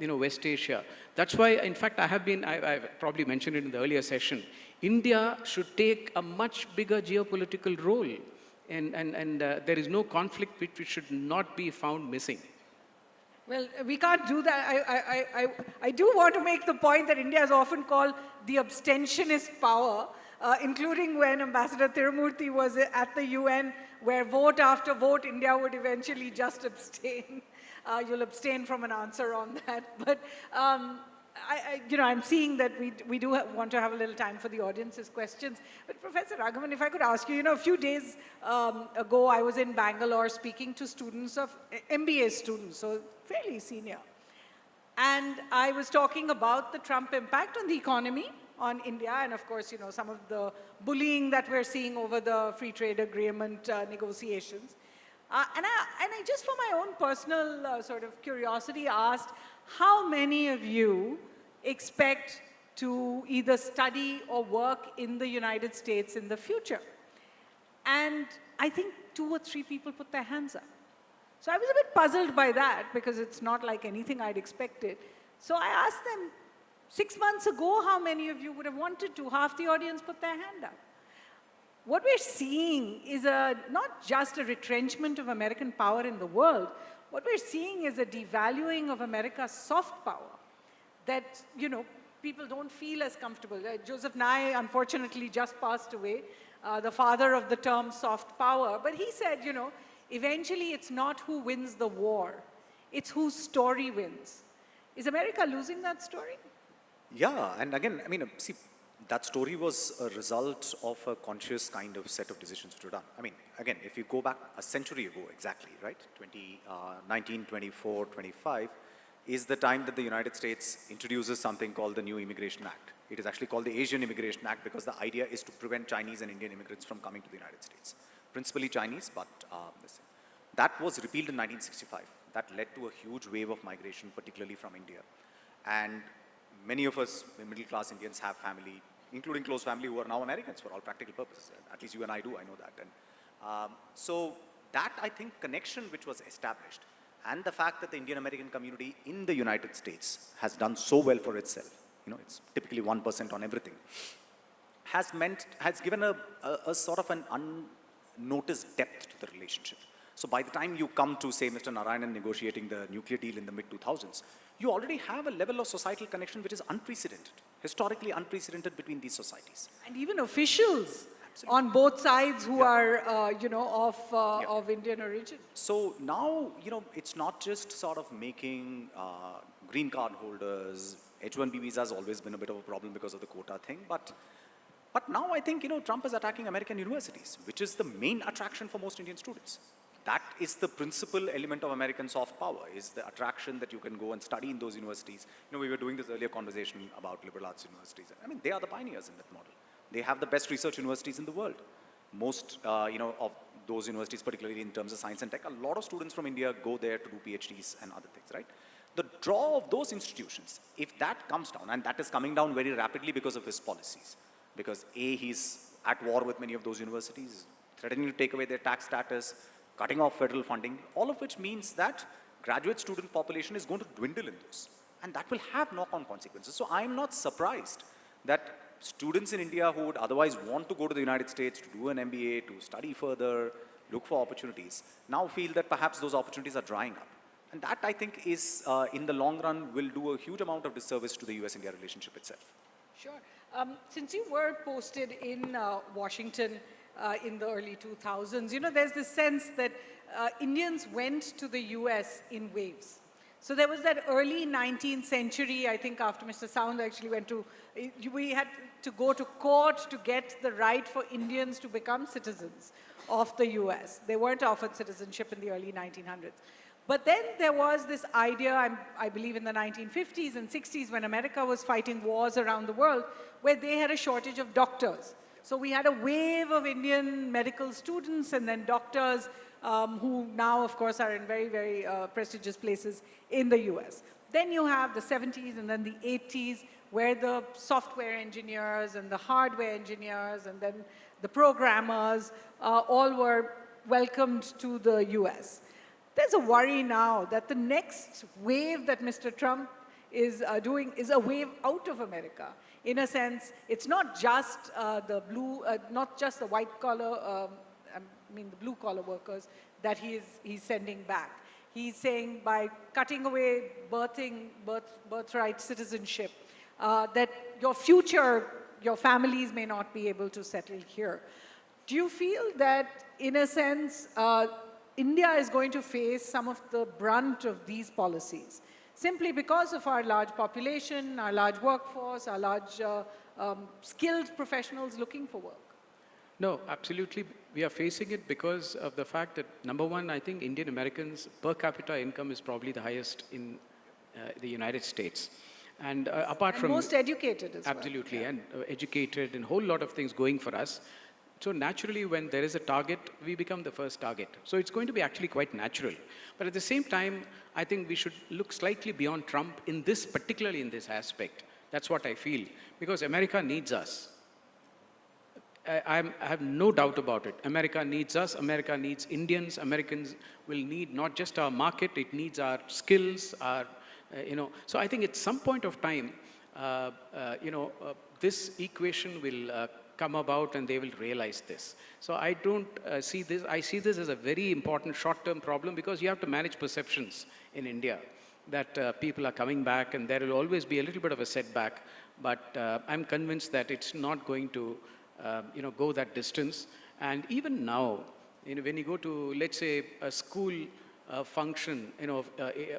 West Asia? That's why, in fact, I've probably mentioned it in the earlier session, India should take a much bigger geopolitical role. And there is no conflict which should not be found missing. Well, we can't do that. I do want to make the point that India is often called the abstentionist power, including when Ambassador Tirumurthy was at the UN, where vote after vote, India would eventually just abstain. You'll abstain from an answer on that. But, I'm seeing that we do want to have a little time for the audience's questions. But Professor Raghavan, if I could ask you, a few days ago, I was in Bangalore speaking to students of MBA students, so fairly senior. And I was talking about the Trump impact on the economy, on India, and of course, some of the bullying that we're seeing over the free trade agreement negotiations. And I just for my own personal sort of curiosity asked, how many of you expect to either study or work in the United States in the future? And I think 2 or 3 people put their hands up. So I was a bit puzzled by that because it's not like anything I'd expected. So I asked them, 6 months ago, how many of you would have wanted to? Half the audience put their hand up. What we're seeing is not just a retrenchment of American power in the world. What we're seeing is a devaluing of America's soft power that, people don't feel as comfortable. Joseph Nye, unfortunately, just passed away, the father of the term soft power. But he said, eventually it's not who wins the war, it's whose story wins. Is America losing that story? Yeah, and again, see, that story was a result of a conscious kind of set of decisions which were done. Again, if you go back a century ago exactly, right, 1924, 25, is the time that the United States introduces something called the New Immigration Act. It is actually called the Asian Immigration Act because the idea is to prevent Chinese and Indian immigrants from coming to the United States. Principally Chinese, but that was repealed in 1965. That led to a huge wave of migration, particularly from India. And many of us, middle-class Indians, have family, including close family, who are now Americans for all practical purposes. At least you and I do, I know that. And so that, I think, connection which was established, and the fact that the Indian American community in the United States has done so well for itself, it's typically 1% on everything, has given a sort of an unnoticed depth to the relationship. So by the time you come to, say, Mr. Narayanan negotiating the nuclear deal in the mid-2000s, you already have a level of societal connection which is unprecedented, historically unprecedented between these societies. And even officials on both sides who are, of Indian origin. So now, it's not just sort of making green card holders. H-1B visa has always been a bit of a problem because of the quota thing, but now I think, Trump is attacking American universities, which is the main attraction for most Indian students. That is the principal element of American soft power, is the attraction that you can go and study in those universities. We were doing this earlier conversation about liberal arts universities. They are the pioneers in that model. They have the best research universities in the world. Most, of those universities, particularly in terms of science and tech, a lot of students from India go there to do PhDs and other things, right? The draw of those institutions, if that comes down, and that is coming down very rapidly because of his policies, because he's at war with many of those universities, threatening to take away their tax status, cutting off federal funding, all of which means that graduate student population is going to dwindle in those. And that will have knock-on consequences. So I'm not surprised that students in India who would otherwise want to go to the United States to do an MBA, to study further, look for opportunities, now feel that perhaps those opportunities are drying up. And that, I think, is, in the long run, will do a huge amount of disservice to the US-India relationship itself. Sure. Since you were posted in Washington in the early 2000s, there's this sense that Indians went to the US in waves. So there was that early 19th century, I think after Mr. Sound actually went to, we had to go to court to get the right for Indians to become citizens of the US. They weren't offered citizenship in the early 1900s. But then there was this idea, I believe in the 1950s and 60s, when America was fighting wars around the world, where they had a shortage of doctors. So we had a wave of Indian medical students and then doctors who now, of course, are in very, very prestigious places in the US. Then you have the 70s and then the 80s, where the software engineers and the hardware engineers and then the programmers all were welcomed to the US. There's a worry now that the next wave that Mr. Trump is doing is a wave out of America. In a sense, it's not just not just the white collar, the blue collar workers that he's sending back. He's saying by cutting away birthright citizenship, that your future, your families may not be able to settle here. Do you feel that, in a sense, India is going to face some of the brunt of these policies, simply because of our large population, our large workforce, our large skilled professionals looking for work? No, absolutely. We are facing it because of the fact that, number one, I think Indian Americans' per capita income is probably the highest in the United States. And apart from... most educated as well. Absolutely, and educated and a whole lot of things going for us. So naturally, when there is a target, we become the first target. So it's going to be actually quite natural. But at the same time, I think we should look slightly beyond Trump in this, particularly in this aspect. That's what I feel. Because America needs us. I have no doubt about it. America needs us. America needs Indians. Americans will need not just our market, it needs our skills, our, So I think at some point of time, this equation will come about and they will realize this. So I don't see this, I see this as a very important short-term problem because you have to manage perceptions in India that people are coming back and there will always be a little bit of a setback, but I'm convinced that it's not going to go that distance. And even now, when you go to, let's say, a school function,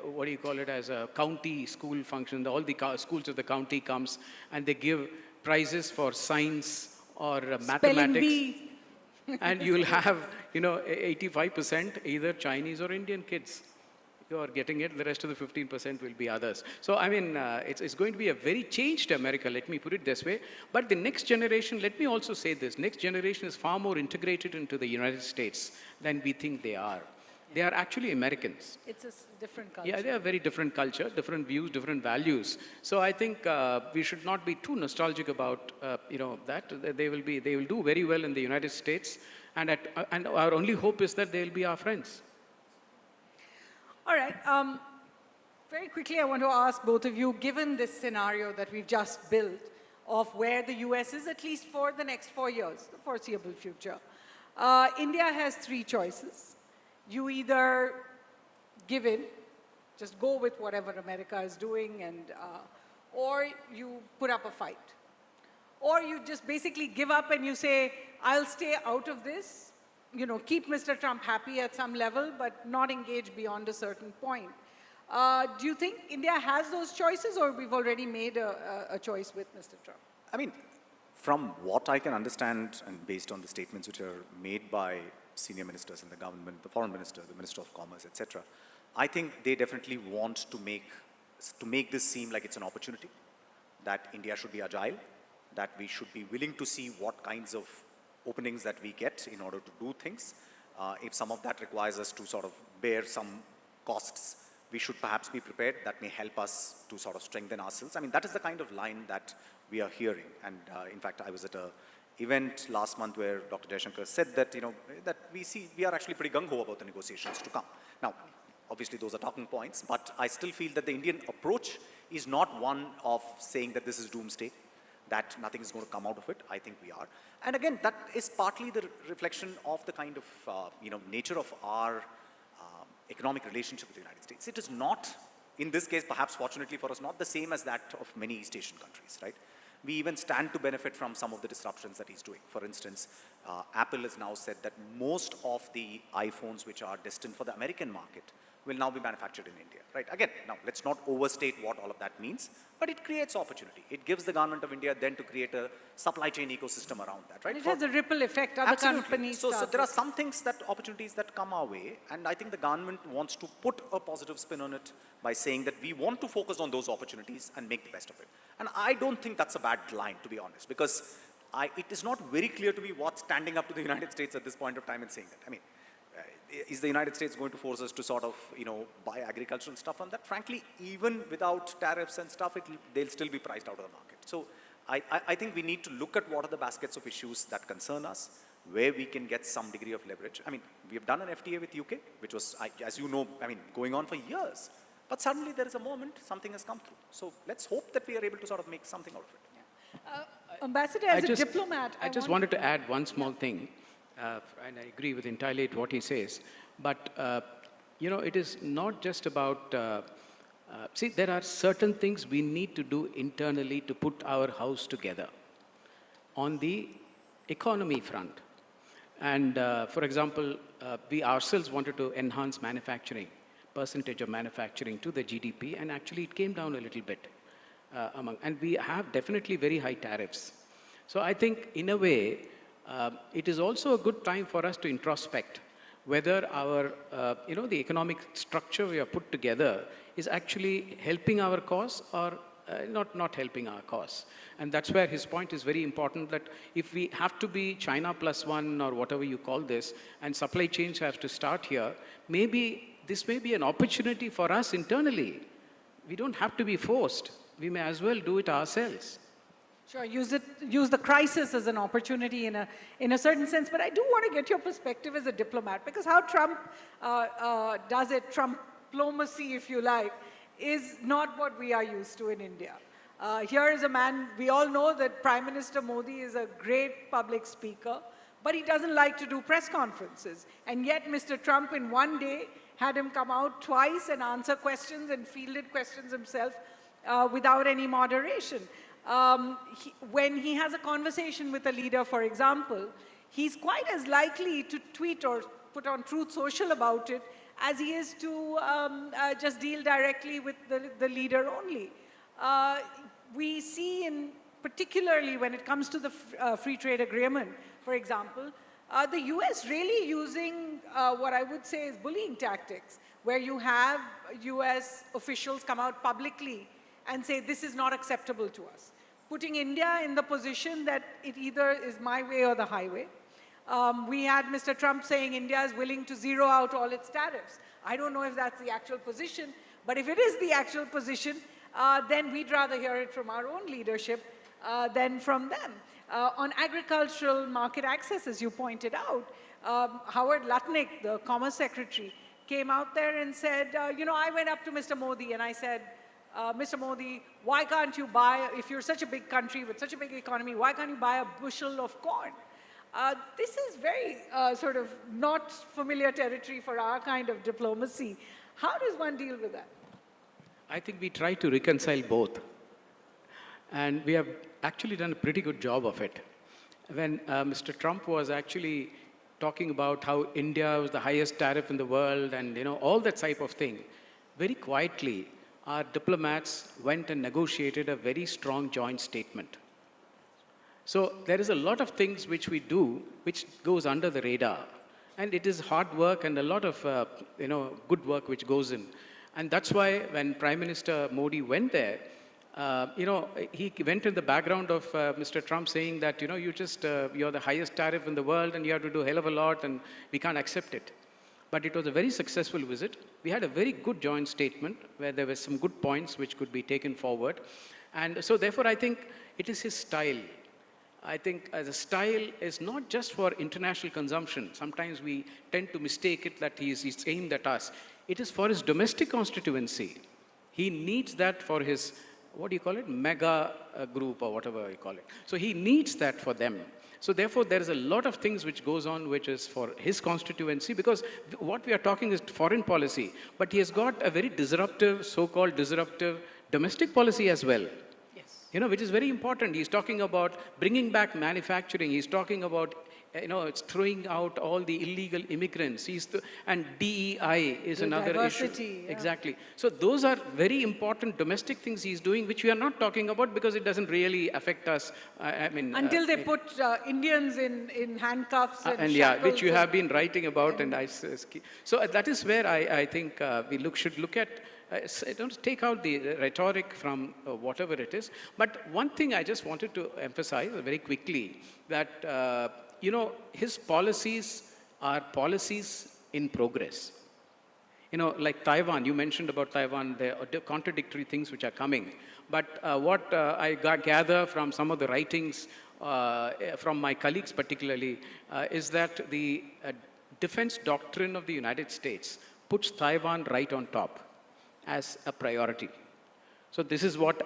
what do you call it, as a county school function, all the schools of the county comes and they give prizes for science or mathematics. And you'll have, 85% either Chinese or Indian kids. You are getting it, the rest of the 15% will be others. So, I mean, it's going to be a very changed America, let me put it this way. But the next generation, let me also say this, next generation is far more integrated into the United States than we think they are. They are actually Americans. It's a different culture. Yeah, they are very different culture, different views, different values. So I think we should not be too nostalgic about, that. They will do very well in the United States. And our only hope is that they will be our friends. All right. Very quickly, I want to ask both of you, given this scenario that we've just built of where the US is, at least for the next 4 years, the foreseeable future, India has 3 choices. You either give in, just go with whatever America is doing, or you put up a fight. Or you just basically give up and you say, I'll stay out of this, keep Mr. Trump happy at some level, but not engage beyond a certain point. Do you think India has those choices, or we've already made a choice with Mr. Trump? I mean, from what I can understand, and based on the statements which are made by senior ministers in the government, the foreign minister, the minister of commerce, etc., I think they definitely want to make this seem like it's an opportunity, that India should be agile, that we should be willing to see what kinds of openings that we get in order to do things. If some of that requires us to sort of bear some costs, we should perhaps be prepared. That may help us to sort of strengthen ourselves. I mean, that is the kind of line that we are hearing. And in fact, I was at a event last month where Dr. Jaishankar said that, that we are actually pretty gung-ho about the negotiations to come. Now, obviously those are talking points, but I still feel that the Indian approach is not one of saying that this is doomsday, that nothing is going to come out of it. I think we are. And again, that is partly the reflection of the kind of, nature of our economic relationship with the United States. It is not, in this case, perhaps fortunately for us, not the same as that of many East Asian countries, right? We even stand to benefit from some of the disruptions that he's doing. For instance, Apple has now said that most of the iPhones which are destined for the American market will now be manufactured in India, right? Again, now let's not overstate what all of that means, but it creates opportunity. It gives the government of India then to create a supply chain ecosystem around that, right? It has a ripple effect. Other companies So there are some things that opportunities that come our way, and I think the government wants to put a positive spin on it by saying that we want to focus on those opportunities and make the best of it. And I don't think that's a bad line, to be honest, because it is not very clear to me what's standing up to the United States at this point of time and saying that. I mean, is the United States going to force us to sort of, buy agricultural stuff on that? Frankly, even without tariffs and stuff, they'll still be priced out of the market. So I think we need to look at what are the baskets of issues that concern us, where we can get some degree of leverage. I mean, we have done an FTA with UK, which was, as you know, going on for years. But suddenly there is a moment, something has come through. So let's hope that we are able to sort of make something out of it. Ambassador, as a diplomat, I just wanted to add one small thing. And I agree with entirely what he says. But, it is not just about, see, there are certain things we need to do internally to put our house together on the economy front. And for example, we ourselves wanted to enhance manufacturing, percentage of manufacturing to the GDP, and actually it came down a little bit and we have definitely very high tariffs. So I think in a way, it is also a good time for us to introspect whether our, the economic structure we have put together is actually helping our cause or not helping our cause. And that's where his point is very important, that if we have to be China +1 or whatever you call this, and supply chains have to start here, maybe this may be an opportunity for us internally. We don't have to be forced. We may as well do it ourselves. Sure, use the crisis as an opportunity in a certain sense, but I do want to get your perspective as a diplomat, because how Trump does it, Trump-plomacy, if you like, is not what we are used to in India. Here is a man, we all know that Prime Minister Modi is a great public speaker, but he doesn't like to do press conferences. And yet Mr. Trump in one day had him come out twice and answer questions and fielded questions himself without any moderation. When he has a conversation with a leader, for example, he's quite as likely to tweet or put on Truth Social about it as he is to just deal directly with the leader only. We see, particularly when it comes to the free trade agreement, for example, the US really using what I would say is bullying tactics, where you have US officials come out publicly and say, this is not acceptable to us, putting India in the position that it either is my way or the highway. We had Mr. Trump saying India is willing to zero out all its tariffs. I don't know if that's the actual position, but if it is the actual position, then we'd rather hear it from our own leadership than from them. On agricultural market access, as you pointed out, Howard Lutnick, the Commerce Secretary, came out there and said, I went up to Mr. Modi and I said, Mr. Modi, why can't you buy, if you're such a big country with such a big economy, why can't you buy a bushel of corn? This is very sort of not familiar territory for our kind of diplomacy. How does one deal with that? I think we try to reconcile both. And we have actually done a pretty good job of it. When Mr. Trump was actually talking about how India was the highest tariff in the world and all that type of thing, very quietly, our diplomats went and negotiated a very strong joint statement. So there is a lot of things which we do which goes under the radar. And it is hard work and a lot of good work which goes in. And that's why when Prime Minister Modi went there, he went in the background of Mr. Trump saying that, you're the highest tariff in the world and you have to do a hell of a lot and we can't accept it. But it was a very successful visit. We had a very good joint statement where there were some good points which could be taken forward. And so therefore, I think it is his style. I think the style is not just for international consumption. Sometimes we tend to mistake it that he's aimed at us. It is for his domestic constituency. He needs that for his, what do you call it, mega group or whatever you call it. So he needs that for them. So therefore, there is a lot of things which goes on which is for his constituency, because what we are talking is foreign policy, but he has got a very disruptive, so-called disruptive domestic policy as well. Yes. which is very important. He's talking about bringing back manufacturing. He's talking about, it's throwing out all the illegal immigrants. And DEI is another diversity, issue. yeah. Exactly. So those are very important domestic things he's doing, which we are not talking about because it doesn't really affect us. Until they put Indians in handcuffs and yeah, which shackles you have been writing about, and so that is where I think we should look at. Don't take out the rhetoric from whatever it is. But one thing I just wanted to emphasize very quickly, that, his policies are policies in progress. Like Taiwan, you mentioned about Taiwan, there are contradictory things which are coming. But what I gather from some of the writings from my colleagues particularly, is that the defense doctrine of the United States puts Taiwan right on top as a priority. So this is what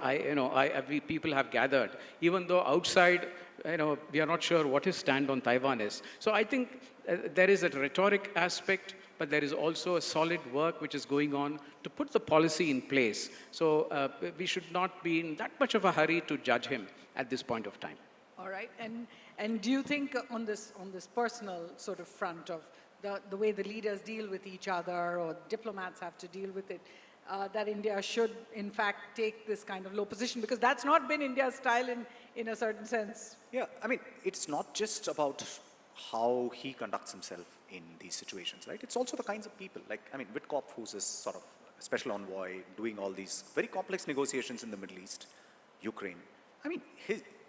we people have gathered, even though outside, we are not sure what his stand on Taiwan is. So I think there is a rhetoric aspect, but there is also a solid work which is going on to put the policy in place. So we should not be in that much of a hurry to judge him at this point of time. All right, and do you think on this personal sort of front of the way the leaders deal with each other, or diplomats have to deal with it, that India should, in fact, take this kind of low position? Because that's not been India's style in a certain sense. Yeah, it's not just about how he conducts himself in these situations, right? It's also the kinds of people, like, Wittkopf, who's this sort of special envoy, doing all these very complex negotiations in the Middle East, Ukraine.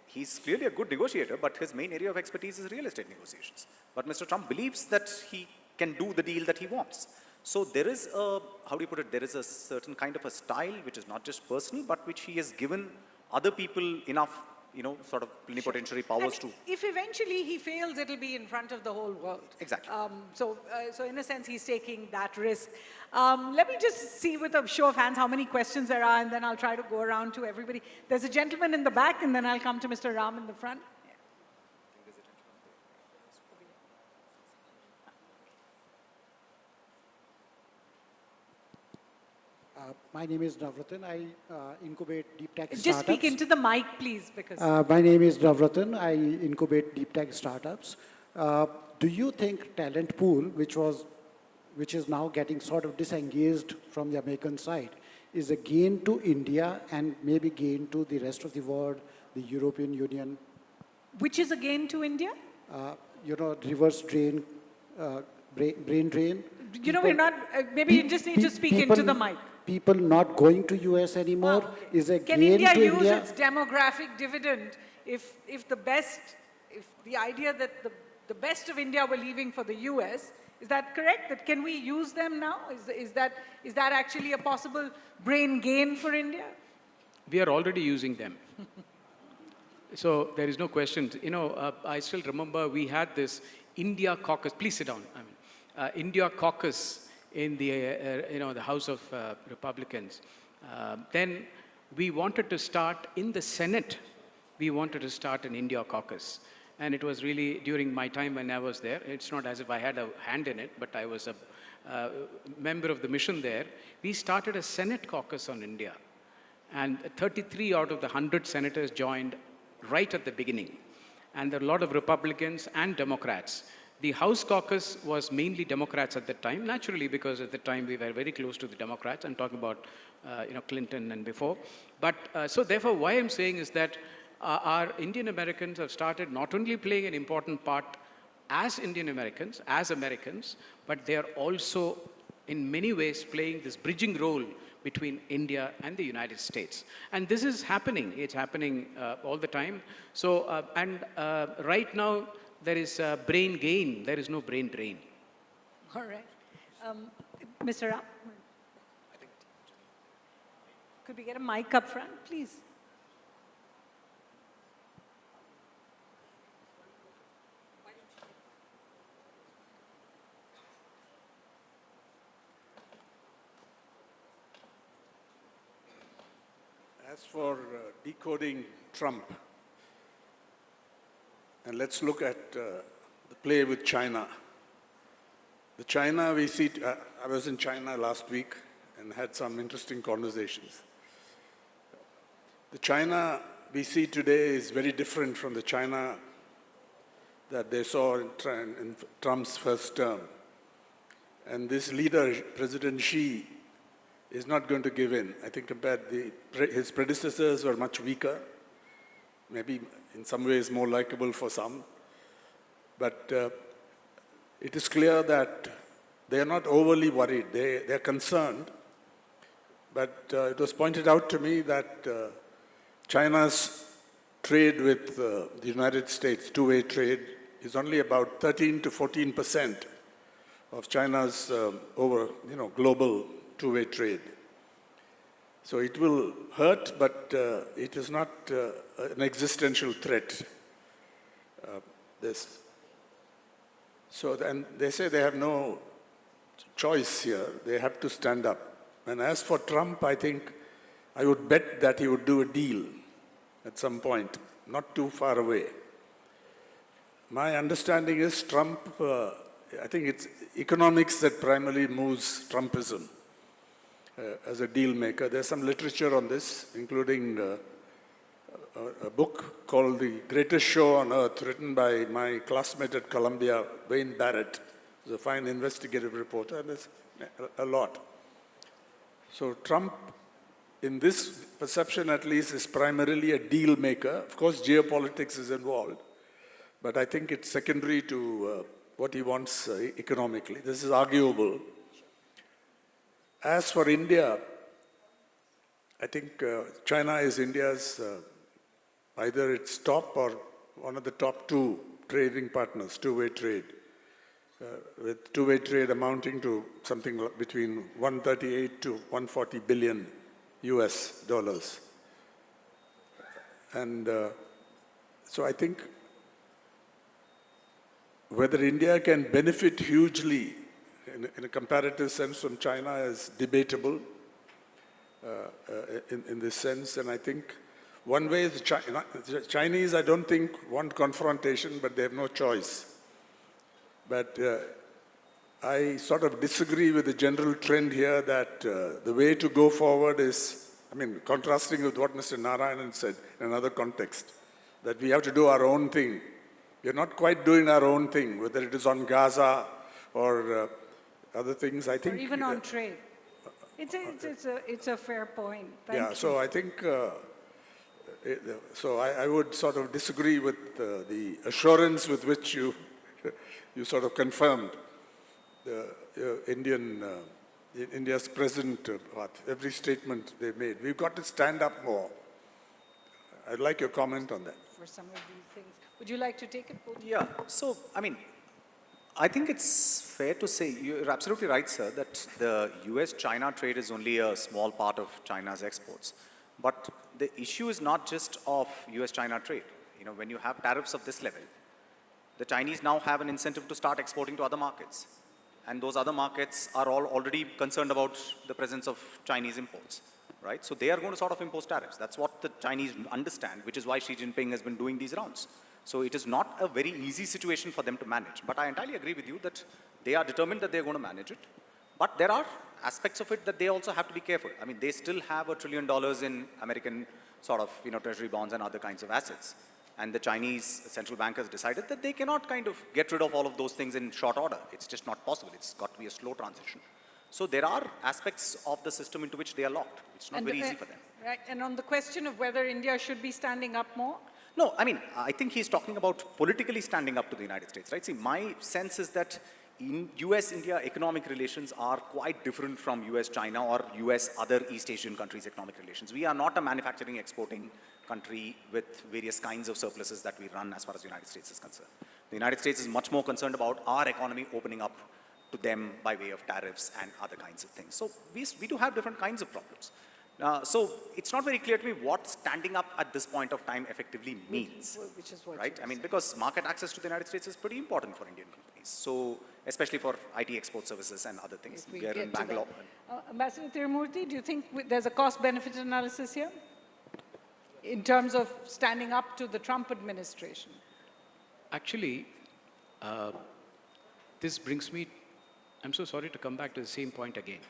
He's clearly a good negotiator, but his main area of expertise is real estate negotiations. But Mr. Trump believes that he can do the deal that he wants. So there is there is a certain kind of a style which is not just personal, but which he has given other people enough, sort of plenipotentiary powers to. If eventually he fails, it'll be in front of the whole world. Exactly. So in a sense, he's taking that risk. Let me just see with a show of hands how many questions there are, and then I'll try to go around to everybody. There's a gentleman in the back, and then I'll come to Mr. Ram in the front. My name is Navratan. I incubate deep tech startups. Just speak into the mic, please, because... My name is Navratan. I incubate deep tech startups. Do you think talent pool, which is now getting sort of disengaged from the American side, is a gain to India and maybe gain to the rest of the world, the European Union? Which is a gain to India? Reverse drain, brain drain. We're not, maybe you just need to speak into the mic. People not going to US anymore is a Can gain India to use India? its demographic dividend if the idea that the best of India were leaving for the US, is that correct? That can we use them now? Is that actually a possible brain gain for India? We are already using them. So there is no question. I still remember we had this India caucus. Please sit down. India caucus in the the House of Republicans. Then we wanted to start in the Senate. We wanted to start an India caucus, and it was really during my time when I was there. It's not as if I had a hand in it, but I was a member of the mission there. We started a Senate caucus on India, and 33 out of the 100 senators joined right at the beginning, and there are a lot of Republicans and Democrats. The House caucus was mainly Democrats at the time, naturally, because at the time we were very close to the Democrats. I'm talking about, Clinton and before. But so therefore, why I'm saying is that our Indian Americans have started not only playing an important part as Indian Americans, as Americans, but they are also in many ways playing this bridging role between India and the United States. And this is happening. It's happening all the time. So, right now, there is brain gain. There is no brain drain. All right. Mr. Ram? Could we get a mic up front, please? As for decoding Trump, and let's look at the play with China. The China we see, I was in China last week and had some interesting conversations. The China we see today is very different from the China that they saw in Trump's first term. And this leader, President Xi, is not going to give in. I think his predecessors were much weaker, maybe in some ways more likable for some. But it is clear that they are not overly worried. They are concerned. But it was pointed out to me that China's trade with the United States, two-way trade, is only about 13 to 14% of China's global two-way trade. So it will hurt, but it is not an existential threat. And they say they have no choice here. They have to stand up. And as for Trump, I think I would bet that he would do a deal at some point, not too far away. My understanding is Trump, I think it's economics that primarily moves Trumpism as a deal maker. There's some literature on this, including a book called The Greatest Show on Earth, written by my classmate at Columbia, Wayne Barrett. He's a fine investigative reporter, and there's a lot. So Trump, in this perception at least, is primarily a deal maker. Of course, geopolitics is involved, but I think it's secondary to what he wants economically. This is arguable. As for India, I think China is India's either its top or one of the top two trading partners, two-way trade, with two-way trade amounting to something between 138 to 140 billion US dollars. And so I think whether India can benefit hugely in a comparative sense from China is debatable in this sense. And I think one way is the Chinese, I don't think, want confrontation, but they have no choice. But I sort of disagree with the general trend here that the way to go forward is, contrasting with what Mr. Narayanan said in another context, that we have to do our own thing. We are not quite doing our own thing, whether it is on Gaza or other things, I think. Or even on trade. It's a fair point. Thank you. So I think, I would sort of disagree with the assurance with which you sort of confirmed India's present every statement they made. We've got to stand up more. I'd like your comment on that. For some of these things. Would you like to take it? Yeah, so, I think it's fair to say, you're absolutely right, sir, that the US-China trade is only a small part of China's exports. But the issue is not just of US-China trade. When you have tariffs of this level, the Chinese now have an incentive to start exporting to other markets. And those other markets are all already concerned about the presence of Chinese imports, right? So they are going to sort of impose tariffs. That's what the Chinese understand, which is why Xi Jinping has been doing these rounds. So it is not a very easy situation for them to manage. But I entirely agree with you that they are determined that they're going to manage it. But there are aspects of it that they also have to be careful. They still have $1 trillion in American sort of, treasury bonds and other kinds of assets. And the Chinese central bank has decided that they cannot kind of get rid of all of those things in short order. It's just not possible. It's got to be a slow transition. So there are aspects of the system into which they are locked. It's not very easy for them. Right. And on the question of whether India should be standing up more? No, I think he's talking about politically standing up to the United States, right? See, my sense is that in US-India economic relations are quite different from US-China or US-other East Asian countries' economic relations. We are not a manufacturing exporting country with various kinds of surpluses that we run as far as the United States is concerned. The United States is much more concerned about our economy opening up to them by way of tariffs and other kinds of things. So we do have different kinds of problems. So it's not very clear to me what standing up at this point of time effectively means, which is what right? Because market access to the United States is pretty important for Indian companies. So especially for IT export services and other things. We are in Bangalore. Ambassador Tirumurthy, do you think there's a cost-benefit analysis here in terms of standing up to the Trump administration? Actually, this brings me, I'm so sorry to come back to the same point again.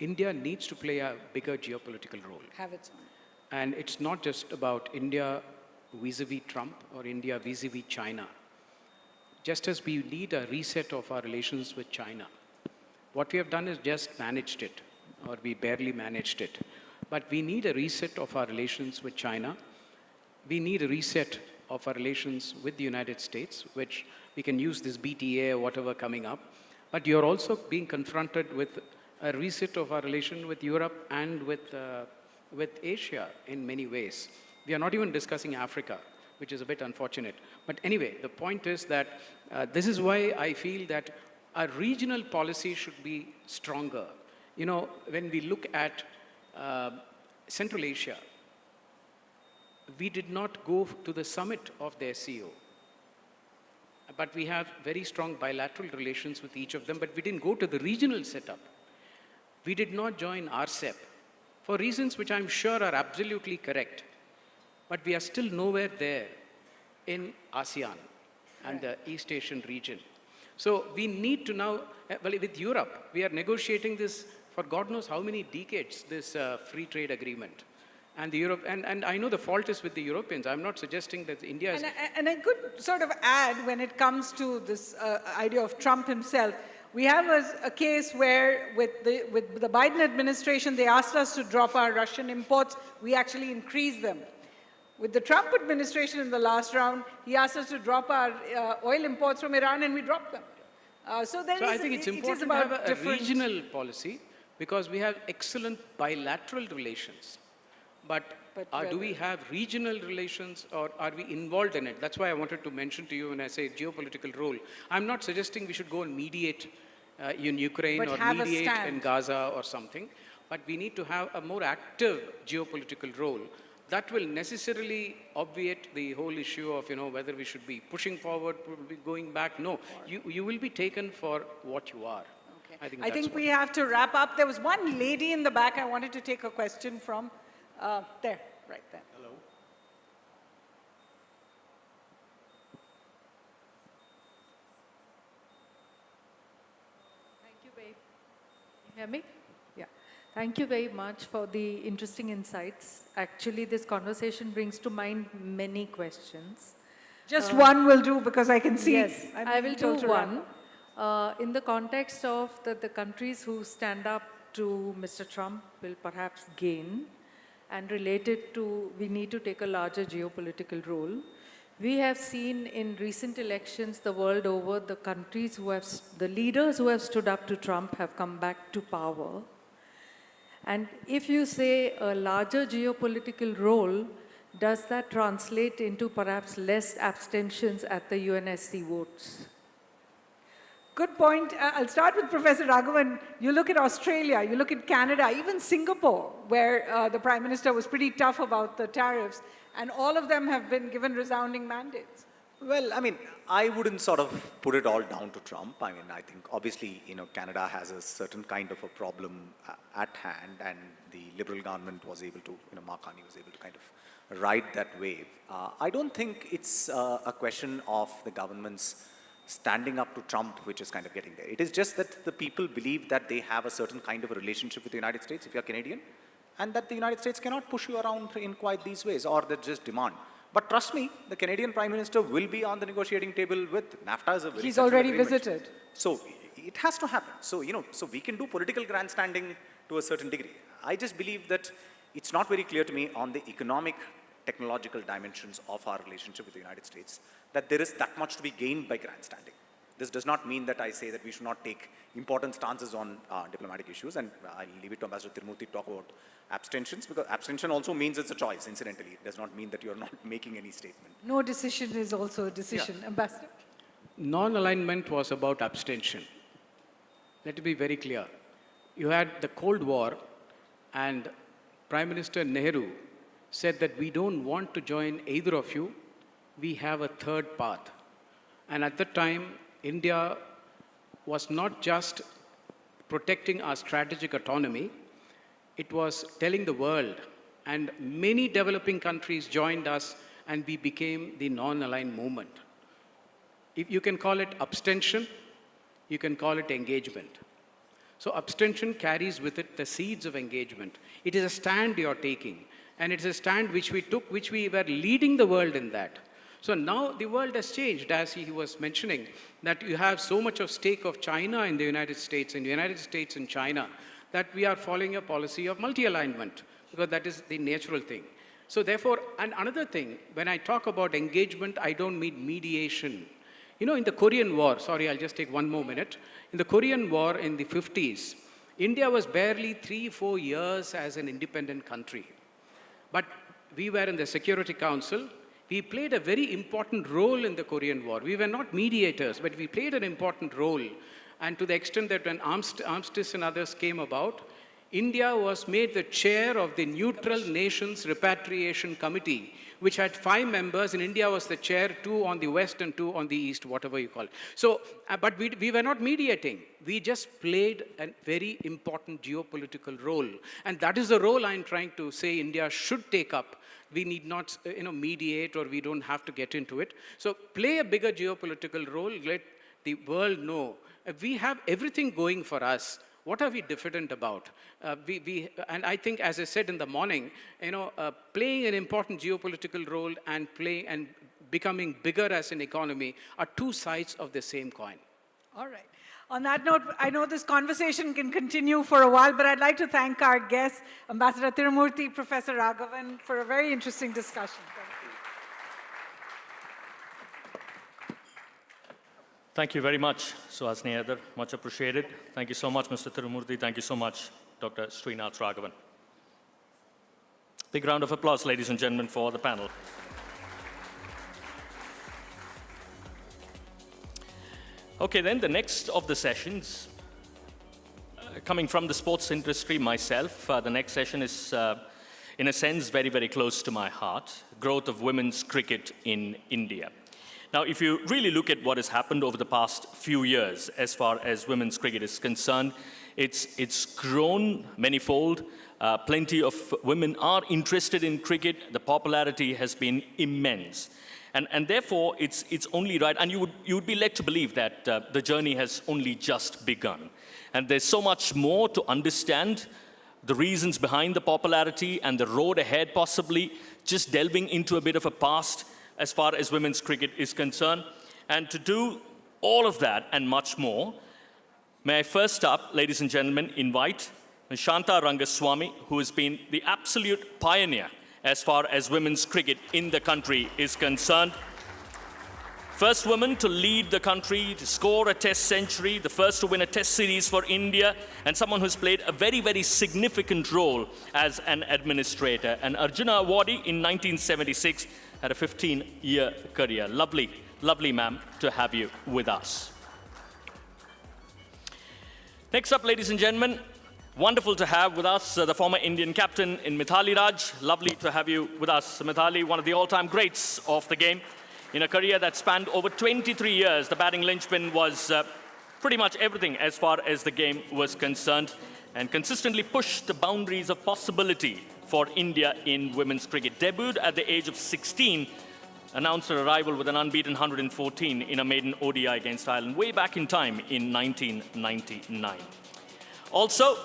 India needs to play a bigger geopolitical role. Have its own. And it's not just about India vis-a-vis Trump or India vis-a-vis China. Just as we need a reset of our relations with China, what we have done is just managed it, or we barely managed it. But we need a reset of our relations with China. We need a reset of our relations with the United States, which we can use this BTA or whatever coming up. But you're also being confronted with a reset of our relation with Europe and with Asia in many ways. We are not even discussing Africa, which is a bit unfortunate. But anyway, the point is that this is why I feel that our regional policy should be stronger. You know, when we look at Central Asia, we did not go to the summit of the SCO. But we have very strong bilateral relations with each of them, but we didn't go to the regional setup. We did not join RCEP for reasons which I'm sure are absolutely correct. But we are still nowhere there in ASEAN and the East Asian region. So we need to now, well, with Europe, we are negotiating this for God knows how many decades, this free trade agreement. And and I know the fault is with the Europeans. I'm not suggesting that India is... And I could sort of add, when it comes to this idea of Trump himself, we have a case where with the Biden administration, they asked us to drop our Russian imports. We actually increased them. With the Trump administration in the last round, he asked us to drop our oil imports from Iran, and we dropped them. So I think it's important to have a regional policy, because we have excellent bilateral relations. But do we have regional relations, or are we involved in it? That's why I wanted to mention to you when I say geopolitical role. I'm not suggesting we should go and mediate in Ukraine or mediate in Gaza or something. But we need to have a more active geopolitical role. That will necessarily obviate the whole issue of, you know, whether we should be pushing forward, going back. No, you will be taken for what you are. Okay. I think we have to wrap up. There was one lady in the back I wanted to take a question from. There, right there. Hello. Thank you, babe. You hear me? Yeah. Thank you very much for the interesting insights. Actually, this conversation brings to mind many questions. Just one will do, because I can see. Yes, I will do one. In the context of the countries who stand up to Mr. Trump will perhaps gain, and related to we need to take a larger geopolitical role. We have seen in recent elections the world over, the countries who have, the leaders who have stood up to Trump have come back to power. And if you say a larger geopolitical role, does that translate into perhaps less abstentions at the UNSC votes? Good point. I'll start with Professor Raghavan. You look at Australia, you look at Canada, even Singapore, where the Prime Minister was pretty tough about the tariffs, and all of them have been given resounding mandates. Well, I mean, I wouldn't sort of put it all down to Trump. I mean, I think obviously, you know, Canada has a certain kind of a problem at hand, and the Liberal government was able to, you know, Mark Carney was able to kind of ride that wave. I don't think it's a question of the government's standing up to Trump, which is kind of getting there. It is just that the people believe that they have a certain kind of a relationship with the United States, if you're Canadian, and that the United States cannot push you around in quite these ways, or they just demand. But trust me, the Canadian Prime Minister will be on the negotiating table with NAFTA as a very He's already agreement. visited. So it has to happen. So, you know, so we can do political grandstanding to a certain degree. I just believe that it's not very clear to me on the economic, technological dimensions of our relationship with the United States that there is that much to be gained by grandstanding. This does not mean that I say that we should not take important stances on diplomatic issues, and I'll leave it to Ambassador Tirumurthy to talk about abstentions, because abstention also means it's a choice, incidentally. It does not mean that you're not making any statement. No decision is also a decision. Yeah. Ambassador? Non-alignment was about abstention. Let it be very clear. You had the Cold War, and Prime Minister Nehru said that we don't want to join either of you. We have a third path. And at that time, India was not just protecting our strategic autonomy, it was telling the world, and many developing countries joined us, and we became the non-aligned movement. If you can call it abstention, you can call it engagement. So abstention carries with it the seeds of engagement. It is a stand you're taking. And it's a stand which we took, which we were leading the world in that. So now the world has changed, as he was mentioning, that you have so much of stake of China in the United States, and the United States in China, that we are following a policy of multi-alignment, because that is the natural thing. So therefore, and another thing, when I talk about engagement, I don't mean mediation. You know, in the Korean War, sorry, I'll just take one more minute. In the Korean War in the 50s, India was barely 3-4 years as an independent country. But we were in the Security Council. We played a very important role in the Korean War. We were not mediators, but we played an important role. And to the extent that when armistice and others came about, India was made the chair of the Neutral Nations Repatriation Committee, which had 5 members, and India was the chair, 2 on the west and 2 on the east, whatever you call it. So, but we were not mediating. We just played a very important geopolitical role. And that is the role I'm trying to say India should take up. We need not mediate, or we don't have to get into it. So play a bigger geopolitical role, let the world know. We have everything going for us. What are we diffident about? And I think, as I said in the morning, playing an important geopolitical role and becoming bigger as an economy are 2 sides of the same coin. All right. On that note, I know this conversation can continue for a while, but I'd like to thank our guests, Ambassador Tirumurthy, Professor Raghavan, for a very interesting discussion. Thank you. Thank you very much, Suhasini Edar. Much appreciated. Thank you so much, Mr. Tirumurthy. Thank you so much, Dr. Srinath Raghavan. Big round of applause, ladies and gentlemen, for the panel. Okay, then the next of the sessions, coming from the sports industry myself, the next session is, in a sense, very, very close to my heart: growth of women's cricket in India. Now, if you really look at what has happened over the past few years as far as women's cricket is concerned, it's grown manifold. Plenty of women are interested in cricket. The popularity has been immense. And therefore, it's only right, and you would be led to believe that the journey has only just begun. And there's so much more to understand, the reasons behind the popularity and the road ahead, possibly just delving into a bit of a past as far as women's cricket is concerned. And to do all of that and much more, may I first up, ladies and gentlemen, invite Ms. Shanta Rangaswamy, who has been the absolute pioneer as far as women's cricket in the country is concerned. First woman to lead the country, to score a test century, the first to win a test series for India, and someone who's played a very, very significant role as an administrator. An Arjuna awardee in 1976, had a 15-year career. Lovely, lovely, ma'am, to have you with us. Next up, ladies and gentlemen, wonderful to have with us the former Indian captain in Mithali Raj. Lovely to have you with us, Mithali, one of the all-time greats of the game. In a career that spanned over 23 years, the batting linchpin was pretty much everything as far as the game was concerned, and consistently pushed the boundaries of possibility for India in women's cricket. Debuted at the age of 16, announced her arrival with an unbeaten 114 in a maiden ODI against Ireland way back in time in 1999. Also,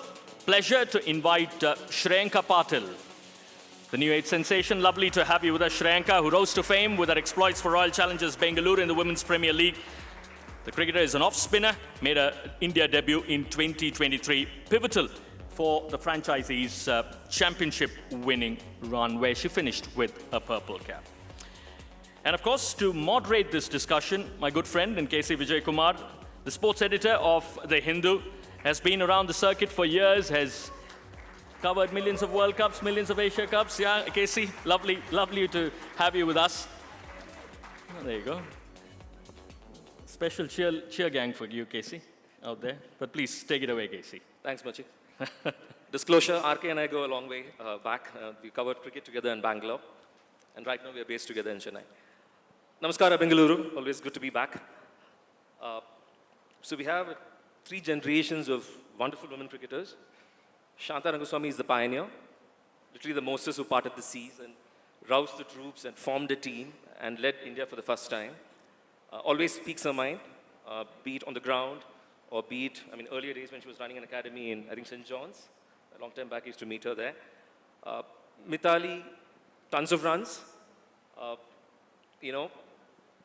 pleasure to invite Shreyanka Patil, the new age sensation. Lovely to have you with us, Shreyanka, who rose to fame with her exploits for Royal Challengers Bengaluru in the Women's Premier League. The cricketer is an off-spinner, made her India debut in 2023, pivotal for the franchisee's championship-winning run, where she finished with a purple cap. And of course, to moderate this discussion, my good friend K.C. Vijay Kumar, the sports editor of The Hindu, has been around the circuit for years, has covered millions of World Cups, millions of Asia Cups. Yeah, Casey, lovely to have you with us. Oh, there you go. Special cheer gang for you, Casey, out there. But please, take it away, Casey. Thanks, Machi. Disclosure, RK and I go a long way back. We covered cricket together in Bangalore. And right now, we are based together in Chennai. Namaskara, Bengaluru. Always good to be back. So we have 3 generations of wonderful women cricketers. Shanta Rangaswamy is the pioneer, literally the Moses who parted the seas and roused the troops and formed a team and led India for the first time. Always speaks her mind, be it on the ground or be it, earlier days when she was running an academy in, I think, St. John's. A long time back, I used to meet her there. Mithali, tons of runs. Uh, you know,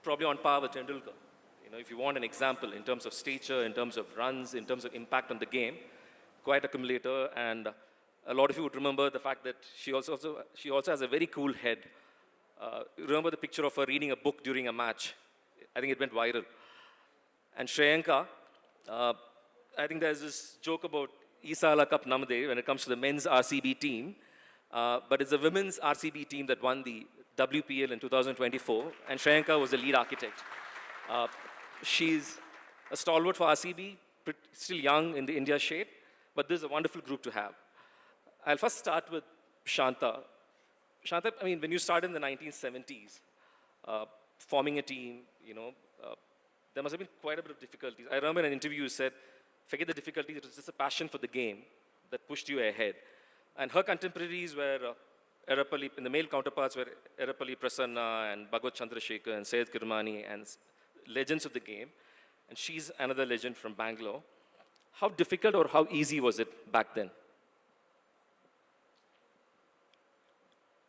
probably on par with Tendulkar. You know, if you want an example in terms of stature, in terms of runs, in terms of impact on the game, quite a accumulator. And a lot of you would remember the fact that she also has a very cool head. Remember the picture of her reading a book during a match? I think it went viral. And Shreyanka, I think there's this joke about Isala Cup Namade when it comes to the men's RCB team. But it's the women's RCB team that won the WPL in 2024, and Shreyanka was the lead architect. She's a stalwart for RCB, still young in the India shade, but this is a wonderful group to have. I'll first start with Shanta. Shanta, I mean, when you started in the 1970s, forming a team, you know, there must have been quite a bit of difficulties. I remember in an interview you said, forget the difficulties, it was just a passion for the game that pushed you ahead. And her contemporaries were Erapalli, and the male counterparts were Erapalli Prasanna and Bhagwat Chandrasekhar and Syed Kirmani and legends of the game. And she's another legend from Bangalore. How difficult or how easy was it back then?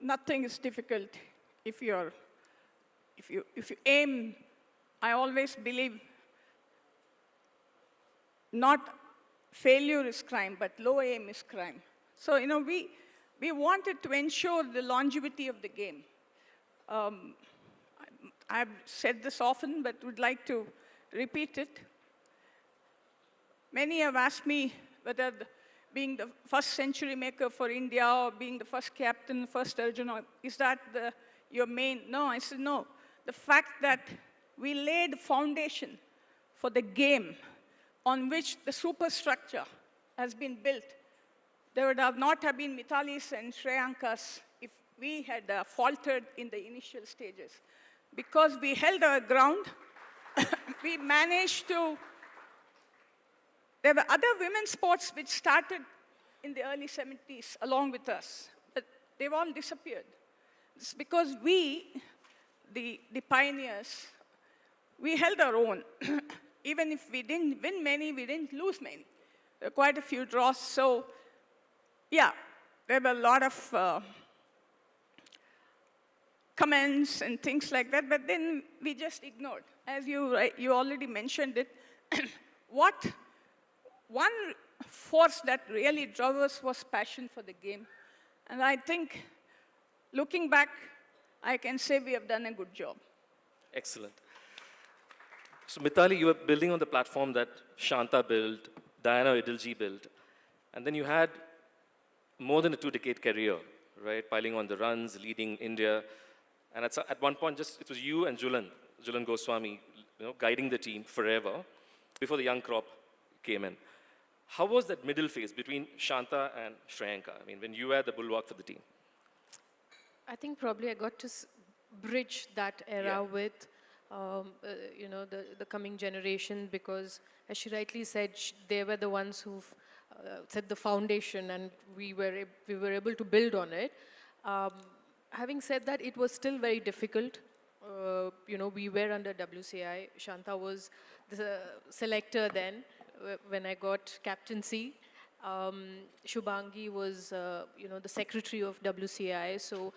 Nothing is difficult if you aim. I always believe not failure is crime, but low aim is crime. So, you know, we wanted to ensure the longevity of the game. I've said this often, but would like to repeat it. Many have asked me whether being the first century maker for India or being the first captain, first Arjuna, is that your main? No, I said no. The fact that we laid foundation for the game on which the superstructure has been built. There would not have been Mithalis and Shreyankas if we had faltered in the initial stages. Because we held our ground, we managed to. There were other women's sports which started in the early 70s along with us, but they've all disappeared. It's because we, the pioneers, we held our own. Even if we didn't win many, we didn't lose many. There were quite a few draws. So, yeah, there were a lot of comments and things like that, but then we just ignored. As you already mentioned it, one force that really drove us was passion for the game. And I think, looking back, I can say we have done a good job. Excellent. So Mithali, you were building on the platform that Shanta built, Diana Idilji built, and then you had more than a 2-decade career, right? Piling on the runs, leading India, and at one point, it was you and Julan Goswami, you know, guiding the team forever before the young crop came in. How was that middle phase between Shanta and Shreyanka? I mean, when you were the bulwark for the team. I think probably I got to bridge that era with, you know, the coming generation, because as she rightly said, they were the ones who've set the foundation, and we were able to build on it. Having said that, it was still very difficult. You know, we were under WCI. Shanta was the selector then when I got captaincy. Shubhangi was, you know, the secretary of WCI. So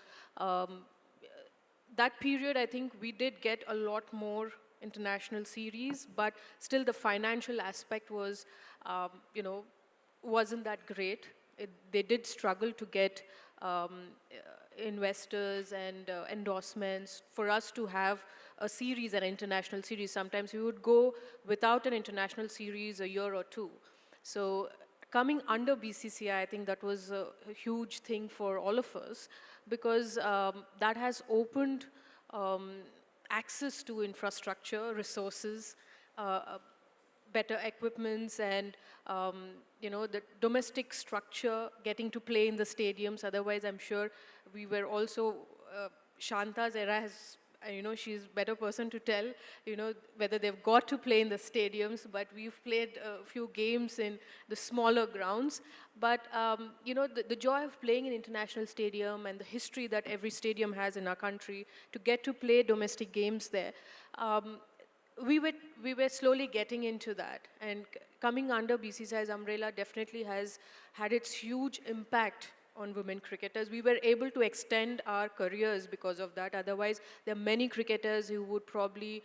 that period, I think we did get a lot more international series, but still the financial aspect was, you know, wasn't that great. They did struggle to get investors and endorsements for us to have a series, an international series. Sometimes we would go without an international series a year or two. So coming under BCCI, I think that was a huge thing for all of us, because that has opened access to infrastructure, resources, better equipments, and you know, the domestic structure getting to play in the stadiums. Otherwise, I'm sure we were also, Shanta's era has, you know, she's a better person to tell, you know, whether they've got to play in the stadiums, but we've played a few games in the smaller grounds. But, you know, the joy of playing in international stadium and the history that every stadium has in our country, to get to play domestic games there, we were slowly getting into that. And coming under BCCI's umbrella definitely has had its huge impact on women cricketers. We were able to extend our careers because of that. Otherwise, there are many cricketers who would probably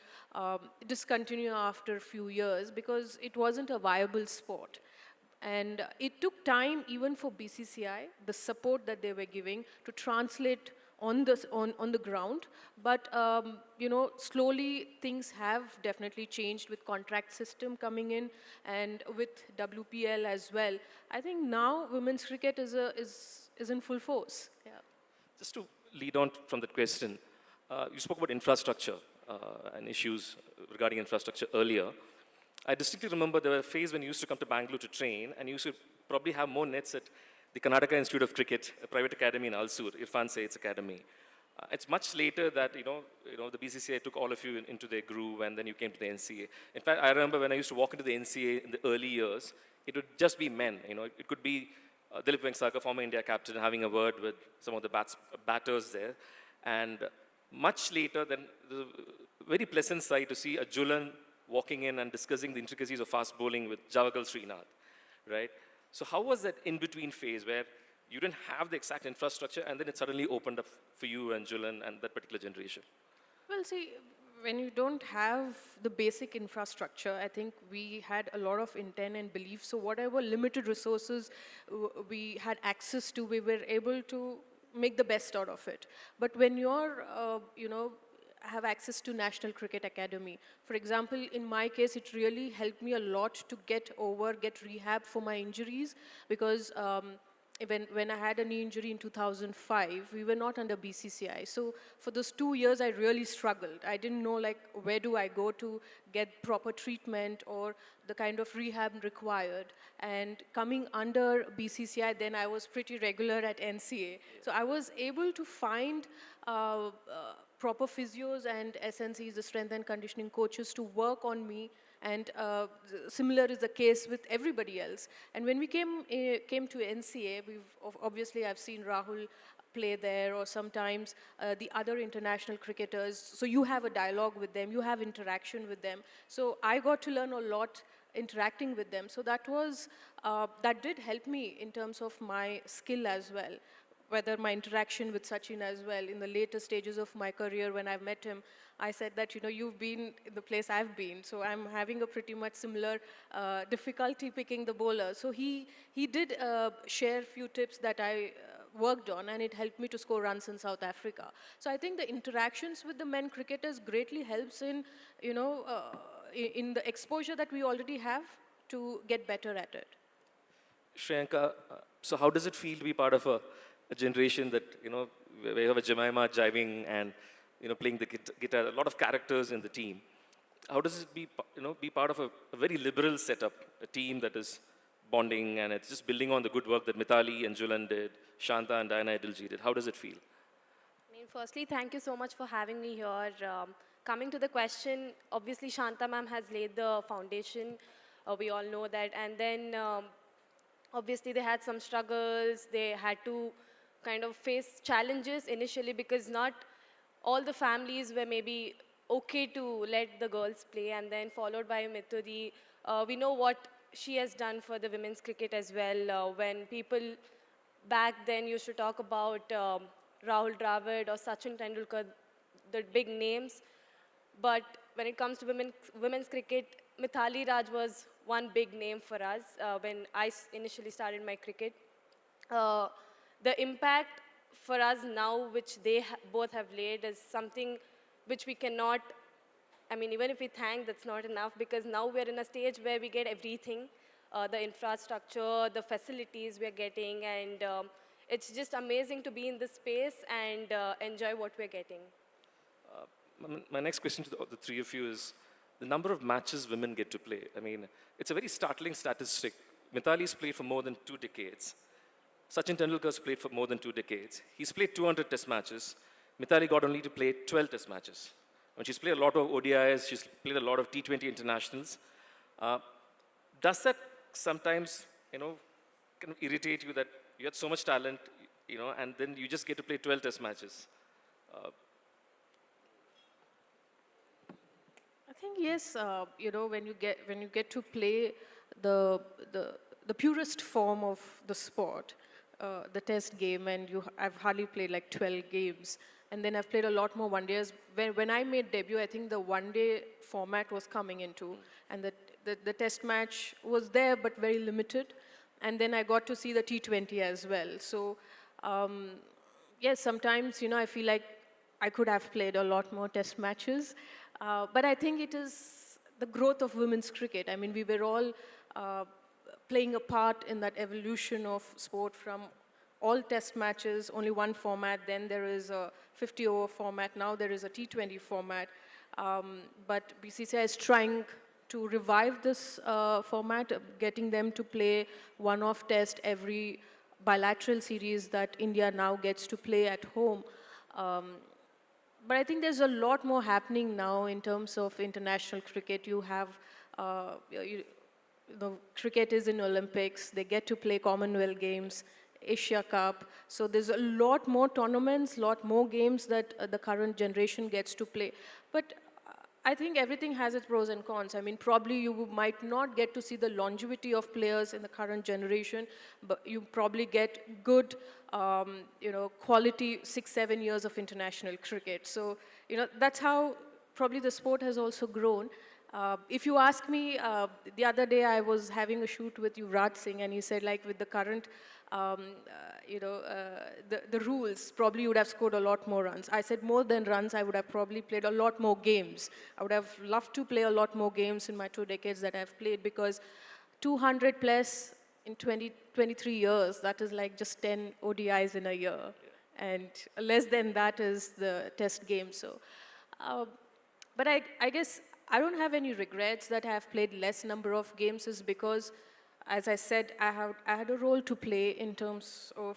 discontinue after a few years because it wasn't a viable sport. And it took time even for BCCI, the support that they were giving, to translate on the ground. But, you know, slowly things have definitely changed with contract system coming in and with WPL as well. I think now women's cricket is in full force. Yeah. Just to lead on from that question, you spoke about infrastructure and issues regarding infrastructure earlier. I distinctly remember there were a phase when you used to come to Bangalore to train, and you used to probably have more nets at the Karnataka Institute of Cricket, a private academy in Alsur, Irfan Said's academy. It's much later that, you know, the BCCI took all of you into their groove, and then you came to the NCA. In fact, I remember when I used to walk into the NCA in the early years, it would just be men. You know, it could be Dilip Venksagar, former India captain, having a word with some of the batters there. And much later, then the very pleasant sight to see a Julan walking in and discussing the intricacies of fast bowling with Javagal Srinath, right? So how was that in-between phase where you didn't have the exact infrastructure and then it suddenly opened up for you and Julan and that particular generation? Well, see, when you don't have the basic infrastructure, I think we had a lot of intent and belief. So whatever limited resources we had access to, we were able to make the best out of it. But when you're, you know, have access to National Cricket Academy. For example, in my case, it really helped me a lot to get rehab for my injuries because when I had a knee injury in 2005, we were not under BCCI. So for those 2 years, I really struggled. I didn't know like where do I go to get proper treatment or the kind of rehab required. And coming under BCCI, then I was pretty regular at NCA. So I was able to find proper physios and SNCs, the strength and conditioning coaches, to work on me. And similar is the case with everybody else. And when we came to NCA, obviously I've seen Rahul play there, or sometimes the other international cricketers. So you have a dialogue with them, you have interaction with them. So I got to learn a lot interacting with them. So that did help me in terms of my skill as well. Whether my interaction with Sachin as well, in the later stages of my career when I met him, I said that, you know, you've been in the place I've been, so I'm having a pretty much similar difficulty picking the bowler. So he did share a few tips that I worked on, and it helped me to score runs in South Africa. So I think the interactions with the men cricketers greatly helps in, you know, in the exposure that we already have to get better at it. Shriyanka, so how does it feel to be part of a generation that, you know, where you have a Jemima jiving and, you know, playing the guitar, a lot of characters in the team. How does it be, you know, be part of a very liberal setup, a team that is bonding and it's just building on the good work that Mithali and Julan did, Shanta and Diana Edilji did? How does it feel? I mean, firstly, thank you so much for having me here. Coming to the question, obviously Shanta ma'am has laid the foundation. We all know that. And then obviously they had some struggles. They had to kind of face challenges initially because not all the families were maybe okay to let the girls play, and then followed by Mithudi. We know what she has done for the women's cricket as well. When people back then used to talk about Rahul Dravid or Sachin Tendulkar, the big names, but when it comes to women's cricket, Mithali Raj was one big name for us when I initially started my cricket. The impact for us now, which they both have laid, is something which we cannot, I mean, even if we thank, that's not enough, because now we're in a stage where we get everything, the infrastructure, the facilities we're getting, and it's just amazing to be in this space and enjoy what we're getting. My next question to the three of you is the number of matches women get to play. I mean, it's a very startling statistic. Mithali's played for more than 2 decades. Sachin Tendulkar's played for more than 2 decades. He's played 200 test matches. Mithali got only to play 12 test matches. And she's played a lot of ODIs, she's played a lot of T20 internationals. Does that sometimes, you know, kind of irritate you that you had so much talent, you know, and then you just get to play 12 test matches? I think yes, you know, when you get to play the purest form of the sport, the test game, and I've hardly played like 12 games. And then I've played a lot more one-days. When I made debut, I think the one-day format was coming into, and the test match was there, but very limited. And then I got to see the T20 as well. So, yes, sometimes, I feel like I could have played a lot more test matches. But I think it is the growth of women's cricket. I mean, we were all playing a part in that evolution of sport from all test matches, only one format, then there is a 50-over format, now there is a T20 format. But BCCI is trying to revive this format, getting them to play one-off test every bilateral series that India now gets to play at home. But I think there's a lot more happening now in terms of international cricket. You have, cricket is in Olympics, they get to play Commonwealth Games, Asia Cup. So there's a lot more tournaments, lot more games that the current generation gets to play. But I think everything has its pros and cons. I mean, probably you might not get to see the longevity of players in the current generation, but you probably get good, quality 6-7 years of international cricket. So, that's how probably the sport has also grown. If you ask me, the other day I was having a shoot with Yuvraj Singh, and he said, like, with the current, the rules, probably you would have scored a lot more runs. I said more than runs, I would have probably played a lot more games. I would have loved to play a lot more games in my 2 decades that I've played, because 200 plus in 23 years, that is like just 10 ODIs in a year. And less than that is the test game. So, but I guess I don't have any regrets that I have played less number of games, is because, as I said, I had a role to play in terms of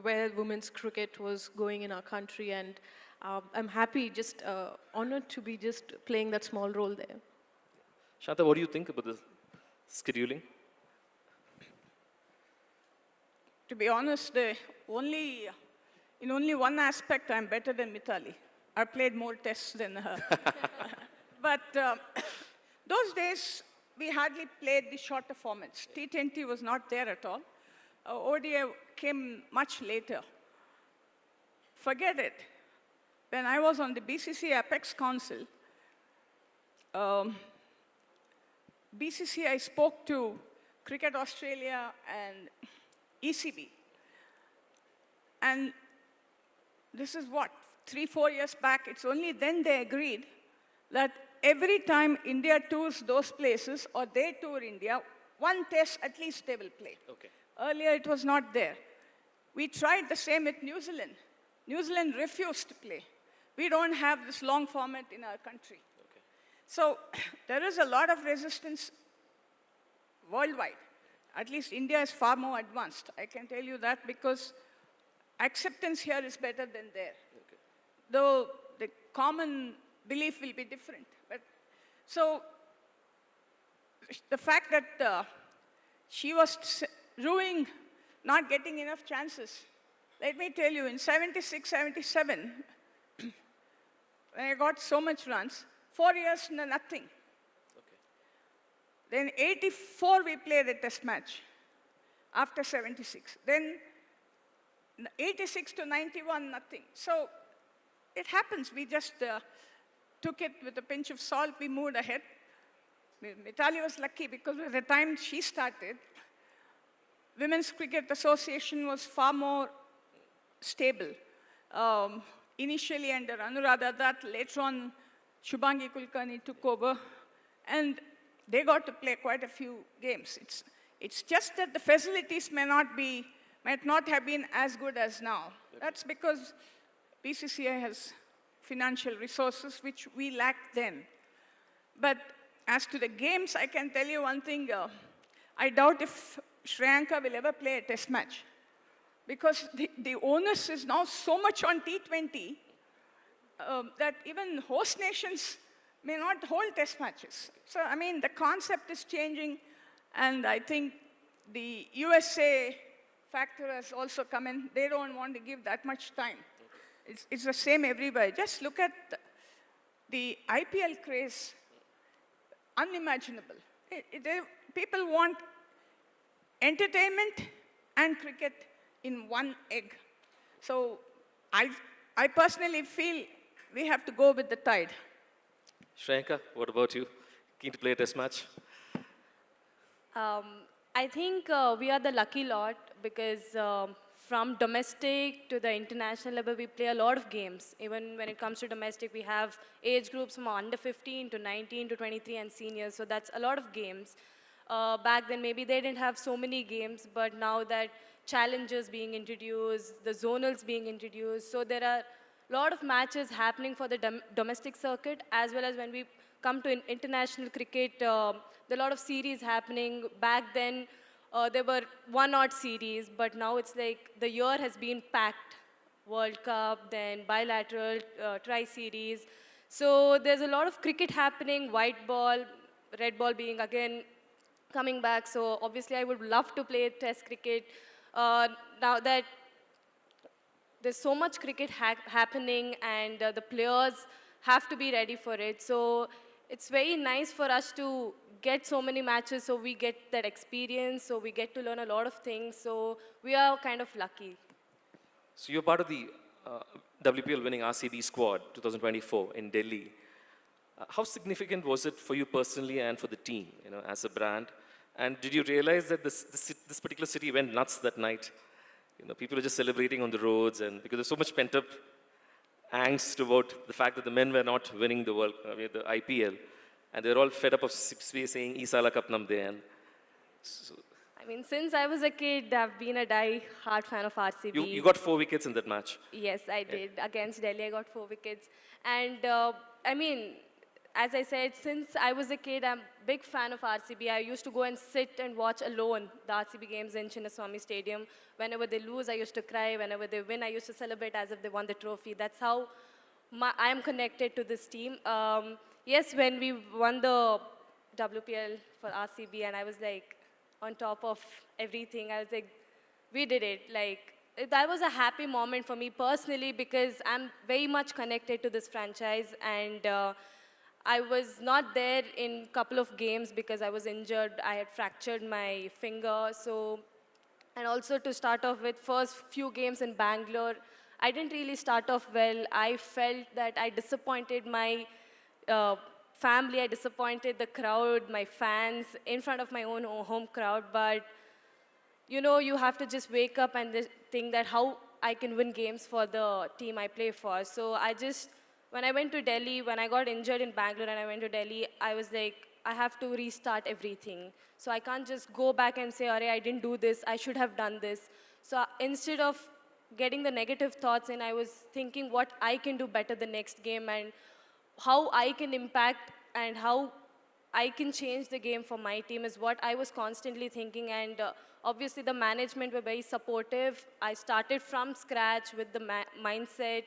where women's cricket was going in our country, and I'm happy, just honored to be just playing that small role there. Shanta, what do you think about the scheduling? To be honest, in only one aspect, I'm better than Mithali. I played more tests than her. But those days, we hardly played the shorter formats. T20 was not there at all. ODI came much later. Forget it. When I was on the BCCI Apex Council, BCCI spoke to Cricket Australia and ECB. And this is what, 3-4 years back, it's only then they agreed that every time India tours those places, or they tour India, one test at least they will play. Okay. Earlier it was not there. We tried the same with New Zealand. New Zealand refused to play. We don't have this long format in our country. Okay. So there is a lot of resistance worldwide. At least India is far more advanced. I can tell you that, because acceptance here is better than there. Okay. Though the common belief will be different. But so the fact that she was ruining, not getting enough chances. Let me tell you, in 76, 77, when I got so much runs, 4 years, nothing. Okay. Then 84, we played a test match after 76. Then 86 to 91, nothing. So it happens. We just took it with a pinch of salt. We moved ahead. Mithali was lucky, because by the time she started, Women's Cricket Association was far more stable. Initially under Anuradha Dutt, later on Shubhangi Kulkarni took over, and they got to play quite a few games. It's just that the facilities might not have been as good as now. That's because BCCI has financial resources, which we lacked then. But as to the games, I can tell you one thing. I doubt if Shreyanka will ever play a test match, because the onus is now so much on T20 that even host nations may not hold test matches. So, I mean, the concept is changing, and I think the USA factor has also come in. They don't want to give that much time. It's the same everywhere. Just look at the IPL craze, unimaginable. People want entertainment and cricket in one egg. So I personally feel we have to go with the tide. Shreyanka, what about you? Keen to play a test match? I think we are the lucky lot because from domestic to the international level, we play a lot of games. Even when it comes to domestic, we have age groups from under 15 to 19 to 23 and seniors. So that's a lot of games. Back then, maybe they didn't have so many games, but now that challenges being introduced, the zonals being introduced, so there are a lot of matches happening for the domestic circuit, as well as when we come to international cricket, there are a lot of series happening. Back then, there were one-odd series, but now it's like the year has been packed. World Cup, then bilateral, tri-series. So there's a lot of cricket happening, white ball, red ball being again coming back. So obviously I would love to play test cricket. Now that there's so much cricket happening and the players have to be ready for it. So it's very nice for us to get so many matches so we get that experience, so we get to learn a lot of things. So we are kind of lucky. So you're part of the WPL winning RCB squad 2024 in Delhi. How significant was it for you personally and for the team, as a brand? And did you realize that this particular city went nuts that night? People were just celebrating on the roads, and because there's so much pent-up angst about the fact that the men were not winning the the IPL, and they're all fed up of saying "Isala Cup Nam De." So I mean, since I was a kid, I've been a die-hard fan of RCB. you got 4 wickets in that match. Yes, I did. Against Delhi, I got 4 wickets. And I mean, as I said, since I was a kid, I'm a big fan of RCB. I used to go and sit and watch alone the RCB games in Chinnaswamy Stadium. Whenever they lose, I used to cry. Whenever they win, I used to celebrate as if they won the trophy. That's how I am connected to this team. Yes, when we won the WPL for RCB, and I was like on top of everything, I was like, we did it. Like, that was a happy moment for me personally because I'm very much connected to this franchise, and I was not there in a couple of games because I was injured. I had fractured my finger. So, and also to start off with, first few games in Bangalore, I didn't really start off well. I felt that I disappointed my family, I disappointed the crowd, my fans, in front of my own home crowd. But, you have to just wake up and think that how I can win games for the team I play for. So when I went to Delhi, when I got injured in Bangalore and I went to Delhi, I was like, I have to restart everything. So I can't just go back and say, I didn't do this, I should have done this. So instead of getting the negative thoughts in, I was thinking what I can do better the next game and how I can impact and how I can change the game for my team is what I was constantly thinking. And obviously the management were very supportive. I started from scratch with the mindset,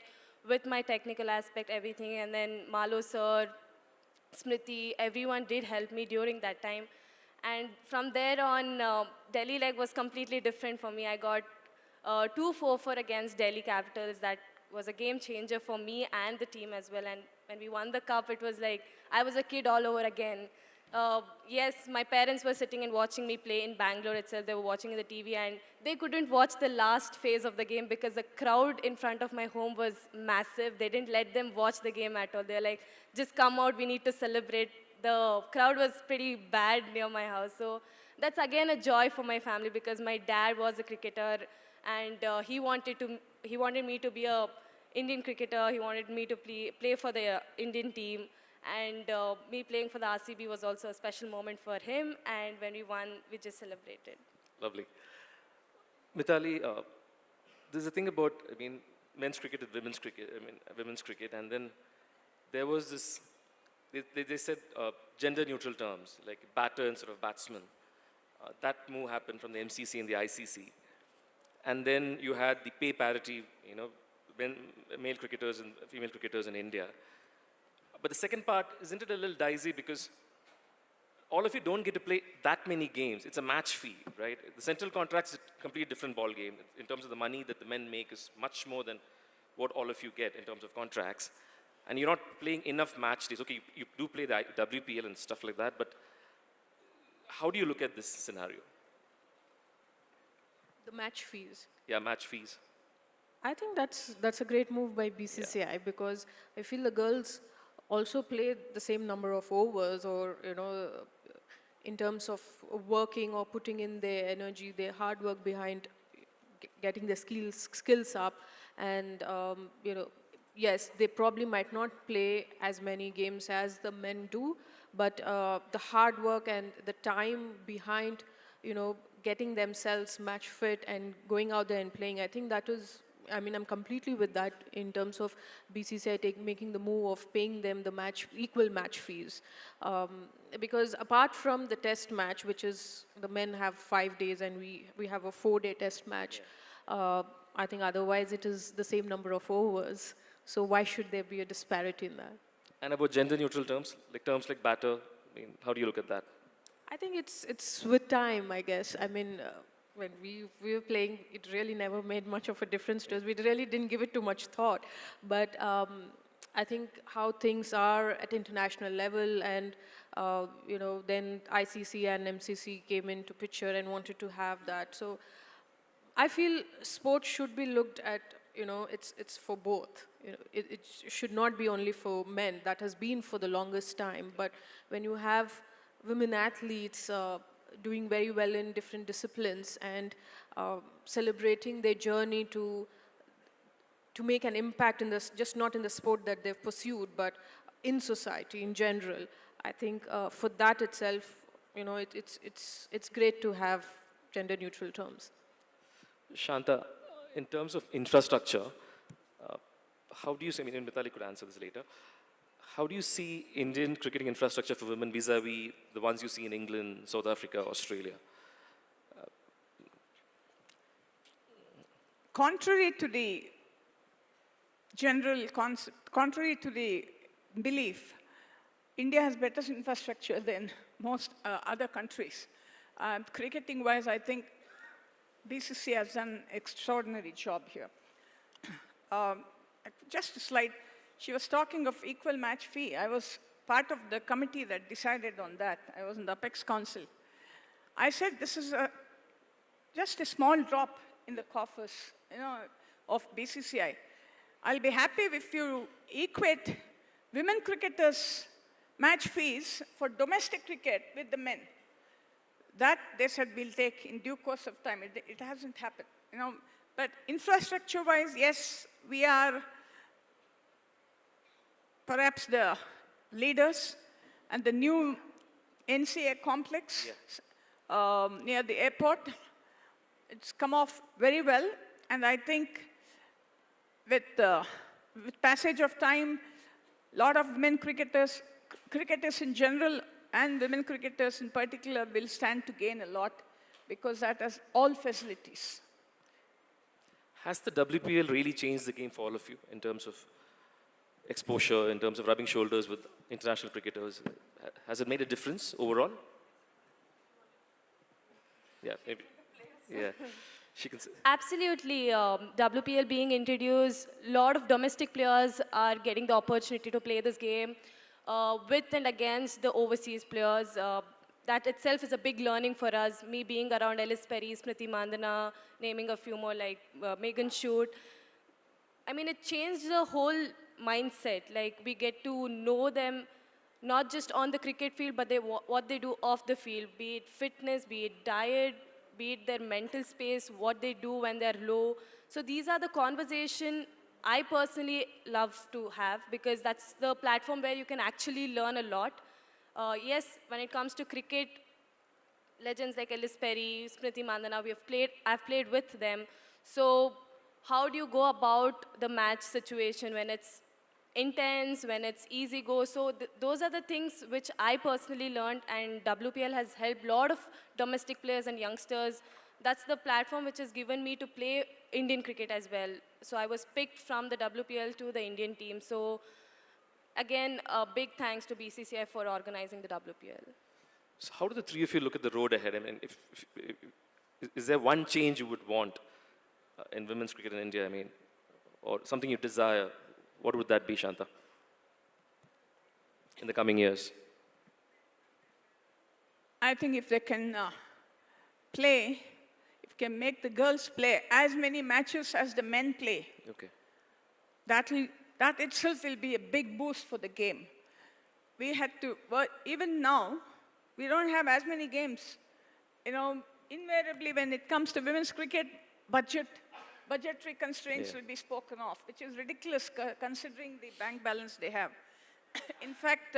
with my technical aspect, everything. And then Malo sir, Smriti, everyone did help me during that time. And from there on, Delhi leg was completely different for me. I got 2-4 against Delhi Capitals. That was a game changer for me and the team as well. And when we won the cup, it was like I was a kid all over again. Yes, my parents were sitting and watching me play in Bangalore itself. They were watching in the TV, and they couldn't watch the last phase of the game because the crowd in front of my home was massive. They didn't let them watch the game at all. They're like, just come out, we need to celebrate. The crowd was pretty bad near my house. So that's again a joy for my family because my dad was a cricketer, and he wanted me to be a Indian cricketer. He wanted me to play for the Indian team. And me playing for the RCB was also a special moment for him. And when we won, we just celebrated. Lovely. Mithali, there's a thing about, men's cricket and women's cricket. And then there was this, they said gender-neutral terms, like batter instead of batsman. That move happened from the MCC and the ICC. And then you had the pay parity, male cricketers and female cricketers in India. But the second part, isn't it a little dicey because all of you don't get to play that many games. It's a match fee, right? The central contract's a completely different ball game. In terms of the money that the men make is much more than what all of you get in terms of contracts. And you're not playing enough match days. Okay, you do play the WPL and stuff like that, but how do you look at this scenario? The match fees. Yeah, match fees. I think that's a great move by BCCI because I feel the girls also play the same number of overs, or in terms of working or putting in their energy, their hard work behind getting their skills up, and yes, they probably might not play as many games as the men do, but the hard work and the time behind getting themselves match fit and going out there and playing, I think that was, I mean, I'm completely with that in terms of BCCI making the move of paying them the equal match fees. Because apart from the test match, which is the men have 5 days and we have a 4-day test match, I think otherwise it is the same number of overs. So why should there be a disparity in that? And about gender neutral terms, like terms like batter, I mean, how do you look at that? I think it's with time, I guess. I mean, when we were playing, it really never made much of a difference to us. We really didn't give it too much thought. But I think how things are at international level, and then ICC and MCC came into picture and wanted to have that. So I feel sports should be looked at, it's for both. It should not be only for men. That has been for the longest time. But when you have women athletes doing very well in different disciplines and celebrating their journey to make an impact in this, just not in the sport that they've pursued, but in society in general, I think for that itself, it's great to have gender neutral terms. Shanta, in terms of infrastructure, how do you see, I mean, and Mithali could answer this later, how do you see Indian cricketing infrastructure for women vis-a-vis the ones you see in England, South Africa, Australia? Contrary to the general concept, contrary to the belief, India has better infrastructure than most other countries. Cricketing-wise, I think BCCI has done an extraordinary job here. Just a slide. She was talking of equal match fee. I was part of the committee that decided on that. I was in the Apex Council. I said this is just a small drop in the coffers, of BCCI. I'll be happy if you equate women cricketers' match fees for domestic cricket with the men. That, they said, we'll take in due course of time. It hasn't happened, But infrastructure-wise, yes, we are perhaps the leaders, and the new NCA complex near the airport, it's come off very well, and I think with passage of time, a lot of women cricketers in general, and women cricketers in particular will stand to gain a lot because that has all facilities. Has the WPL really changed the game for all of you in terms of exposure, in terms of rubbing shoulders with international cricketers? Has it made a difference overall? Yeah, maybe. Yeah, she can say. Absolutely. WPL being introduced, a lot of domestic players are getting the opportunity to play this game with and against the overseas players. That itself is a big learning for us. Me being around Ellis Perry, Smriti Mandana, naming a few more like Megan Shute. I mean, it changed the whole mindset. Like, we get to know them not just on the cricket field, but what they do off the field, be it fitness, be it diet, be it their mental space, what they do when they're low. So these are the conversation I personally love to have, because that's the platform where you can actually learn a lot. Yes, when it comes to cricket, legends like Ellis Perry, Smriti Mandana, I've played with them. So how do you go about the match situation when it's intense, when it's easy go? So those are the things which I personally learned, and WPL has helped a lot of domestic players and youngsters. That's the platform which has given me to play Indian cricket as well. So I was picked from the WPL to the Indian team. So again, a big thanks to BCCI for organizing the WPL. So how do the three of you look at the road ahead? I mean, is there one change you would want in women's cricket in India, I mean, or something you desire? What would that be, Shanta, in the coming years? I think if they can play, if can make the girls play as many matches as the men play, Okay. that itself will be a big boost for the game. We had to, well, even now, we don't have as many games. You know, invariably when it comes to women's cricket, budgetary constraints will be spoken of, which is ridiculous considering the bank balance they have. In fact,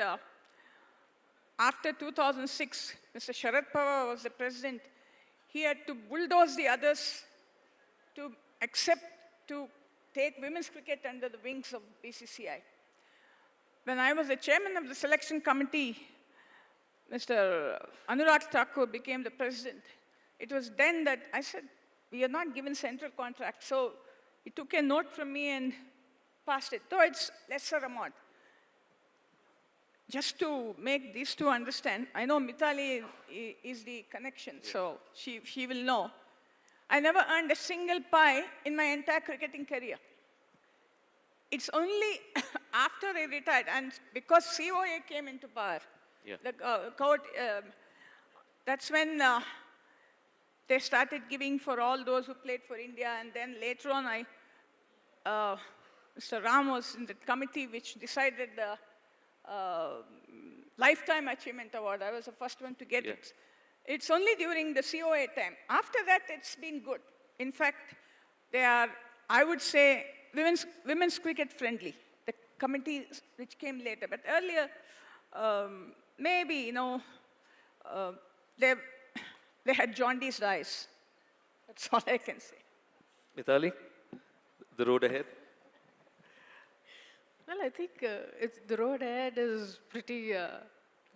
after 2006, Mr. Sharad Pawar was the president. He had to bulldoze the others to accept to take women's cricket under the wings of BCCI. When I was the chairman of the selection committee, Mr. Anurag Thakur became the president. It was then that I said, we are not given central contract. So he took a note from me and passed it, though it's lesser amount. Just to make these two understand, I know Mithali is the connection, so she will know. I never earned a single pie in my entire cricketing career. It's only after I retired, and because COA came into power, the court, that's when they started giving for all those who played for India, and then later on, Mr. Ram was in the committee which decided the Lifetime Achievement Award. I was the first one to get it. It's only during the COA time. After that, it's been good. In fact, they are, I would say, women's cricket friendly, the committees which came later. But earlier, maybe, you know, they had jaundiced eyes. That's all I can say. Mithali, the road ahead? Well, I think the road ahead is pretty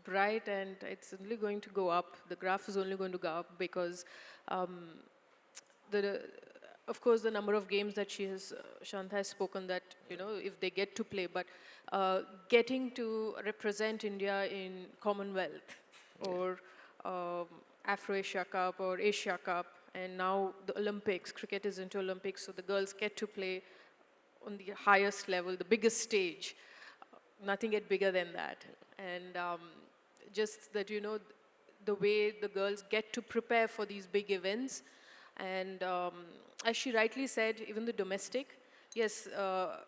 bright, and it's only going to go up. The graph is only going to go up because, of course, the number of games that Shanta has spoken that, you know, if they get to play, but getting to represent India in Commonwealth or Afro-Asia Cup or Asia Cup, and now the Olympics, cricket is into Olympics, so the girls get to play on the highest level, the biggest stage. Nothing get bigger than that. And just that, you know, the way the girls get to prepare for these big events. And as she rightly said, even the domestic, yes,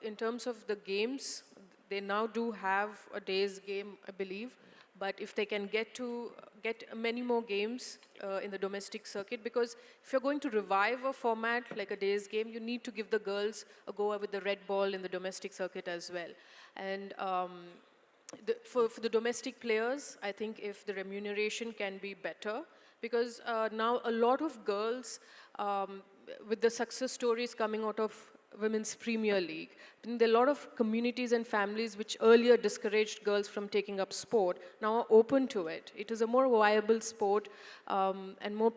in terms of the games, they now do have a day's game, I believe. But if they can get many more games in the domestic circuit, because if you're going to revive a format like a day's game, you need to give the girls a go with the red ball in the domestic circuit as well. And for the domestic players, I think if the remuneration can be better, because now a lot of girls, with the success stories coming out of Women's Premier League, there are a lot of communities and families which earlier discouraged girls from taking up sport, now are open to it. It is a more viable sport, and more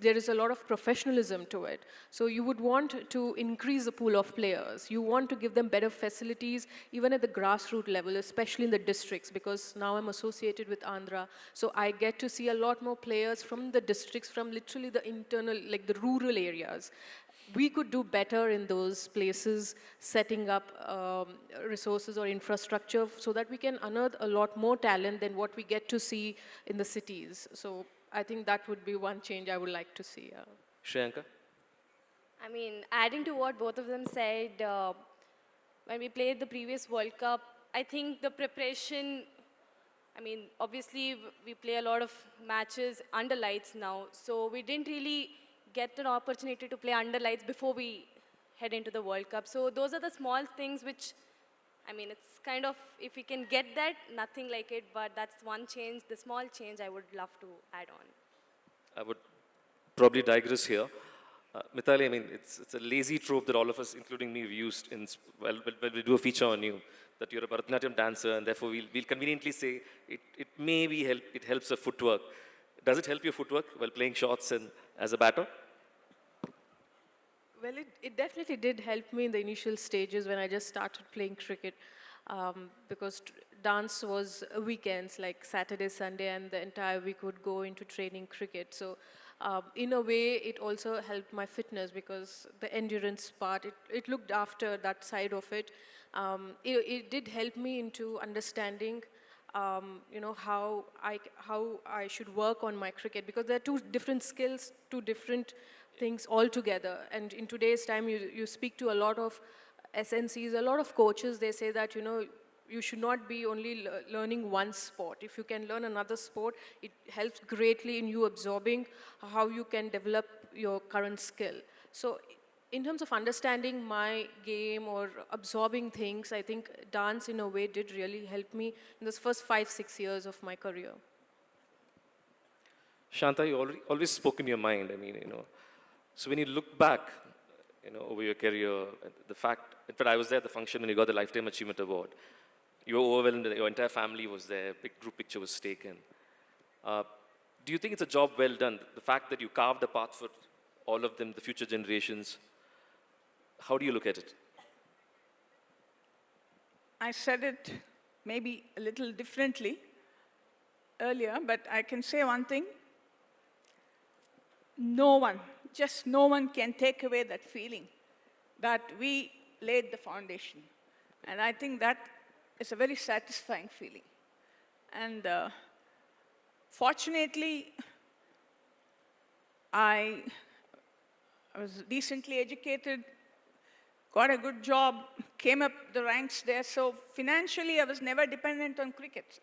there is a lot of professionalism to it. So you would want to increase the pool of players. You want to give them better facilities, even at the grassroots level, especially in the districts, because now I'm associated with Andhra. So I get to see a lot more players from the districts, from literally the internal, like the rural areas. We could do better in those places, setting up resources or infrastructure so that we can unearth a lot more talent than what we get to see in the cities. So I think that would be one change I would like to see. Shriyanka? I mean, adding to what both of them said, when we played the previous World Cup, I think the preparation, I mean, obviously we play a lot of matches under lights now, so we didn't really get an opportunity to play under lights before we head into the World Cup. So those are the small things which, I mean, it's kind of, if we can get that, nothing like it, but that's one change, the small change I would love to add on. I would probably digress here. Mithali, I mean, it's a lazy trope that all of us, including me, have used when we do a feature on you, that you're a Bharatanatyam dancer, and therefore we'll conveniently say it helps the footwork. Does it help your footwork while playing shots and as a batter? Well, it definitely did help me in the initial stages when I just started playing cricket, because dance was weekends, like Saturday, Sunday, and the entire week would go into training cricket. So in a way, it also helped my fitness, because the endurance part, it looked after that side of it. It did help me into understanding you know, how I should work on my cricket, because there are two different skills, two different things all together. And in today's time, you speak to a lot of SNCs, a lot of coaches, they say that, you should not be only learning one sport. If you can learn another sport, it helps greatly in you absorbing how you can develop your current skill. So in terms of understanding my game or absorbing things, I think dance in a way did really help me in those first 5-6 years of my career. Shanta, you always spoke in your mind. I mean, so when you look back, over your career, the fact, in fact, I was there at the function when you got the Lifetime Achievement Award. You were overwhelmed, your entire family was there, big group picture was taken. Do you think it's a job well done? The fact that you carved a path for all of them, the future generations, how do you look at it? I said it maybe a little differently earlier, but I can say one thing. No one, just no one can take away that feeling that we laid the foundation. And I think that is a very satisfying feeling. And fortunately, I was decently educated, got a good job, came up the ranks there. So financially, I was never dependent on cricket.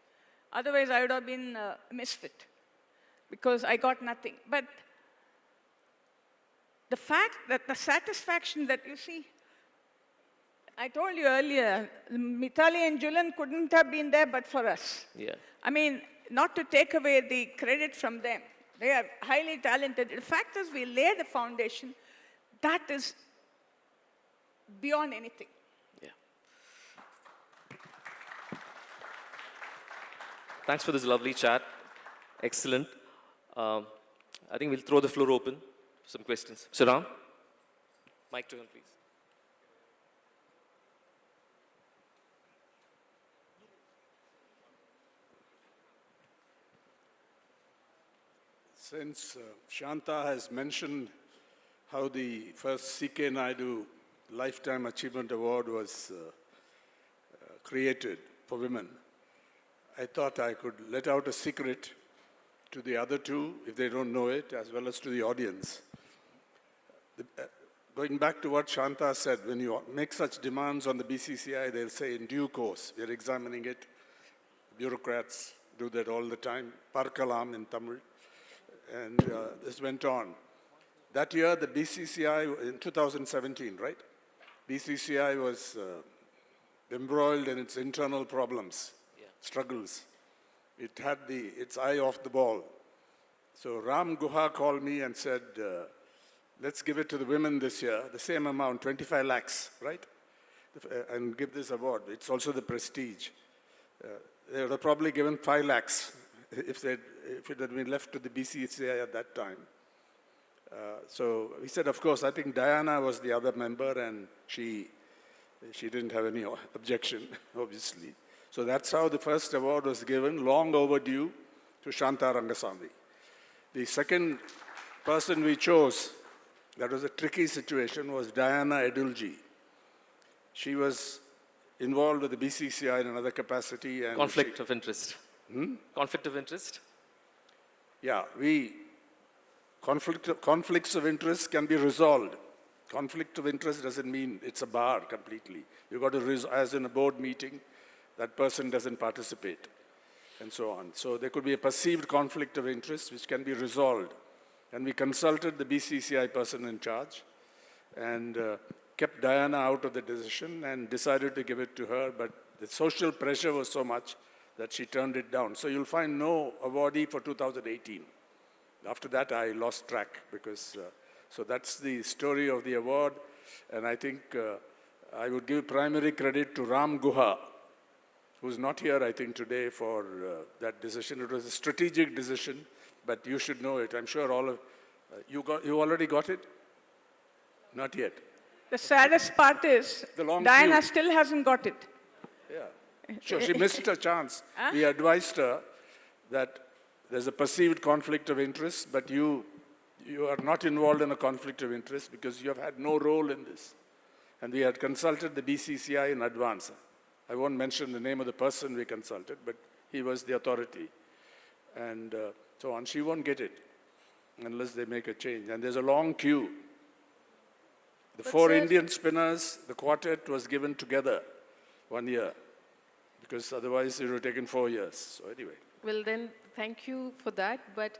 Otherwise, I would have been a misfit because I got nothing. But the fact that the satisfaction that you see, I told you earlier, Mithali and Julian couldn't have been there but for us. Yeah. I mean, not to take away the credit from them. They are highly talented. The fact is we lay the foundation. That is beyond anything. Yeah. Thanks for this lovely chat. Excellent. I think we'll throw the floor open for some questions. Sir Ram, mic to him, please. Since Shanta has mentioned how the first C.K. Naidu Lifetime Achievement Award was created for women, I thought I could let out a secret to the other two, if they don't know it, as well as to the audience. Going back to what Shanta said, when you make such demands on the BCCI, they'll say, in due course, we're examining it. Bureaucrats do that all the time. Parkalam in Tamil. And this went on. That year, the BCCI, in 2017, right? BCCI was embroiled in its internal problems, struggles. It had its eye off the ball. So Ram Guha called me and said, let's give it to the women this year, the same amount, 25 lakhs, right? And give this award. It's also the prestige. They would have probably given 5 lakhs if it had been left to the BCCI at that time. So we said, of course, I think Diana was the other member, and she didn't have any objection, obviously. So that's how the first award was given, long overdue, to Shanta Rangasamy. The second person we chose, that was a tricky situation, was Diana Edulji. She was involved with the BCCI in another capacity. And conflict of interest. Conflict of interest? Yeah, conflicts of interest can be resolved. Conflict of interest doesn't mean it's a bar completely. You've got to, as in a board meeting, that person doesn't participate, and so on. So there could be a perceived conflict of interest which can be resolved. And we consulted the BCCI person in charge and kept Diana out of the decision and decided to give it to her, but the social pressure was so much that she turned it down. So you'll find no awardee for 2018. After that, I lost track because, so that's the story of the award. And I think I would give primary credit to Ram Guha, who's not here, I think, today for that decision. It was a strategic decision, but you should know it. I'm sure all of, you already got it? Not yet. The saddest part is Diana still hasn't got it. Yeah. Sure, she missed her chance. We advised her that there's a perceived conflict of interest, but you are not involved in a conflict of interest because you have had no role in this. And we had consulted the BCCI in advance. I won't mention the name of the person we consulted, but he was the authority. And so on. She won't get it. unless they make a change. And there's a long queue. The But four sir- Indian spinners, the quartet was given together 1 year, because otherwise it would have taken 4 years. So anyway. Well, then, thank you for that. But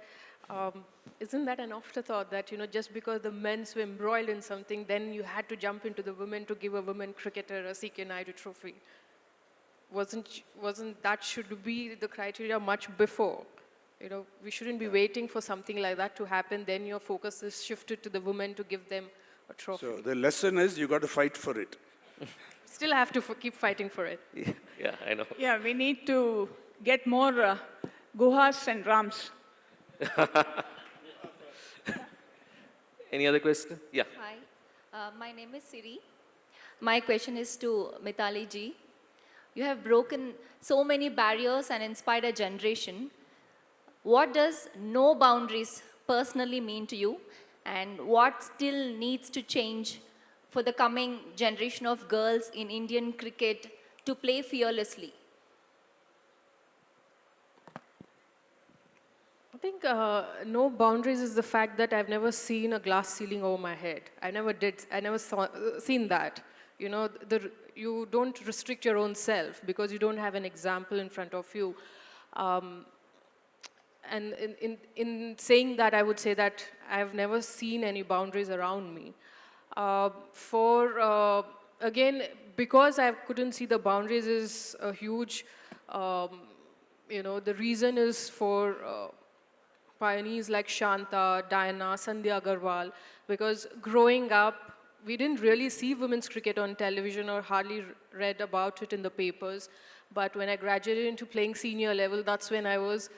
isn't that an afterthought that, just because the men were embroiled in something, then you had to jump into the women to give a women cricketer a CK Naidu trophy? Wasn't that should be the criteria much before? We shouldn't be waiting for something like that to happen. Then your focus is shifted to the women to give them a trophy. So the lesson is you got to fight for it. Still have to keep fighting for it. Yeah, I know. Yeah, we need to get more Guhas and Rams. Any other question? Yeah. Hi, my name is Siri. My question is to Mithali ji. You have broken so many barriers and inspired a generation. What does no boundaries personally mean to you? And what still needs to change for the coming generation of girls in Indian cricket to play fearlessly? I think no boundaries is the fact that I've never seen a glass ceiling over my head. I never seen that. You don't restrict your own self because you don't have an example in front of you. And in saying that, I would say that I've never seen any boundaries around me. Again, because I couldn't see the boundaries is a huge, the reason is for pioneers like Shanta, Diana, Sandhya Agarwal, because growing up, we didn't really see women's cricket on television or hardly read about it in the papers. But when I graduated into playing senior level, that's when I was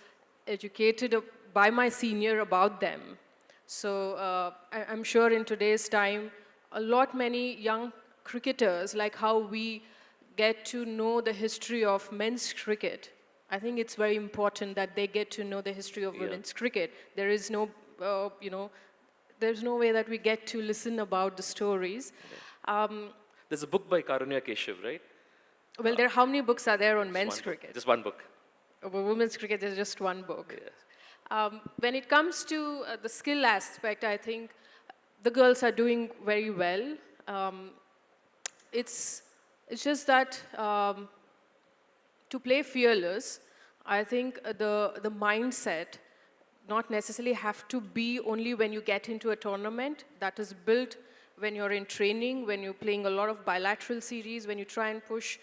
educated by my senior about them. So I'm sure in today's time, many young cricketers, like how we get to know the history of men's cricket, I think it's very important that they get to know the history of women's cricket. There is no, there's no way that we get to listen about the stories. There's a book by Karunya Keshav, right? Well, how many books are there on men's cricket? Just one book. Over women's cricket, there's just one book. Yes. When it comes to the skill aspect, I think the girls are doing very well. It's just that to play fearless, I think the mindset not necessarily have to be only when you get into a tournament. That is built when you're in training, when you're playing a lot of bilateral series, when you try and push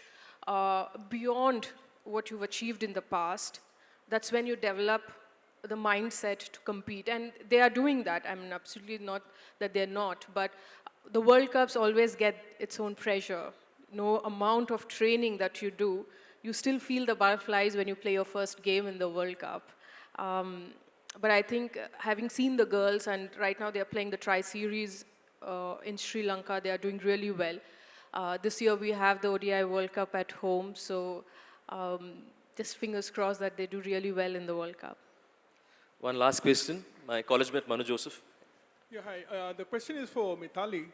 beyond what you've achieved in the past. That's when you develop the mindset to compete. And they are doing that. I mean, absolutely not that they're not. But the World Cups always get its own pressure. No amount of training that you do, you still feel the butterflies when you play your first game in the World Cup. But I think having seen the girls, and right now they're playing the Tri-Series in Sri Lanka, they are doing really well. This year we have the ODI World Cup at home, so just fingers crossed that they do really well in the World Cup. One last question. My college mate Manu Joseph. Yeah, hi. The question is for Mithali.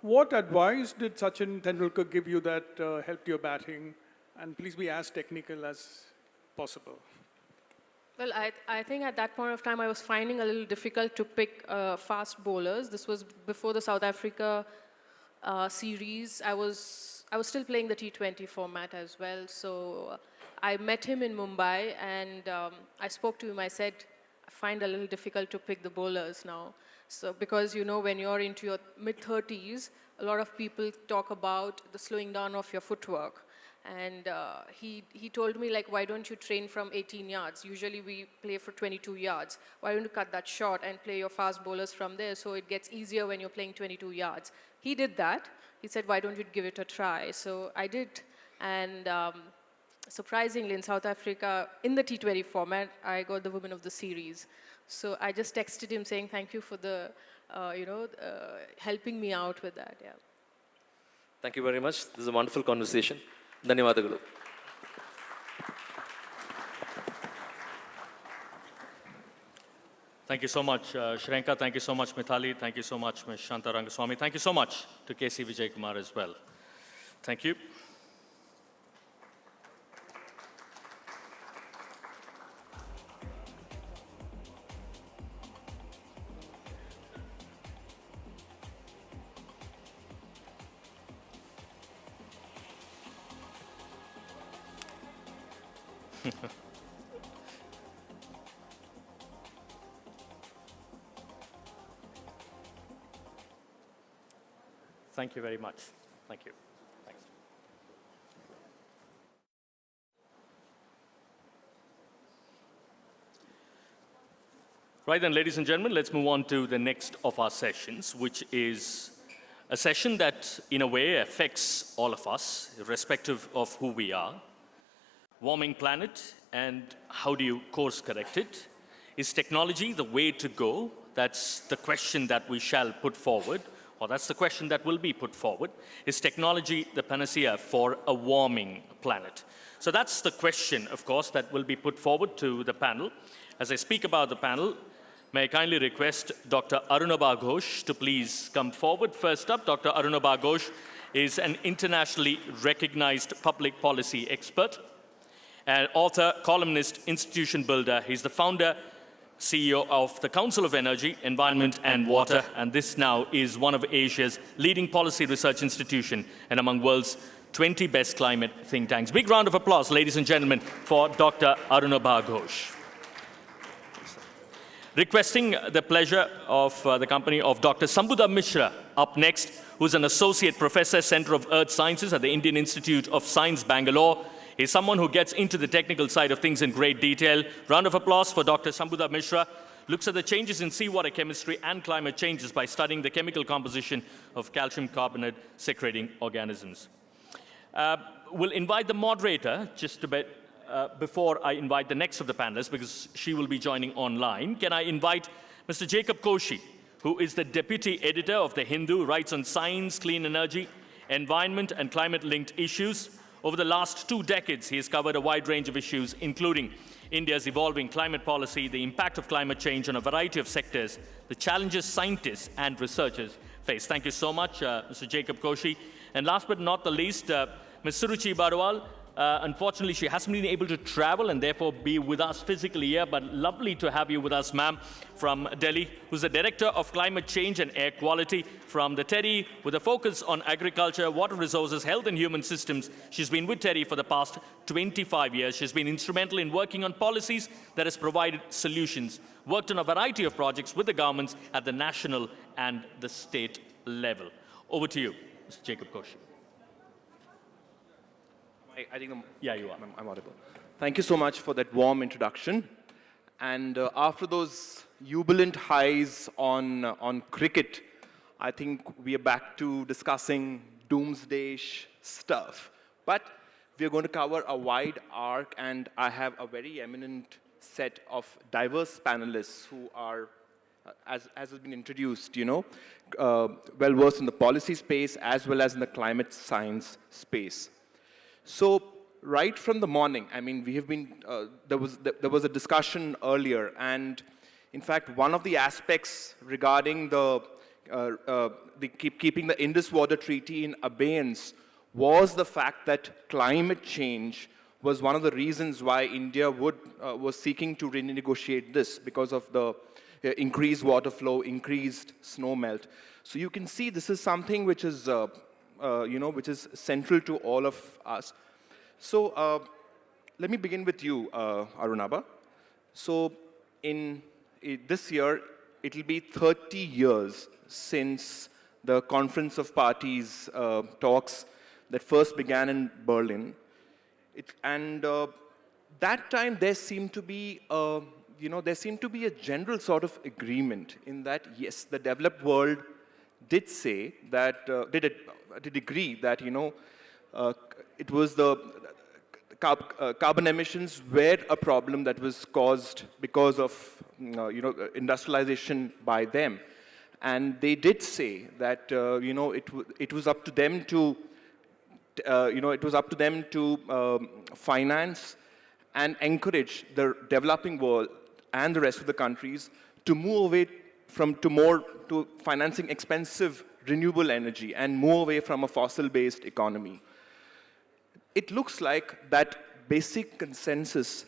What advice did Sachin Tendulkar give you that helped your batting? And please be as technical as possible. Well, I think at that point of time I was finding a little difficult to pick fast bowlers. This was before the South Africa series. I was still playing the T20 format as well. So I met him in Mumbai and I spoke to him. I said, I find it a little difficult to pick the bowlers now. So because, when you're into your mid-30s, a lot of people talk about the slowing down of your footwork. And he told me, like, why don't you train from 18 yards? Usually we play for 22 yards. Why don't you cut that short and play your fast bowlers from there so it gets easier when you're playing 22 yards? He did that. He said, why don't you give it a try? So I did. And surprisingly, in South Africa, in the T20 format, I got the Women of the Series. So I just texted him saying, thank you for the, helping me out with that. Yeah. Thank you very much. This is a wonderful conversation. ಧನ್ಯವಾದಗಳು. Thank you so much, Shrenka. Thank you so much, Mithali. Thank you so much, Ms. Shanta Rangaswamy. Thank you so much to KC Vijay Kumar as well. Thank you. Thank you very much. Thank you. Thanks. Right then, ladies and gentlemen, let's move on to the next of our sessions, which is a session that, in a way, affects all of us, irrespective of who we are. Warming planet, and how do you course correct it? Is technology the way to go? That's the question that we shall put forward, or that's the question that will be put forward. Is technology the panacea for a warming planet? So that's the question, of course, that will be put forward to the panel. As I speak about the panel, may I kindly request Dr. Arunabha Ghosh to please come forward. First up, Dr. Arunabha Ghosh is an internationally recognized public policy expert, an author, columnist, institution builder. He's the founder, CEO of the Council of Energy, Environment and Water, and this now is one of Asia's leading policy research institution and among world's 20 best climate think tanks. Big round of applause, ladies and gentlemen, for Dr. Arunabha Ghosh. Requesting the pleasure of the company of Dr. Sambudha Mishra up next, who's an associate professor, Center of Earth Sciences at the Indian Institute of Science, Bangalore. He's someone who gets into the technical side of things in great detail. Round of applause for Dr. Sambudha Mishra. Looks at the changes in seawater chemistry and climate changes by studying the chemical composition of calcium carbonate secreting organisms. We'll invite the moderator just a bit before I invite the next of the panelists, because she will be joining online. Can I invite Mr. Jacob Koshi, who is the deputy editor of the Hindu, writes on science, clean energy, environment, and climate-linked issues. Over the last 2 decades, he has covered a wide range of issues, including India's evolving climate policy, the impact of climate change on a variety of sectors, the challenges scientists and researchers face. Thank you so much, Mr. Jacob Koshi. And last but not the least, Ms. Suruchi Barwal. Unfortunately, she hasn't been able to travel and therefore be with us physically here, but lovely to have you with us, ma'am, from Delhi, who's the Director of Climate Change and Air Quality from the TERI, with a focus on agriculture, water resources, health and human systems. She's been with TERI for the past 25 years. She's been instrumental in working on policies that has provided solutions, worked on a variety of projects with the governments at the national and the state level. Over to you, Mr. Jacob Koshi. I think yeah, you are. I'm audible. Thank you so much for that warm introduction. And after those jubilant highs on cricket, I think we are back to discussing doomsday-ish stuff. But we are going to cover a wide arc, and I have a very eminent set of diverse panelists who are, as has been introduced, you know, well-versed in the policy space as well as in the climate science space. So right from the morning, I mean, we have been, there was a discussion earlier, and in fact, one of the aspects regarding keeping the Indus Water Treaty in abeyance was the fact that climate change was one of the reasons why India was seeking to renegotiate this, because of the increased water flow, increased snow melt. So you can see this is something which is which is central to all of us. So let me begin with you, Arunabha. So this year, it'll be 30 years since the Conference of Parties talks that first began in Berlin. That time there seemed to be a general sort of agreement in that, yes, the developed world did say that, did agree that, it was the carbon emissions were a problem that was caused because of, industrialization by them. And they did say that, it was up to them to, finance and encourage the developing world and the rest of the countries to move away to financing expensive renewable energy and move away from a fossil-based economy. It looks like that basic consensus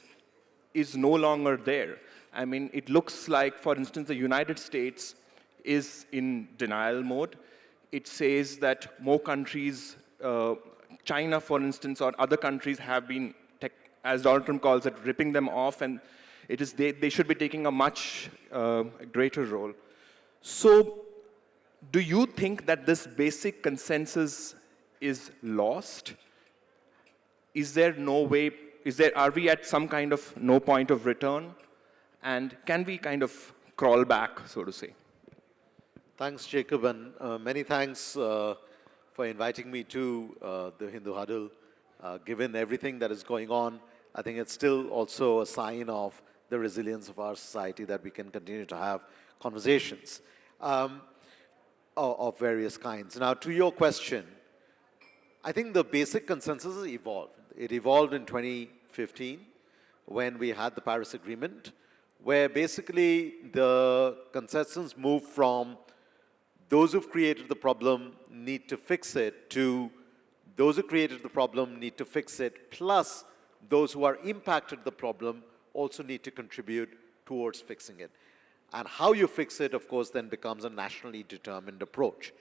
is no longer there. I mean, it looks like, for instance, the United States is in denial mode. It says that more countries, China, for instance, or other countries have been as Donald Trump calls it, ripping them off, and they should be taking a much greater role. So, do you think that this basic consensus is lost? Is there no way, are we at some kind of no point of return? And can we kind of crawl back, so to say? Thanks, Jacob, and many thanks for inviting me to the Hindu Huddle. Given everything that is going on, I think it's still also a sign of the resilience of our society that we can continue to have conversations of various kinds. Now, to your question, I think the basic consensus has evolved. It evolved in 2015 when we had the Paris Agreement, where basically the consensus moved from those who've created the problem need to fix it to those who created the problem need to fix it, plus those who are impacted the problem also need to contribute towards fixing it. And how you fix it, of course, then becomes a nationally determined approach.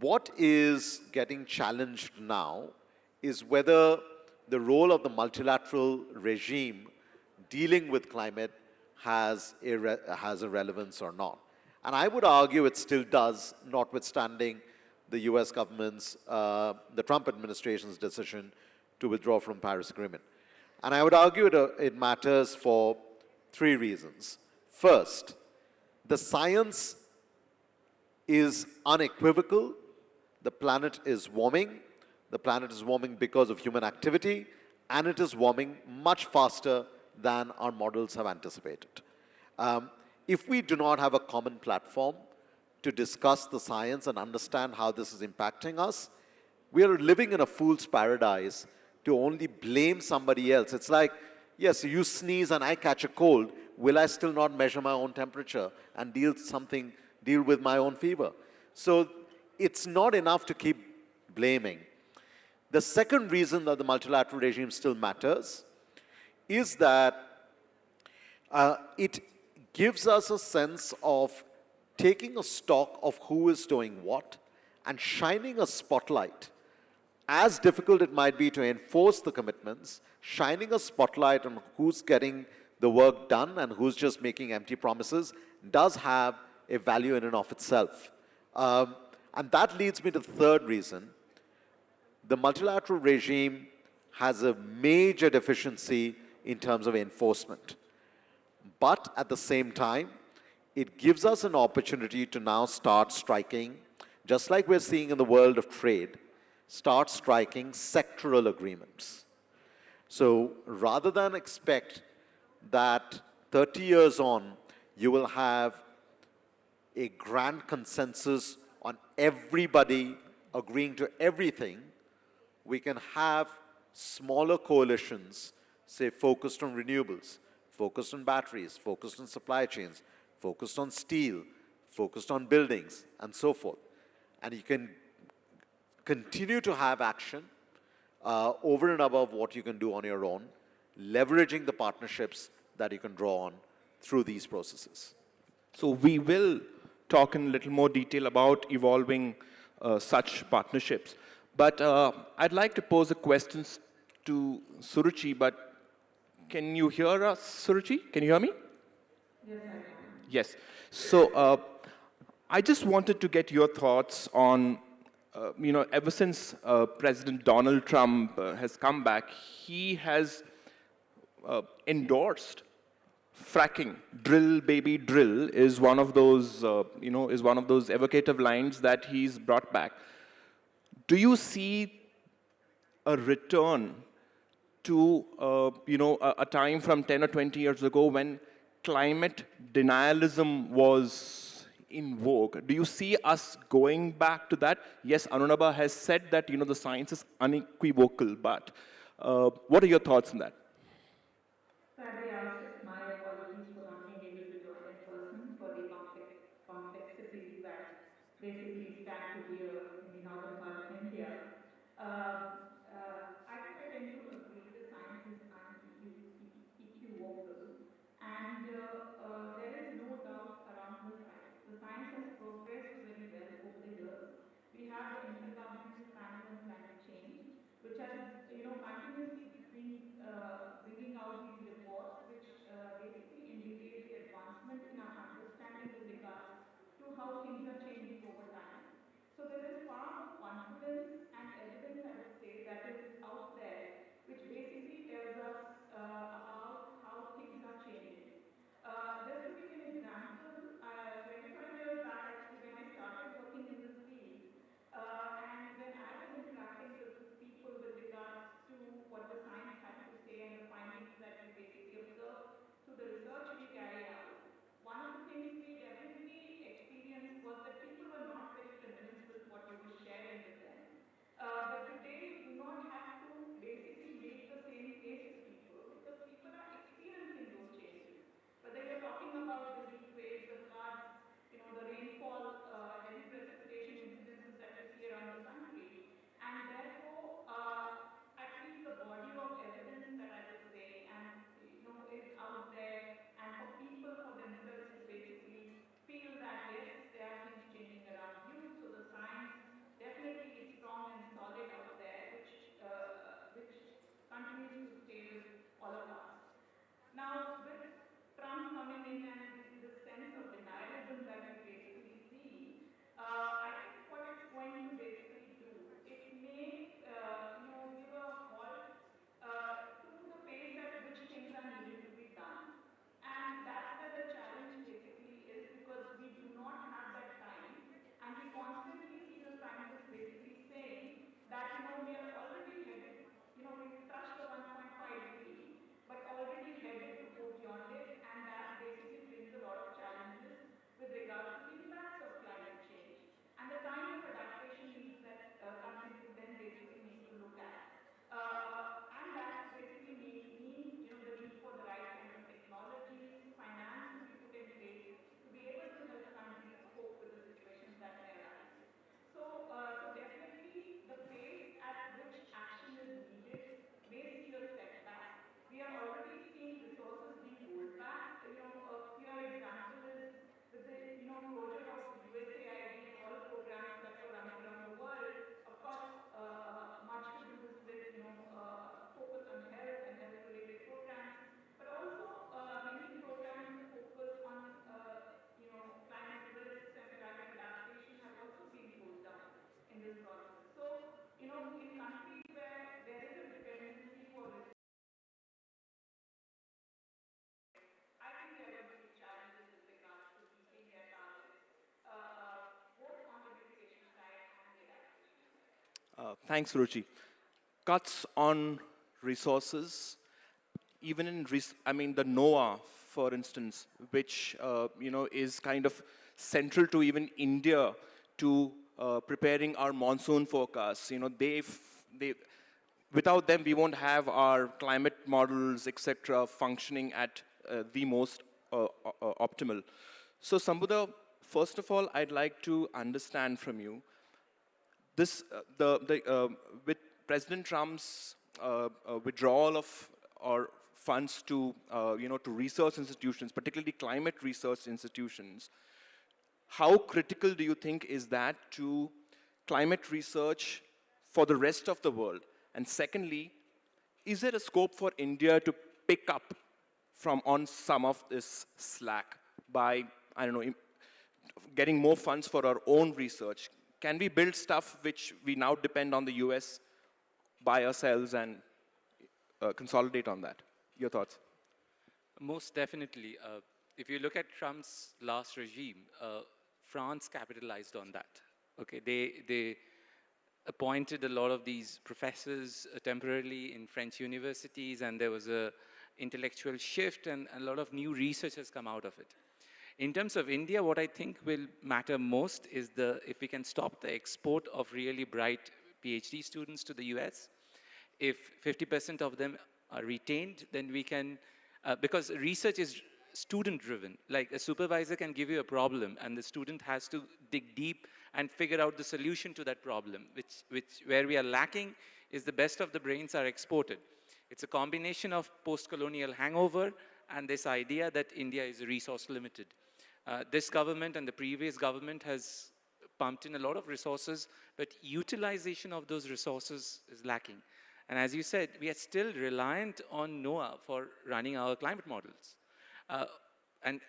What is getting challenged now is whether the role of the multilateral regime dealing with climate has a relevance or not. And I would argue it still does, notwithstanding the US government's, the Trump administration's decision to withdraw from Paris Agreement. And I would argue it matters for three reasons. First, the science is unequivocal. The planet is warming. The planet is warming because of human activity, and it is warming much faster than our models have anticipated. If we do not have a common platform to discuss the science and understand how this is impacting us, we are living in a fool's paradise to only blame somebody else. It's like, yes, you sneeze and I catch a cold, will I still not measure my own temperature and deal with my own fever? So it's not enough to keep blaming. The second reason that the multilateral regime still matters is that it gives us a sense of taking a stock of who is doing what and shining a spotlight. As difficult it might be to enforce the commitments, shining a spotlight on who's getting the work done and who's just making empty promises does have a value in and of itself. And that leads me to the third reason. The multilateral regime has a major deficiency in terms of enforcement. But at the same time, it gives us an opportunity to now start striking, just like we're seeing in the world of trade, start striking sectoral agreements. So rather than expect that 30 years on, you will have a grand consensus on everybody agreeing to everything, we can have smaller coalitions, say, focused on renewables, focused on batteries, focused on supply chains, focused on steel, focused on buildings, and so forth. And you can continue to have action over and above what you can do on your own, leveraging the partnerships that you can draw on through these processes. So we will talk in a little more detail about evolving such partnerships. But I'd like to pose a question to Suruchi, but can you hear us, Suruchi? Can you hear me? Yes, I can. Yes. So I just wanted to get your thoughts on, ever since President Donald Trump has come back, he has endorsed fracking. Drill, baby, drill is one of those, is one of those evocative lines that he's brought back. Do you see a return to, a time from 10 or 20 years ago when climate denialism was in vogue? Do you see us going back to that? Yes, Anunabha has said that, the science is unequivocal, but what are your thoughts on that? Sadly, my apologies for not being able to join in person for the complexities that basically stand to hear in the northern part of India. I think I tend to agree the science is unequivocal, and there is no doubt around the science. The science has progressed very well over the years. We have the Intergovernmental Panel on Climate Change, which has, continuously been Thanks, Ruchi. Cuts on resources, even in, the NOAA, for instance, which, is kind of central to even India to preparing our monsoon forecasts. Without them, we won't have our climate models, etc., functioning at the most optimal. So, Sambuddha, first of all, I'd like to understand from you this, with President Trump's withdrawal of or funds to, to research institutions, particularly climate research institutions, how critical do you think is that to climate research for the rest of the world? And secondly, is there a scope for India to pick up on some of this slack by, getting more funds for our own research? Can we build stuff which we now depend on the US by ourselves and consolidate on that? Your thoughts? Most definitely. If you look at Trump's last regime, France capitalized on that. Okay, they appointed a lot of these professors temporarily in French universities, and there was a intellectual shift, and a lot of new research has come out of it. In terms of India, what I think will matter most is if we can stop the export of really bright PhD students to the US. If 50% of them are retained, then we can, because research is student-driven. Like a supervisor can give you a problem, and the student has to dig deep and figure out the solution to that problem, where we are lacking is the best of the brains are exported. It's a combination of post-colonial hangover and this idea that India is resource limited. This government and the previous government has pumped in a lot of resources, but utilization of those resources is lacking. And as you said, we are still reliant on NOAA for running our climate models. And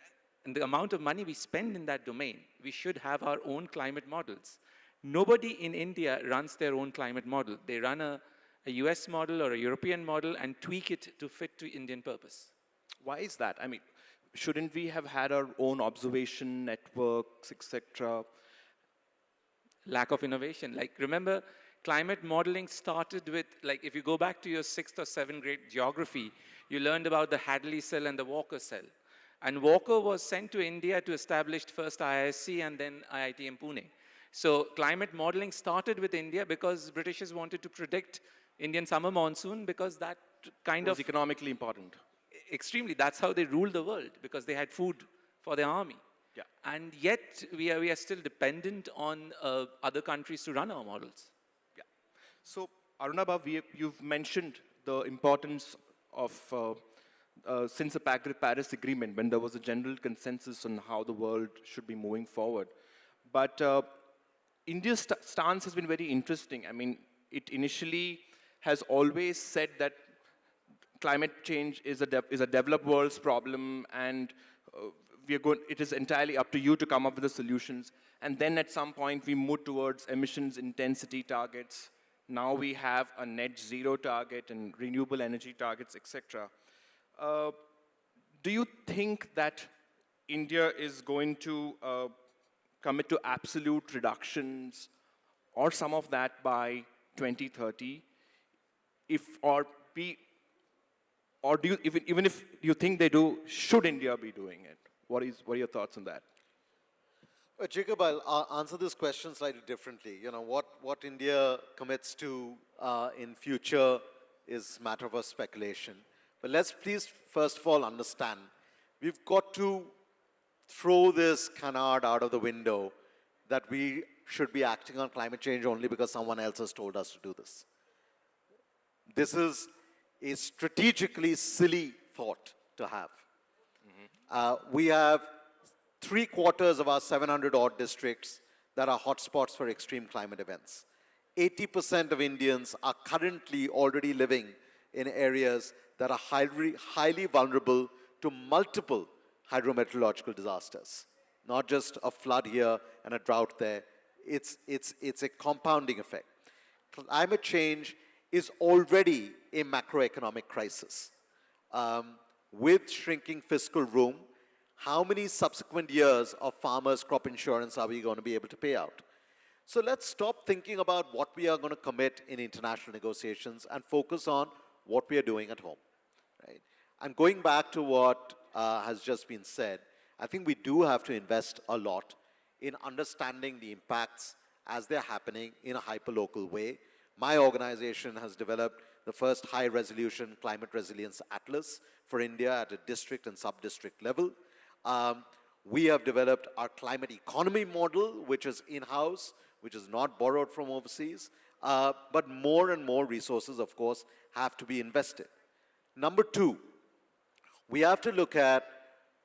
the amount of money we spend in that domain, we should have our own climate models. Nobody in India runs their own climate model. They run a US model or a European model and tweak it to fit to Indian purpose. Why is that? I mean, shouldn't we have had our own observation networks, etc.? Lack of innovation. Like, remember, climate modeling started with, like, if you go back to your 6th or 7th grade geography, you learned about the Hadley cell and the Walker cell. And Walker was sent to India to establish first IISc and then IIT in Pune. So climate modeling started with India because Britishers wanted to predict Indian summer monsoon because that kind was economically important. Extremely. That's how they ruled the world, because they had food for their army. Yeah. And yet we are still dependent on other countries to run our models. Yeah. So Arunabha, you've mentioned the importance of since the Paris Agreement, when there was a general consensus on how the world should be moving forward. But India's stance has been very interesting. I mean, it initially has always said that climate change is a developed world's problem, and it is entirely up to you to come up with the solutions. And then at some point, we moved towards emissions intensity targets. Now we have a net zero target and renewable energy targets, etc. Do you think that India is going to commit to absolute reductions or some of that by 2030? Even if you think they do, should India be doing it? What are your thoughts on that? Jacob, I'll answer this question slightly differently. You know, what India commits to in future is matter of speculation. But let's please first of all understand, we've got to throw this canard out of the window that we should be acting on climate change only because someone else has told us to do this. This is a strategically silly thought to have. We have 3/4 of our 700 odd districts that are hotspots for extreme climate events. 80% of Indians are currently already living in areas that are highly vulnerable to multiple hydrometeorological disasters. Not just a flood here and a drought there. It's a compounding effect. Climate change is already a macroeconomic crisis. With shrinking fiscal room, how many subsequent years of farmers' crop insurance are we going to be able to pay out? So let's stop thinking about what we are going to commit in international negotiations and focus on what we are doing at home, right? And going back to what has just been said, I think we do have to invest a lot in understanding the impacts as they're happening in a hyperlocal way. My organization has developed the first high-resolution climate resilience atlas for India at a district and sub-district level. We have developed our climate economy model, which is in-house, which is not borrowed from overseas. But more and more resources, of course, have to be invested. Number two, we have to look at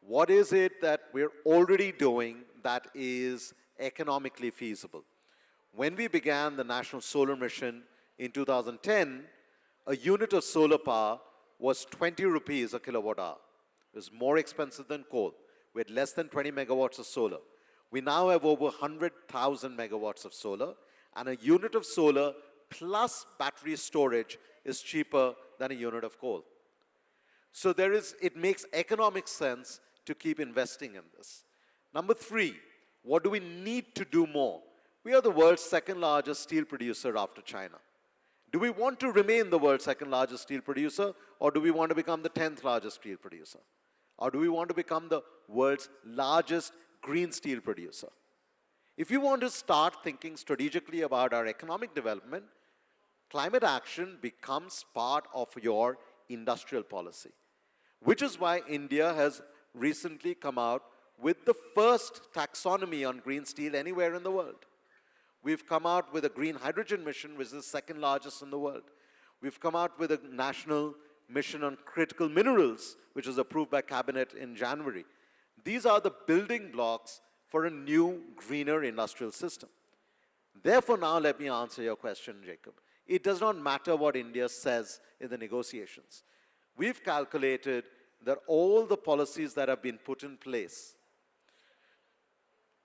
what is it that we're already doing that is economically feasible. When we began the National Solar Mission in 2010, a unit of solar power was 20 rupees a kilowatt hour. It was more expensive than coal. We had less than 20 megawatts of solar. We now have over 100,000 megawatts of solar, and a unit of solar plus battery storage is cheaper than a unit of coal. So it makes economic sense to keep investing in this. Number three, what do we need to do more? We are the world's second largest steel producer after China. Do we want to remain the world's second largest steel producer, or do we want to become the 10th largest steel producer? Or do we want to become the world's largest green steel producer? If you want to start thinking strategically about our economic development, climate action becomes part of your industrial policy, which is why India has recently come out with the first taxonomy on green steel anywhere in the world. We've come out with a green hydrogen mission, which is the second largest in the world. We've come out with a national mission on critical minerals, which was approved by cabinet in January. These are the building blocks for a new, greener industrial system. Therefore, now let me answer your question, Jacob. It does not matter what India says in the negotiations. We've calculated that all the policies that have been put in place,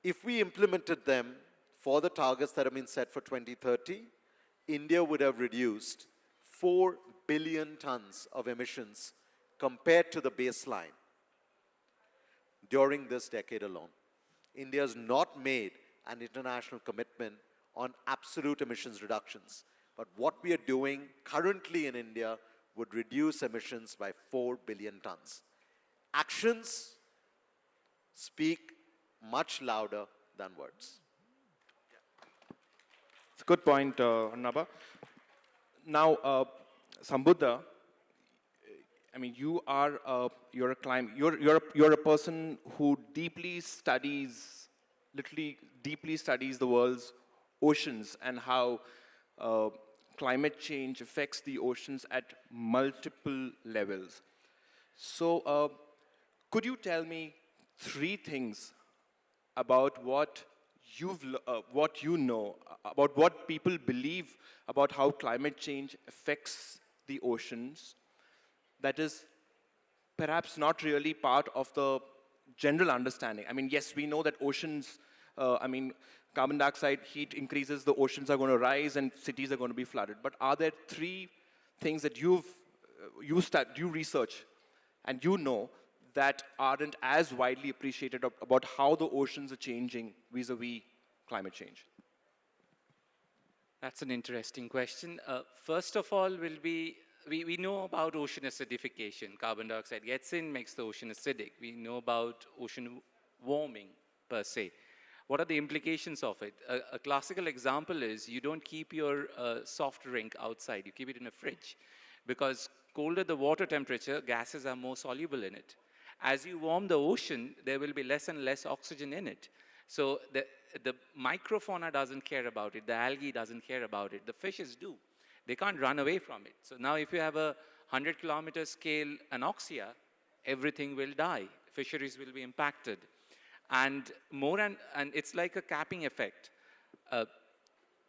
if we implemented them for the targets that have been set for 2030, India would have reduced 4 billion tons of emissions compared to the baseline during this decade alone. India has not made an international commitment on absolute emissions reductions, but what we are doing currently in India would reduce emissions by 4 billion tons. Actions speak much louder than words. It's a good point, Arnaba. Now, Sambuddha, I mean, you're a person who deeply studies, literally deeply studies the world's oceans and how climate change affects the oceans at multiple levels. So, could you tell me 3 things about what you know, about what people believe about how climate change affects the oceans, that is perhaps not really part of the general understanding? I mean, yes, we know that oceans, carbon dioxide heat increases, the oceans are going to rise and cities are going to be flooded. But are there 3 things that you research and you know that aren't as widely appreciated about how the oceans are changing vis-a-vis climate change? That's an interesting question. First of all, we know about ocean acidification. Carbon dioxide gets in, makes the ocean acidic. We know about ocean warming per se. What are the implications of it? A classical example is you don't keep your soft drink outside, you keep it in a fridge. Because colder the water temperature, gases are more soluble in it. As you warm the ocean, there will be less and less oxygen in it. So the microfauna doesn't care about it, the algae doesn't care about it, the fishes do. They can't run away from it. So now if you have a 100-kilometer scale anoxia, everything will die. Fisheries will be impacted. And it's like a capping effect.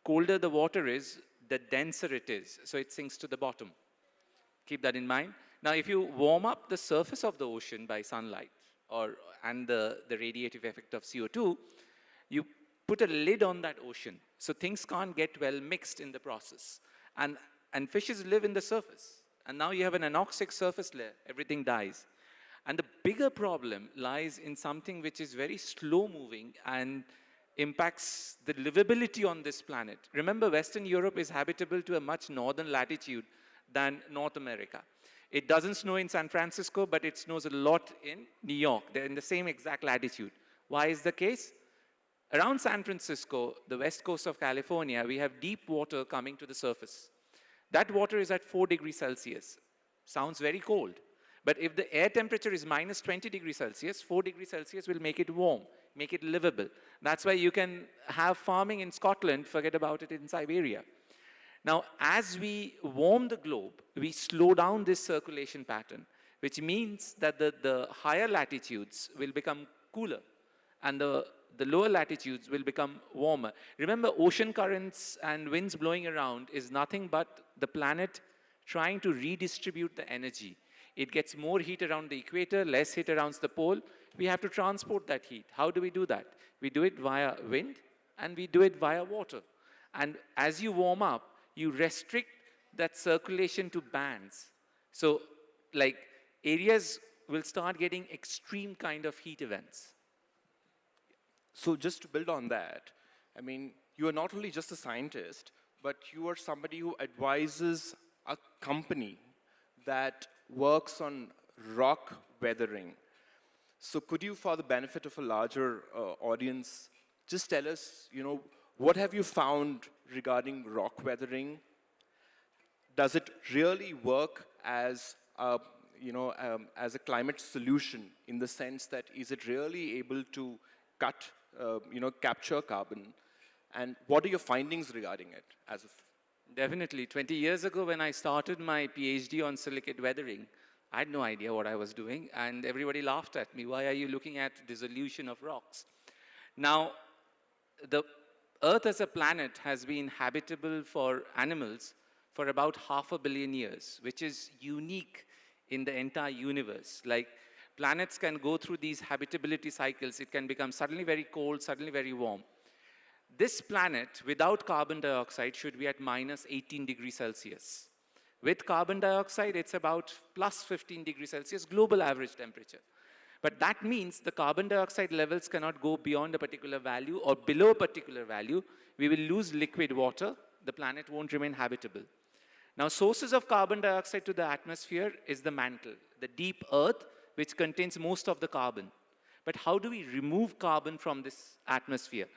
Colder the water is, the denser it is, so it sinks to the bottom. Keep that in mind. Now, if you warm up the surface of the ocean by sunlight and the radiative effect of CO2, you put a lid on that ocean, so things can't get well mixed in the process. And fishes live in the surface. And now you have an anoxic surface layer, everything dies. And the bigger problem lies in something which is very slow moving and impacts the livability on this planet. Remember, Western Europe is habitable to a much northern latitude than North America. It doesn't snow in San Francisco, but it snows a lot in New York. They're in the same exact latitude. Why is the case? Around San Francisco, the west coast of California, we have deep water coming to the surface. That water is at 4 degrees Celsius. Sounds very cold. But if the air temperature is minus 20 degrees Celsius, 4 degrees Celsius will make it warm, make it livable. That's why you can have farming in Scotland, forget about it in Siberia. Now, as we warm the globe, we slow down this circulation pattern, which means that the higher latitudes will become cooler and the lower latitudes will become warmer. Remember, ocean currents and winds blowing around is nothing but the planet trying to redistribute the energy. It gets more heat around the equator, less heat around the pole. We have to transport that heat. How do we do that? We do it via wind and we do it via water. And as you warm up, you restrict that circulation to bands. So, like, areas will start getting extreme kind of heat events. So just to build on that, I mean, you are not only just a scientist, but you are somebody who advises a company that works on rock weathering. So could you, for the benefit of a larger audience, just tell us, what have you found regarding rock weathering? Does it really work as a, as a climate solution, in the sense that is it really able to capture carbon? And what are your findings regarding it as of? Definitely. 20 years ago, when I started my PhD on silicate weathering, I had no idea what I was doing, and everybody laughed at me. Why are you looking at dissolution of rocks? Now, the Earth as a planet has been habitable for animals for about 500 million years, which is unique in the entire universe. Like, planets can go through these habitability cycles. It can become suddenly very cold, suddenly very warm. This planet, without carbon dioxide, should be at minus 18 degrees Celsius. With carbon dioxide, it's about plus 15 degrees Celsius, global average temperature. But that means the carbon dioxide levels cannot go beyond a particular value or below a particular value. We will lose liquid water. The planet won't remain habitable. Now, sources of carbon dioxide to the atmosphere is the mantle, the deep earth, which contains most of the carbon. But how do we remove carbon from this atmosphere?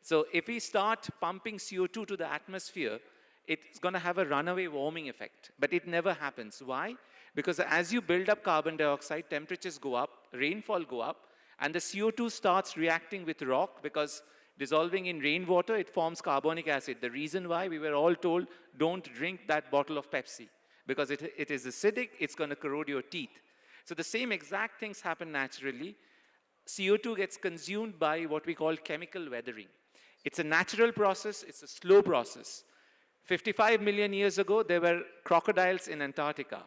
So if we start pumping CO2 to the atmosphere, it's going to have a runaway warming effect. But it never happens. Why? Because as you build up carbon dioxide, temperatures go up, rainfall go up, and the CO2 starts reacting with rock, because dissolving in rainwater, it forms carbonic acid. The reason why we were all told, don't drink that bottle of Pepsi, because it is acidic, it's going to corrode your teeth. So the same exact things happen naturally. CO2 gets consumed by what we call chemical weathering. It's a natural process, it's a slow process. 55 million years ago, there were crocodiles in Antarctica.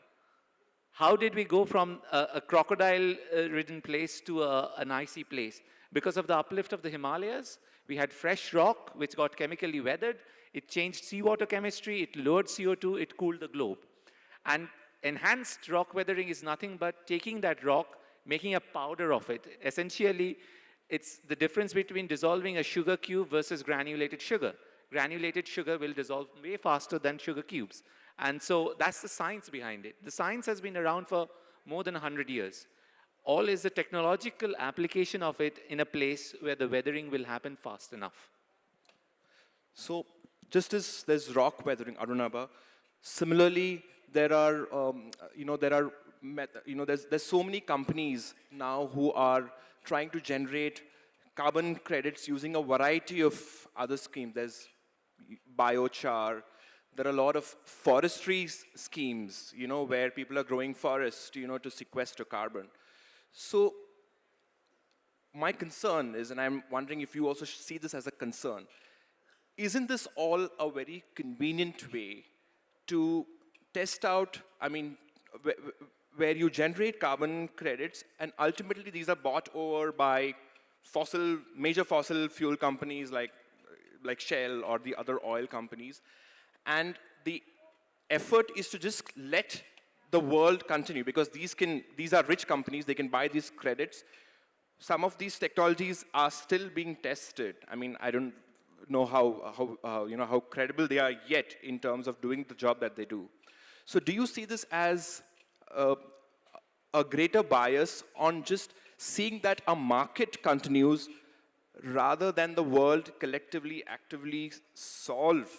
How did we go from a crocodile-ridden place to an icy place? Because of the uplift of the Himalayas, we had fresh rock, which got chemically weathered. It changed seawater chemistry, it lowered CO2, it cooled the globe. And enhanced rock weathering is nothing but taking that rock, making a powder of it. Essentially, it's the difference between dissolving a sugar cube versus granulated sugar. Granulated sugar will dissolve way faster than sugar cubes. And so that's the science behind it. The science has been around for more than 100 years. All is the technological application of it in a place where the weathering will happen fast enough. So just as there's rock weathering, Arunabha, similarly, there's so many companies now who are trying to generate carbon credits using a variety of other schemes. There's biochar. There are a lot of forestry schemes, where people are growing forest, to sequester carbon. So my concern is, and I'm wondering if you also see this as a concern, isn't this all a very convenient way to test out, where you generate carbon credits and ultimately these are bought over by major fossil fuel companies like Shell or the other oil companies, and the effort is to just let the world continue, because these are rich companies, they can buy these credits some of these technologies are still being tested. I mean, I don't know how credible they are yet in terms of doing the job that they do. So do you see this as a greater bias on just seeing that a market continues rather than the world collectively, actively solve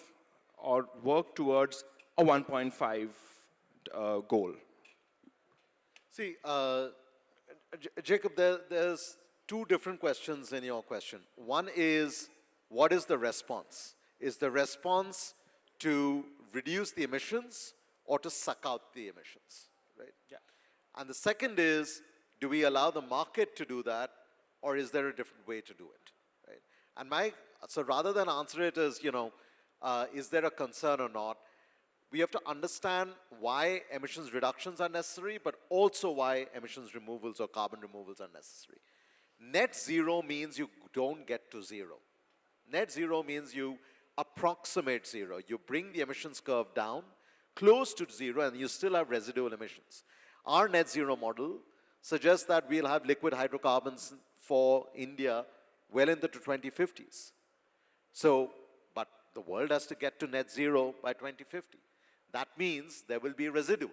or work towards a 1.5 goal? See, Jacob, there's two different questions in your question. One is, what is the response? Is the response to reduce the emissions or to suck out the emissions, right? Yeah. And the second is, do we allow the market to do that, or is there a different way to do it, right? And so rather than answer it as, is there a concern or not, we have to understand why emissions reductions are necessary, but also why emissions removals or carbon removals are necessary. Net zero means you don't get to zero. Net zero means you approximate zero. You bring the emissions curve down close to zero, and you still have residual emissions. Our net zero model suggests that we'll have liquid hydrocarbons for India well into the 2050s. So, but the world has to get to net zero by 2050. That means there will be residual.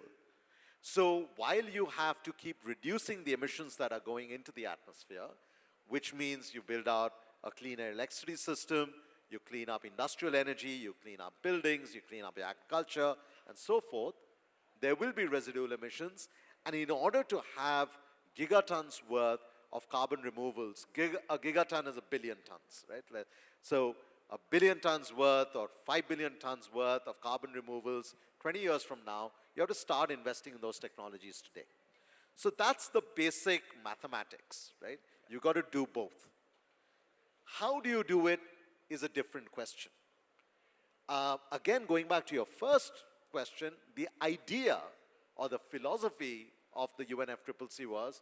So while you have to keep reducing the emissions that are going into the atmosphere, which means you build out a clean air electricity system, you clean up industrial energy, you clean up buildings, you clean up your agriculture, and so forth, there will be residual emissions. And in order to have gigatons worth of carbon removals, a gigaton is a billion tons, right? So a billion tons worth or 5 billion tons worth of carbon removals 20 years from now, you have to start investing in those technologies today. So that's the basic mathematics, right? You got to do both. How do you do it is a different question. Again, going back to your first question, the idea or the philosophy of the UNFCCC was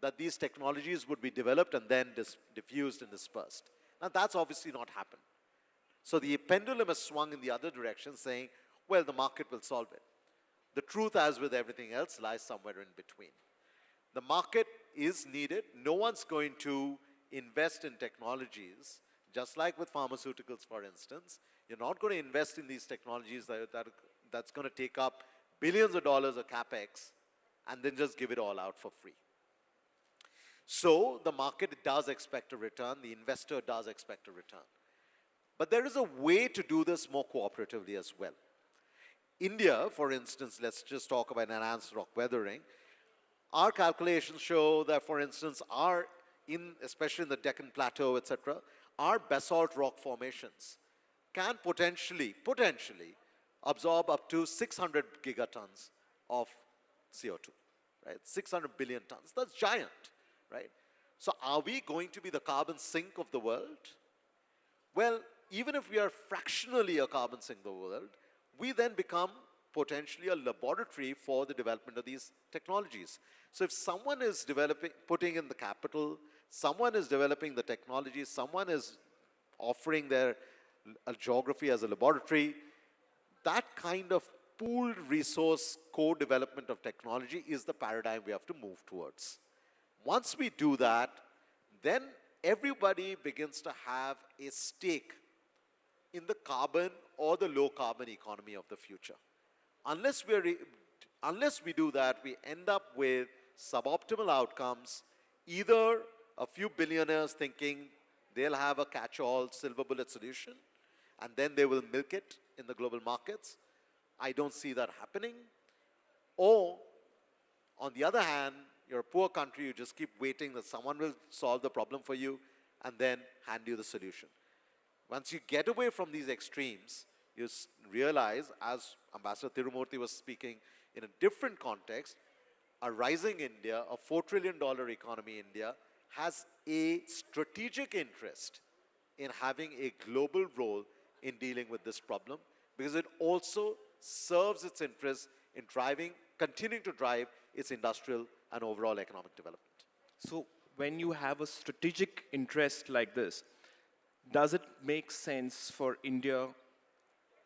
that these technologies would be developed and then diffused and dispersed. Now, that's obviously not happened. So the pendulum has swung in the other direction, saying, well, the market will solve it. The truth, as with everything else, lies somewhere in between. The market is needed. No one's going to invest in technologies, just like with pharmaceuticals, for instance. You're not going to invest in these technologies that's going to take up billions of dollars of capex and then just give it all out for free. So the market does expect a return, the investor does expect a return. But there is a way to do this more cooperatively as well. India, for instance, let's just talk about enhanced rock weathering. Our calculations show that, for instance, especially in the Deccan Plateau, etc., our basalt rock formations can potentially absorb up to 600 gigatons of CO2, right? 600 billion tons. That's giant, right? So are we going to be the carbon sink of the world? Well, even if we are fractionally a carbon sink of the world, we then become potentially a laboratory for the development of these technologies. So if someone is putting in the capital, someone is developing the technology, someone is offering their geography as a laboratory, that kind of pooled resource co-development of technology is the paradigm we have to move towards. Once we do that, then everybody begins to have a stake in the carbon or the low carbon economy of the future. Unless we do that, we end up with suboptimal outcomes, either a few billionaires thinking they'll have a catch-all silver bullet solution, and then they will milk it in the global markets. I don't see that happening. Or, on the other hand, you're a poor country, you just keep waiting that someone will solve the problem for you and then hand you the solution. Once you get away from these extremes, you realize, as Ambassador Tirumurthy was speaking in a different context, a rising India, a $4 trillion economy India, has a strategic interest in having a global role in dealing with this problem, because it also serves its interest in continuing to drive its industrial and overall economic development. So when you have a strategic interest like this, does it make sense for India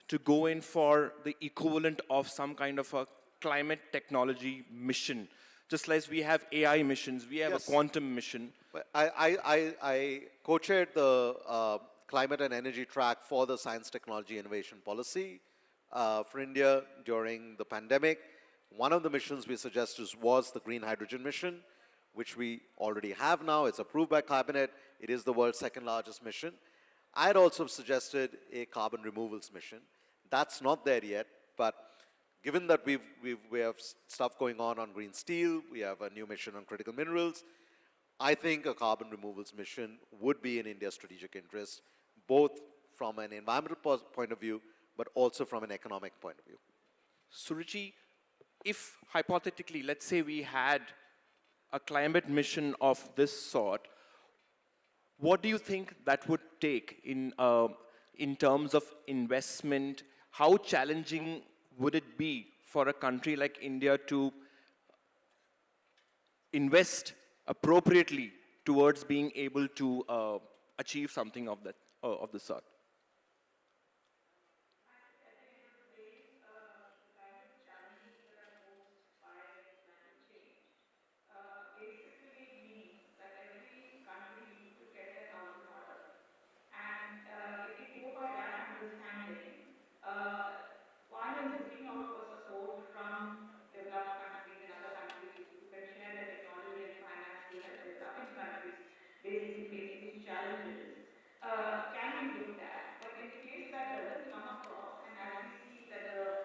to go in for the equivalent of some kind of a climate technology mission just like we have AI missions, we have Yes. a quantum mission. But I co-chaired the climate and energy track for the science, technology, innovation policy for India during the pandemic. One of the missions we suggested was the green hydrogen mission, which we already have now. It's approved by cabinet. It is the world's second largest mission. I had also suggested a carbon removals mission. That's not there yet, but given that we have stuff going on green steel, we have a new mission on critical minerals, I think a carbon removals mission would be in India's strategic interest, both from an environmental point of view, but also from an economic point of view. Suruchi, if hypothetically, let's say we had a climate mission of this sort, what do you think that would take in terms of investment? How challenging would it be for a country like India to invest appropriately towards being able to achieve something of the sort? One is looking out for support from developed countries and other countries who can share their technology and finance to help developing countries basically facing these challenges. Can be looked at, but in case that doesn't come across, and as we see that the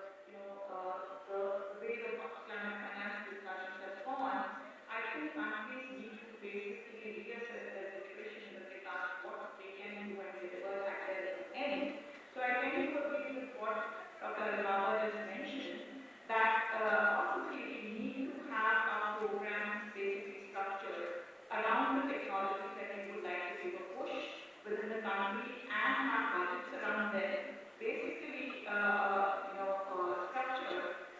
way the climate finance discussions have gone, I think countries need to basically reassess their situation with regards to what they can do and deliver at their end. So I tend to agree with what Dr. Baba just mentioned, that possibly we need to have our programs basically structured around the technologies that we would like to give a push within the country and have budgets around them, basically structured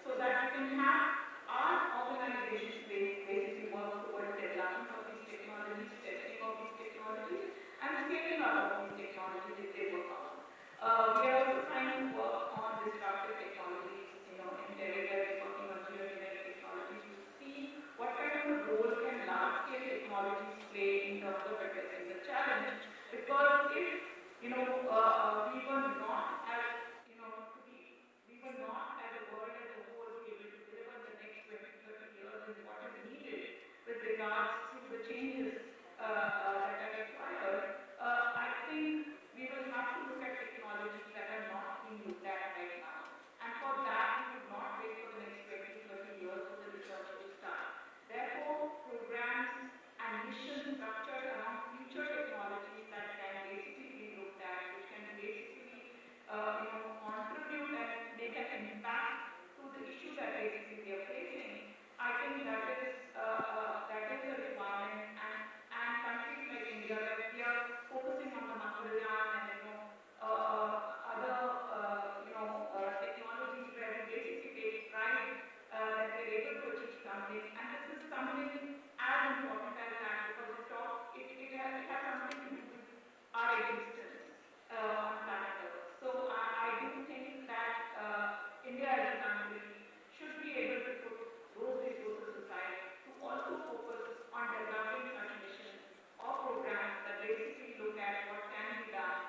so that we can have our organizations basically work towards development of these technologies, testing of these technologies, and scaling up of these technologies if they work out. We are also trying to work on disruptive technologies, endeavour is working on geoengineering technologies to see what kind of a role can large-scale technologies play in terms of addressing the challenge. Because if, we were not as, we were not as a world as a whole be able to deliver the next 20, 30 years in what is needed with regards to the changes that are required, I think we will have to look at technologies that are not being looked at right now. And for that, we would not wait for the next 20 to 30 years for the research to start. Therefore, programs and missions structured around future technologies that can basically be looked at, which can basically contribute and make an impact to the issue that basically we are facing. I think that is a requirement, and countries like India, where we are focusing on the Mangalyaan and other technologies where we basically take pride that we're able to achieve something, and this is something as important as that because it has something to do with our existence on planet Earth. So I do think that India as a country should be able to put those resources aside to also focus on developing such missions or programs that basically look at what can be done,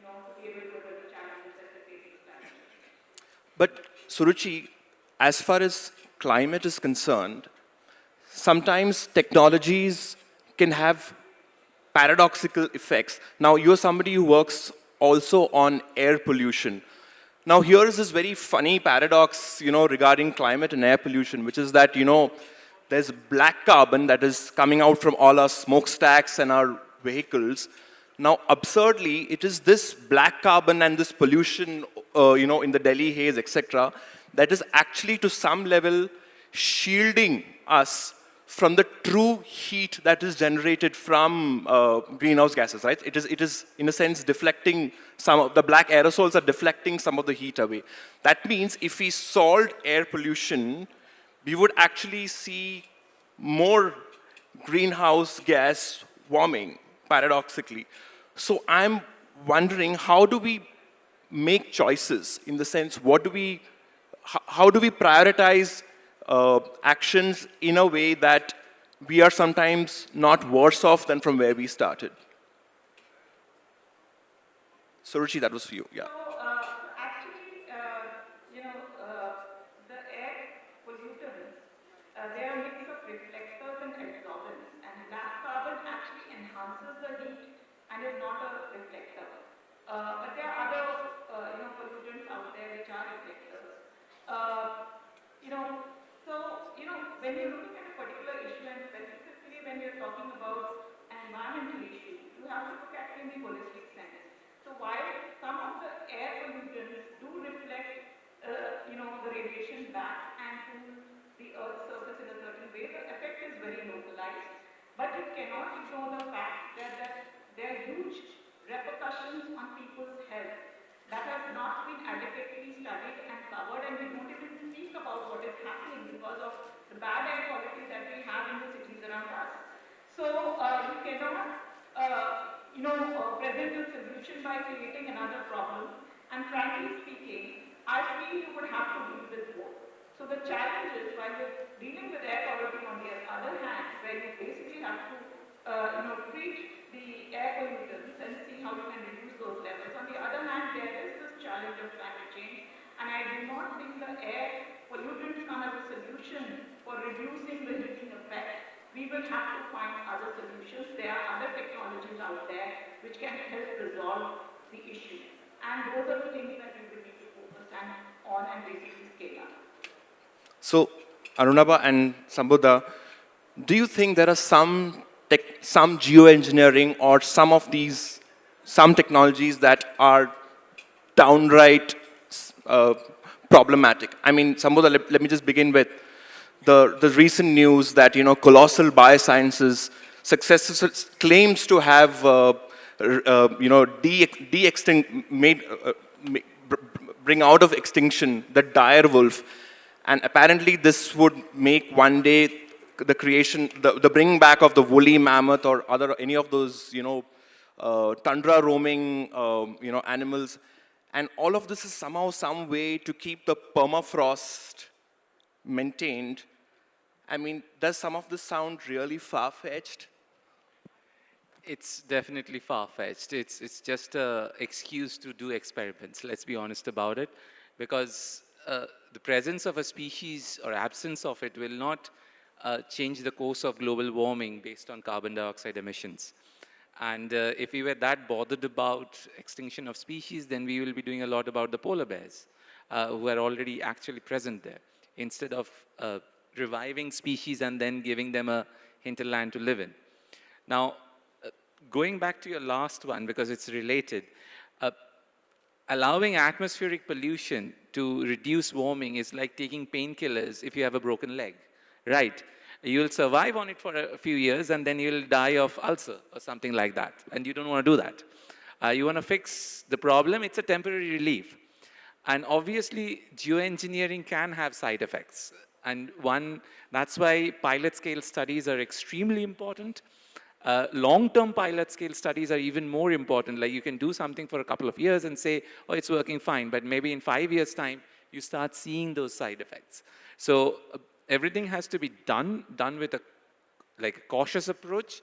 to be able to address the challenges that we're facing today. But Suruchi, as far as climate is concerned, sometimes technologies can have paradoxical effects. Now, you're somebody who works also on air pollution. Now, here is this very funny paradox, regarding climate and air pollution, which is that, there's black carbon that is coming out from all our smokestacks and our vehicles. Now, absurdly, it is this black carbon and this pollution, in the Delhi haze, etc., that is actually to some level shielding us from the true heat that is generated from greenhouse gases, right? It is, in a sense, deflecting some of the black aerosols are deflecting some of the heat away. That means if we solved air pollution, we would actually see more greenhouse gas warming, paradoxically. So I'm wondering, how do we make choices in the sense, how do we prioritize actions in a way that we are sometimes not worse off than from where we started? So Ruchi, that was for you, yeah. Actually, the air pollutants, they are a mix of reflectors and absorbents, and black carbon actually enhances the heat and is not a reflector. But there are other, pollutants out there which are reflectors. When you're looking at a particular issue, and specifically when you're talking about an environmental issue, you have to look at it in the holistic sense. So while some of the air pollutants do reflect, the radiation back and to the Earth's surface in a certain way, the effect is very localized. But you cannot ignore the fact that there are huge repercussions on people's health that has not been adequately studied and covered, and we don't even speak about what is happening because of the bad air quality that we have in the cities around us. So you cannot present a solution by creating another problem. And frankly speaking, I feel you would have to deal with both. So the challenge is, while you're dealing with air quality on the other hand, where you basically have to treat the air pollutants and see how you can reduce those levels. On the other hand, there is this challenge of climate change, and I do not think the air pollutants come as a solution for reducing the heating effect. We will have to find other solutions. There are other technologies out there which can help resolve the issue. And those are the things that we will need to focus on and basically scale up. So, Arunabha and Sambudha, do you think there are some geoengineering or some technologies that are downright problematic? I mean, Sambudha, let me just begin with the recent news that, Colossal Biosciences claims to have, bring out of extinction the dire wolf. And apparently this would make one day the creation, the bringing back of the woolly mammoth or any of those, tundra roaming, animals. And all of this is somehow some way to keep the permafrost maintained. I mean, does some of this sound really far-fetched? It's definitely far-fetched. It's just an excuse to do experiments, let's be honest about it, because the presence of a species or absence of it will not change the course of global warming based on carbon dioxide emissions. And if we were that bothered about extinction of species, then we will be doing a lot about the polar bears, who are already actually present there, instead of reviving species and then giving them a hinterland to live in. Now, going back to your last one, because it's related, allowing atmospheric pollution to reduce warming is like taking painkillers if you have a broken leg, right? You'll survive on it for a few years and then you'll die of ulcer or something like that, and you don't want to do that. You want to fix the problem, it's a temporary relief. And obviously, geoengineering can have side effects. And that's why pilot scale studies are extremely important. Long-term pilot scale studies are even more important. Like, you can do something for a couple of years and say, oh, it's working fine. But maybe in 5 years' time, you start seeing those side effects. So everything has to be done with a cautious approach,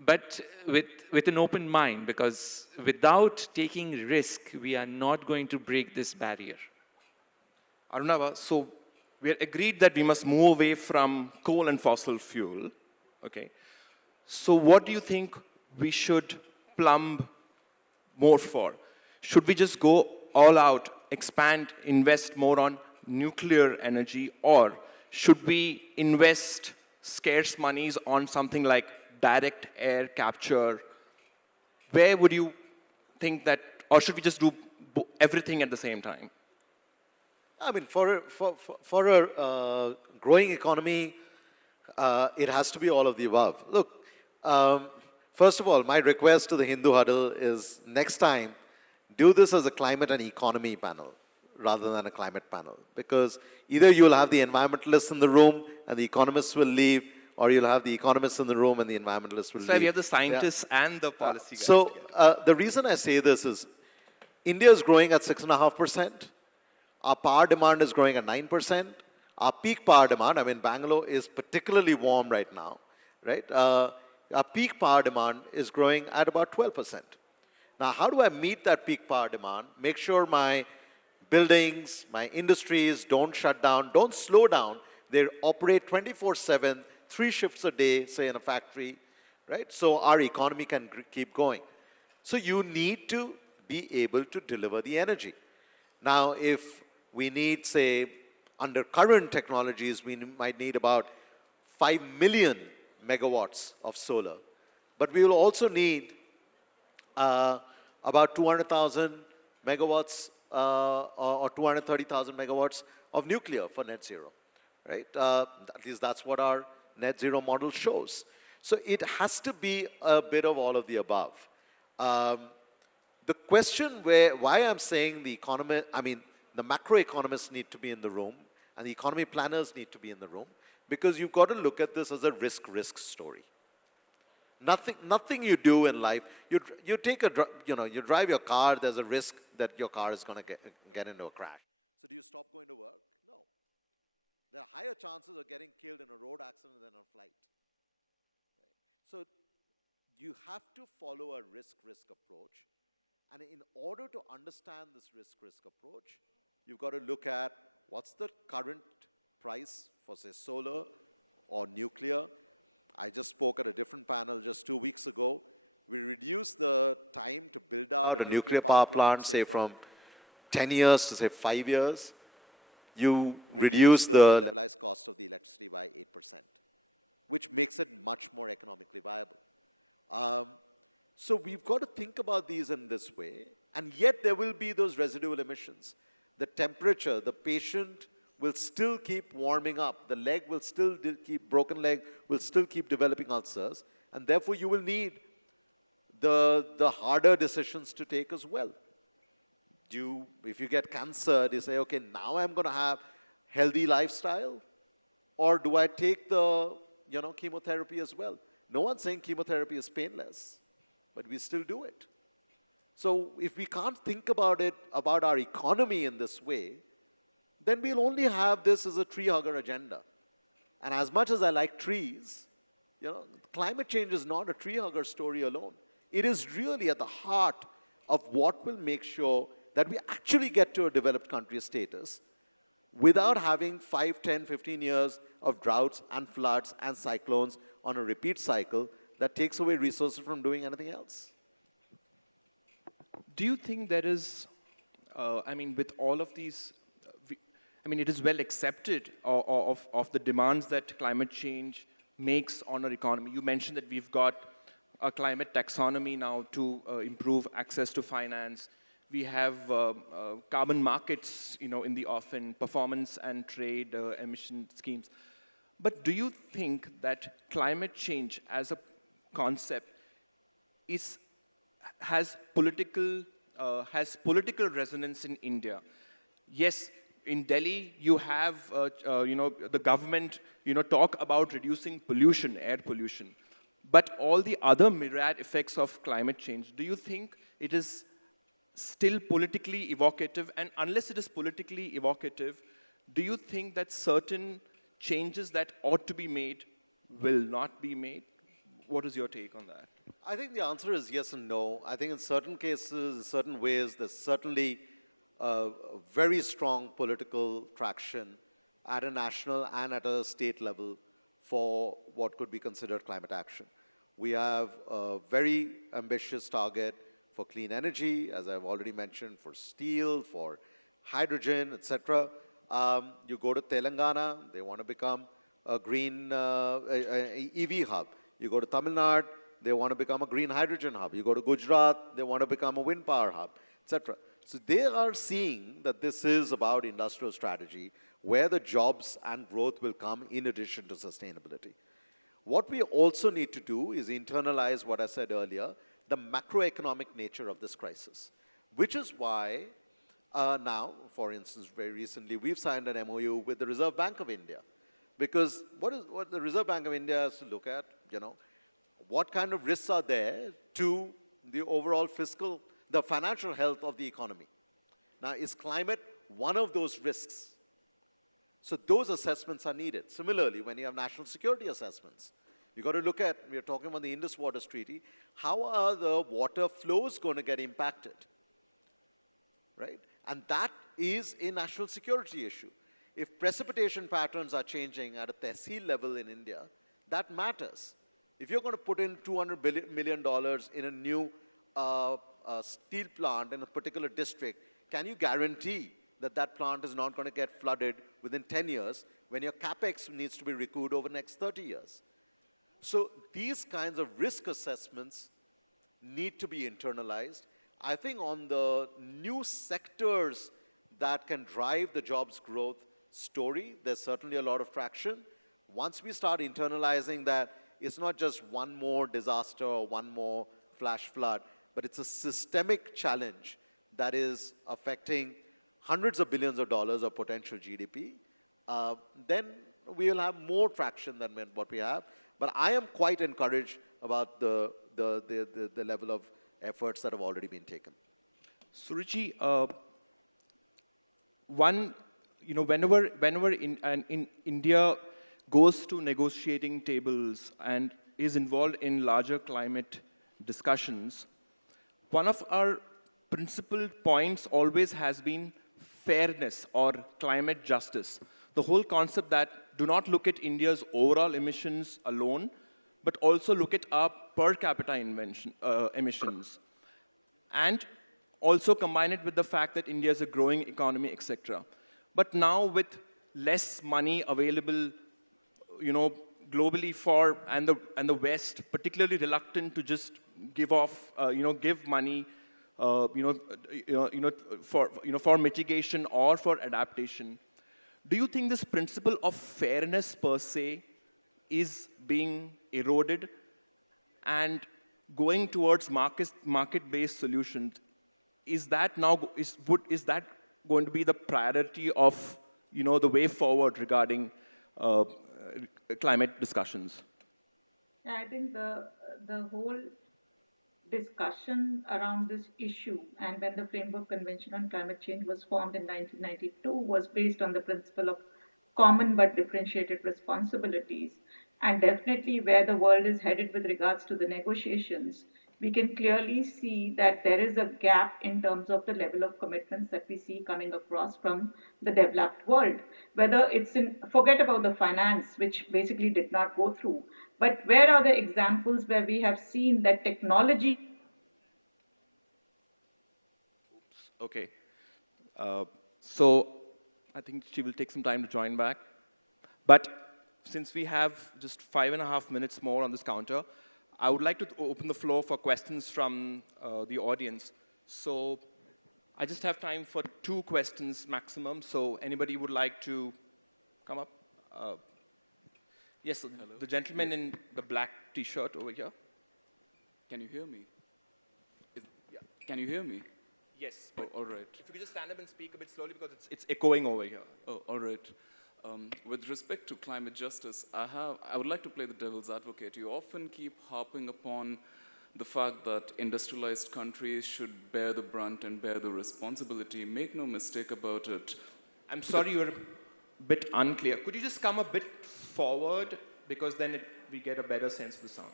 but with an open mind, because without taking risk, we are not going to break this barrier. Arunabha, so we are agreed that we must move away from coal and fossil fuel, okay? So what do you think we should plumb more for? Should we just go all out, expand, invest more on nuclear energy, or should we invest scarce monies on something like direct air capture? Where would you think that, or should we just do everything at the same time? I mean, for a growing economy, it has to be all of the above. Look, first of all, my request to the Hindu Huddle is next time, do this as a climate and economy panel rather than a climate panel. Because either you'll have the environmentalists in the room and the economists will leave, or you'll have the economists in the room and the environmentalists will leave. So we have the scientists and the policy guys. So the reason I say this is, India is growing at 6.5%. Our power demand is growing at 9%. our peak power demand, I mean, Bangalore is particularly warm right now, right? Our peak power demand is growing at about 12%. Now, how do I meet that peak power demand? Make sure my buildings, my industries don't shut down, don't slow down. They operate 24/7, 3 shifts a day, say in a factory, right? So our economy can keep going. So you need to be able to deliver the energy. Now, if we need, say, under current technologies, we might need about 5 million megawatts of solar. But we will also need about 200,000 megawatts or 230,000 megawatts of nuclear for net zero, right? At least that's what our net zero model shows. So it has to be a bit of all of the above. The question why I'm saying the macroeconomists need to be in the room and the economy planners need to be in the room, because you've got to look at this as a risk story. Nothing you do in life, you drive your car, there's a risk that your car is going to get into a crash. So do you stop going to work? No. There are higher chances of getting killed in a road accident than on a flight. Right? So you have to follow a risk approach. And in order to understand this risk approach, you've got to look at what's the current price for, say, solar or nuclear. I just spoke at a different panel just 2 weeks ago. We reduced the time to build out a nuclear power plant, say, from 10 years to, say, 5 years. You reduce the levelized cost of the electricity by 8%, which makes it much more economically viable. So we've got to think about these in this way, and yet there will be those residual emissions. The temperature, the patient will still keep warming up. The leg will still broken leg will still keep developing ulcers, and therefore you will need the harder decisions to take as well. If you get cancer, you say, okay, now I'm going to have healthy lifestyle, or do I take the chemotherapy as well? No one's saying chemotherapy is painless, but we still do it. So if we can't think about our economy in this way, then we'll only have this as a tree hugger agenda. And as much as I like trees, climate change is not a tree hugger story alone. It is really at the heart of what will make sure that we actually get to a developed country status without having 5, 10, 15 years of droughts and floods and cyclones on a repeat cycle that takes away resources from doing anything else. Do you think there is, with all of these, it is well accepted of the demands that climate change makes on our economy? You mentioned that we've got a climate taxonomy now to improve access to finance. We have carbon markets, in the offing, performance and trade emission schemes. But do you think that climate change as a concept has political resonance in India? Yes, in Delhi, you have, the government, talk about reducing pollution, air pollution. But all the other myriad effects of climate change, do you think it is still politically evocative? And unless it is politically evocative, do you think that certain changes that ought to be made will not be made? What is your take on that? I think the answer is yes and no. I think in certain cases, in certain ways, there's certainly very strong political traction at a national and at a state level for what could be considered climate action. We have a very ambitious target for clean energy, as I've already mentioned, for steel, for hydrogen, etc. You go to Telangana, they want to become a green EV hub. You go to Tamil Nadu, they want to become a green hydrogen hub. You go to Gujarat, they want to become a wind power hub, etc. So they are seeing that this is about industrial strategy, where the jobs and growth will come in addition to sustainability. What we also need to do is internalize what I said earlier, the macroeconomic nature of this crisis, which is why now, for instance, very recently, we've signed an MOU with the Reserve Bank of India. Because what the Reserve Bank of India has to look at, what kind of risks are there to the overall the financial health of the economy. Now, is climate one of those risks? So those assessments are needed. Similarly, when you have national security assessments, you got to look at, we are talking about the Indus Waters Treaty, how are the water flows going to get impacted, right? And that is a national security issue. If precipitation patterns are changing at a tehsil level in India, that matters. If you're going to put in $200 million in a new steel plant in a particular district, can you guarantee that that plant is not going to get flooded within 10 years when your capex needs to be recouped over the next 30 years? So these kinds of risk assessments need to be internalized. I think on the new sectors that can drive the jobs growth story, there's certainly a lot of traction. Once we start internalizing that, it's not just one more disaster or one more flash flood, but it's a systemic challenge that is affecting hundreds of billions of dollars of potential GDP, then we will have more traction than what we have. But I am quite encouraged about the level of efforts that have already been taken. Suruchi, whenever in India goes to negotiating tables and is involved in larger climate discussions, one of our principal points always has been fairness or climate justice. The whole concept that do not look at India's overall emissions alone, but also look at our per capita emissions. And also combine it with the fact that India is a growing economy, etc. But now with less money available, globally and the West particularly reluctant to just give off, give money, for mitigation or for adaptation. Do you think this principle of fairness per se is being eroded and going towards market-based solutions? Is that going to be the priority of the way forward regarding climate discussions? Yeah, I think the whole discussion around this issue and when the Framework Convention on Climate Change was formed in 1992 was based on the principle of common but differentiated responsibilities. And definitely where the world is headed with regards to the negotiations, we can clearly see that there is a gap in terms of the level of commitments that we see coming across from the developed world. Whether it's forget about the finance, which basically did not go through, but where are the examples where we have seen that technology? Okay. So I think she will take some time to join back. But since we have just 5.5 minutes more on this counter, I would like to open the floor for questions from the audience. So I just have time for 2 questions maximum. So anybody would like to come up? Yes, the gentleman in the black T-shirt over here. Can you hear me? Can you hear me? Yes. Oh, all right. If you could just stand up and speak a bit slowly because it's echoing over here. Oh, all right. With respect to climate justice, I would like to play the devil's advocate. You often keep harping upon the fact that industrialized countries should bear the brunt and bear the responsibility. Make no mistake about it. I'm sorry, you're a bit unclear. Could you just come a bit forward because then we get a better sense of the sound.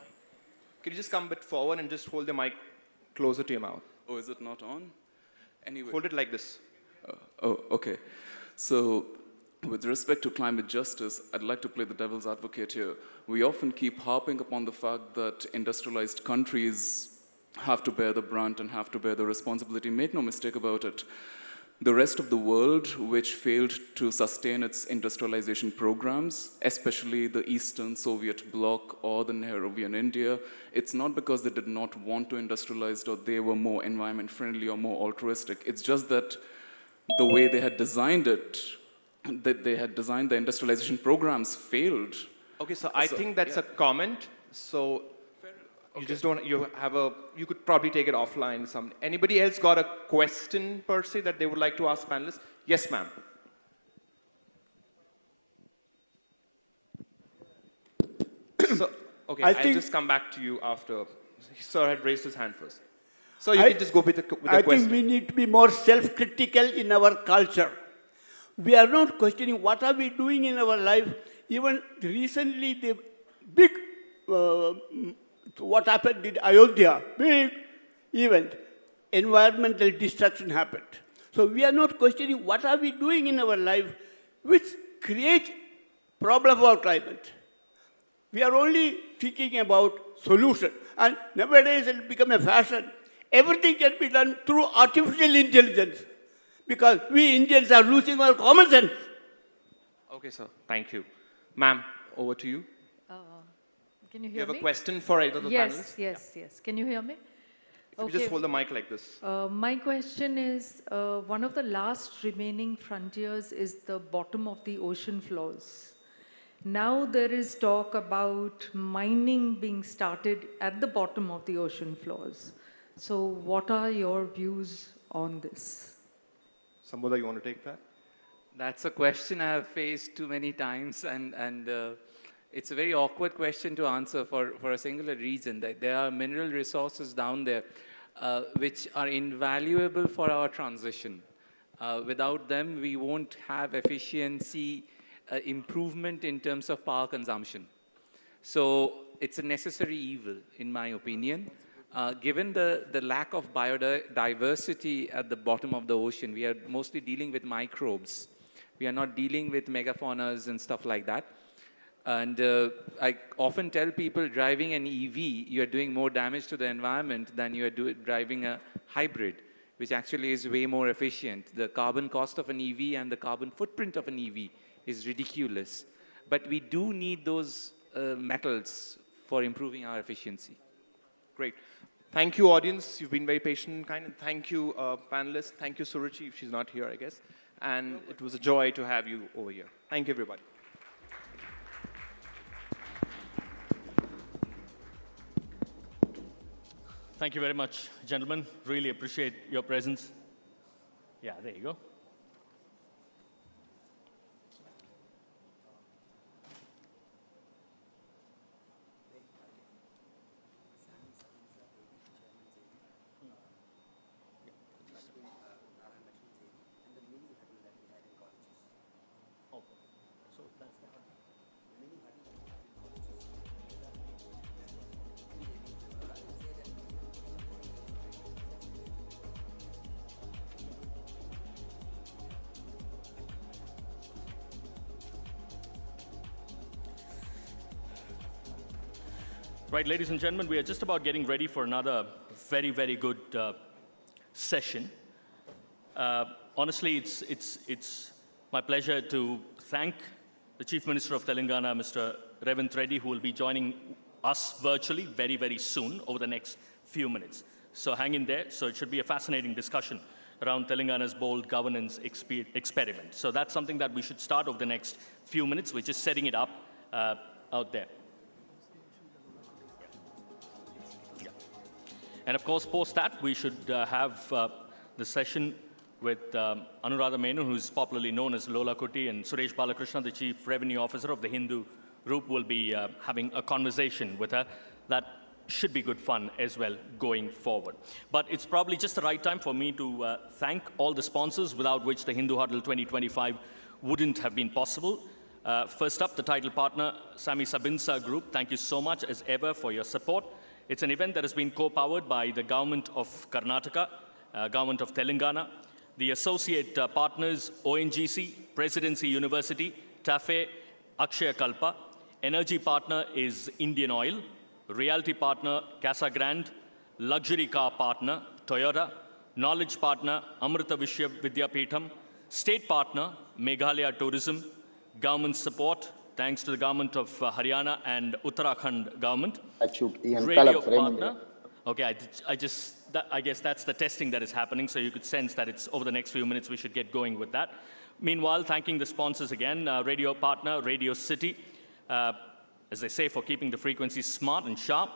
Could you just come a bit forward and just hold the mic closer to your mouth? Oh, is it not on? Anyway. Hold it like this. Oh, okay. So, with respect to climate justice, I'd like to play the devil's advocate here. We often keep harping upon the fact that industrialized countries have to bear the brunt and have to bear the responsibility. Make no mistake about it. The rest of the world, which failed to sustain its industrialization programs, especially the Eastern Soviet bloc or the Nehruvian India, it's not because they did not want to industrialize or they were more environment friendly or more altruistic. It's just that the way they had designed it, that they had designed the industrialization programs failed. Okay, so I think that's a comment. So you just don't, you could probably take it offline. Anybody else got a question per se that they would like to ask panelists? Yes, ma'am. So, okay, I'll just come back to you after. Sir had raised his hand first. So you can just go with the question. I think we need to be more self-critical in our culture. We are not questioning what are we doing in our life. Even recently, the big, what happened in Ayodhya, big event, environmental destruction happened. So we are not questioning what are we doing in our life which creates problem for climate. We are only thinking about solution. And nowadays it become a fashion. Everything can be done through artificial intelligence because we Indians are losing our common sense. Okay, sir. Thank you. Ma'am, over to you. Can you hear me? You have a question for either of the panelists? Yes. Can you hear me? If you just hold the mic like this. My question is, one of the last remaining frontiers is the bottom of the ocean floors. Now there is talk about mining being started at the bottom of the ocean floors. So what are your views on this? Sambodha, you want to take that? That's a question I have faced too many times, and it's a very awkward question to answer for a singular reason. That there are mineral resources down there which are invaluable for our transition. Without them, we won't have efficiency improvement in terms of power consumption. So it's a necessary evil, in my opinion. Given the lack of biodiversity at the bottom of the ocean, we are mostly dealing with microbes. We are not dealing with megafaunas and stuff like that. And I often tell people driving an EV, you're doing more damage to the environment than you are driving a hybrid, which actually is way more efficient. The carbon cost of an EV and the carbon footprint of an EV is ridiculous. But we do need those metals for improving our efficiency. Great. Thank you, audience. You've been very patient and kind. And thank you, panelists. Thank you, Suruchi, if she's not here, I guess. And it was a joy to have you over here. Thank you, everybody. Thank you very much, gentlemen. Really appreciate your presence. Yeah, there you go. Right, ladies and gentlemen, we are just about getting ready for another very, very good session. Honestly, it's my pleasure to thank the Chief Minister of Telangana, Mr. Revanth Reddy, who will be joining us virtually very, very soon over the next few minutes. So hang in there. So it should be a fascinating discussion around Telangana's bold governance experiment. So that's something that we should start over the next few minutes. We're just setting it up out there. And of course, post that, we should have the session with Anuradha Menon, who's popularly known as Lola Kuti, and Suresh Balakrishna, the Chief Revenue Officer of the Hindu Group, will be having a conversation with her. That should be good fun as well going forward. But it's probably just the right time for me to thank all the sponsors, without which the Hindu Huddle 2025 wouldn't have been possible. First up, the title partner, Sami Sabinsa Group. Thank you so much, as ever, for your support. It's an event that has been co-powered by the Government of Karnataka, Government of Telangana, the associate partners, ONGC, Presidency University, TAFE, Akshaya Kalpa. Energy partner is Indian Oil. Realty partner, Casa Grande. Luxury car partner, Toyota. Knowledge partner, Amrita Vishya Vidyapeetham. State partner, Meghalaya Tourism. Government support, thanks to the government of Haryana and Uttarakhand government. Radio partner. Okay, I guess that's the testing that is happening, so you could sense that it's over the next few minutes we should get going with that. Meanwhile, thanking the sponsors again, radio partner, Radio City, as they say, for keeping the frequencies smart and sharp.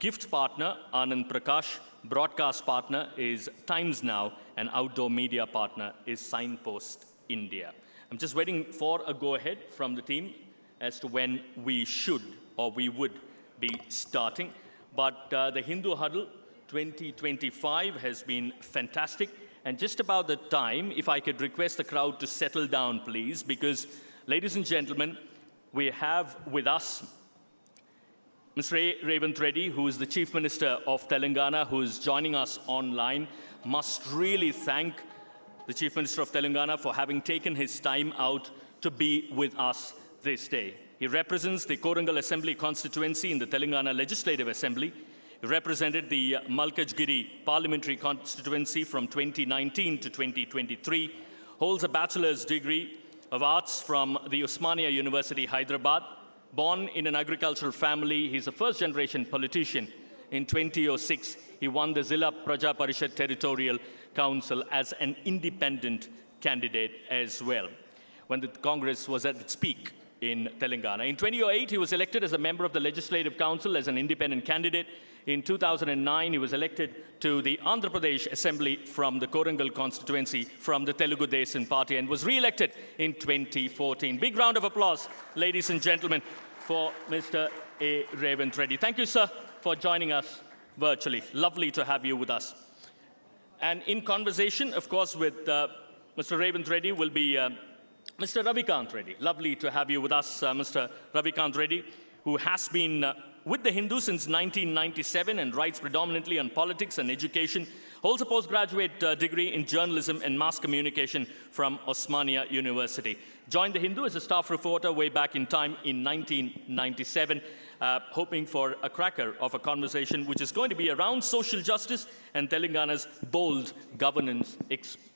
Gift partner, Anand Prakash. Broadcast partner is Times Now, and outdoor media partner is Signpost India. I'm just waiting for a go-ahead from the team as to when we should or we would be starting. But the Hindu Huddle 2025 has been fantastic, And just about the time, if I could request the crowd to settle down, please, because, ladies and gentlemen, we have with us Mr. Revanth Reddy, who is the Chief Minister of Telangana, who is joining us online. Must really thank the Chief Minister of Telangana for having taken his time out to be with us this day. He represents the Korangal Assembly constituency in the Telangana Legislative Assembly. He represented the Malkajgiri parliamentary constituency from 2019 to 2023, holds a bachelor's degree of arts from the Osmania University, Hyderabad. Born in an agricultural family, he's a first-generation politician. In 2006, he won the Zilla Praja Parishad Territorial Council as an independent candidate as well, when the Congress was at its peak in Telangana. In 2008, he was elected as a member of the Legislative Council as an independent candidate. In 2009, he was elected to the Andhra Pradesh Assembly from the Korangal constituency from the Telugu Desam Party and was re-elected in 2014. Big round of applause, ladies and gentlemen, for Mr. A. Revanth Reddy. Thank you, sir, for joining us virtually. Lovely to have you with us. And in conversation, of course, with Mr. Revanth Reddy will be Mr. Ravikant Reddy. Lovely to have you with us, Mr. Ravikant Reddy, who has been with the Hindu since 1997 and writes predominantly on politics and education. Holds a postgraduate degree in journalism and mass communication from Osmania University. Joined the Hindu as a staff reporter way back in time in 1997, hoping for a cracker of a conversation which is going to be around social justice and Telangana's bold governance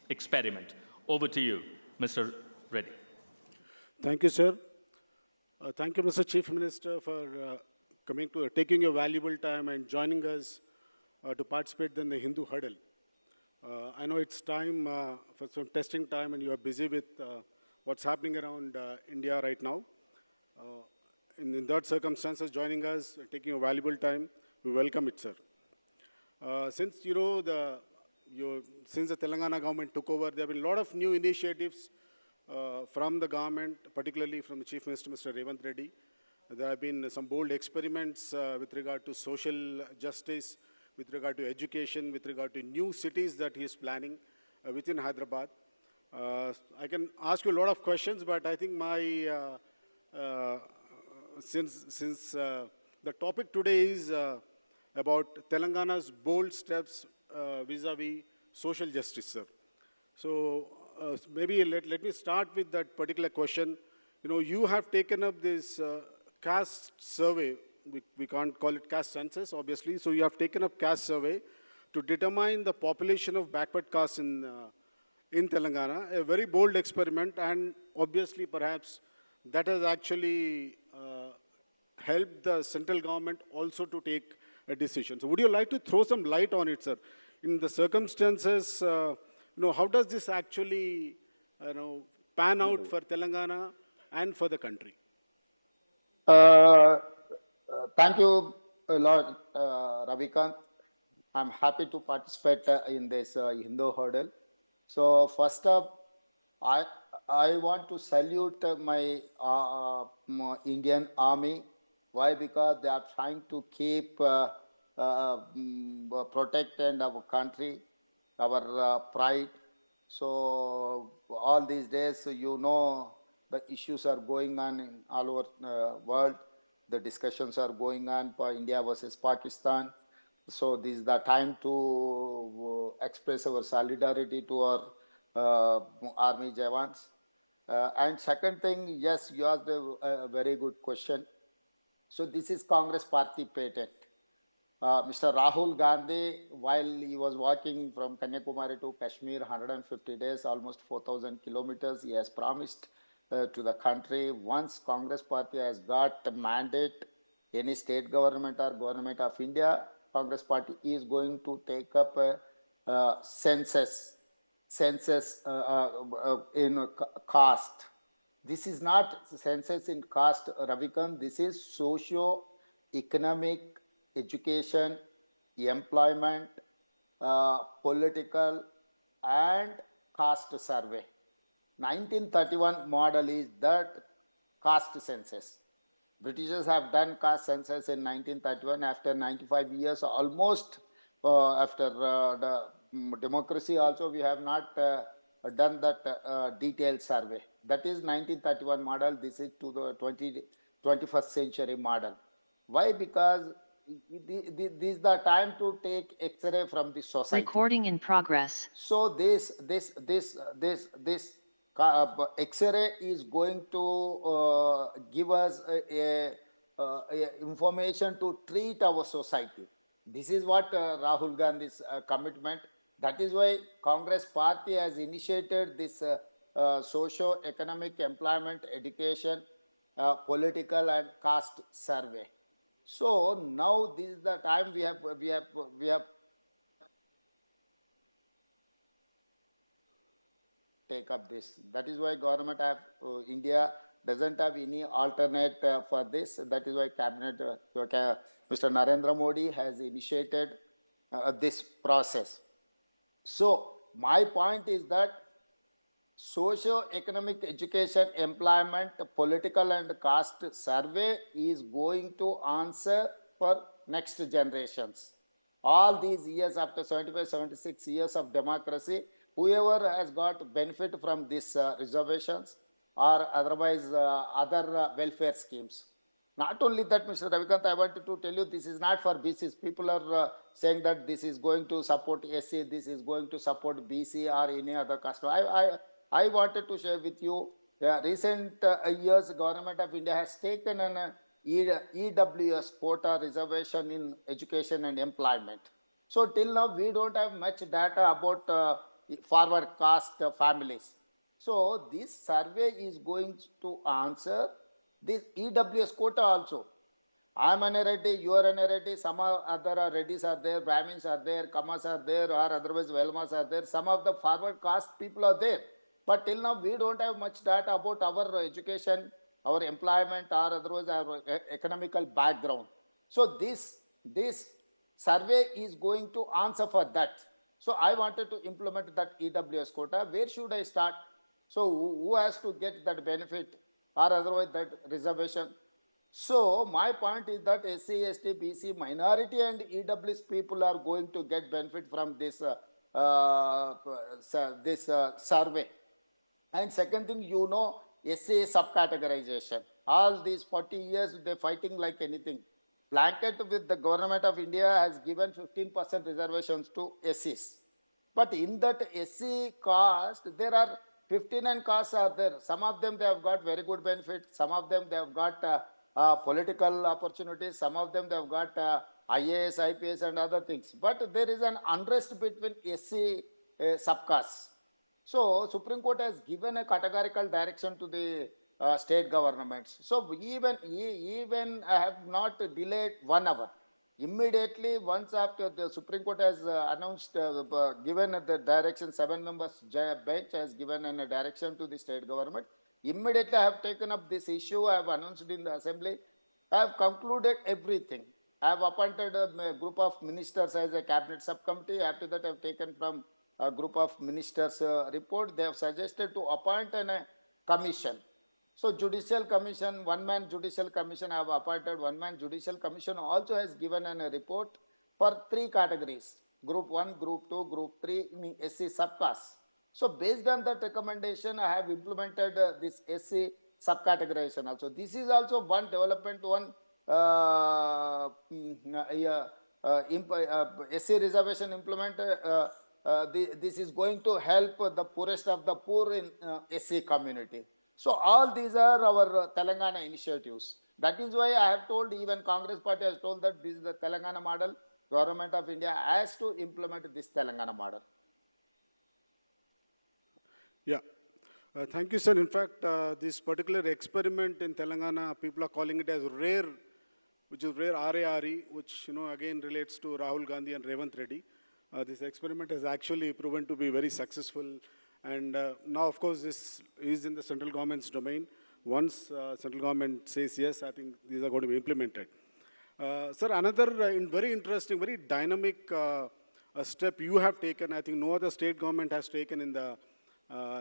experiment. Over to you, Mr. Reddy. Thank you, sir. Thank you, Mr. Chief Minister, for taking your valuable time and joining us to participate in the Hindu Huddle. I know it's time for some testing time and you are busy with what's happening around India right now. In that circumstances, joining us, taking your valuable time, we welcome it, sir. Since the Telangana government took over, there have been a lot of new initiatives from the government, particularly from the Chief Minister, Mr. Revanth Reddy. There have been some bold experiments with regard to social justice, with regard to education, with regard to new cities that he is planning within Hyderabad. I can ask you a lot of questions, but I think since the topic today is about Telangana's bold steps vis-a-vis social justice, sir. So maybe let me start with that particular question. You have taken up this caste survey. We can't call it caste census, obviously. So you have taken up caste survey to determine the population of backward castes in Telangana. A very bold experiment, and obviously perhaps that has actually helped the central government also to take a decision. So would you like to throw some light on it, sir? In the circumstances, how does this actually pan out for Telangana and for the country? Thank you a lot, Ravikant. I'm happy to participate in this Hindu Huddle. So first up, I want to salute my Indian Army. Why? Because they are trying to keep protecting our country, our pride. So all these days, the issues are going on in all over world. The discussions are going on for India versus Pakistan. So this is the time to express our solidarity to our army Jawans. And second thing, yes, you asked a very good question. So this is Congress party patent. Mr. Rahul Gandhi, while he was walking from Kanyakumari to Kashmir, 150 days, almost 4,000 kilometers, he has promised to the country, once Congress party has got a mandate, any state government or government of India, Congress party is going to take up a census in caste. This is not census in caste, Ravikant. This is socio-economic, education, employment, political, and caste survey. 1931 model is that caste census. Britishers have done caste census in 1931 after 95 years, almost after the democracy also, we have not done that detailed survey. That is 1931 model. This is to the 21st century model. Why? Because this is the time to take X-ray from the society. Recording in progress. So this X-ray is going to give us information to treat our society. This is what Rahul Gandhi's commitment. That is why Congress party has initiated this socio-economic, employment, education, political and caste survey. So now this is the time we have take up this. That is why government of India doesn't have any alternate for this. That is why cabinet, Mr. Narendra Modi has initiated this process. So my point is that socio-economic, education, employment, political and caste survey is going to answer for next generations. All these years, after 75, 76 years of democracy, whoever has got benefit from these reservations or otherwise other welfare schemes. Not only that, Mr. Ravikant, I wanted to tell you, this is not for BCs. People are saying that this is going to support SC, this is going to support BC or any other caste. I wanted to share with you, recent years, Government of India has taken an EWS quota reservation in education and employment. So till now, we don't have much data about forward caste families. So this survey is going to answer this EWS quota also. I am an Reddy, you are an Reddy, some other Reddys are there, Brahmins are there, Kamas are there, or otherwise Velmas are there. Some of the forward caste people are there. But till now, we don't have much data about our education, our employment, or otherwise our economical background. So this survey is going to answer for that. So I wanted to implement that EWS quota. Where should I start? So who has to get that benefit or otherwise that reservation? So my point is that SC, ST, BC, minority and EWS people are going to get benefit from this survey. And second thing, you know, SC subcategorization. All these 40 years, they're fighting like anything. Blanket with the Government of India has given 15% reservations to SCs. But in that SC caste, there are 59 castes are there. Some of them, they have got very good benefits. Some of them, they have got political opportunities. Some of them, they have got IAS, IPS and other things. But there is an unrest between SC subcastes. So Supreme Court has given a categorical direction to the state governments. So even I have not delayed 1 hour. Immediately, once after the Supreme Court has announced, given the direction, 7 members bench has given a direction to the state government. Immediately, I have taken up this issue. I have announced in the assembly. I have concluded everything. I have appointed a group of ministers as a cabinet subcommittee. After that, I have taken from a group of ministers' report. They have suggested to appoint a commission. So judicial commission, one-man judicial commission, I have appointed one-man judicial commission also has given a report for 3 categories, group 1, group 2, group 3 in SC subcaste. So based on that recommendation, I have implemented this SC subcategorization also. This is also one development, one SC reservation implement. This is going to help the poorest of the poor in SC community. So all these are our Telangana initiatives. That is why I have told, even Congress party has told that this is the Telangana model. Government of India has to implement this Telangana model. Yeah. Thank you, sir. In fact, this particular experiment in Telangana, people are calling it as RARE, which is RARE, R-A-R-E, which, again relates to Rahul Gandhi and Revanth Reddy. This experiment has actually proven to be very successful. And now, of course, this is in the central government's domain. Once central government says yes, I think these are going to be implemented. Sir, another very interesting, very dynamic step you have taken, I think no other state government has taken in the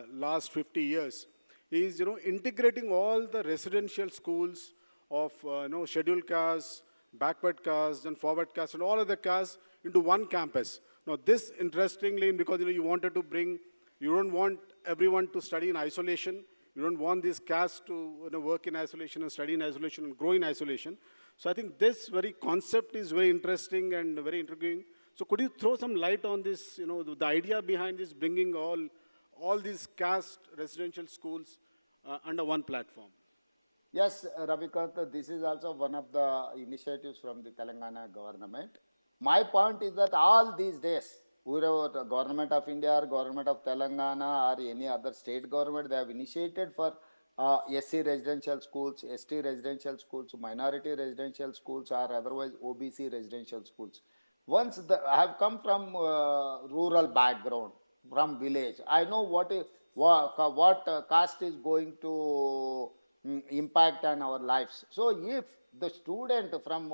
last 50 years, is integrating all the residential schools of scheduled castes, backward castes, and forward castes, and all other castes into one campus. Now this, interestingly, because you wanted to bring, you don't want everyone to study in isolation. You don't want this caste to work in isolation and study in isolation and grow in isolation. So I think this very concept is very interesting and very intriguing. So could you throw some light on this, the idea behind this, bringing all these caste residential schools under one platform? Yes, Ravikant, this is also one of the initiatives from the Telangana government. My point is that all these days, whoever the government of India or government of Telangana or any other state government, they have initiated for SC residential schools, ST residential schools, minority residential schools, or otherwise OBC residential schools. Once I have come from rural background, from village, I know what caste is going to impact on our lives. So if the student from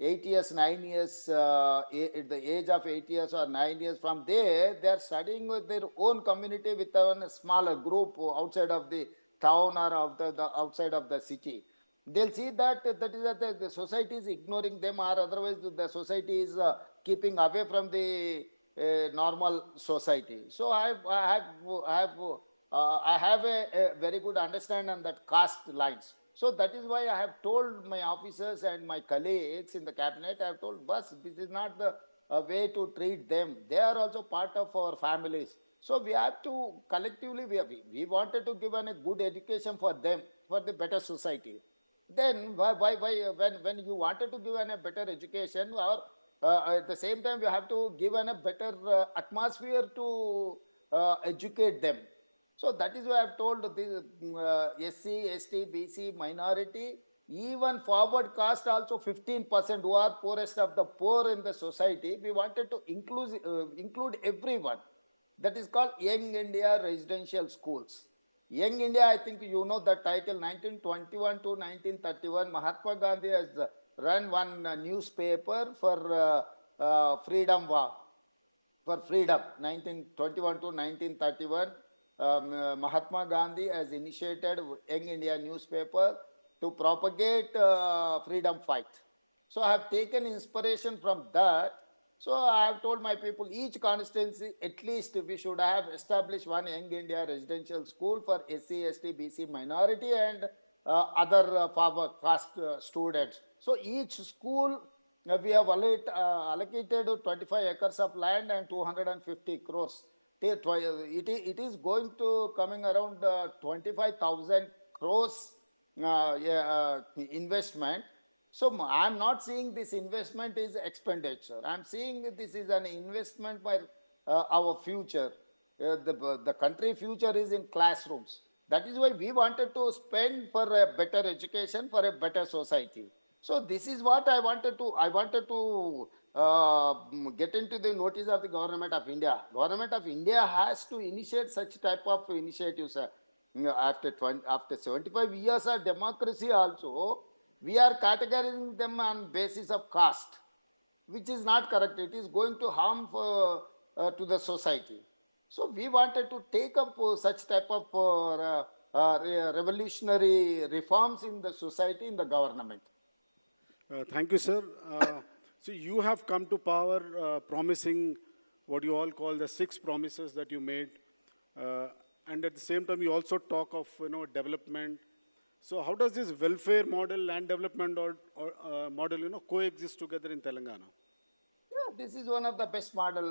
8 years, 9 years, at the age of 8 years or 9 years, from there, they are studying with their own community with a smaller group outside of the town or outside of the city. They'll see that the society is ignoring them, or otherwise the society is keeping away from the normal society. So I have a very good understanding on that caste lines. So that is why I have told my officers and my colleagues in the cabinet, I have told, boss, this is not the way to treat them. They are also part of our families. So we have to collectively, we wanted to give a good education for them, for the better society. Then when you wanted to give a better education, or at the same time you have to give a better atmosphere to educate them. So that is why I have told the SC, ST, BC, minority, even forward caste also 15% who are poorest of the poor in the society. We wanted to include everyone. That is called Young India Residential Schools. Young India, I think you know the title, 1921 to 1931, Mahatma Gandhi has run one newspaper for freedom war, for freedom, 1921 to 1931. Mahatma Gandhi has initiated Young India newspaper to propagate freedom fight. So I have taken inspiration from that. So I have told my people, each constituency, at least we should have established one Young India residential school for SC, ST, BC minority and other forward caste students. So each school, we have allocated 25 acres of land and 250 crores. It is going to coming around 25,000 crores investment. So I'm not seeing this investment is expenditure. I'm seeing this is an investment by our future. The country future is in classrooms. That is why we wanted to spend for a better education, for a better society. So this is what I wanted to get into the notice of the government of India. Government of India has to initiate such type of initiatives. After 75 years of democracy also, we are categorizing them on basis of caste, which is not correct. It is going to harm to the society. So we wanted to take up such type of revolutionary reforms in the society, in the government. Thank you, sir. So you have come to power promising what you all call the 6 promises that you made. And at the same time, you also talk of development. So how does this welfare model, land development model coexist together in Telangana? Yeah, this is one of the best model,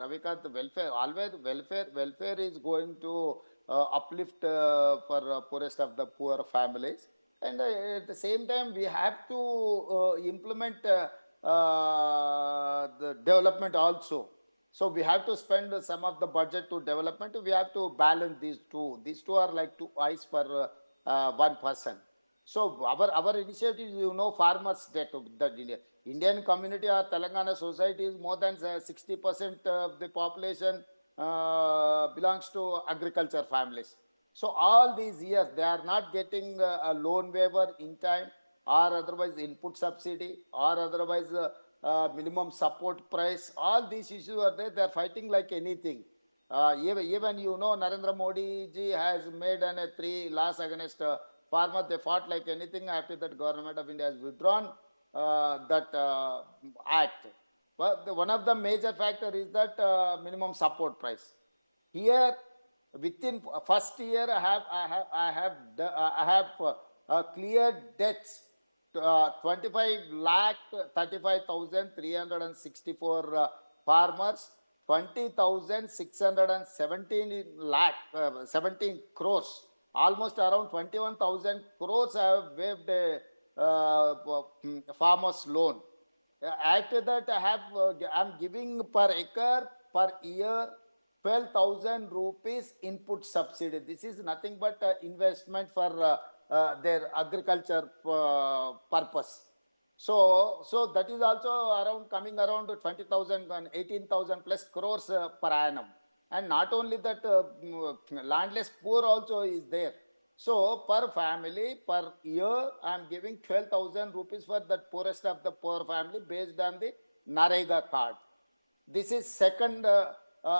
Ravikant. Welfare, always welfare is going to uplift for poorest of the poor families. And at the same time, we have to implement the development also. So we have to spend some of the budget to development. We have to balance these two. These two are like 2 eyes for one person. So our initiative, farmers' debt. The Indian community or Telangana society is more than 60% of the population belongs to agriculture families. So all these years, they are not getting a loan waiver in time, or otherwise input subsidy, or otherwise minimum support price. All these issues are there. They are fighting like anything. Even Narendra Modi ji has made 3 laws against farmers. They fought like anything. After that, government of India has withdrawn that act. Well, one of the major factor is that minimum support price. Here, within first year, I have cleared debts. 25 lakh 35,364 farmers, 20,617 lakh 17 crores, almost around 21,000 crores I have waived a farmers loan. After that, I'm giving per acre per year 12,000 rupees input subsidy. This is nothing but investment for their agriculture purpose. So that is also around coming around 20,000 and 18,000 plus crores per annum. And not only that, landless poor also is there. So per family, per year, I am giving 12,000 rupees for the poorest of the poor family based on the Narega card. This is second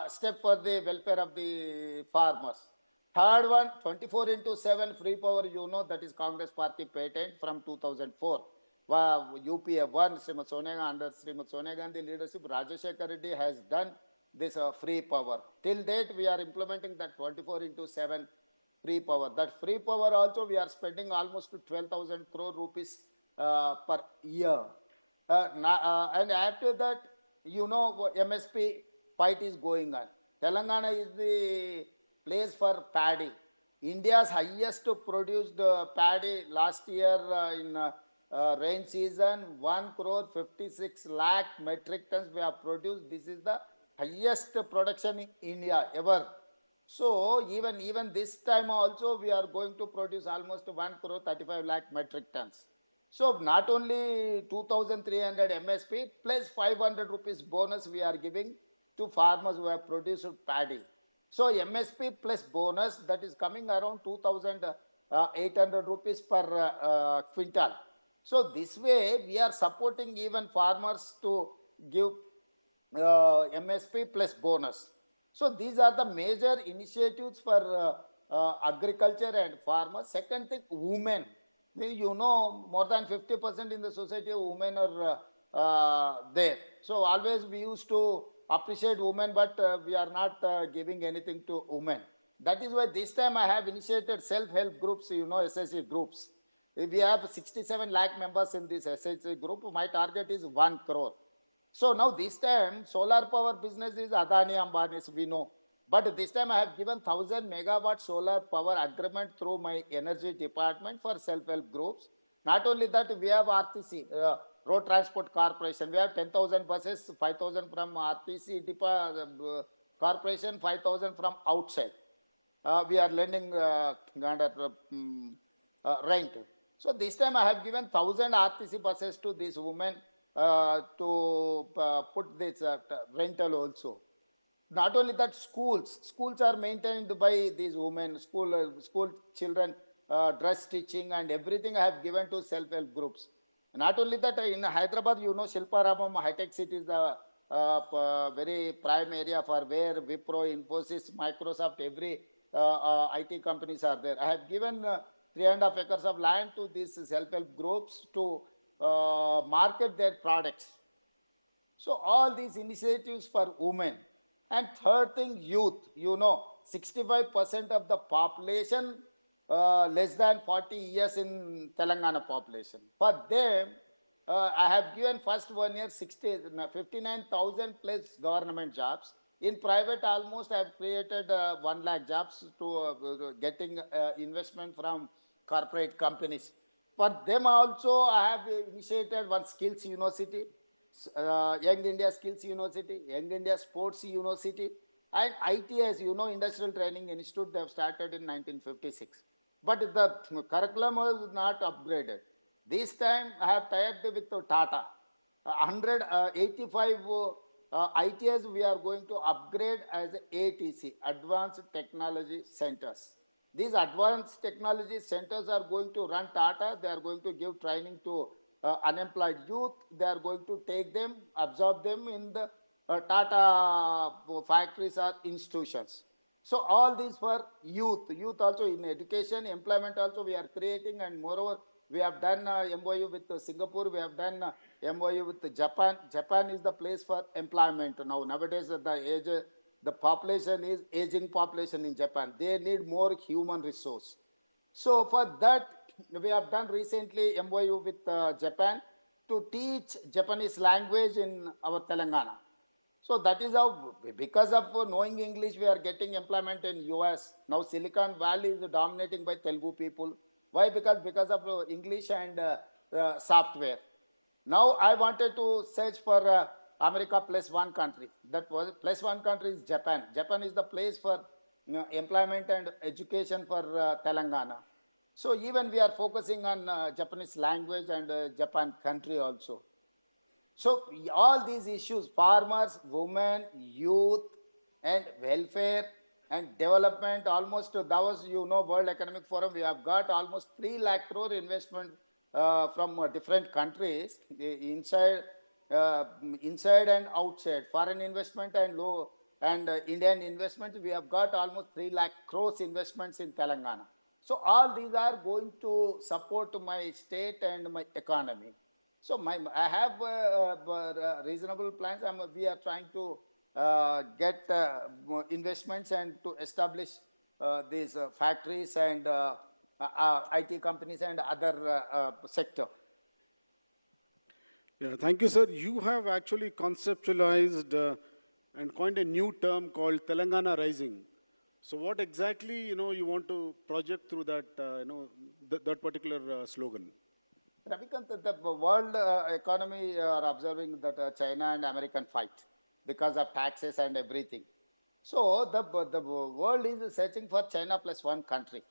step for the welfare of the farmers. Third one, 24/7 free power, you know, that is Congress party patent from 2004. UPA 1, Srimati Sonia, under Srimati Sonia Gandhi leadership, Rajashekar Reddy has done this free power. Till date, we are implementing that 24/7 free power. That free power also, we are spending almost 12,000 crore rupees per year. And after that, you know, MSP fight is going on. Telangana is the place for paddy. India's highest produced paddy last year in rain season, 1 crore 56 lakh metric tons we have produced. This is the highest production in India ever. So even this time also we are going to produce almost 1 crore 35 lakh metric tons. So not only 2,300 MSP plus 500 rupees bonus we are giving to farmers who have produced paddy. So MSP plus bonus, that is coming around 2,800 rupees per quintal. So this way we are supporting even farmers to give MSP plus bonus. So these are the major initiatives for agriculture and farmers. Second thing, women. You know, more than 50% in the society women are there. So always we used to appreciate women, but we are not giving anything to women. That is why this time I have initiated self-help groups, you know, SHG groups. We have 67 lakh members in this SHG group. My target is 1 crore. So now this time, solar power business is Adani Ambani's, we know. But this time I have given 1,000 megawatt solar power agreement through my energy department for self-help groups. Not only that, we have RTC, Road Transport Corporation. We have 10,000 buses, 5,000 from RTC Corporation, 5,000 from outside. We are lending under rent. So this time I have given 1,000 RTC buses to these women to put this rental also. Not only that, schools are maintained by these women, school children, dress stitching and everything I have given to self-help groups. Not only that, in Hyderabad, you know, Shilparamam High-Tech City is the very prime area for where Wipro, Infosys, Microsoft, every IT companies are there. I have given 3.5 acres of land to these self-help groups to market their products. So all these initiatives for women. And third thing, youth. You know, 65% of the population less than 40 years in Telangana population. For them, I have given first 1 year 59,000 plus government jobs. In private, almost I have created 1 lakh jobs to getting investment from corporate companies. For them also, I have initiated one skills university, Young India Skills University, Young India Sports University, and ITS, you know, Industrial Training Institute, they have started in 1956. But the curriculum was not upgraded. This time, I have tied with Tata. 185 ITS we are going to upgrade as ATC, Advanced Technology Centers. These advanced technology centers are going to run Tata. They are going to give training to unemployed youth. They are going to take them, absorb them in the Tata factories or institutions. So all these for youth. Youth also in education, employment also we are creating, and moreover We have done MOU with Singapore. We have done MOU with Japan. Japan is the place for employment now. Nowadays, the population is aging population in Japan. They need more human resource. So for that, we have done recently MOU with Japan to teach Japanese language in our Telangana. So that is how, because of knowing English, we are getting employment in US. Now Silicon Valley is dominating by Telugu people. Why? Because of English and software. Now I wanted to search for America plus one country. That was plus one country is Japan. Japan is the place for employment and education for Telangana. So even we are focusing on Japanese language and Japan country also. So all these issues, farmers, women, youth, and welfare and development, almost Davos, World Economic Forum, we have got almost 3 lakh crore investment from different countries, inside and outside, foreign investment and Indian investment. We have got almost 3 lakh crores investments in Telangana. So all these are going to support my state and my economy. So I have reasonable plans. We are trying to get investments and to establish these factories and IT companies and other sector. Yeah, thank you, sir. You have actually conceptualized and coined a new term called Telangana Rising. So what exactly, you want to project through that, that particular slogan? Ravikant, the world economy are observing that China and American fight because of taxes and everything. So the world is searching for China plus one country.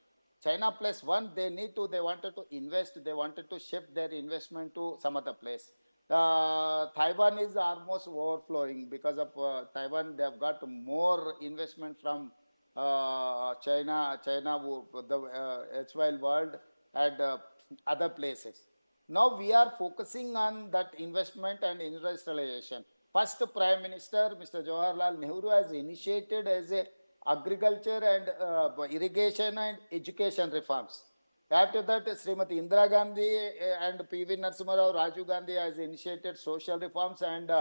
China plus one, they wanted to invest, they wanted to shift their investment to some other place. Taiwan is almost overflowing because of Taiwan. They have got more investment from China, the HY world and other places. Now we are focusing on that investment and industrialization. First Prime Minister, Mr. Jawaharlal Nehru, has initiated as a agriculture and irrigation and education reforms. After that, Srimati Indira Gandhi and PV Narasimha Rao, Rajiv Gandhi has initiated social reforms and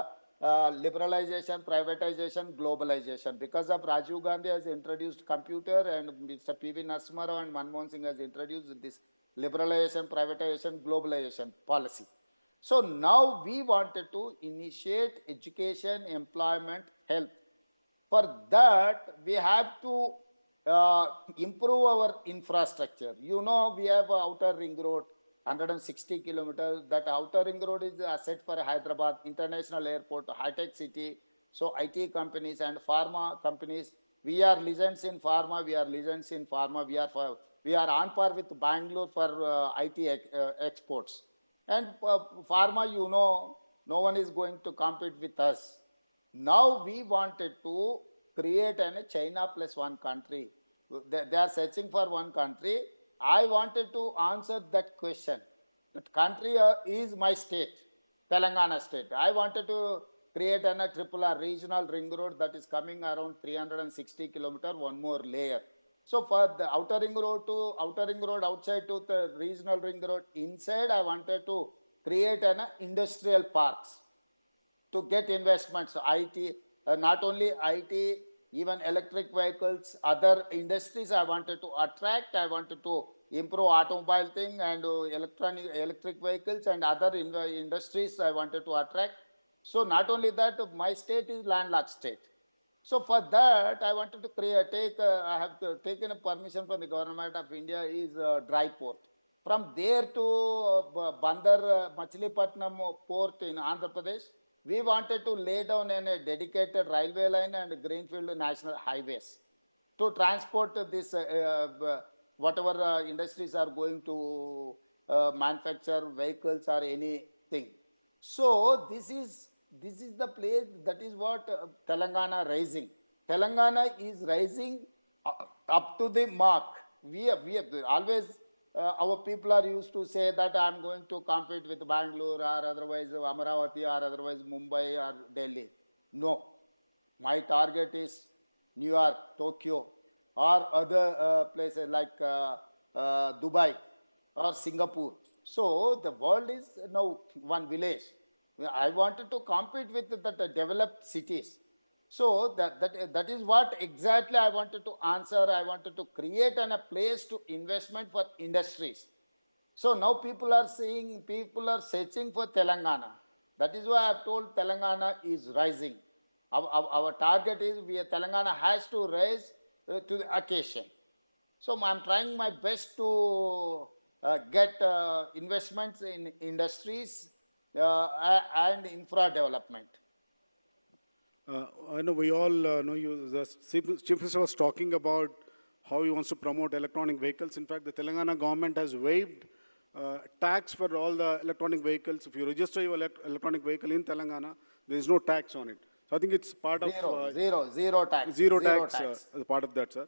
liberalization, privatization, globalization. Because of Rajiv Gandhi has introduced computer and Mr. PV Narasimha Rao and Manmohan Singh has introduced this liberalization, privatization, globalization policy. So now we wanted to initiate education, employment, health. For that, we have to improve our infrastructure. We have outer ring road, 160 kilometers. That outer ring road is a asset for Hyderabad International Airport, high-tech city. So IT companies and pharma companies, we are legends in pharma, we are on par with Bangalore for IT exports. And pharma, no one is going to compete with us. Now we wanted to create a China plus one country. They are searching for one country. I wanted to answer that question. That country is my state, Telangana state. I wanted to create a triple R regional ring road that is coming around 360 kilometers, one more layer. So for the outer ring road outside to the regional ring road inside, I wanted to create an industrial parks to get investments. IT, not only IT, even electric vehicles, other industries I wanted to attract. I wanted to improve automobile thing and electric vehicles and other industries I wanted to attract. So not only that, my state is landlocked state. So for that, I wanted to I have taken a permission from the government of India is dry port. From there to Bandar Machilipatnam port in Andhra Pradesh, we wanted to lay down a dedicated railway line and greenfield national highways to transport this, whatever industries are going to manufacture vehicles or anything. So this is the place, that is what Telangana rising. Telangana is rising up to the mark. We have always, our people are used to say that I am going to compete with Bangalore or otherwise Amaravati or otherwise Mumbai or Delhi. No. My target is New York, Tokyo or other places like Dubai or Singapore. So the world is now one village. I wanted to compete with the developed cities. So that is what exactly I wanted to answer. I wanted to create a place to investment for industries. So now people are searching for Telangana. That is why I've told Telangana is rising. Our target is Telangana has to rise to the occasion. So I'm trying my best to get investments in industries and infra development. I know we all know you. The Chief Minister was talking about how he wants to promote electronic vehicles. In fact, the Telangana government has waived tax for all the electronic vehicles. If you register your electronic vehicle in Telangana, there is no tax on it. So I think it's part of Zero tax. Zero tax. As part of that, sir.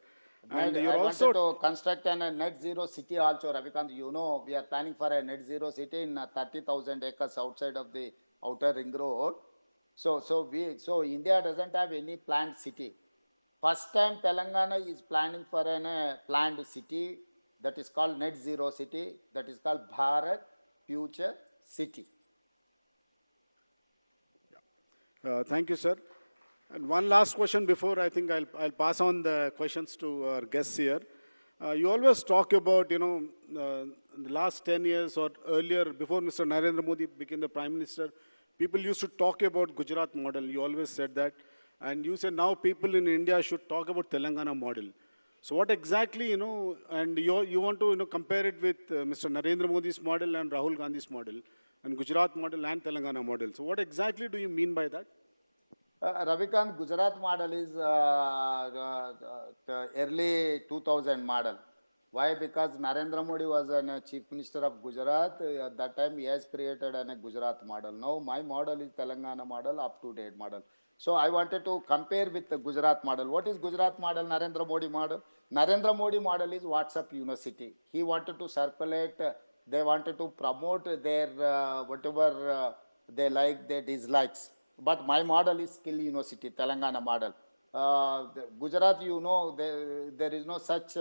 And you're I also wanted to construct a net zero city also, Ravikant. You know, we are planning for a net zero city in 30,000 acres outside of the outer ring road. So India doesn't have any planned city. First time Telangana is planning for a planned city that is called net zero city, that is called Bharat Future City. Thank you, sir. And one last question before I think I'll pass on the questions to our guests here. You always talk about, the last 10 years or earlier, before Mr. Narendra Modi became the Prime Minister, people used to talk about Gujarat model. You always said that. And you said now people in India should talk about Telangana model. So what exactly, and you want to compare it with Mr. Narendra Modi's model and Rahul Gandhi's model, and Gujarat model and Telangana model. So what exactly do you mean by that? Ravikant, Gujarat model is early 2000 model. Why? Because Narendra Modi was a Chief Minister of Gujarat. At that time, he has created a Gujarat model. Now, my model is Telangana model, up-to-date model. So, I wanted to compare with the Gujarat model. What is Gujarat model, Narendra Modi model? Narendra Modi model is WhatsApp University. He wanted to circulate, they wanted to promote their whatever they like, their dislikes. But my model is Skill University, Telangana model. Gujarat, there is no such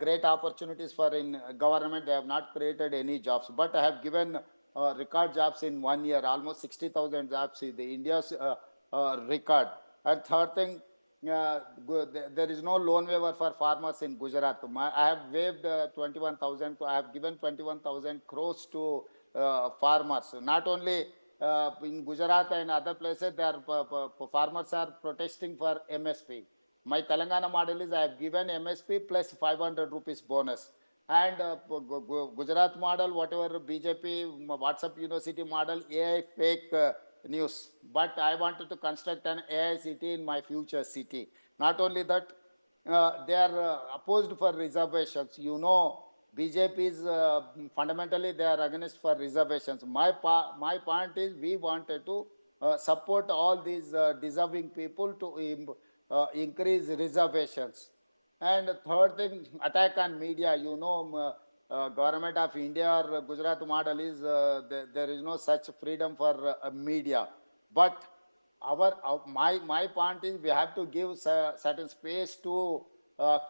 great opportunities for in government. They have not created any jobs. But I have given record jobs in 1 year, almost 60,000 jobs in the India's record. And third thing, there is no loan waiver for farmers in Gujarat. I have waived 21,000, I have given 21,000 crores to farmers. Not only in Gujarat and other places, farmers are protesting for MSP. My Telangana model is I have given MSP plus 500 rupees bonus. And Gujarat model, whatever BJP, WhatsApp University model, AI fake news. But I wanted to construct an AI city in my future city. Not only that, they are opposed for reservations. BJP is fundamentally they are against for reservations. My point is we wanted to support all these deserving people to increase reservations. And third thing, attack on media. Government of India or Gujarat model is there is no such freedom for media. But my point is we have to give certain space to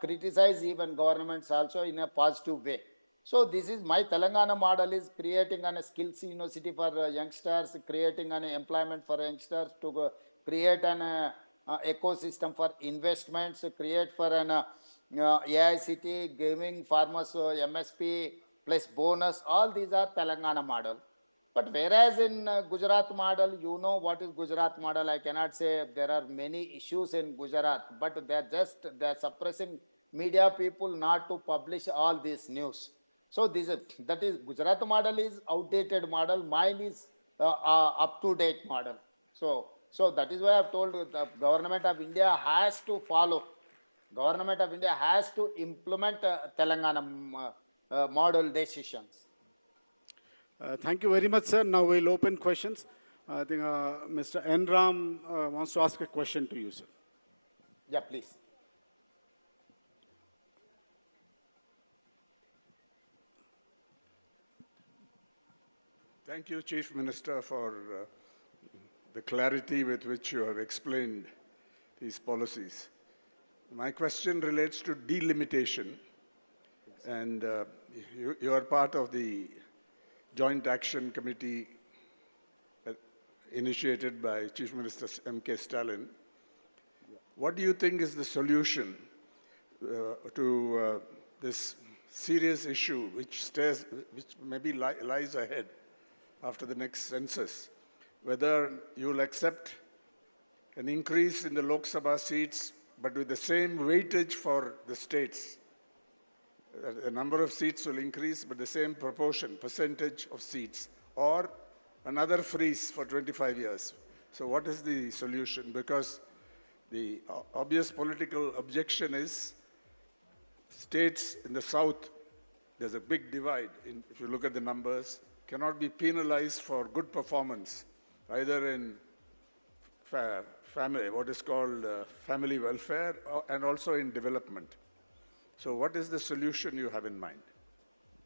criticize even governments also in a positive way. So this is my Telangana model is creating a skills university for youngsters, creating an employment for youngsters, to create an ecosystem for investments, create for an AI city, giving farmers MSP plus bonus. All these are Telangana model. But whereas in Gujarat model, what is Gujarat model? I cannot say there are many issues in Gujarat, but they are suppressing media people not to publish all this news. So that is Gujarat model is outdated model. Mine is up-to-date model. So that is why I've told the government of India has to follow. Government of India has to implement Telangana model decisions. Thank you very much, sir. Now we'll open questions. I think Mr. N. Ram wants to ask a question to you, sir. Yeah, please. Thank you, Chief Minister, for the clarity with which you have explained these policies. My question relates to delimitation, and you are part of the joint action committee initiated by Chief Minister M.K. Stalin. What do you think is the solution to this serious issue which maybe lies ahead after the next census? Whether you'll accept an increase in the Lok Sabha seats, but with the same weightage for the states. The number of seats will increase, but the same percentage of seats, or another freeze for 25 years. So what is the solution? Because the obvious political objection is states in the south, there's a big divide, if you look at the numbers, cannot be penalized for good performance, either in family, what is called family welfare, and also in development. So what is the solution you have in mind?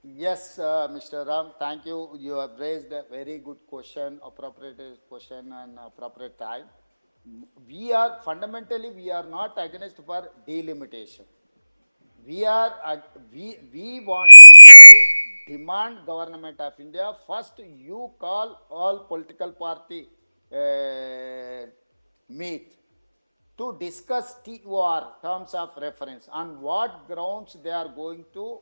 Yes, Mr. Ram, thank you. You have raised a very good question, appropriate question and appropriate time. Fundamentally, we are not against for delimitation. We want to demand government of India, first you call all political party meet to discuss TOR, terms of reference, on what grounds they are going to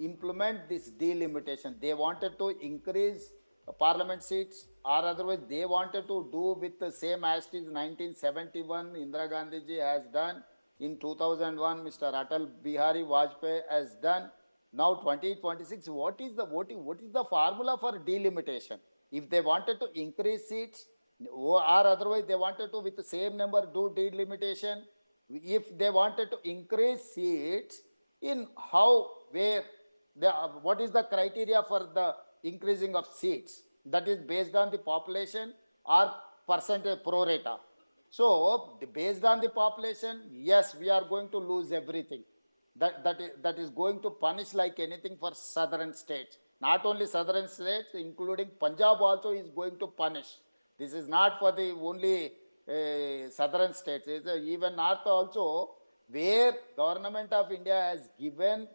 implement this delimitation. They wanted to increase parliament seats, or otherwise they wanted to do with the same as it is 1971 Indira Gandhi ji has done, in 2001 Mr. Atal Bihari Vajpayee has done. Now 2026, what is the formula for delimitation? If they wanted to increase seats, or otherwise they wanted to with the same number do delimitation. If they wanted to increase seats, in how, where, what is the criteria for the increasing of seats? That is based on the population or percentage pro rata. So based on the population, yes, we are going to lose everything. That is going to punish like anything for southern states. Not only southern states, including Punjab also is going to punish. This is not for the only southern states. It's even north also, where government of India has given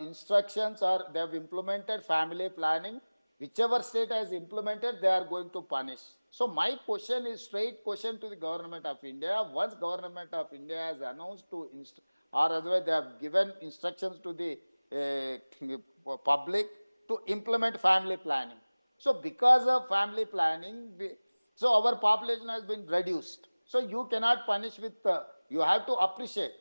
instructions or they have implemented family planning. Whichever state has implemented, they are going to punish. So my question is straight question to the government of India. Once government of India has announced to, or otherwise they have given instructions to the public to implement family planning. So because of family planning, so our population has been reduced. So you cannot punish with, you have to appreciate.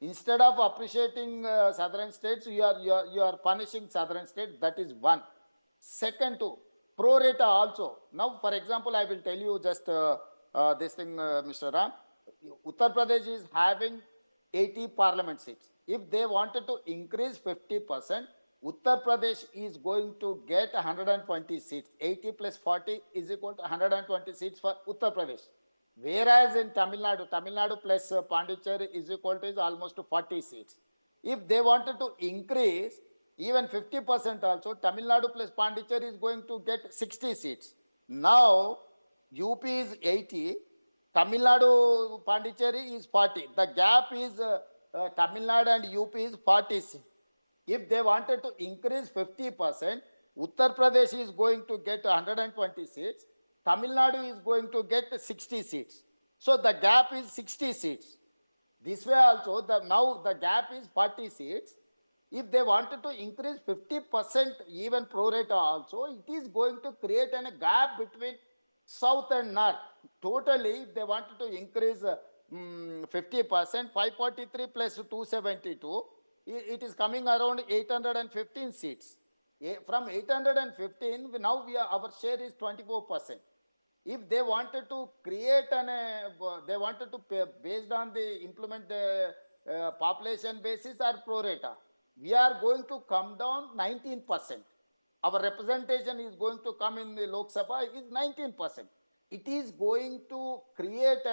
Instead of appreciating southern states, you are punishing southern states. That is one. Second, pro rata also. Now, for example, I will tell you just this thing, Mr. Ram. Uttar Pradesh is having 80 parliament seats. If they wanted to increase 50%, Uttar Pradesh is going to get 120 seats. 80 plus 40 is equal to 120 seats for Uttar Pradesh. Whereas in Tamil Nadu plus Pondicherry is equal to almost 40 seats. If they wanted to increase even 50% also, Tamil Nadu plus Pondicherry is going to get 60 seats. Now, UP is 80, Tamil Nadu, Pondicherry is 40. The gap is Tamil Nadu and UP is 40 seats. If they wanted to increase 50%, Uttar Pradesh is going to get 120 seats. Tamil Nadu is going to get 60 seats. So the gap is 60 seats. This way also, now the gap is 40 seats. If they wanted to increase 50%, even pro rata also, it is going to create a gap between south and north. Totally, if they wanted to increase 50%, 543 plus 272, it is coming around 815 seats. From 815, now our share is 24%. If they wanted to create they wanted to pay based on the implement the population basis or pro rata, we are going to come down 19%. Our representation is going to come in the Lok Sabha is 19%. It is going to create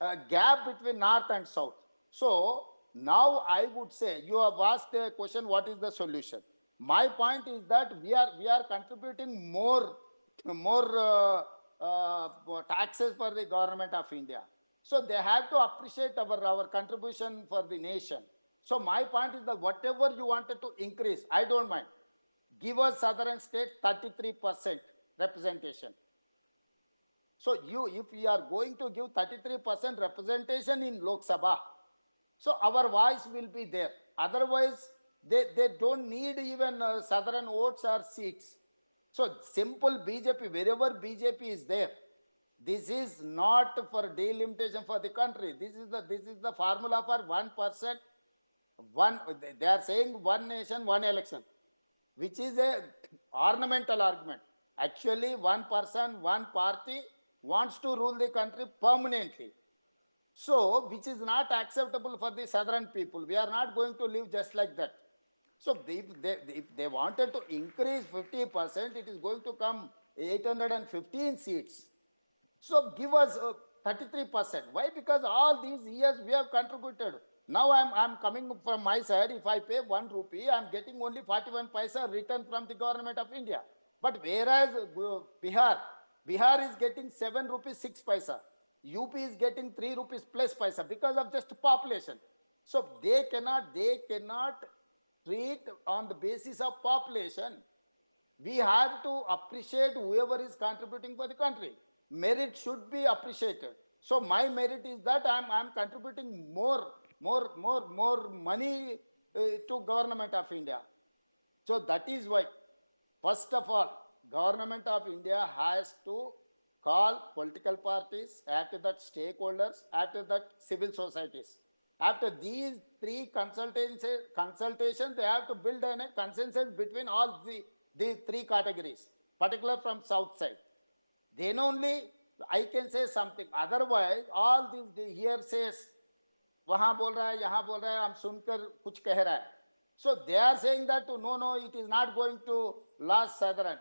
a gap between north and south. So now I would say, you have asked a question, what is the solution? My point is that we are contributing more taxes for the government of India. So they have to appreciate our contribution for the nation. So my point is that whatever you wanted to increase, I don't mind. Give us southern states 33% representation. So if you are going to give 33% representation in Lok Sabha, so our voice will be there. Otherwise, they don't need even southern votes or seats. So simple BJP, wherever BJP is there, this is not for delimitation for the country. This is the formula for 1%. They are saying one nation, one election, which is a ornamental argument. Actually, one person, one party wants to rule the country permanently. So, which is not acceptable for the southern people. We are not going to live just like that. So, if they wanted to increase 50%, it is going to come 815 seats. So, give us 33%. Why? Because all these years we have contributed. Now I'm coming from my side. If I pay 1 rupee, I'm getting only 41 paisa return from the government of India. But whereas Bihar is getting 7 rupees 6 paisa. UP is getting 3 rupees plus paisa because of just population. So they cannot treat on the basis of population. We have to appreciate whoever is contributing for the country. Merit should be appreciated. So my merit is that I'm contributing more money to government of India. So that is why, first of all, government of India has to call political parties, after that stakeholders, after that civil societies. After these 3 consultations, they have to build a consensus between all the 3 categories, particularly from south side. Then only I can say something. Otherwise, all these hearsays, वहाँ बोल रहा है, यहाँ बोल रहा है, हम सुनकर कुछ कह रहा है. So they are saying that no, it is not going to last southern.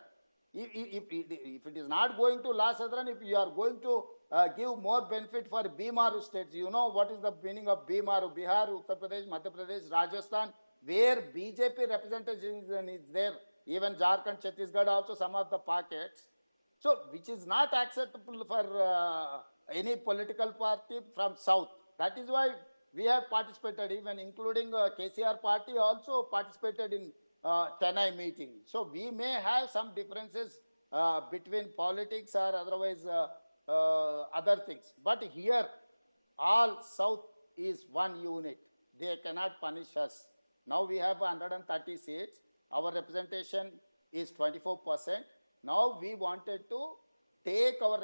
If it is not going to last southern, if you are going to give more benefit for Bimaru states, you know what is the meaning of Bimaru? Bihar, Uttar Pradesh, Madhya Pradesh, Rajasthan, where BJP representation is there. Even Jharkhand, Chhattisgarh also some of the pockets. So which is not acceptable for any political party from south. That is why we have participated, even including KCR party also participated in Chennai meeting. So we may have some differences between politics or otherwise other things. But here, all South is one unit. They cannot punish us. Now we have 130 seats. Our representation is 24%. Now we wanted to take our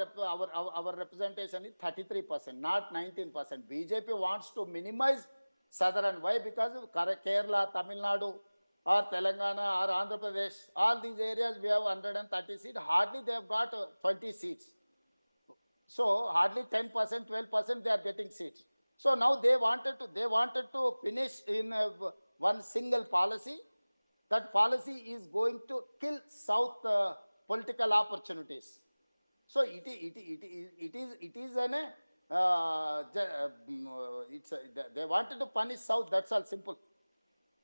representation is 33%, not 19%. BJP wants to minimize southern. Why? Because Kerala, Tamil Nadu, or Telangana, or Andhra Pradesh, all these areas we have 130 seats. Hardly they have got 20 seats. So hardly 10%, 12% they are getting seats. So now they wanted to finish in one single policy. That policy is going to kill South political opportunities. So it is they wanted to punish South, that's all simple.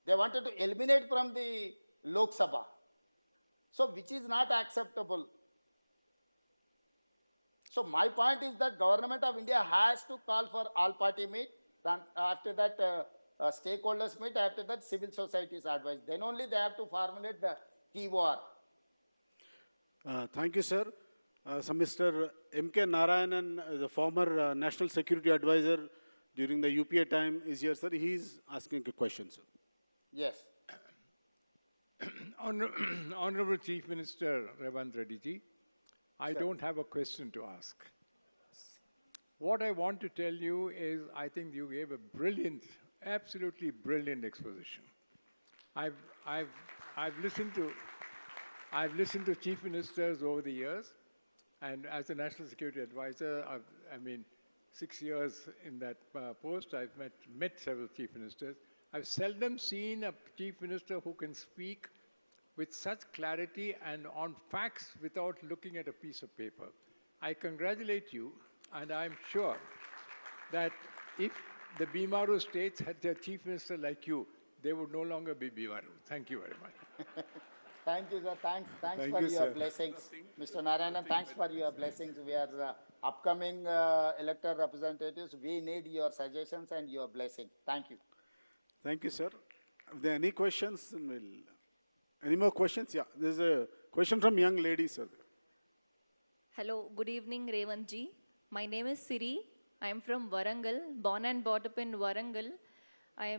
They wanted to eliminate from the Lok Sabha. So which is not acceptable. So my point is that government of India has to call for all party meet, then after that stakeholders meet, after that civil society's advice. Then only they have to formulate the TOR. Thank you, sir. So Mr. M.K. Narayanan, the former National Security Advisor during the UPA time is here, sir. He is asking a question, sir. Yes. Honorable Chief Minister Revant Reddy ji, I don't have a question to ask. What I want to tell you is I think you gave a brilliant, absolutely brilliant exposition. I've listened to chief ministers over the years, and as a National Security Advisor, I mean, 6 years in that post, I've met several chief ministers. I've seldom seen a chief minister who can speak with such clarity and on facts without looking at a piece of paper. I congratulate you, and I'm sure that if the Bimaru states had their chief minister like you, they would no longer be Bimaru. Thank you very much. Thank you, sir. Thanks for your blessings. Mr. Narayanan, thanks for your blessings. We are upcoming elected representatives. We need your suggestions and your blessing. Thank you. Thank you, sir. If there are any questions, we'll Any more questions? Yeah, there's a question from young lady, sir. Hello, good evening, Revant ji. My name is Siri. I am from Warangal, born and brought up in Warangal. I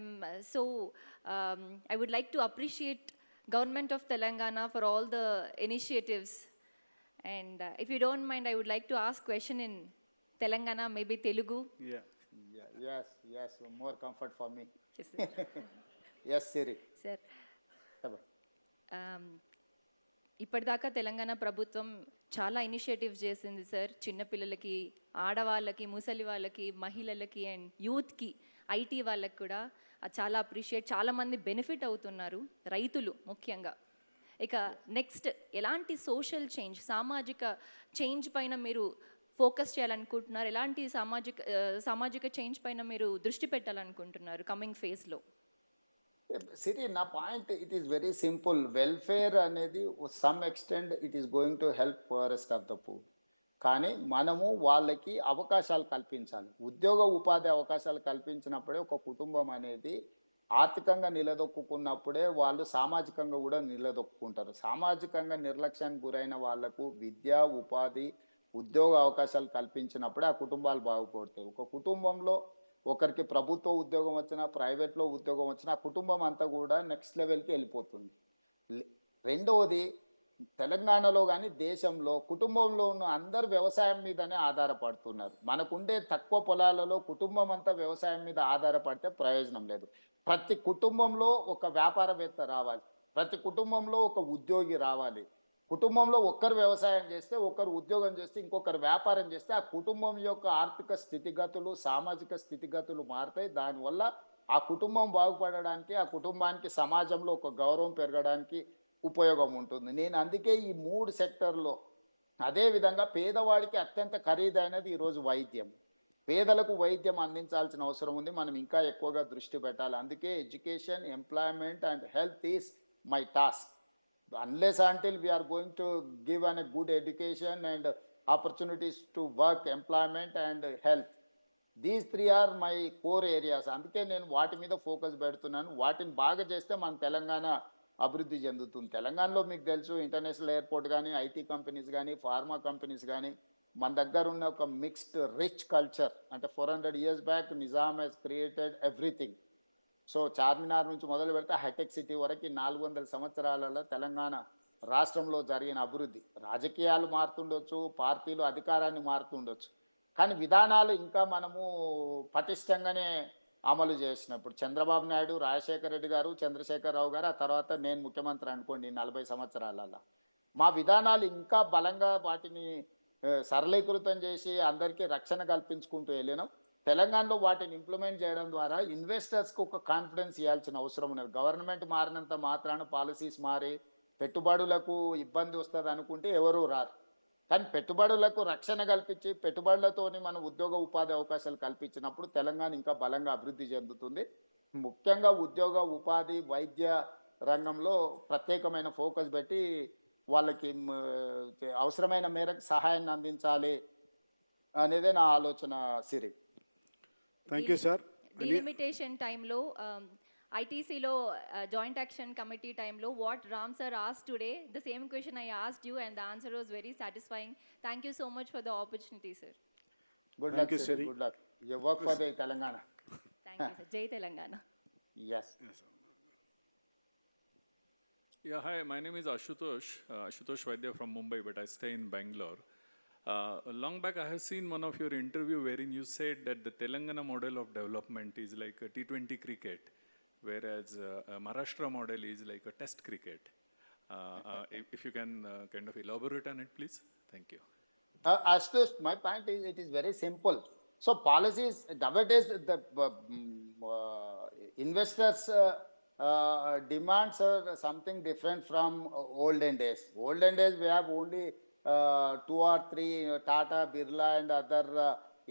would like to appreciate Government of Telangana for all the initiatives. And if you don't mind, I would like to ask question in Telangana, maybe Telugu. Yeah. Yes, more comfort for me. Yes, sir. Yes, Siri. Sir, ఇప్పటిదాకా తెలంగాణ ప్రభుత్వం చాలా initiatives చేసింది sir. చిన్నపిల్లలకి, ఆడవాళ్ళకి, ముసలి వాళ్ళకి, మహిళలకి and యూత్కి, ఐటీ వాళ్ళకి కూడా చాలా అప్రిషియేట్, చాలామంది బెనిఫిట్ అవుతున్నారు, రైతులు ముఖ్యంగా. ఇక నెక్స్ట్ ఎలాంటి సోషల్ చేంజ్, సామాజిక చేంజ్ పైన మీరు ఫోకస్ చేయాలనుకుంటున్నారు? ఎలాంటి సామాజిక చేంజ్ పైన మీరు దృష్టి పెట్టాలనుకుంటున్నారు కమింగ్ ఫేజ్లో? Siri, na point, it is very simple. Welfare అనేది some extent it is going to help poorest of the poor. కానీ మనము వాళ్ళకి అవకాశాలు కల్పించాలి. ఉద్యోగ ఉపాధి అవకాశాలు కల్పించినప్పుడే ఒక కుటుంబం అనేది ఆర్థికంగా నిలదొక్కున్నప్పుడే వాళ్ళు సామాజికంగా కూడా నిలదొక్కుంటారు. సామాజికంగా నిర్లక్ష్యానికి గురైన వాళ్లకు విద్య, ఉపాధి, ఉద్యోగ అవకాశాలు కల్పించినప్పుడే ఆ కుటుంబాలు బాగుపడతాయి. ఒక కుటుంబంలో ఒకరికి ప్రభుత్వ ఉద్యోగం వచ్చినా, ప్రైవేట్లో ఉద్యోగం వచ్చినా ఆ కుటుంబం అంతా కూడా నెక్స్ట్ లెవెల్కి వెళ్ళిపోతుంది. రెండవది, తెలంగాణలో కానీ దేశంలో కుటుంబంలో ఉన్న అందరు వ్యవసాయం మీదనే ఆధారపడుతున్నారు. మనకుండే తక్కువ పొలాలలో కుటుంబం అంతా వ్యవసాయం మీద ఆధారపడితే ప్రయోజనం లేదు. ప్రతి కుటుంబంలో ఒక వ్యాపారవేత్త రావాలి, ప్రతి కుటుంబంలో ఒక ఉద్యోగి రావాలి. కుటుంబంలో ఒక్కరు వ్యవసాయం చేస్తే, ఒకరు ఉద్యోగం చేస్తే, ఇంకొకరు వ్యాపారం చేస్తే ఆ కుటుంబం యొక్క ఆర్థిక స్థితిగతులు, సామాజిక స్థితిగతులు మారుతాయి. దానివల్ల ఆ కుటుంబం బాగుపడడానికి, ఆ కుటుంబానికి సమాజంలో ఒక గౌరవం పెరగడానికి ఉపయోగం ఉంటుంది. నేను అందుకే ఈ 3 సెక్టర్లో, అదేవిధంగా పేదవాడికి అత్యంత ఖరీదైనది ఈరోజు వైద్యం. పేదలకు వైద్యం అందించాల్సిన అవసరం ఉంది. మనం ఇంకా ఎక్కువగా దృష్టి పెట్టాలి. అందుకే education, employment and health is my task. Unless until we are going to give a good education and opportunities to work, employment and health, these 3 are my core areas. అందుకే నేను వాటి మీద ఫోకస్ పెడుతున్నాను. వాటిని బాగా చేస్తే మన తెలంగాణ అభివృద్ధి చెందుతుంది. తెలంగాణలో మీకు తెలుసు, ఇంటర్నేషనల్ ఎయిర్పోర్ట్ కానీ, ఐటీ కంపెనీస్ కానీ, ఫార్మా కంపెనీస్ కానీ, మన దగ్గర ఉన్న ఒక మిక్స్డ్ రిచ్ కల్చర్. అంటే 400 years back Nizam has created everything. So Charminar నుంచి మొదలు పెడితే హైటెక్ సిటీ వరకు 400 సంవత్సరాలలో తెలంగాణ రాష్ట్రంలో జరిగిన అభివృద్ధి. రాజకీయాలు మారుతుండొచ్చు, పార్టీలు అధికారాన్ని మారుతుండొచ్చు, కానీ విధానాలు ఇంకా మనము పటిష్టంగానే అమలు చేసినప్పుడు చంద్రబాబు నాయుడు, రాజశేఖర రెడ్డి గారు, చంద్రశేఖరరావు గారు, ఆ తర్వాత నేను ముఖ్యమంత్రి అనుకోండి 40 సంవత్సరాలలో, మా విధానాలు ఇంకా బలంగా వాటిని సరళీకృతం చేసి అందరికీ రక్షణ కల్పించుకుంటూ వెళ్ళినాం. తెలంగాణలో వాటిని ఇంప్లిమెంట్ చేయడం ద్వారా ఇన్వెస్టర్స్కి ఒక కాన్ఫిడెన్స్ ఇవ్వాల్సిన అవసరం ఉన్నది. గవర్నమెంట్ మారినంత మాత్రాన, పాలసీస్ మారి పెట్టుబడులకు ఇబ్బంది వస్తుంది అనుకుంటే ఎవరూ రారు. కానీ పెట్టుబడులకు రక్షణ కల్పించి, పెట్టుబడులతోని మనం ఉద్యోగ ఉపాధి అవకాశాలు కల్పించినప్పుడు తెలంగాణ ఇంకా బలంగా అభివృద్ధి చెందుతుంది. ముఖ్యంగా ఉద్యోగ ఉపాధి, వైద్య రంగంలో ప్రత్యేకమైన ఫోకస్ పెట్టి వాళ్ళకి అవసరమైన మేరకు సహాయాన్ని అందించాలి అనేదే నా ఆలోచన. సిరి. Thank you, sir. Delimitation టైంలో ఐటీసీలో జాయింట్ యాక్షన్ కమిటీ టైంలో what Ram sir asked today, the same question I asked you and the answer was very satisfying. Thank you so much for the opportunity sir. Good luck Siri. Good luck. You work for the Telangana. Thank you sir. Jai Telangana. Yes. Yeah, hi, my name is Ashutosh Vaidya from Mumbai, but I stay in Bangalore. Long back, I have seen one of your interview wherein you said that the Telangana model of development is like a T20 cricket, whereas Maharashtra model is like a test cricket. If you can kind of elaborate on it, please. Thank you. Ashutosh, my point is, it is very simple. So policies, nowadays, the investors' demands are something different from olden days. Olden days, we have only 2 or 3 Tata, Birla and other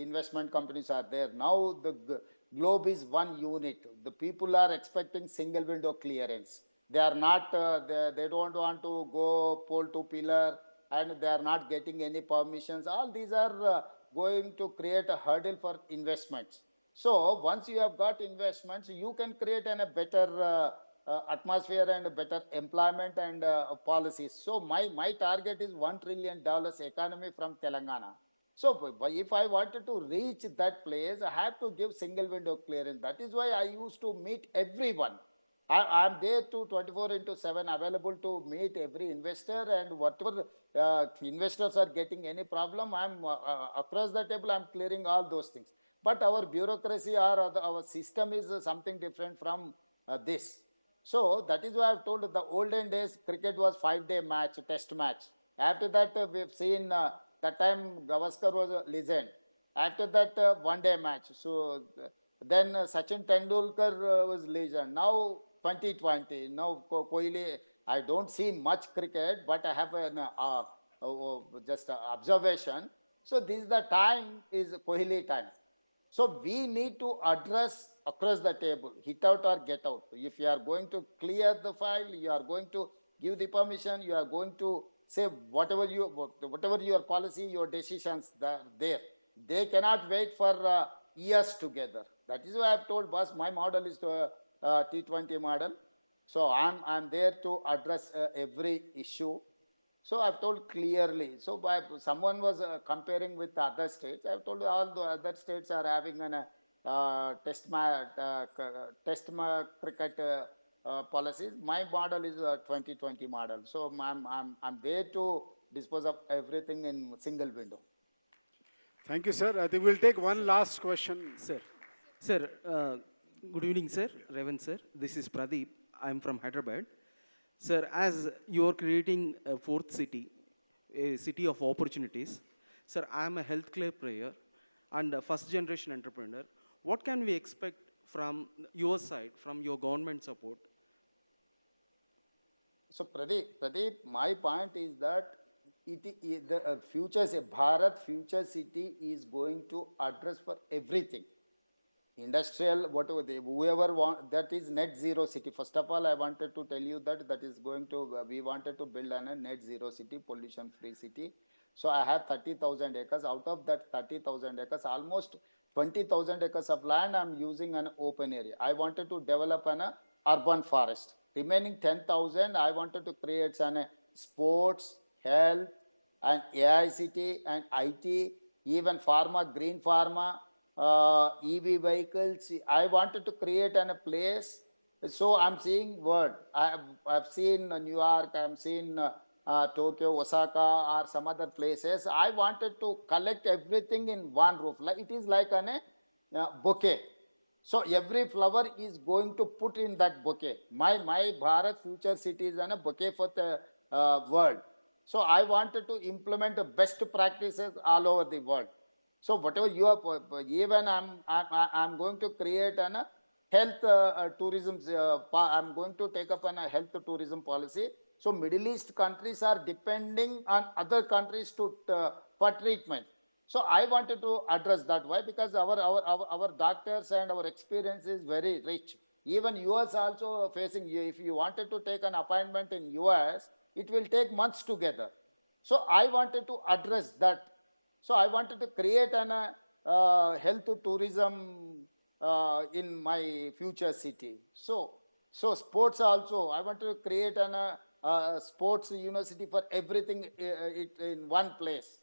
investment companies are there. Now the globe is one unit. The people are expecting single window clearance. They are not, they don't want to go pole to pillar and they are not getting any permissions. All these are going to create a hurdle for investments. So once you have got investments, you can create a better atmosphere and better employment and policies. So my target is $1 trillion economy from Telangana. So if I wanted to reach that place, I have to give single window clearance. That is why I used to meet everyone. I'm there to 24/7 available to meet every investor, and whatever investors are getting any problem, I'm across the table, I'm clearing all those things. But our bureaucracy or our system is something different from this. So that is why I've told the olden days cricket was 5-day match, test match. After that, we've seen that time Gavaskar was a legend. After that, 1-day match. So then Sachin Tendulkar was legend. Now 2020. Now Kohli. I don't see much cricket, but I have an just observation. So this is the time is Kohli time. So we need to address across the table, hit out or get out. If you are going to clear the file, you are going to give the permission, you are going to say whatever your policy, your decisions there. They cannot wait for years together. That is why I've told boss, my model is to T20 model. So I'm there to address every issue. So I've told clearly. So someone was comparing with other states. I've told all the other states are having an test cricket policies. My model is a 2020 model. So I'm there to dispose of everything in single window. Thank you, sir. I think we'll take one last question. Sir, good evening, sir. Revan, sir. This is Pradeep. I'm from Hyderabad. Sir, as you are creating a fourth city, a city of opportunities, sir, I'm a healthcare player and a first-generation entrepreneur. What can we expect from your side, from your government support? So Pradeep, my point is that the future, Bharat future city is going to address for everything. Industrial, whatever, whoever want, that is net zero city. First of all, I wanted to tell you that is going to, we wanted to build a net zero city, pollution free city. So I have 30,000 acres. Out of that 30,000 acres, almost 20,000 acres of land I'm using an open area. I wanted to develop an urban forest. Remaining 10,000, I wanted to create an sports, health, and AI city and IT, even pharma, green pharma, EV vehicles. I wanted to create a place. So I'm seeing world. I've seen New York, I've seen Tokyo, Osaka, or some other places. I wanted to collect everything in one roof. Like it is like a bouquet. So every flower is going to put in that bouquet. My Bharat future city is a bouquet for the world. So I wanted to implement the best practices all over the world. So whatever you are, even I'm going to create an health tourism. I'm going to take up a health tourism policy. So Middle East countries are depending on other countries for treatment. So I wanted to address that. Why? Because our doctors and our experience is very rich. Even US also facing, if you wanted to take an appointment in US, it will take months together. So I wanted to address that. So I wanted to create an health tourism in my future city. So sports also, I wanted to create an sports university for everything in one place.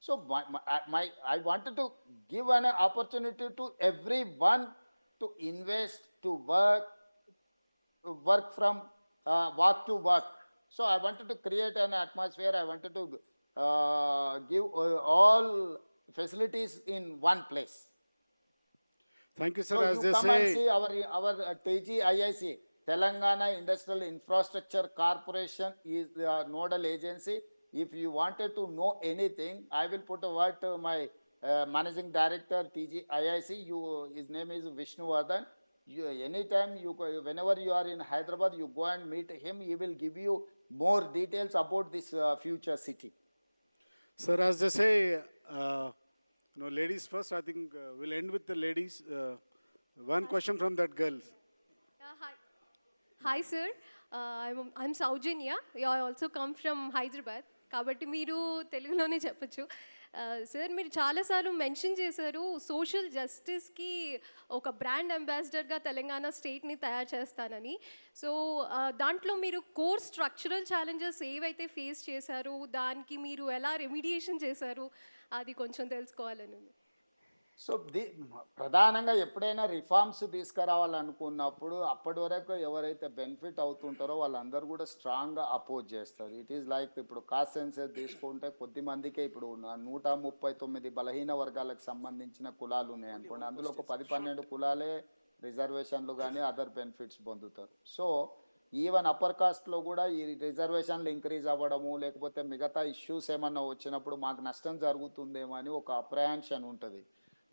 So I wanted to give an opportunity to everyone to invest, to work from walk to work. So I wanted to create an atmosphere. I wanted to give all facilities in one place. Thank you, sir. So As you they come say, and see our TGIIC, Telangana Industrial Infrastructure Corporation is the nodal agency. If you wanted to know anything, I will put a word to my managing director, TGIIC. His name is Vishnuvardhan. Anytime, whenever you are in Hyderabad, you go and meet him. He will give you more details about this future city. sir, as they say, ladies first. I think we'll end with the ladies. One question from that girl. Hi, sir. I'm Saujanya. I also come from Hyderabad. కాబట్టి మీరు తెలుగులోనే చెప్పచ్చు. Sir మీరు చాలాసార్లు mention చేశారు social జస్టిస్కి ఒక brand అంబాసిడర్గా Telangana స్టేట్ని తయారు చేస్తానని. సో దాంట్లో మీరు కోర్ స్ట్రక్చరల్ ఛాలెంజెస్ ఏవైతే ఫేస్ చేశారు, దానికి మీరు ఎలా రెమిడియేషన్ చేశారు, అది కొంచెం తెలుసుకోవాలని. సో ప్రధానంగా ఎప్పుడైనా రిఫార్మ్స్ తీసుకురావాలనుకున్నప్పుడు అప్పటి వరకు ఎవరైతే బెనిఫిట్ అవుతుంటారో వాళ్ళందరూ కూడా స్ట్రాంగ్గా అపోజ్ చేస్తారు. ఇట్ ఈస్ లైక్ ఇప్పుడు కాస్ట్ సెన్సస్ తీసుకుంటే కొద్ది మందికే ఇప్పుడు 139 బలహీన వర్గాలకు సంబంధించిన కులాలు ఉన్నాయి అనుకోండి, అందులో ఒక 10-12 కులాలే రిజర్వేషన్లు కానీ అదర్ బెనిఫిట్స్ పొందుతారు. సో ఈవెన్ అప్పర్ కాస్ట్లో కూడా ఈ రిజర్వేషన్లు ఇంక్రీజ్ అవ్వడము లేకపోతే మిగతా ఇష్యూస్ ఏమన్నా వచ్చినప్పుడు మాకు నష్టం జరుగుతుందేమో అని ఒక అప్రహెన్షన్ ఉంటుంది.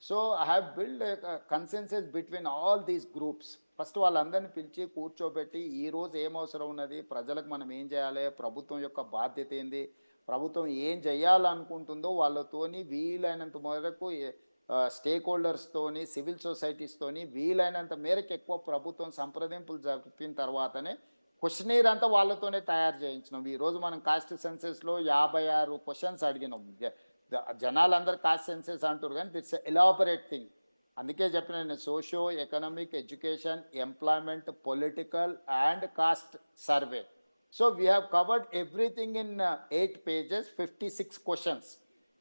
So I have build consensus between all these groups. First వాళ్ళందరినీ పిలిచి కూర్చోబెట్టి ఈరోజు ఏం అవసరం ఉన్నది, ప్రజలకు మనం ఏం చేయాలి, ప్రభుత్వం యొక్క బాధ్యత ఏంది, ప్రభుత్వం ఏం చేయాలనుకుంటుందో వాళ్ళతోని వీలైనంత మేరకు స్టేక్ హోల్డర్స్తోని సివిల్ సొసైటీస్తోని వీలైనంత మేరకు ఎక్కువ ప్రభుత్వం సంప్రదింపులు జరిపిన తర్వాతనే క్వశ్చనీర్ అంతా వాళ్ళతోనే తయారు చేయించినాం. ఈరోజు మనం కాస్ట్ సెన్సెస్లో 56 క్వశ్చన్స్ అడిగినాం. జనాలందరూ కాస్ట్ సెన్సెస్ అంటారు కానీ ఇట్స్ ఎలాబరేట్ థింగ్. అందుకే చెప్పిన నేను socio economic, education, employment, political and caste survey. So we have covered everything in 8 pages, 56 questions.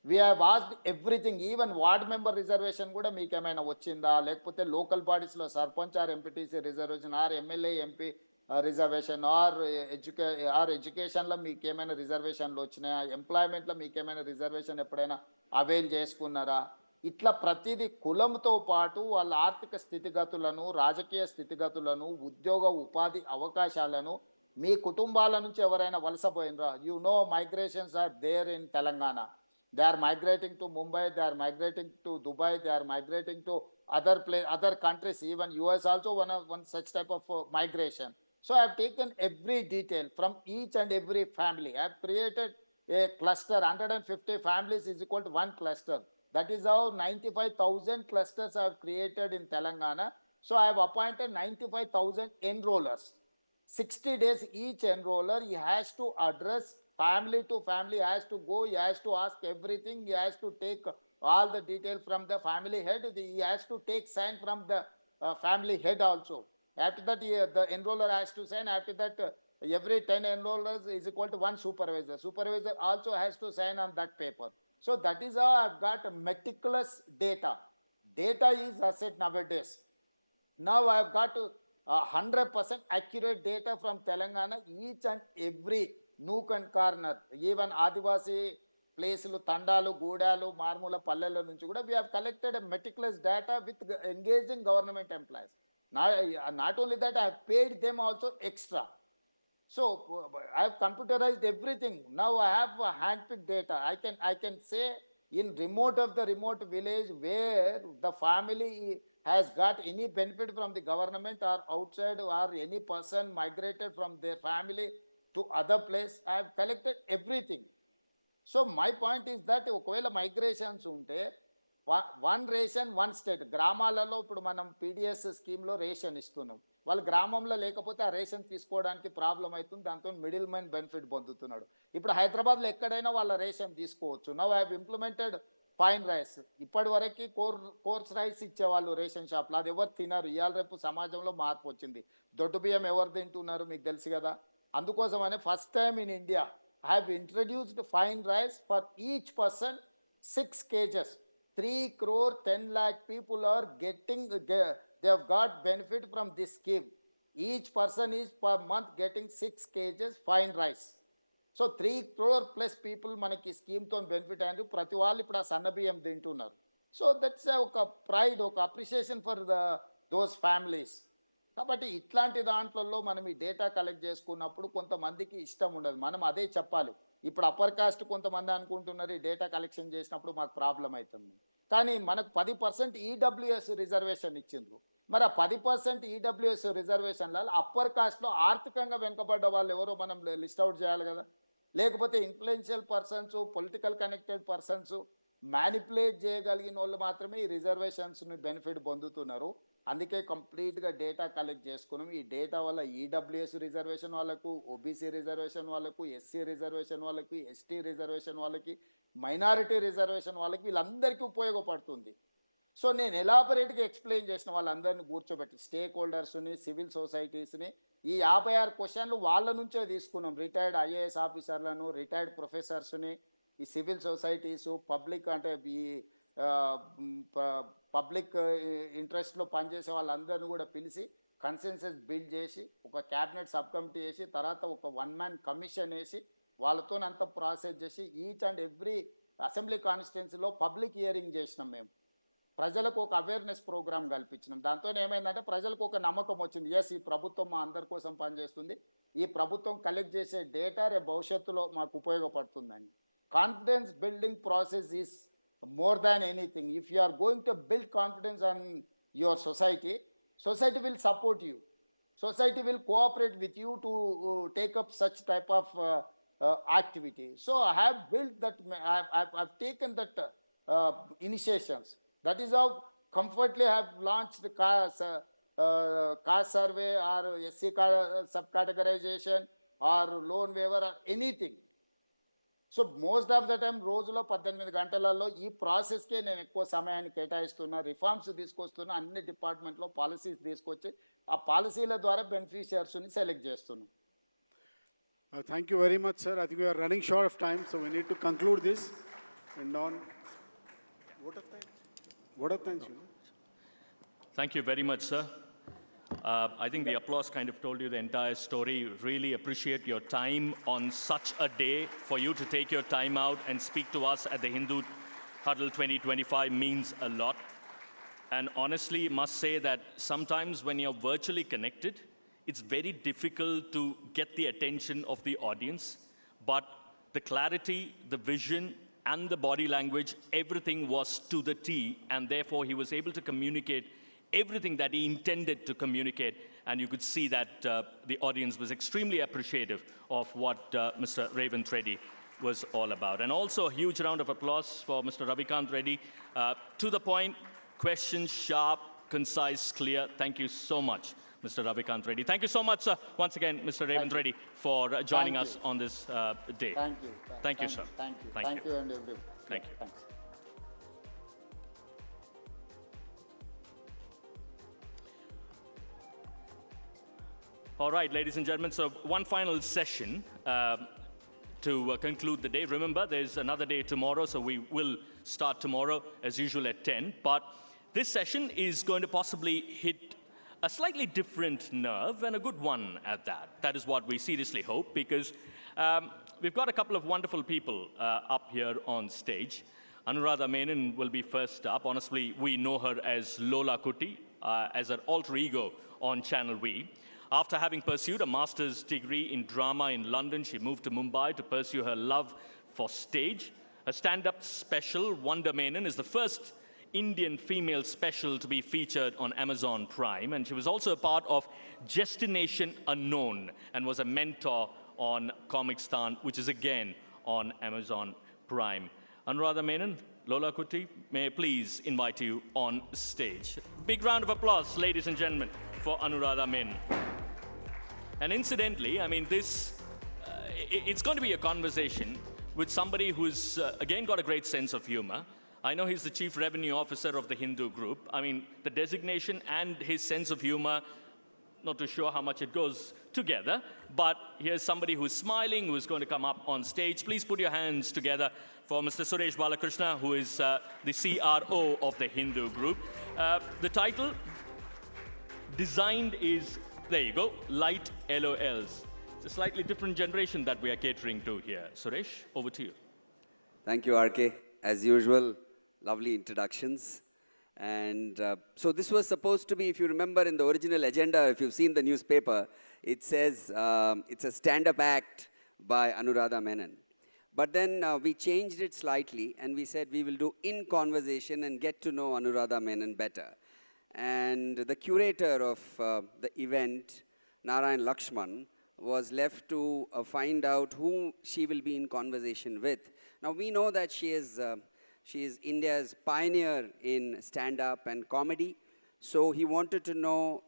We have asked everything. Even ward member reservation కూడా మీకు ఏమైనా వచ్చిందా, లేకపోతే లోకల్ బాడీస్లో sarpanch or MPTC reservation or MLA MP reservation or ఎడ్యుకేషన్లో మీకు ఏమైనా రిజర్వేషన్లు వచ్చినాయా, ఎంప్లాయ్మెంట్లో మీకు ఏమైనా రిజర్వేషన్ ఎప్పుడైనా అవైల్ చేసుకున్నారా, ఇట్లా ప్రతిదీ కులంతో పాటు వాళ్ళ ఆర్థిక స్థితిగతులను, రాజకీయ స్థితిగతులను, ఉద్యోగ ఉపాధి అవకాశాలను, మీ కుటుంబాల నుంచి ఎవరైనా వలసపోయినరా. You know migrations are there in Telangana. They are migrating to Mumbai, they are migrating to Dubai, they are migrating to other countries, even US also one such type of migration. So I have taken every detail from each and every family. I have created a cluster, 150 families is equal to one cluster. That is how 95,000 clusters I have created in Telangana. So I have appointed 95,000 enrollers. 60 days each enroller, he has to address family to family, he has to go, he has to ask everything, he has to take all the detail from the family head, he has to take sign from the family head also. After that, the enroller has to sign. After that, every 10 enrollers is equal to one supervisor. Supervisor also has to sign on that paper. So that is how I've got meticulous data. Data is asset nowadays. Now I've got 100% accurate data from Telangana, each and every nook and corner, even Adivasi places, Tandalu, Gudalu, Marmula, Pallelu nunchi kuda we have collected a meticulous data with engaging government employees. Not only that, I have paid them also extra. So I have computerized everything. Now I have hand-picked data. I can say in remote of the remote village where the family has got any benefit from the government or outside, or any person migrated from their family to other place, I have collected everything. So my point is that ఒకవేళ migrations ఉంటే one ration one state. గ్రామాలలో ఇప్పుడు మనం PDS స్కీమ్లో ration ఇస్తున్నాం, వాళ్ళ గ్రామంలో లేకపోతే ఆ రేషన్ తీసుకోవడానికి ప్రాబ్లం అవుతుంది, దాంతో మిడిల్ మ్యాన్ బెనిఫిట్ పొందుతున్నాడు. ఇప్పుడు హైదరాబాద్లో ఎక్కడైనా వాళ్ళ రేషన్ తీసుకోవచ్చు. Now I have implemented fine rice. ఇప్పటి వరకు కోర్స్ రైస్ ఇచ్చేవాళ్ళు రేషన్ షాప్లో, అది ఎవరు తినరు. ఇవాళ రేపు సమాజంలో మార్పు వచ్చింది. దొడ్డు బియ్యం ఎవరు తింటున్నారు మీకు తెలుసు కదా. అందుకోసమనే first time in India I have introduced fine rice for each person 6 kgs. 3 crore 10 lakh people are getting, they have got benefit from this scheme. Each person is per month getting 6 kgs fine rice. So 3 crore plus people manaki scheme తో benefit అయ్యారు. ప్రతి వాళ్ళు ఇప్పుడు ఆ సన్న బియ్యం తింటున్నారు. So that's ఒక ప్రైడ్, ఒక అప్రిషియేషన్ ఫర్ దోస్ ఫ్యామిలీస్. కాబట్టి ఇట్లాంటి దాంట్లో మనం ఈ డేటా కలెక్ట్ చేసుకున్నప్పుడు కొంతమందికి ఇష్టం ఉండదు, మనం అదే చెప్పాలి. ఇప్పుడు అప్పర్ కాస్ట్ కొంతమంది అనుకుంటున్నారు ఈ డేటా కలెక్షన్ చేసినప్పుడు మాకు ప్రాబ్లం అవుతుంది, కానీ మనకు 10% ఈడబ్ల్యూఎస్ రిజర్వేషన్ ఇచ్చిండ్రు. మరి ఆ 10% ఈడబ్ల్యూఎస్ రిజర్వేషన్లలో అప్పర్ కాస్ట్లో ఆర్థికంగా వెనుకబడ్డ వాళ్ళు ఎవరో మనం లిస్ట్ అవుట్ చేయాలి కదా. లేకపోతే influential persons, political connected persons, manipulate చేయగలిగిన వాళ్ళు మాత్రమే ఈ రిజర్వేషన్స్ని బెనిఫిట్ పొందుతున్నారు. అందుకే కంప్లీట్గా డేటా కలెక్ట్ చేసుకున్నాం. ఈ డేటా వల్ల ఈడబ్ల్యూఎస్ రిజర్వేషన్ వాళ్ళకు, ఓబీసీ రిజర్వేషన్ వాళ్ళకు, ఎస్సీ రిజర్వేషన్ వాళ్ళకి, ఎస్టీ రిజర్వేషన్ వాళ్ళకి, మైనారిటీ రిజర్వేషన్ వాళ్ళకి, వీళ్ళందరికీ ఉపయోగపడుతుంది. సో నేను ఎలాబరేట్గా ఎక్స్ప్లెయిన్ చేసిన వాళ్ళందరినీ కూర్చోబెట్టి స్టేక్ హోల్డర్స్ని, సివిల్ సొసైటీస్ని, ఈ 56 క్వశ్చన్లు వాళ్ళ నుంచే తీసుకున్నాం. రిటైర్డ్ ఐఏఎస్ ఆఫీసర్లను, రిటైర్డ్ ప్రొఫెసర్స్ని, ఈ సివిల్ సొసైటీసు, పబ్లిక్ అంటే ఈ పబ్లిక్ ఇంట్రెస్ట్లో పనిచేసే వాళ్ళందరినీ కూడా పిలిచి కన్సెన్సస్ బిల్డ్ చేసి ఒక క్యాబినెట్ సబ్ కమిటీ వేసి తర్వాత ఒక 1 man కమిషన్ వేసి వాళ్ళతోనంతా ప్రాసెస్ చేసి ఈచ్ అండ్ ఎవ్రీ అసెంబ్లీ కాన్స్టిట్యున్సీలో పబ్లిక్ హియరింగ్ చేసినాం. మేము ప్రజలకు ఒక అవేర్నెస్ ప్రోగ్రామ్ కల్పించినాం. దాంతో ఏమైందంటే ప్రజలకు ఒక నమ్మకం వచ్చింది, ఎస్ ఈ ప్రభుత్వం మా అందరి కోసం పనిచేస్తుంది, ఈ ప్రభుత్వం కలెక్ట్ చేసే డేటా రేపు భవిష్యత్తులో మాకు ఉపయోగపడుతుందండి. Confidence building process is more than anything. If you are going to build confidence on your society, society will support you. Society will cooperate with you to take up such type of activity. So I have built that, I've taken that initiations. That is how comfortably I have launched the caste survey or SC subcategorization or loan waiver or anything. So most of the time రోజులో 18 గంటలలో ఈ ప్రాసెస్కే నేను ఎక్కువ సమయాన్ని కేటాయిస్తున్నా. Reforms తీసుకొస్తున్నా, అన్ని డిపార్ట్మెంట్లో policies తీసుకొచ్చి ఆ పాలసీల ద్వారా బెనిఫిషియర్స్ని సెలెక్ట్ చేస్తున్నాం. Thank you very much, sir. I think we are running short of time, so we need to conclude this. And on vote of thanks. Vote of thanks. Thank you very much, sir. I think the applause kind of told you the entire story. Really appreciate your time on such a day. For you to take your time out and speak to us at the Hindu Huddle 2025 means a lot. And honestly, must say that sometimes when you're virtually connected, it's very difficult to get the attention of the audience. But the clarity, the vision, and the body language, everything was to the T, and therefore he was able to communicate everything that he intended to communicate, and you could see that the audience was extremely appreciative of what Mr. Revanth Reddy was all about. And also a huge round of applause for Mr. Ravikant Reddy. To the point, questions sharp, concise, clear. Thank you so much, Mr. Ravikant Reddy. Thank you so much, sir, once again, Mr. Revanth Reddy, for joining us on this day. Thank you. Thank you, sir. Thank you. Thank you. And everyone. Thank you. Thanks. All right, ladies and gentlemen, so one final session to conclude the day. Remember, there's another day tomorrow, so we will start tomorrow as usual at 10. But this session is going to possibly hit a slightly different nerve, and a good one at that. That is what we seriously hope, because we've got a couple of wonderful people up here on stage. Anuradha Menon will be first up. Honestly, we know her as Lola Kuti, as her alter ego on Channel V. After having pursued a master's degree in drama in London, she moved to Mumbai to pursue her love for stage. A stand-up special, Wonder Menon, is the first Indian female special to be featured on Amazon Prime, and she was also a part of Destination Unknown and was a mentor on Comicstaan, which is again on Amazon Prime. Anuradha Menon, Lola Kuti, may I please invite you on stage. Big round of applause, ladies and gentlemen, for Anuradha Menon. And incidentally, I mean, it's going to be a conversation with somebody who's, again, got a great sense of humor. I know he's the Chief Revenue Officer of the Hindu Group. I mean, the designation and his sense of humor, not too sure how much it goes together, but here's somebody who's smiling, who's going to come up on stage. Please put your hands together for Mr. Suresh Balakrishna, who is the CRO of the Hindu Group. The title, designed is, there you go, Light LOLs. It's a slightly different generation that we are catering to here. Suresh, over to you. Thank you, RK. As usual, lovely introductions. And so this was supposed to be, if you remember in the original agenda, if you've seen the newspaper, it says it's a stand-up act by Anuradha Menon. But then we changed it slightly and we said we will do in conversation and get to know Anuradha Menon better. And the curator of the event, Narayan Lakshman, was left to find out whom she will be in conversation with. Now we know that she is India's pioneer in stand-up and comedy. So he wanted to know,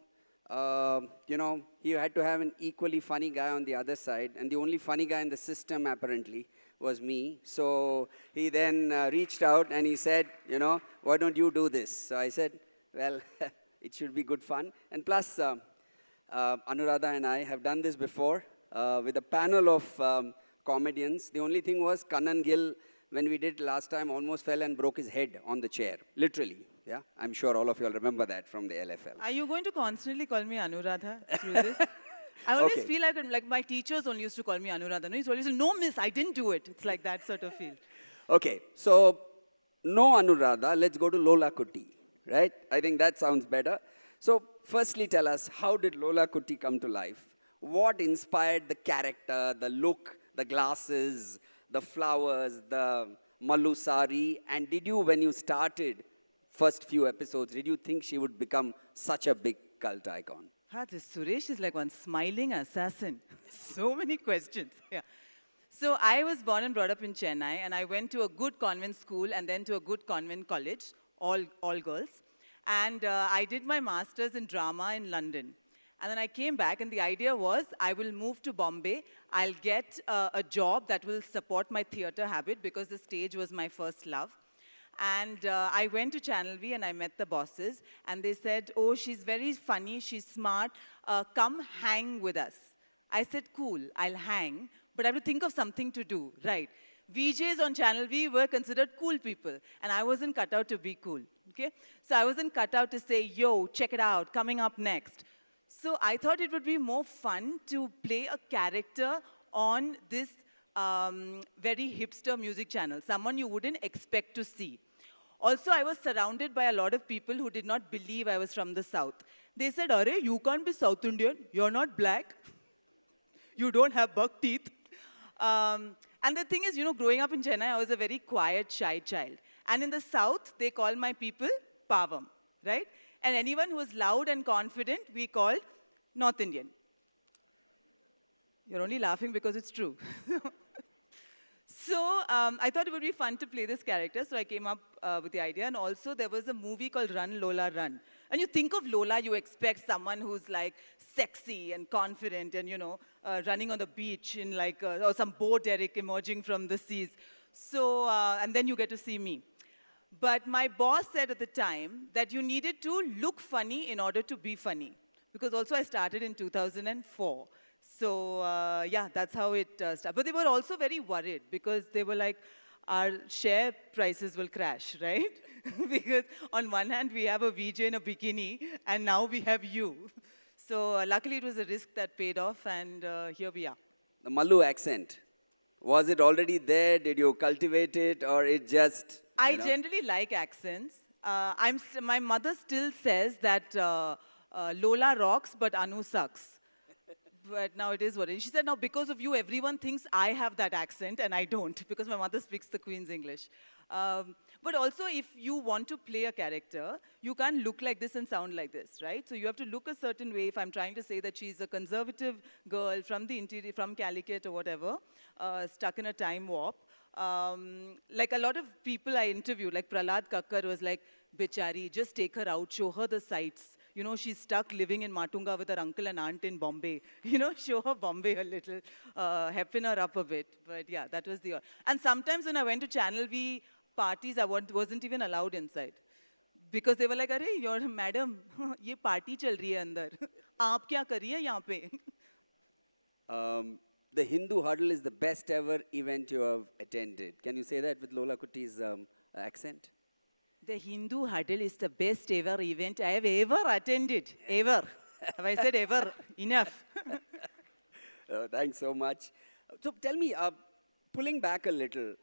he had to have an equally funny guy on the other side, and the only funny guy in the system apparently was me. So he then reached out and he said, why don't you do this? So I said, well, it should be good fun. And plus, Anuradha and I have done this before with a panel of comedians. The only thing was Kannan Gill, when we did last time, almost fell and broke his head on the chair, literally. Yeah, I'm sure all of you will remember that from the LFL. Are you going to constantly call me Anuradha through this? I always feel like my teachers only used to call me Anuradha. No, he's always no, miss, I didn't do it. It's like that sort of feel. Okay, so no Anuradha, let's go to Lola Kutty, right? I think that sounds better. So firstly, tell us, how did Lola Kutty come to life? What inspired the character, the look, the glasses, the flowers, the Mallu sari? And did you, when you started first few episodes, did you think she would become such a big cult icon? This Suresh is like one smiling assassin. So many questions. Yeah. So I was born and brought up in Chennai, and I went to a good convent school and then to a good convent college, all girls. And I did my master's in drama in London. And then I came back, and the idea was I will move to Bombay. I'll get a job that will support my theater habit because the stage was my first love. And I went to Channel V and I met the bosses, and they said, oh, she's very funny, she's smart, come hang with us. I said, cool, I'll hang, but I have to think of something to do, right? VJs on Channel V were considered cool people, and I wasn't cut out to be cool, okay? So I wasn't cut out to say, yo, check it out, coming up next. So I thought it would be more fun to play a character on this very hipster music channel, someone you wouldn't expect to see. Also, I was surrounded by a lot of people who did not believe I was from the South. They said, Arey, you can't be South Indian. You're not black. You don't have buck teeth. And the thing is, growing up in Chennai, I was a very quiet, shy child. And in the South, they call my people Pavam, right? And anyone who was loud and confident, we called North Indian. You're only laughing because it's true. So I thought it would be fun to play this character, so I came up with the idea. And also, there was a movie called Run, Lola, Run. And you think of Lola, you expect someone who's like sexy and confident and, running on the beach in like, or some Bo Derek emerging from the seas. So, and then you get to see me. But my boss said at the time that you needed to look funny in order to be funny. Because also I started in 2004. So, yeah, that's how it started. But they were also very worried because they were like, our share prices will crash, right? Because on one hand, we have a VJ in a bikini, and now we have you. So luckily, it was a risk that paid off, and here we are. The Mallu accent, was it already there? Did you cultivate it, or it just... I generally like accents. My mother still says that Lola rocks, but Anu sucks. But now it is what it is. She said, now because of you, everyone thinks I have that accent, and I don't, because my mother speaks the Queen's English. But also, if you want to play a character, you can't look like this and sound like this, right? So you have to look a certain way. If I'm trying to say that she's a conservative girl from the interior, from Calicut or whatever, stuck in a time warp, like a lot of people I interviewed, like Prahlad Kakkar was like, Bichari, just take her out, show her the sights. She's stuck living in Matunga with her uncle and aunt in Bombay. Show her Bombay a little, happen her up a bit. But yeah, that was the... And sometimes when I went to Channel V parties, I wasn't even allowed inside. Because they were like, Arey, you're madam, ye party chal rahi hai andar. Aap kya kar rahi hai yahan pe? The Hindu Huddle is the best ever event you have attended. Can you say that with Lola Kutty's accent? The Hindu Huddle is the best ever event I have ever attended. Ever. Have I said ever? Enough. Thanks so much. So tell me, pulling back a little,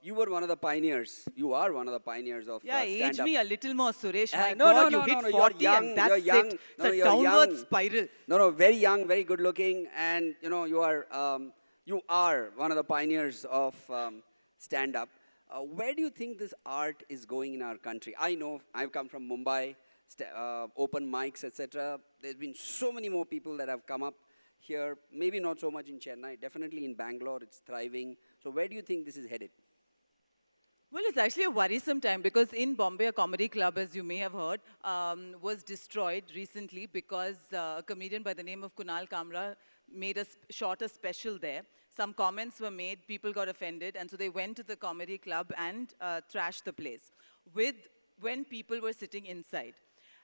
you were one of the pioneers. You are one of the pioneers of stand-up. Age me a little more, Suresh. My no, God, no, you hit no, 40 you're young, and that's you're young. it. No, It's a you're downward young. spiral. No, very young, very good looking, and you are one of the pioneers of stand-up. Where do you think this art is going in our country? I know, I've come from Mumbai, open mics, etc. There's been so many more people that have come up here, maybe not so much in Chennai, definitely in Bangalore, it's thriving. So where do you think this is headed? Well, it's actually a worrisome time because in Bombay, a comedy club, as you may have heard, was destroyed recently because a comedian by the name of Kunal Kamra shot a special there. Some comments were made, people got offended, and so they went to the comedy club and trashed the place when people were sitting inside.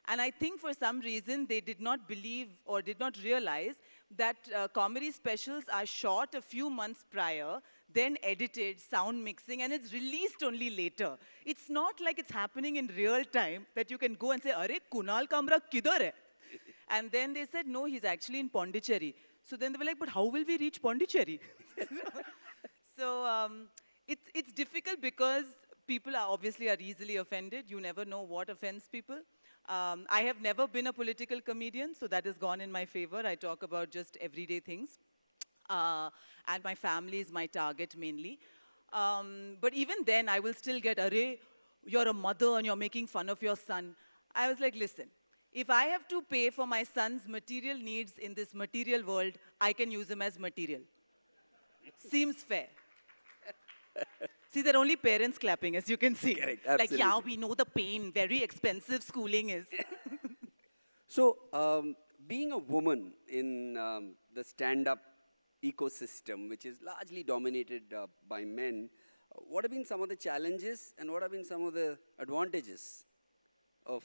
And I think for some reason they did not believe or did not realize that comedy specials are shot a few months prior, then edited, sound mixing, and it's released only later. It's not like it's happening in real time that you can go and say, "Arey, Kunal Kamra kidhar hai?" And then they said, "No, he's actually in Pondicherry." So then they were like, "But how will we reach Pondicherry?" So it's difficult because people are obviously easily offended. You never know what offends people. I have never been a political comedian, so that has gone in my favor. I talk about just everyday things. And my family is my target mainly. But even then, I will still get, "Arey, you're a mother and you're making fun of your son." I was like, listen, if I have to pay for my son's material needs in this material world, I can use him as material. Seems fair. See, there are only parents clapping, as you can see. Correct, like, yeah, absolutely. we know the pain, very expensive schooling is. So, being a woman in the stand-up ecosystem, which is largely dominated by men, what have been some of the challenges and what have been some of the advantages of?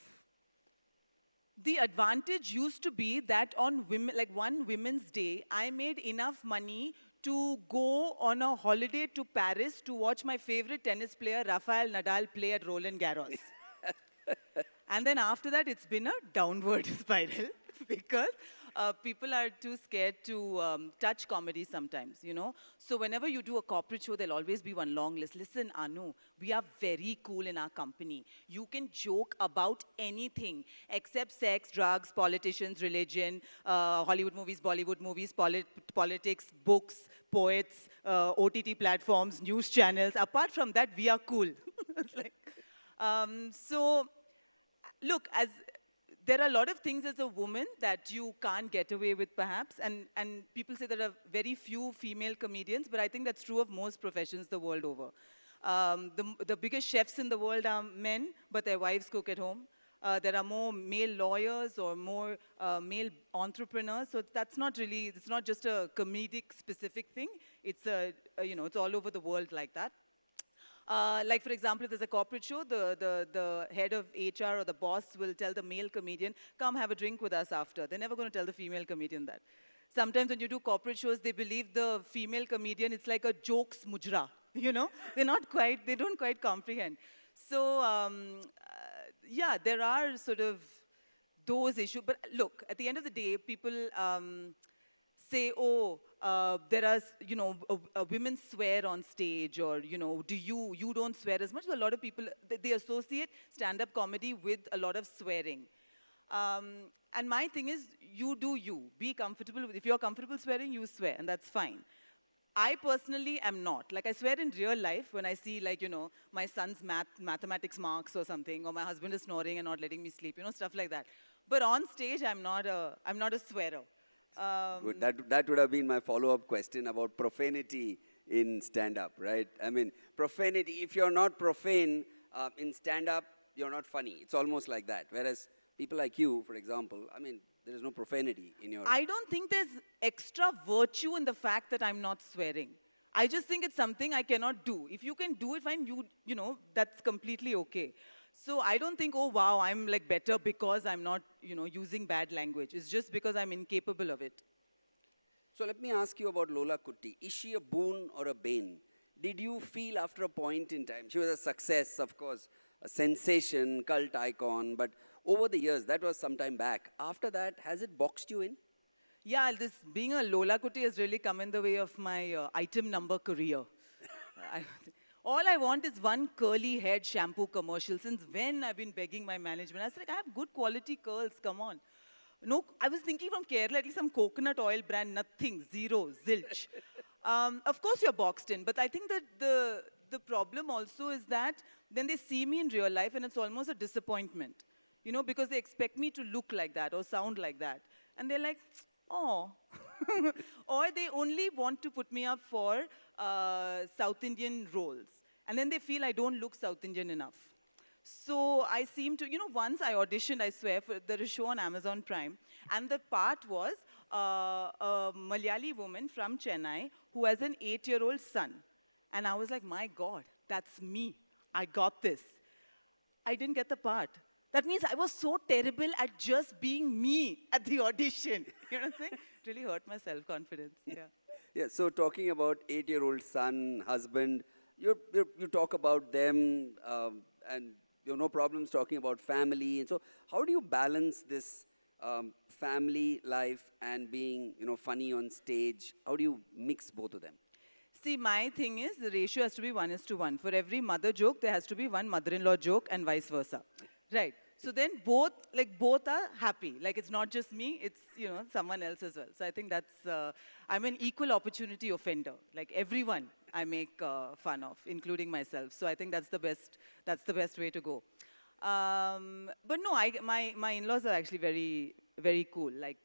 The advantage used to be that on women, like one Women's Day, I made enough money to go on a holiday to Paris to watch my favorite tennis player, Rafael Nadal, play at Roland Garros. And then after that, it's been a downward spiral because people are too scared to touch comedy sometimes, you know. So whenever you do a corporate show, there'll always be one long list. Listen, Anu, we are very cool in our company. You can joke about anything except sex, drugs, politicians, religion, Hollywood movies, Bollywood movies, politics, books, poets, OTT platforms, news channels. Apart from that, we are cool. So, look, there are a lot of things as a woman that you can't get away with, perhaps, and people say there are very few female comedians, but I think that's true of most professions the world over. The biggest chefs in the world are men, but their wives cook at home. There are more male lawyers or more male entrepreneurs, so that's not really, it's not just a comedic specific thing, it's it's all over the world like that. Like, for example, if there's a corporate show, the head of HR or the boss will tell the male comedian, "Come have a drink with us after." They're never going to tell the female comedian that. Sometimes when you do corporate shows, they believe the female comedian, it's like a jokes mujra, you know? They don't quite comprehend. So, yeah, there are sort of those issues. But look, at the end of the day, people say, "Oh, there are, women swear on stage," or, you don't swear as much. So a lot of people, they associate stand-up comedy with a lot of swearing. And my thing is, you do you. Be comfortable. If you're comfortable swearing, you swear, and that's fine. I personally am not. Like, I swear in real life when I see, my son's mathematics marks or something, or my husband is snoring and not letting me sleep, stuff like that. But on stage, I'm not a swearer. Good. That would have been my follow-up question about profanity in stand-up, right? I mean, profanity, if you're not profane in stand-up, you're not funny. It's almost like that. Whereas people like you, for example, I mean, there is no profanity in your... I don't think there's extra virtue in the fact that I'm not swearing. I just think it's something I cannot do. If you can do it, fine, that's completely okay. So I don't think, oh, wow, I'm like better because I'm not, using bad language. It's just because I'm incapable of it. So let me ask you about Lola Kutty. Is she a boon or a bane? Did you feel after a point in time, she was a success, of course, a sensation, cult icon, but over the years, that was some time back. After that, has it boxed you in? Yeah, being a Lola Kutty has really come in the way of my item number career. All I want is one curly-haired shampoo commercial. Since when I've been begging my management. I was like, I have good quality curls, come on. No, I was thinking from Kerala, at least some coconut oil brand, nothing, zero, zilch. Of course you're boxed in, but I think that the problem also is that then they see me in real life and it's almost a disappointment. Because they expect me to look like that or sound like that. And they're like, oh. Or they only want to put me up for South Indian roles. And then they feel I don't look South Indian enough. So I seem to, once I auditioned, I swear, for the show on Amazon Prime, and the part was a Malayali woman from Chennai who has an 8-year-old son. And I was like, my God, that's me. I got this. I didn't get the part. That means I was so terrible at just being me at the audition. You know what I'm saying? It really hurt my self-confidence. Yeah. Yeah, so talking about 8-year-old son, husband, you talk about them and you have no problems talking about family. And so how do you balance this family life and being, funny on stage? How do you mix both of them? See, my thing is the ratio has to be 1:1. For every mother joke, there has to be one mother-in-law joke and vice versa. Right. So then both are happy. Like it's not just me, it's, someone else as well. So I think that's, I'm an equal opportunity offender. Like everyone I make fun of, including myself. So I think that's the best way to go. But no, my in-laws are actually very, very cool. Like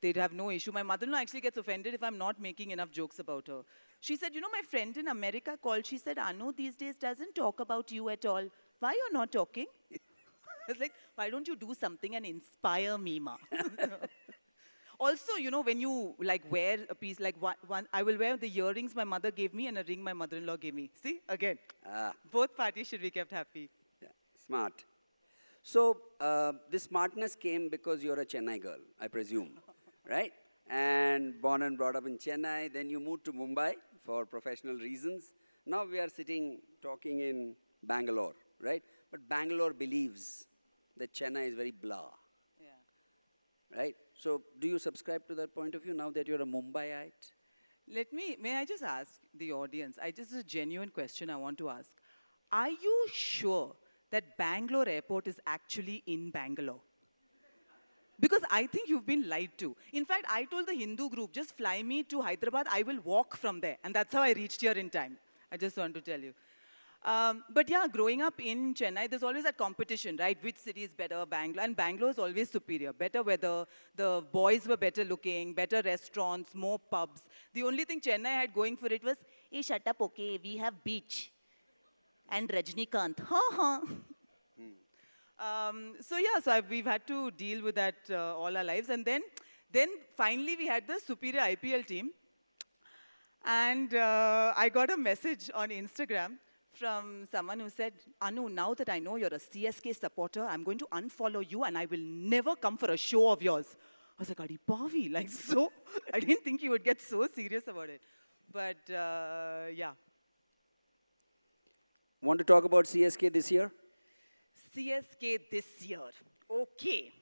they'd have no issue. My mother-in-law actually gets offended if I'm not making enough jokes about her. She said, my friend in America called, she said, Anu these days doesn't talk about you at all. Why you're not talking? I was like, why don't you do something and inspire me, ma? Also, when you wear a piece, I will wear the earrings my mother gave me and a ring my mother-in-law gave me. See, again, both parties should be kept happy. Yeah, smart. So this smartness came because you're a Chennai girl, I presume, right? And born and brought up in Chennai. Then you moved to Mumbai for professional reasons. Now we are sitting talking in Bangalore, right? But Bangalore believes that Chennai is very blah. Yeah. Right? So do you subscribe to that point of view now that you're a Mumbaiite? May I just ask the audience, this is a genuine question I want to ask. Are you sure that Bangalore airport is actually in Bangalore? Because I think you've been lied to. In fact, I told the Hindu group, just fly me to Hyderabad, I will walk from there. And that's how I reached here in time. I just want to tell you. But yeah, growing up in Chennai, there's always that competition, right? Which city is better? Bangalore. And Bangalore is always superior. Better weather, the boys were better looking, better restaurants, more pubs. The only thing Chennai had going for it was, hey, shut up, okay, we have beach. And Rajnikant. So we've had to deal with that all our lives. And then finally we had the superior IPL team. And I got a message on Instagram from someone who said, Anu, now that I know you're a CSK supporter, I'm going to unfollow you and I will never come for a show of yours. I was like, Adi Pavi, I didn't think you would get so serious about it. But yeah. Want to talk about CSK this year? CSK this year. Okay.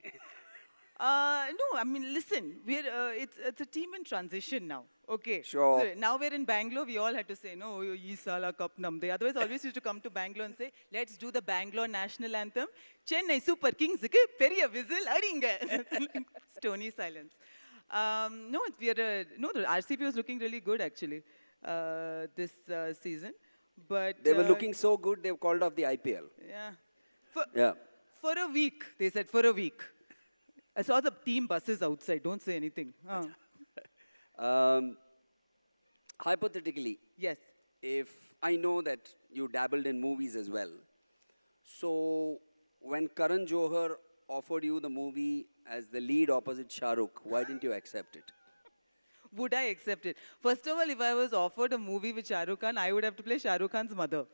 No, I mean, listen, it's a team in transition now. Okay. Sure. So now we're in Bangalore, we all had to say, no, ye sala cup namde. Otherwise, always used to come to Bangalore and say, let's do the Bangalore national anthem. Chennai Super Kings, periya whistle, aringa. Stony silence. No, the RCB was looking really good, actually, this season. But they were looking so good, they've called off the IPL. Yeah. For a week, they said, for a week. I saw the team buses outside. Don't say anything. Hypothetically, yes. If I know that you dabbled in movies as well, so when Karan Johar offered you the movie as the lead opposite Shah Rukh, why didn't you accept it? Would I accept it? First of all, if I was offered a movie with Shah Rukh Khan, I would have to play Shah Rukh Khan's mother.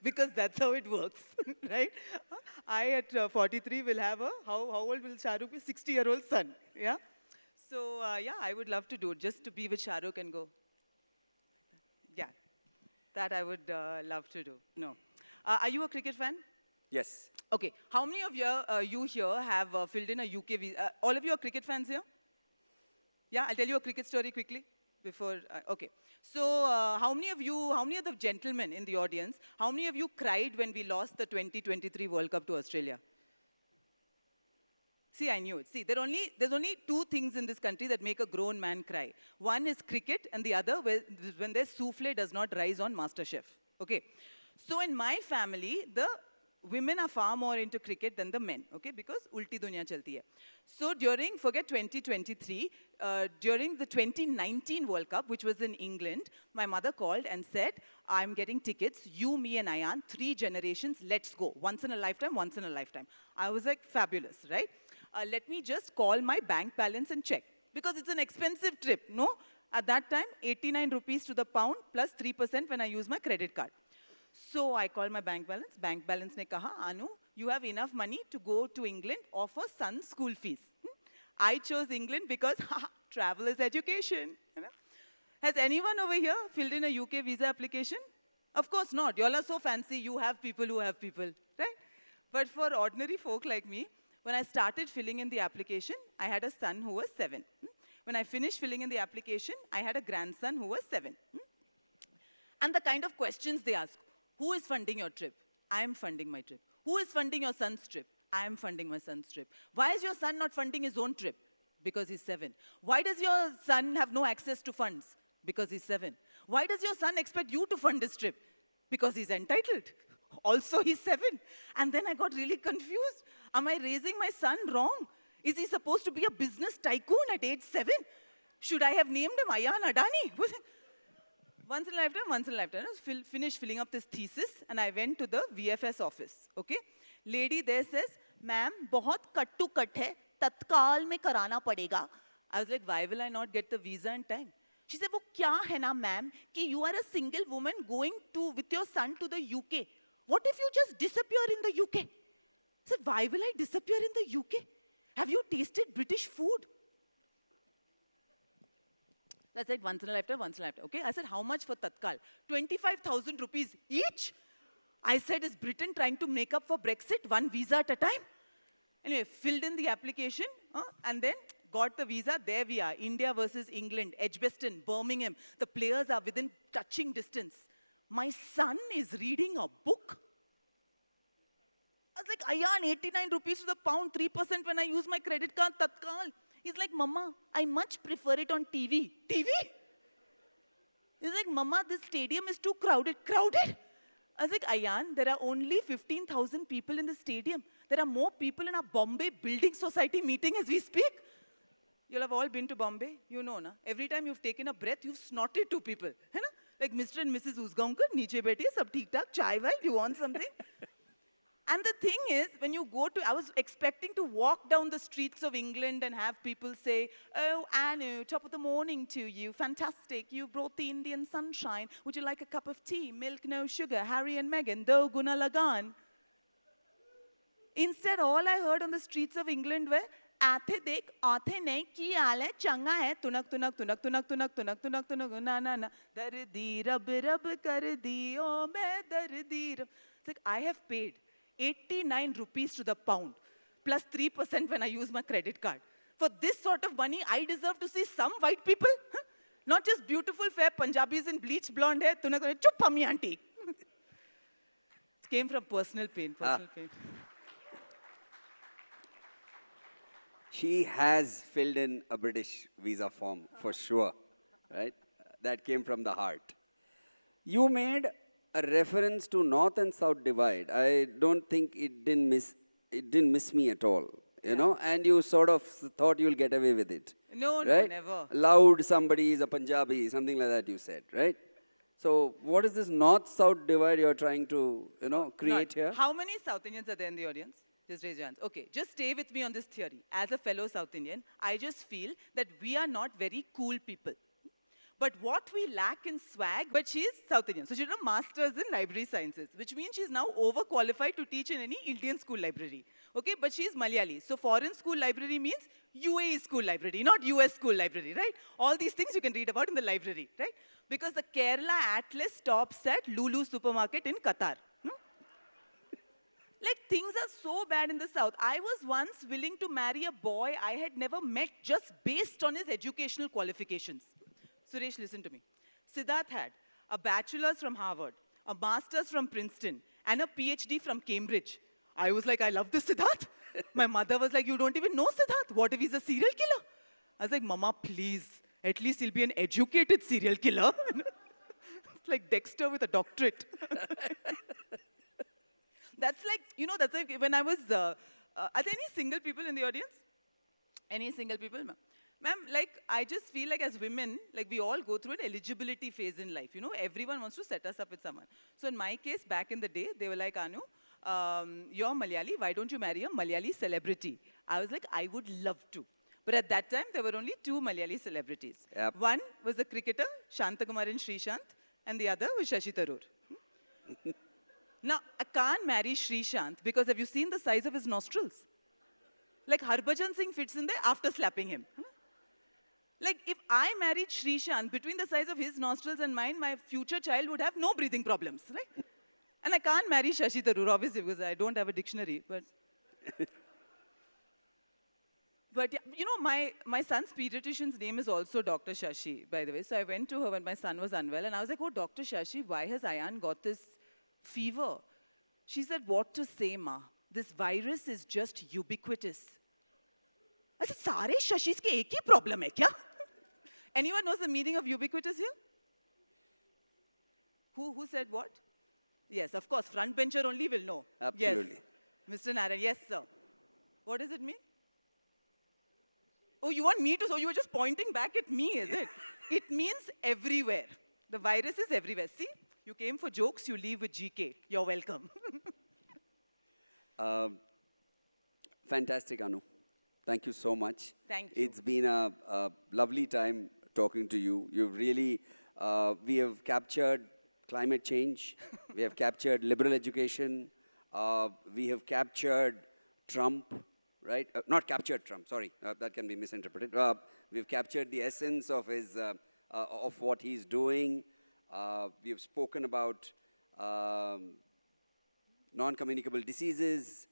Because that's how it works, right? I, at 43, will have how old will Shah Rukh be? 60-year-old son, yeah? So, yeah, I would love to do it, just to be with Shah Rukh and go. Yeah, that I would love to do. No. Are you a cricket fan? Yes. Okay. How many of you here have filled in a UK visa? All of you are cricket fans here? Yeah, I'll tell you a cricket story quickly before, okay. So how many of the gentlemen in the audience, how many of you cried when we lost the 2023 World Cup to Australia? See, I knew it. See, there's only two things in this country that make a grown man cry. One is cricket, and the other when their souffle does not rise on MasterChef. Okay. So in my family, the women are far more into cricket than the men, okay, because ulti dunya chalti hai. So forget 2023, during the 2019 World Cup, which was in England, my mother called and said, I'm getting tickets, you, me and Ayan, 3 generations, let's go. Once in a lifetime, once in a lifetime. I was like, fabulous, right? Let me just call my bank balance and check, because it's an expensive trip, no? At that time, 89 rupees to the pound plus 3% when I use my credit card. So I called my bank balance. Bank balance ne kaha, Anu, you have enough money to go to England or for son's school fees. I chose England because travel is education. You know? Has anyone over here filled in a UK visa application? Of course not. You all are so fancy. You have people who have people, right? But for ordinary folk like me, when I started filling in the application, I had a son who was 7. When I finished filling in the application, I had a grandson who was 7. And the kind of questions they ask: who is funding your trip? I am funding my trip. Who is funding your son's trip? I am funding my son's trip. Why is your son not funding his own trip? Because he's 7. Why does your son have no access to funds? Because he's 7. Why does your son expect you to fund his trip? Because he's entitled. Also, he's 7. And then I got really confused. Am I raising my son wrong? Is he supposed to be a business tycoon at age 7? Should I have named him Ayan Adani? Once in a lifetime, once in a lifetime. I finished filling up this thesis and I went to the VFS office, okay? Lady there says, ma'am, बहुत cut to cut hai, tatkal mein karana padega. I was like, why will I not get the visa in time? She said, wo kya hai na ma'am, ki you are a single woman going with your son to the UK. What if you just disappear in the UK? I said, why will I disappear in the UK? Have you tasted British food? I said, once in a lifetime, once in a lifetime. Okay, I said, how much for Tatkal? 25,000 rupees each? I said, is Britain trying to make up for Brexit, one visa at a time? Anyway, filled in the application and then got the visa. There we are, India versus England, Edgbaston, Birmingham. The players are within touching distance. My son is reading a book. I was like, Ayan, 89 rupees to the pound, 3% when I use my credit card, Tatkal. He's like, Mama, I much prefer it on TV. TV? He's like, Mama, this stadium is too crowded. Crowded? I was like, Ayan, there are only 15,000 people in the stadium. There are more people in our Bombay Building Society meeting as we speak. You'll have all been to Bombay. You know, na? Every time you've taken a breath, you've snorted to people. Hai na? Like Mr. and Mrs. Usgaonkar, niche beti, sab theek thak, chai while, you want something? And the thing is, when you go to, I was expecting to walk down the streets of England and have people say, oh, Anu, top of the morning to you, fantastic, you brought the Indian sunshine. Would you like a cup of tea? Milk, no sugar, Harry and Meghan, do guna lagan. Instead, all I heard on the streets of England were, आथे देख, आथे नहीं, की हाल है, चंगा है, तुनक तुनक तुनक तुनक तुनक तुनक तुनक तुनक ना ना ना, दर्दी रब रब कर दी, ओ मैं दर्दी रब. It's like, I have paid 89 rupees to the pound, plus 3% when I use my credit card. For this sort of money, I deserve to see some white people. Huh? Not just beautiful, fair Punjabis in bleached blonde hair. Chup hummy auntie. It came from personal pain, personal pain. She has filled in a British visa form, for sure, right? That came from the heart. You made a reference to North and South divide. I don't think it didn't miss me at all, you know, and you sort of thought you'll get away with it. No, right? no, never. Loud somebody is a Punjabi, something like that you said, right? So what is this North-South divide you're trying to, you know, create here? How many South Indians are there in the audience? Just raise your hands. Okay, just stay with me on this theory. As a fellow South Indian, I just feel that we are not very cool people. But what we lack in swag, but she's South Indian. So she did a master's in library sciences, which means she's now overqualified to teach in any Indian school library. Okay, but she's Malayali. So foreign school library means UAE school library, not US school library, right? All these things you can read about in the library, right? Because the Kerala Atlas stops at Lulu supermarket in Qatar. Like, things are so bad in the South. I was once willing to marry a boy I had never met just based on his educational qualifications. Suresh, listen to me. Siddharth had a bachelor's from Harvard, a master's from Princeton, and a PhD from Cambridge. I was like, I love this Siddharth. My mother was like, you don't even know Siddharth. What if he's a serial killer? I was like, Mama, please. At least he'll be an educated serial killer. It's like Dexter with a doctorate. That's like, you know, that's like when I was, are there any single people in the audience? Any single people? Ma'am, like, I just feel like as women, like we all go through an eligibility phase in life. You know, everyone wants to set us up with someone. So in my case, back in the day, they were like, Anu, you're Malayali, why don't you marry a Malayali celebrity? I was like, I would love to. But at that time, there were only 2 Malayali celebrities. Yep. One was the cricketer, Shantakumar and Srishant, and the other was Shashi Tharoor. Now, I can't marry Srishant because have you seen the size of his nostrils? Like Harbhajan Singh fits in there after slapping him. Like, if I married Srishant, between the size of his nostrils and mine, my future child would have no breathing problems, right? And I can't marry Shashi Tharoor, obviously, because I don't have a dictionary, but... But, yeah, you know, my son's pediatrician's name is also Dr. Shashi, by the way. So I went to her when my son was unwell, and I was like, oh, Dr. Shashi, why has Ayan got this fever? She said, what to say, ma? This virus is just ubiquitous. I said, सारे शशीस के एक ही problem है क्या? Anyone knows the meaning of ubiquitous here? Who said what? Yes, of course, front bencher only will know. Absolutely. Yes. Mr. Narayan, yes, sir. What does it mean? Oh, you want me to? So you were just pointing back at me, is it? It means everywhere. The virus is everywhere. See, you came for jokes, you leave with GK. You're welcome. Fantastic, Anu. Thank you so much. Thank you. It's been a lovely time talking to you. You've really, we have captured climate change. We have captured liberal education. We have captured Trump, right? Not captured Trump, sorry. That can be misinterpreted. We've captured the essence of his, of what he's doing. We have spoken about non-communicable diseases.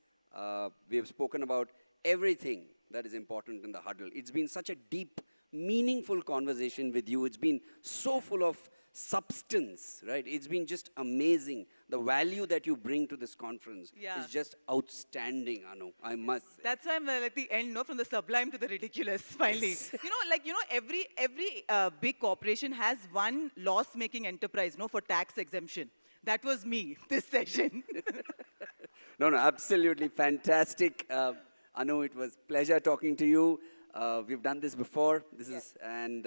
We have spoken about everything that is important in the huddle. It's been such a deep, meaningful conversation with you. It's been so full of substance, right? It's been just amazing. The value that you bring to this conference is just outstanding, Anu, I must say. That's why I'm at the end, no, from the sublime to the ridiculous, finally. Yes. You know, like, you know, every big corporation has one loss-making enterprise, no, for tax exemption. That was me, this session. No, absolutely fantastic. Anu, it was pleasure talking to you. We've done this before. And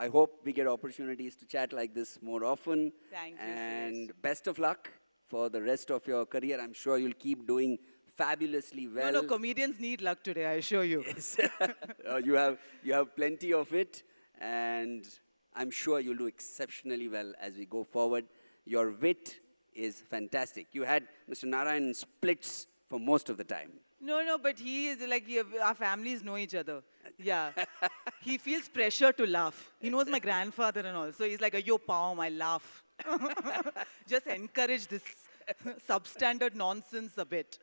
I hope we get opportunities to chat like this more often. Thank you. And best of luck for the rest of your career. I'm sure you'll keep doing fabulously well. No, comedians need luck today, I assure you. Yes. You have plenty of it, and I'm sure you'll do exceptionally well as we go forward. Your wit is fantastic. You had Mr. Narayan splits for most of the time. No, but he is like, our families know each other. Yeah. He feels pressure to laugh. He knows my grandfather and all. So he's like, yo, Paum, I laugh. Just encourage this substandard nonsense a bit.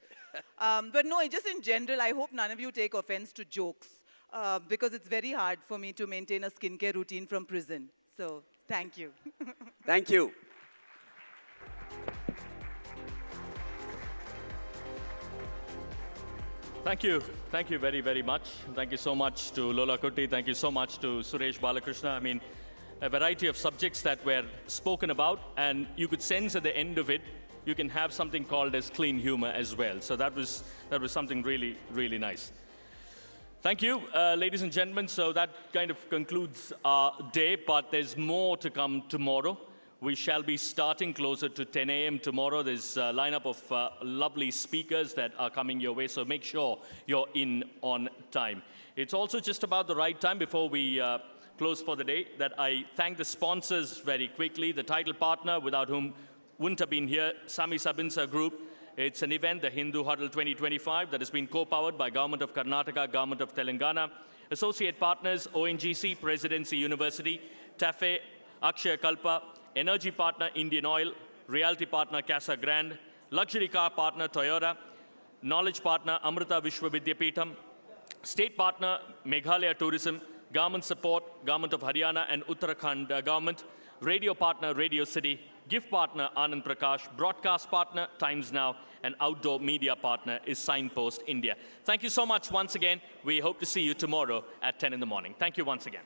But no, just in general, I hope none of you take offense to jokes. Because it's very hard for me to maintain a skincare routine from prison. So, thank you. Thank you. Thank you. Thank you very, very much. Thank you so much to Lola Kutty. Thank you so much to Suresh Balakrishna. I mean, a variety of subjects that were spoken about, and you could sense at the end of it, you can have something called as clean humor as well. So that was something really, really nice. Thank you, ladies and gentlemen. So that kind of concludes our day, but there's more to come tomorrow. We shall be starting closer to 10 a.m. tomorrow. There's a lineup of lovely speakers that are coming your way, so make sure you're in on time. It's also just about the right time before we close for the day that I thank the sponsors very quickly. The title partner, without whom wouldn't have been here, Sami Sabinsa Group. It's an event, the Hindu Huddle 2025, that has been co-powered by Government of Karnataka, Government of Telangana. Associate partners, ONGC, Presidency University, TAFE, Akshaya Kalpa. Energy partner, Indian Oil. Realty partner, Casa Grande. Luxury car partner, Toyota. Knowledge partner, Amrita Vishwa Vidyapeetham. State partner, Meghalaya Tourism. Government support, Government of Haryana and Uttarakhand government. Radio partner, Radio City. Gift partner, Anand Prakash. Broadcast partner, Times Now. And outdoor media partner is Signpost India. Thank you so much once again. We hope to see you tomorrow at 10 in the morning. Thank you once again.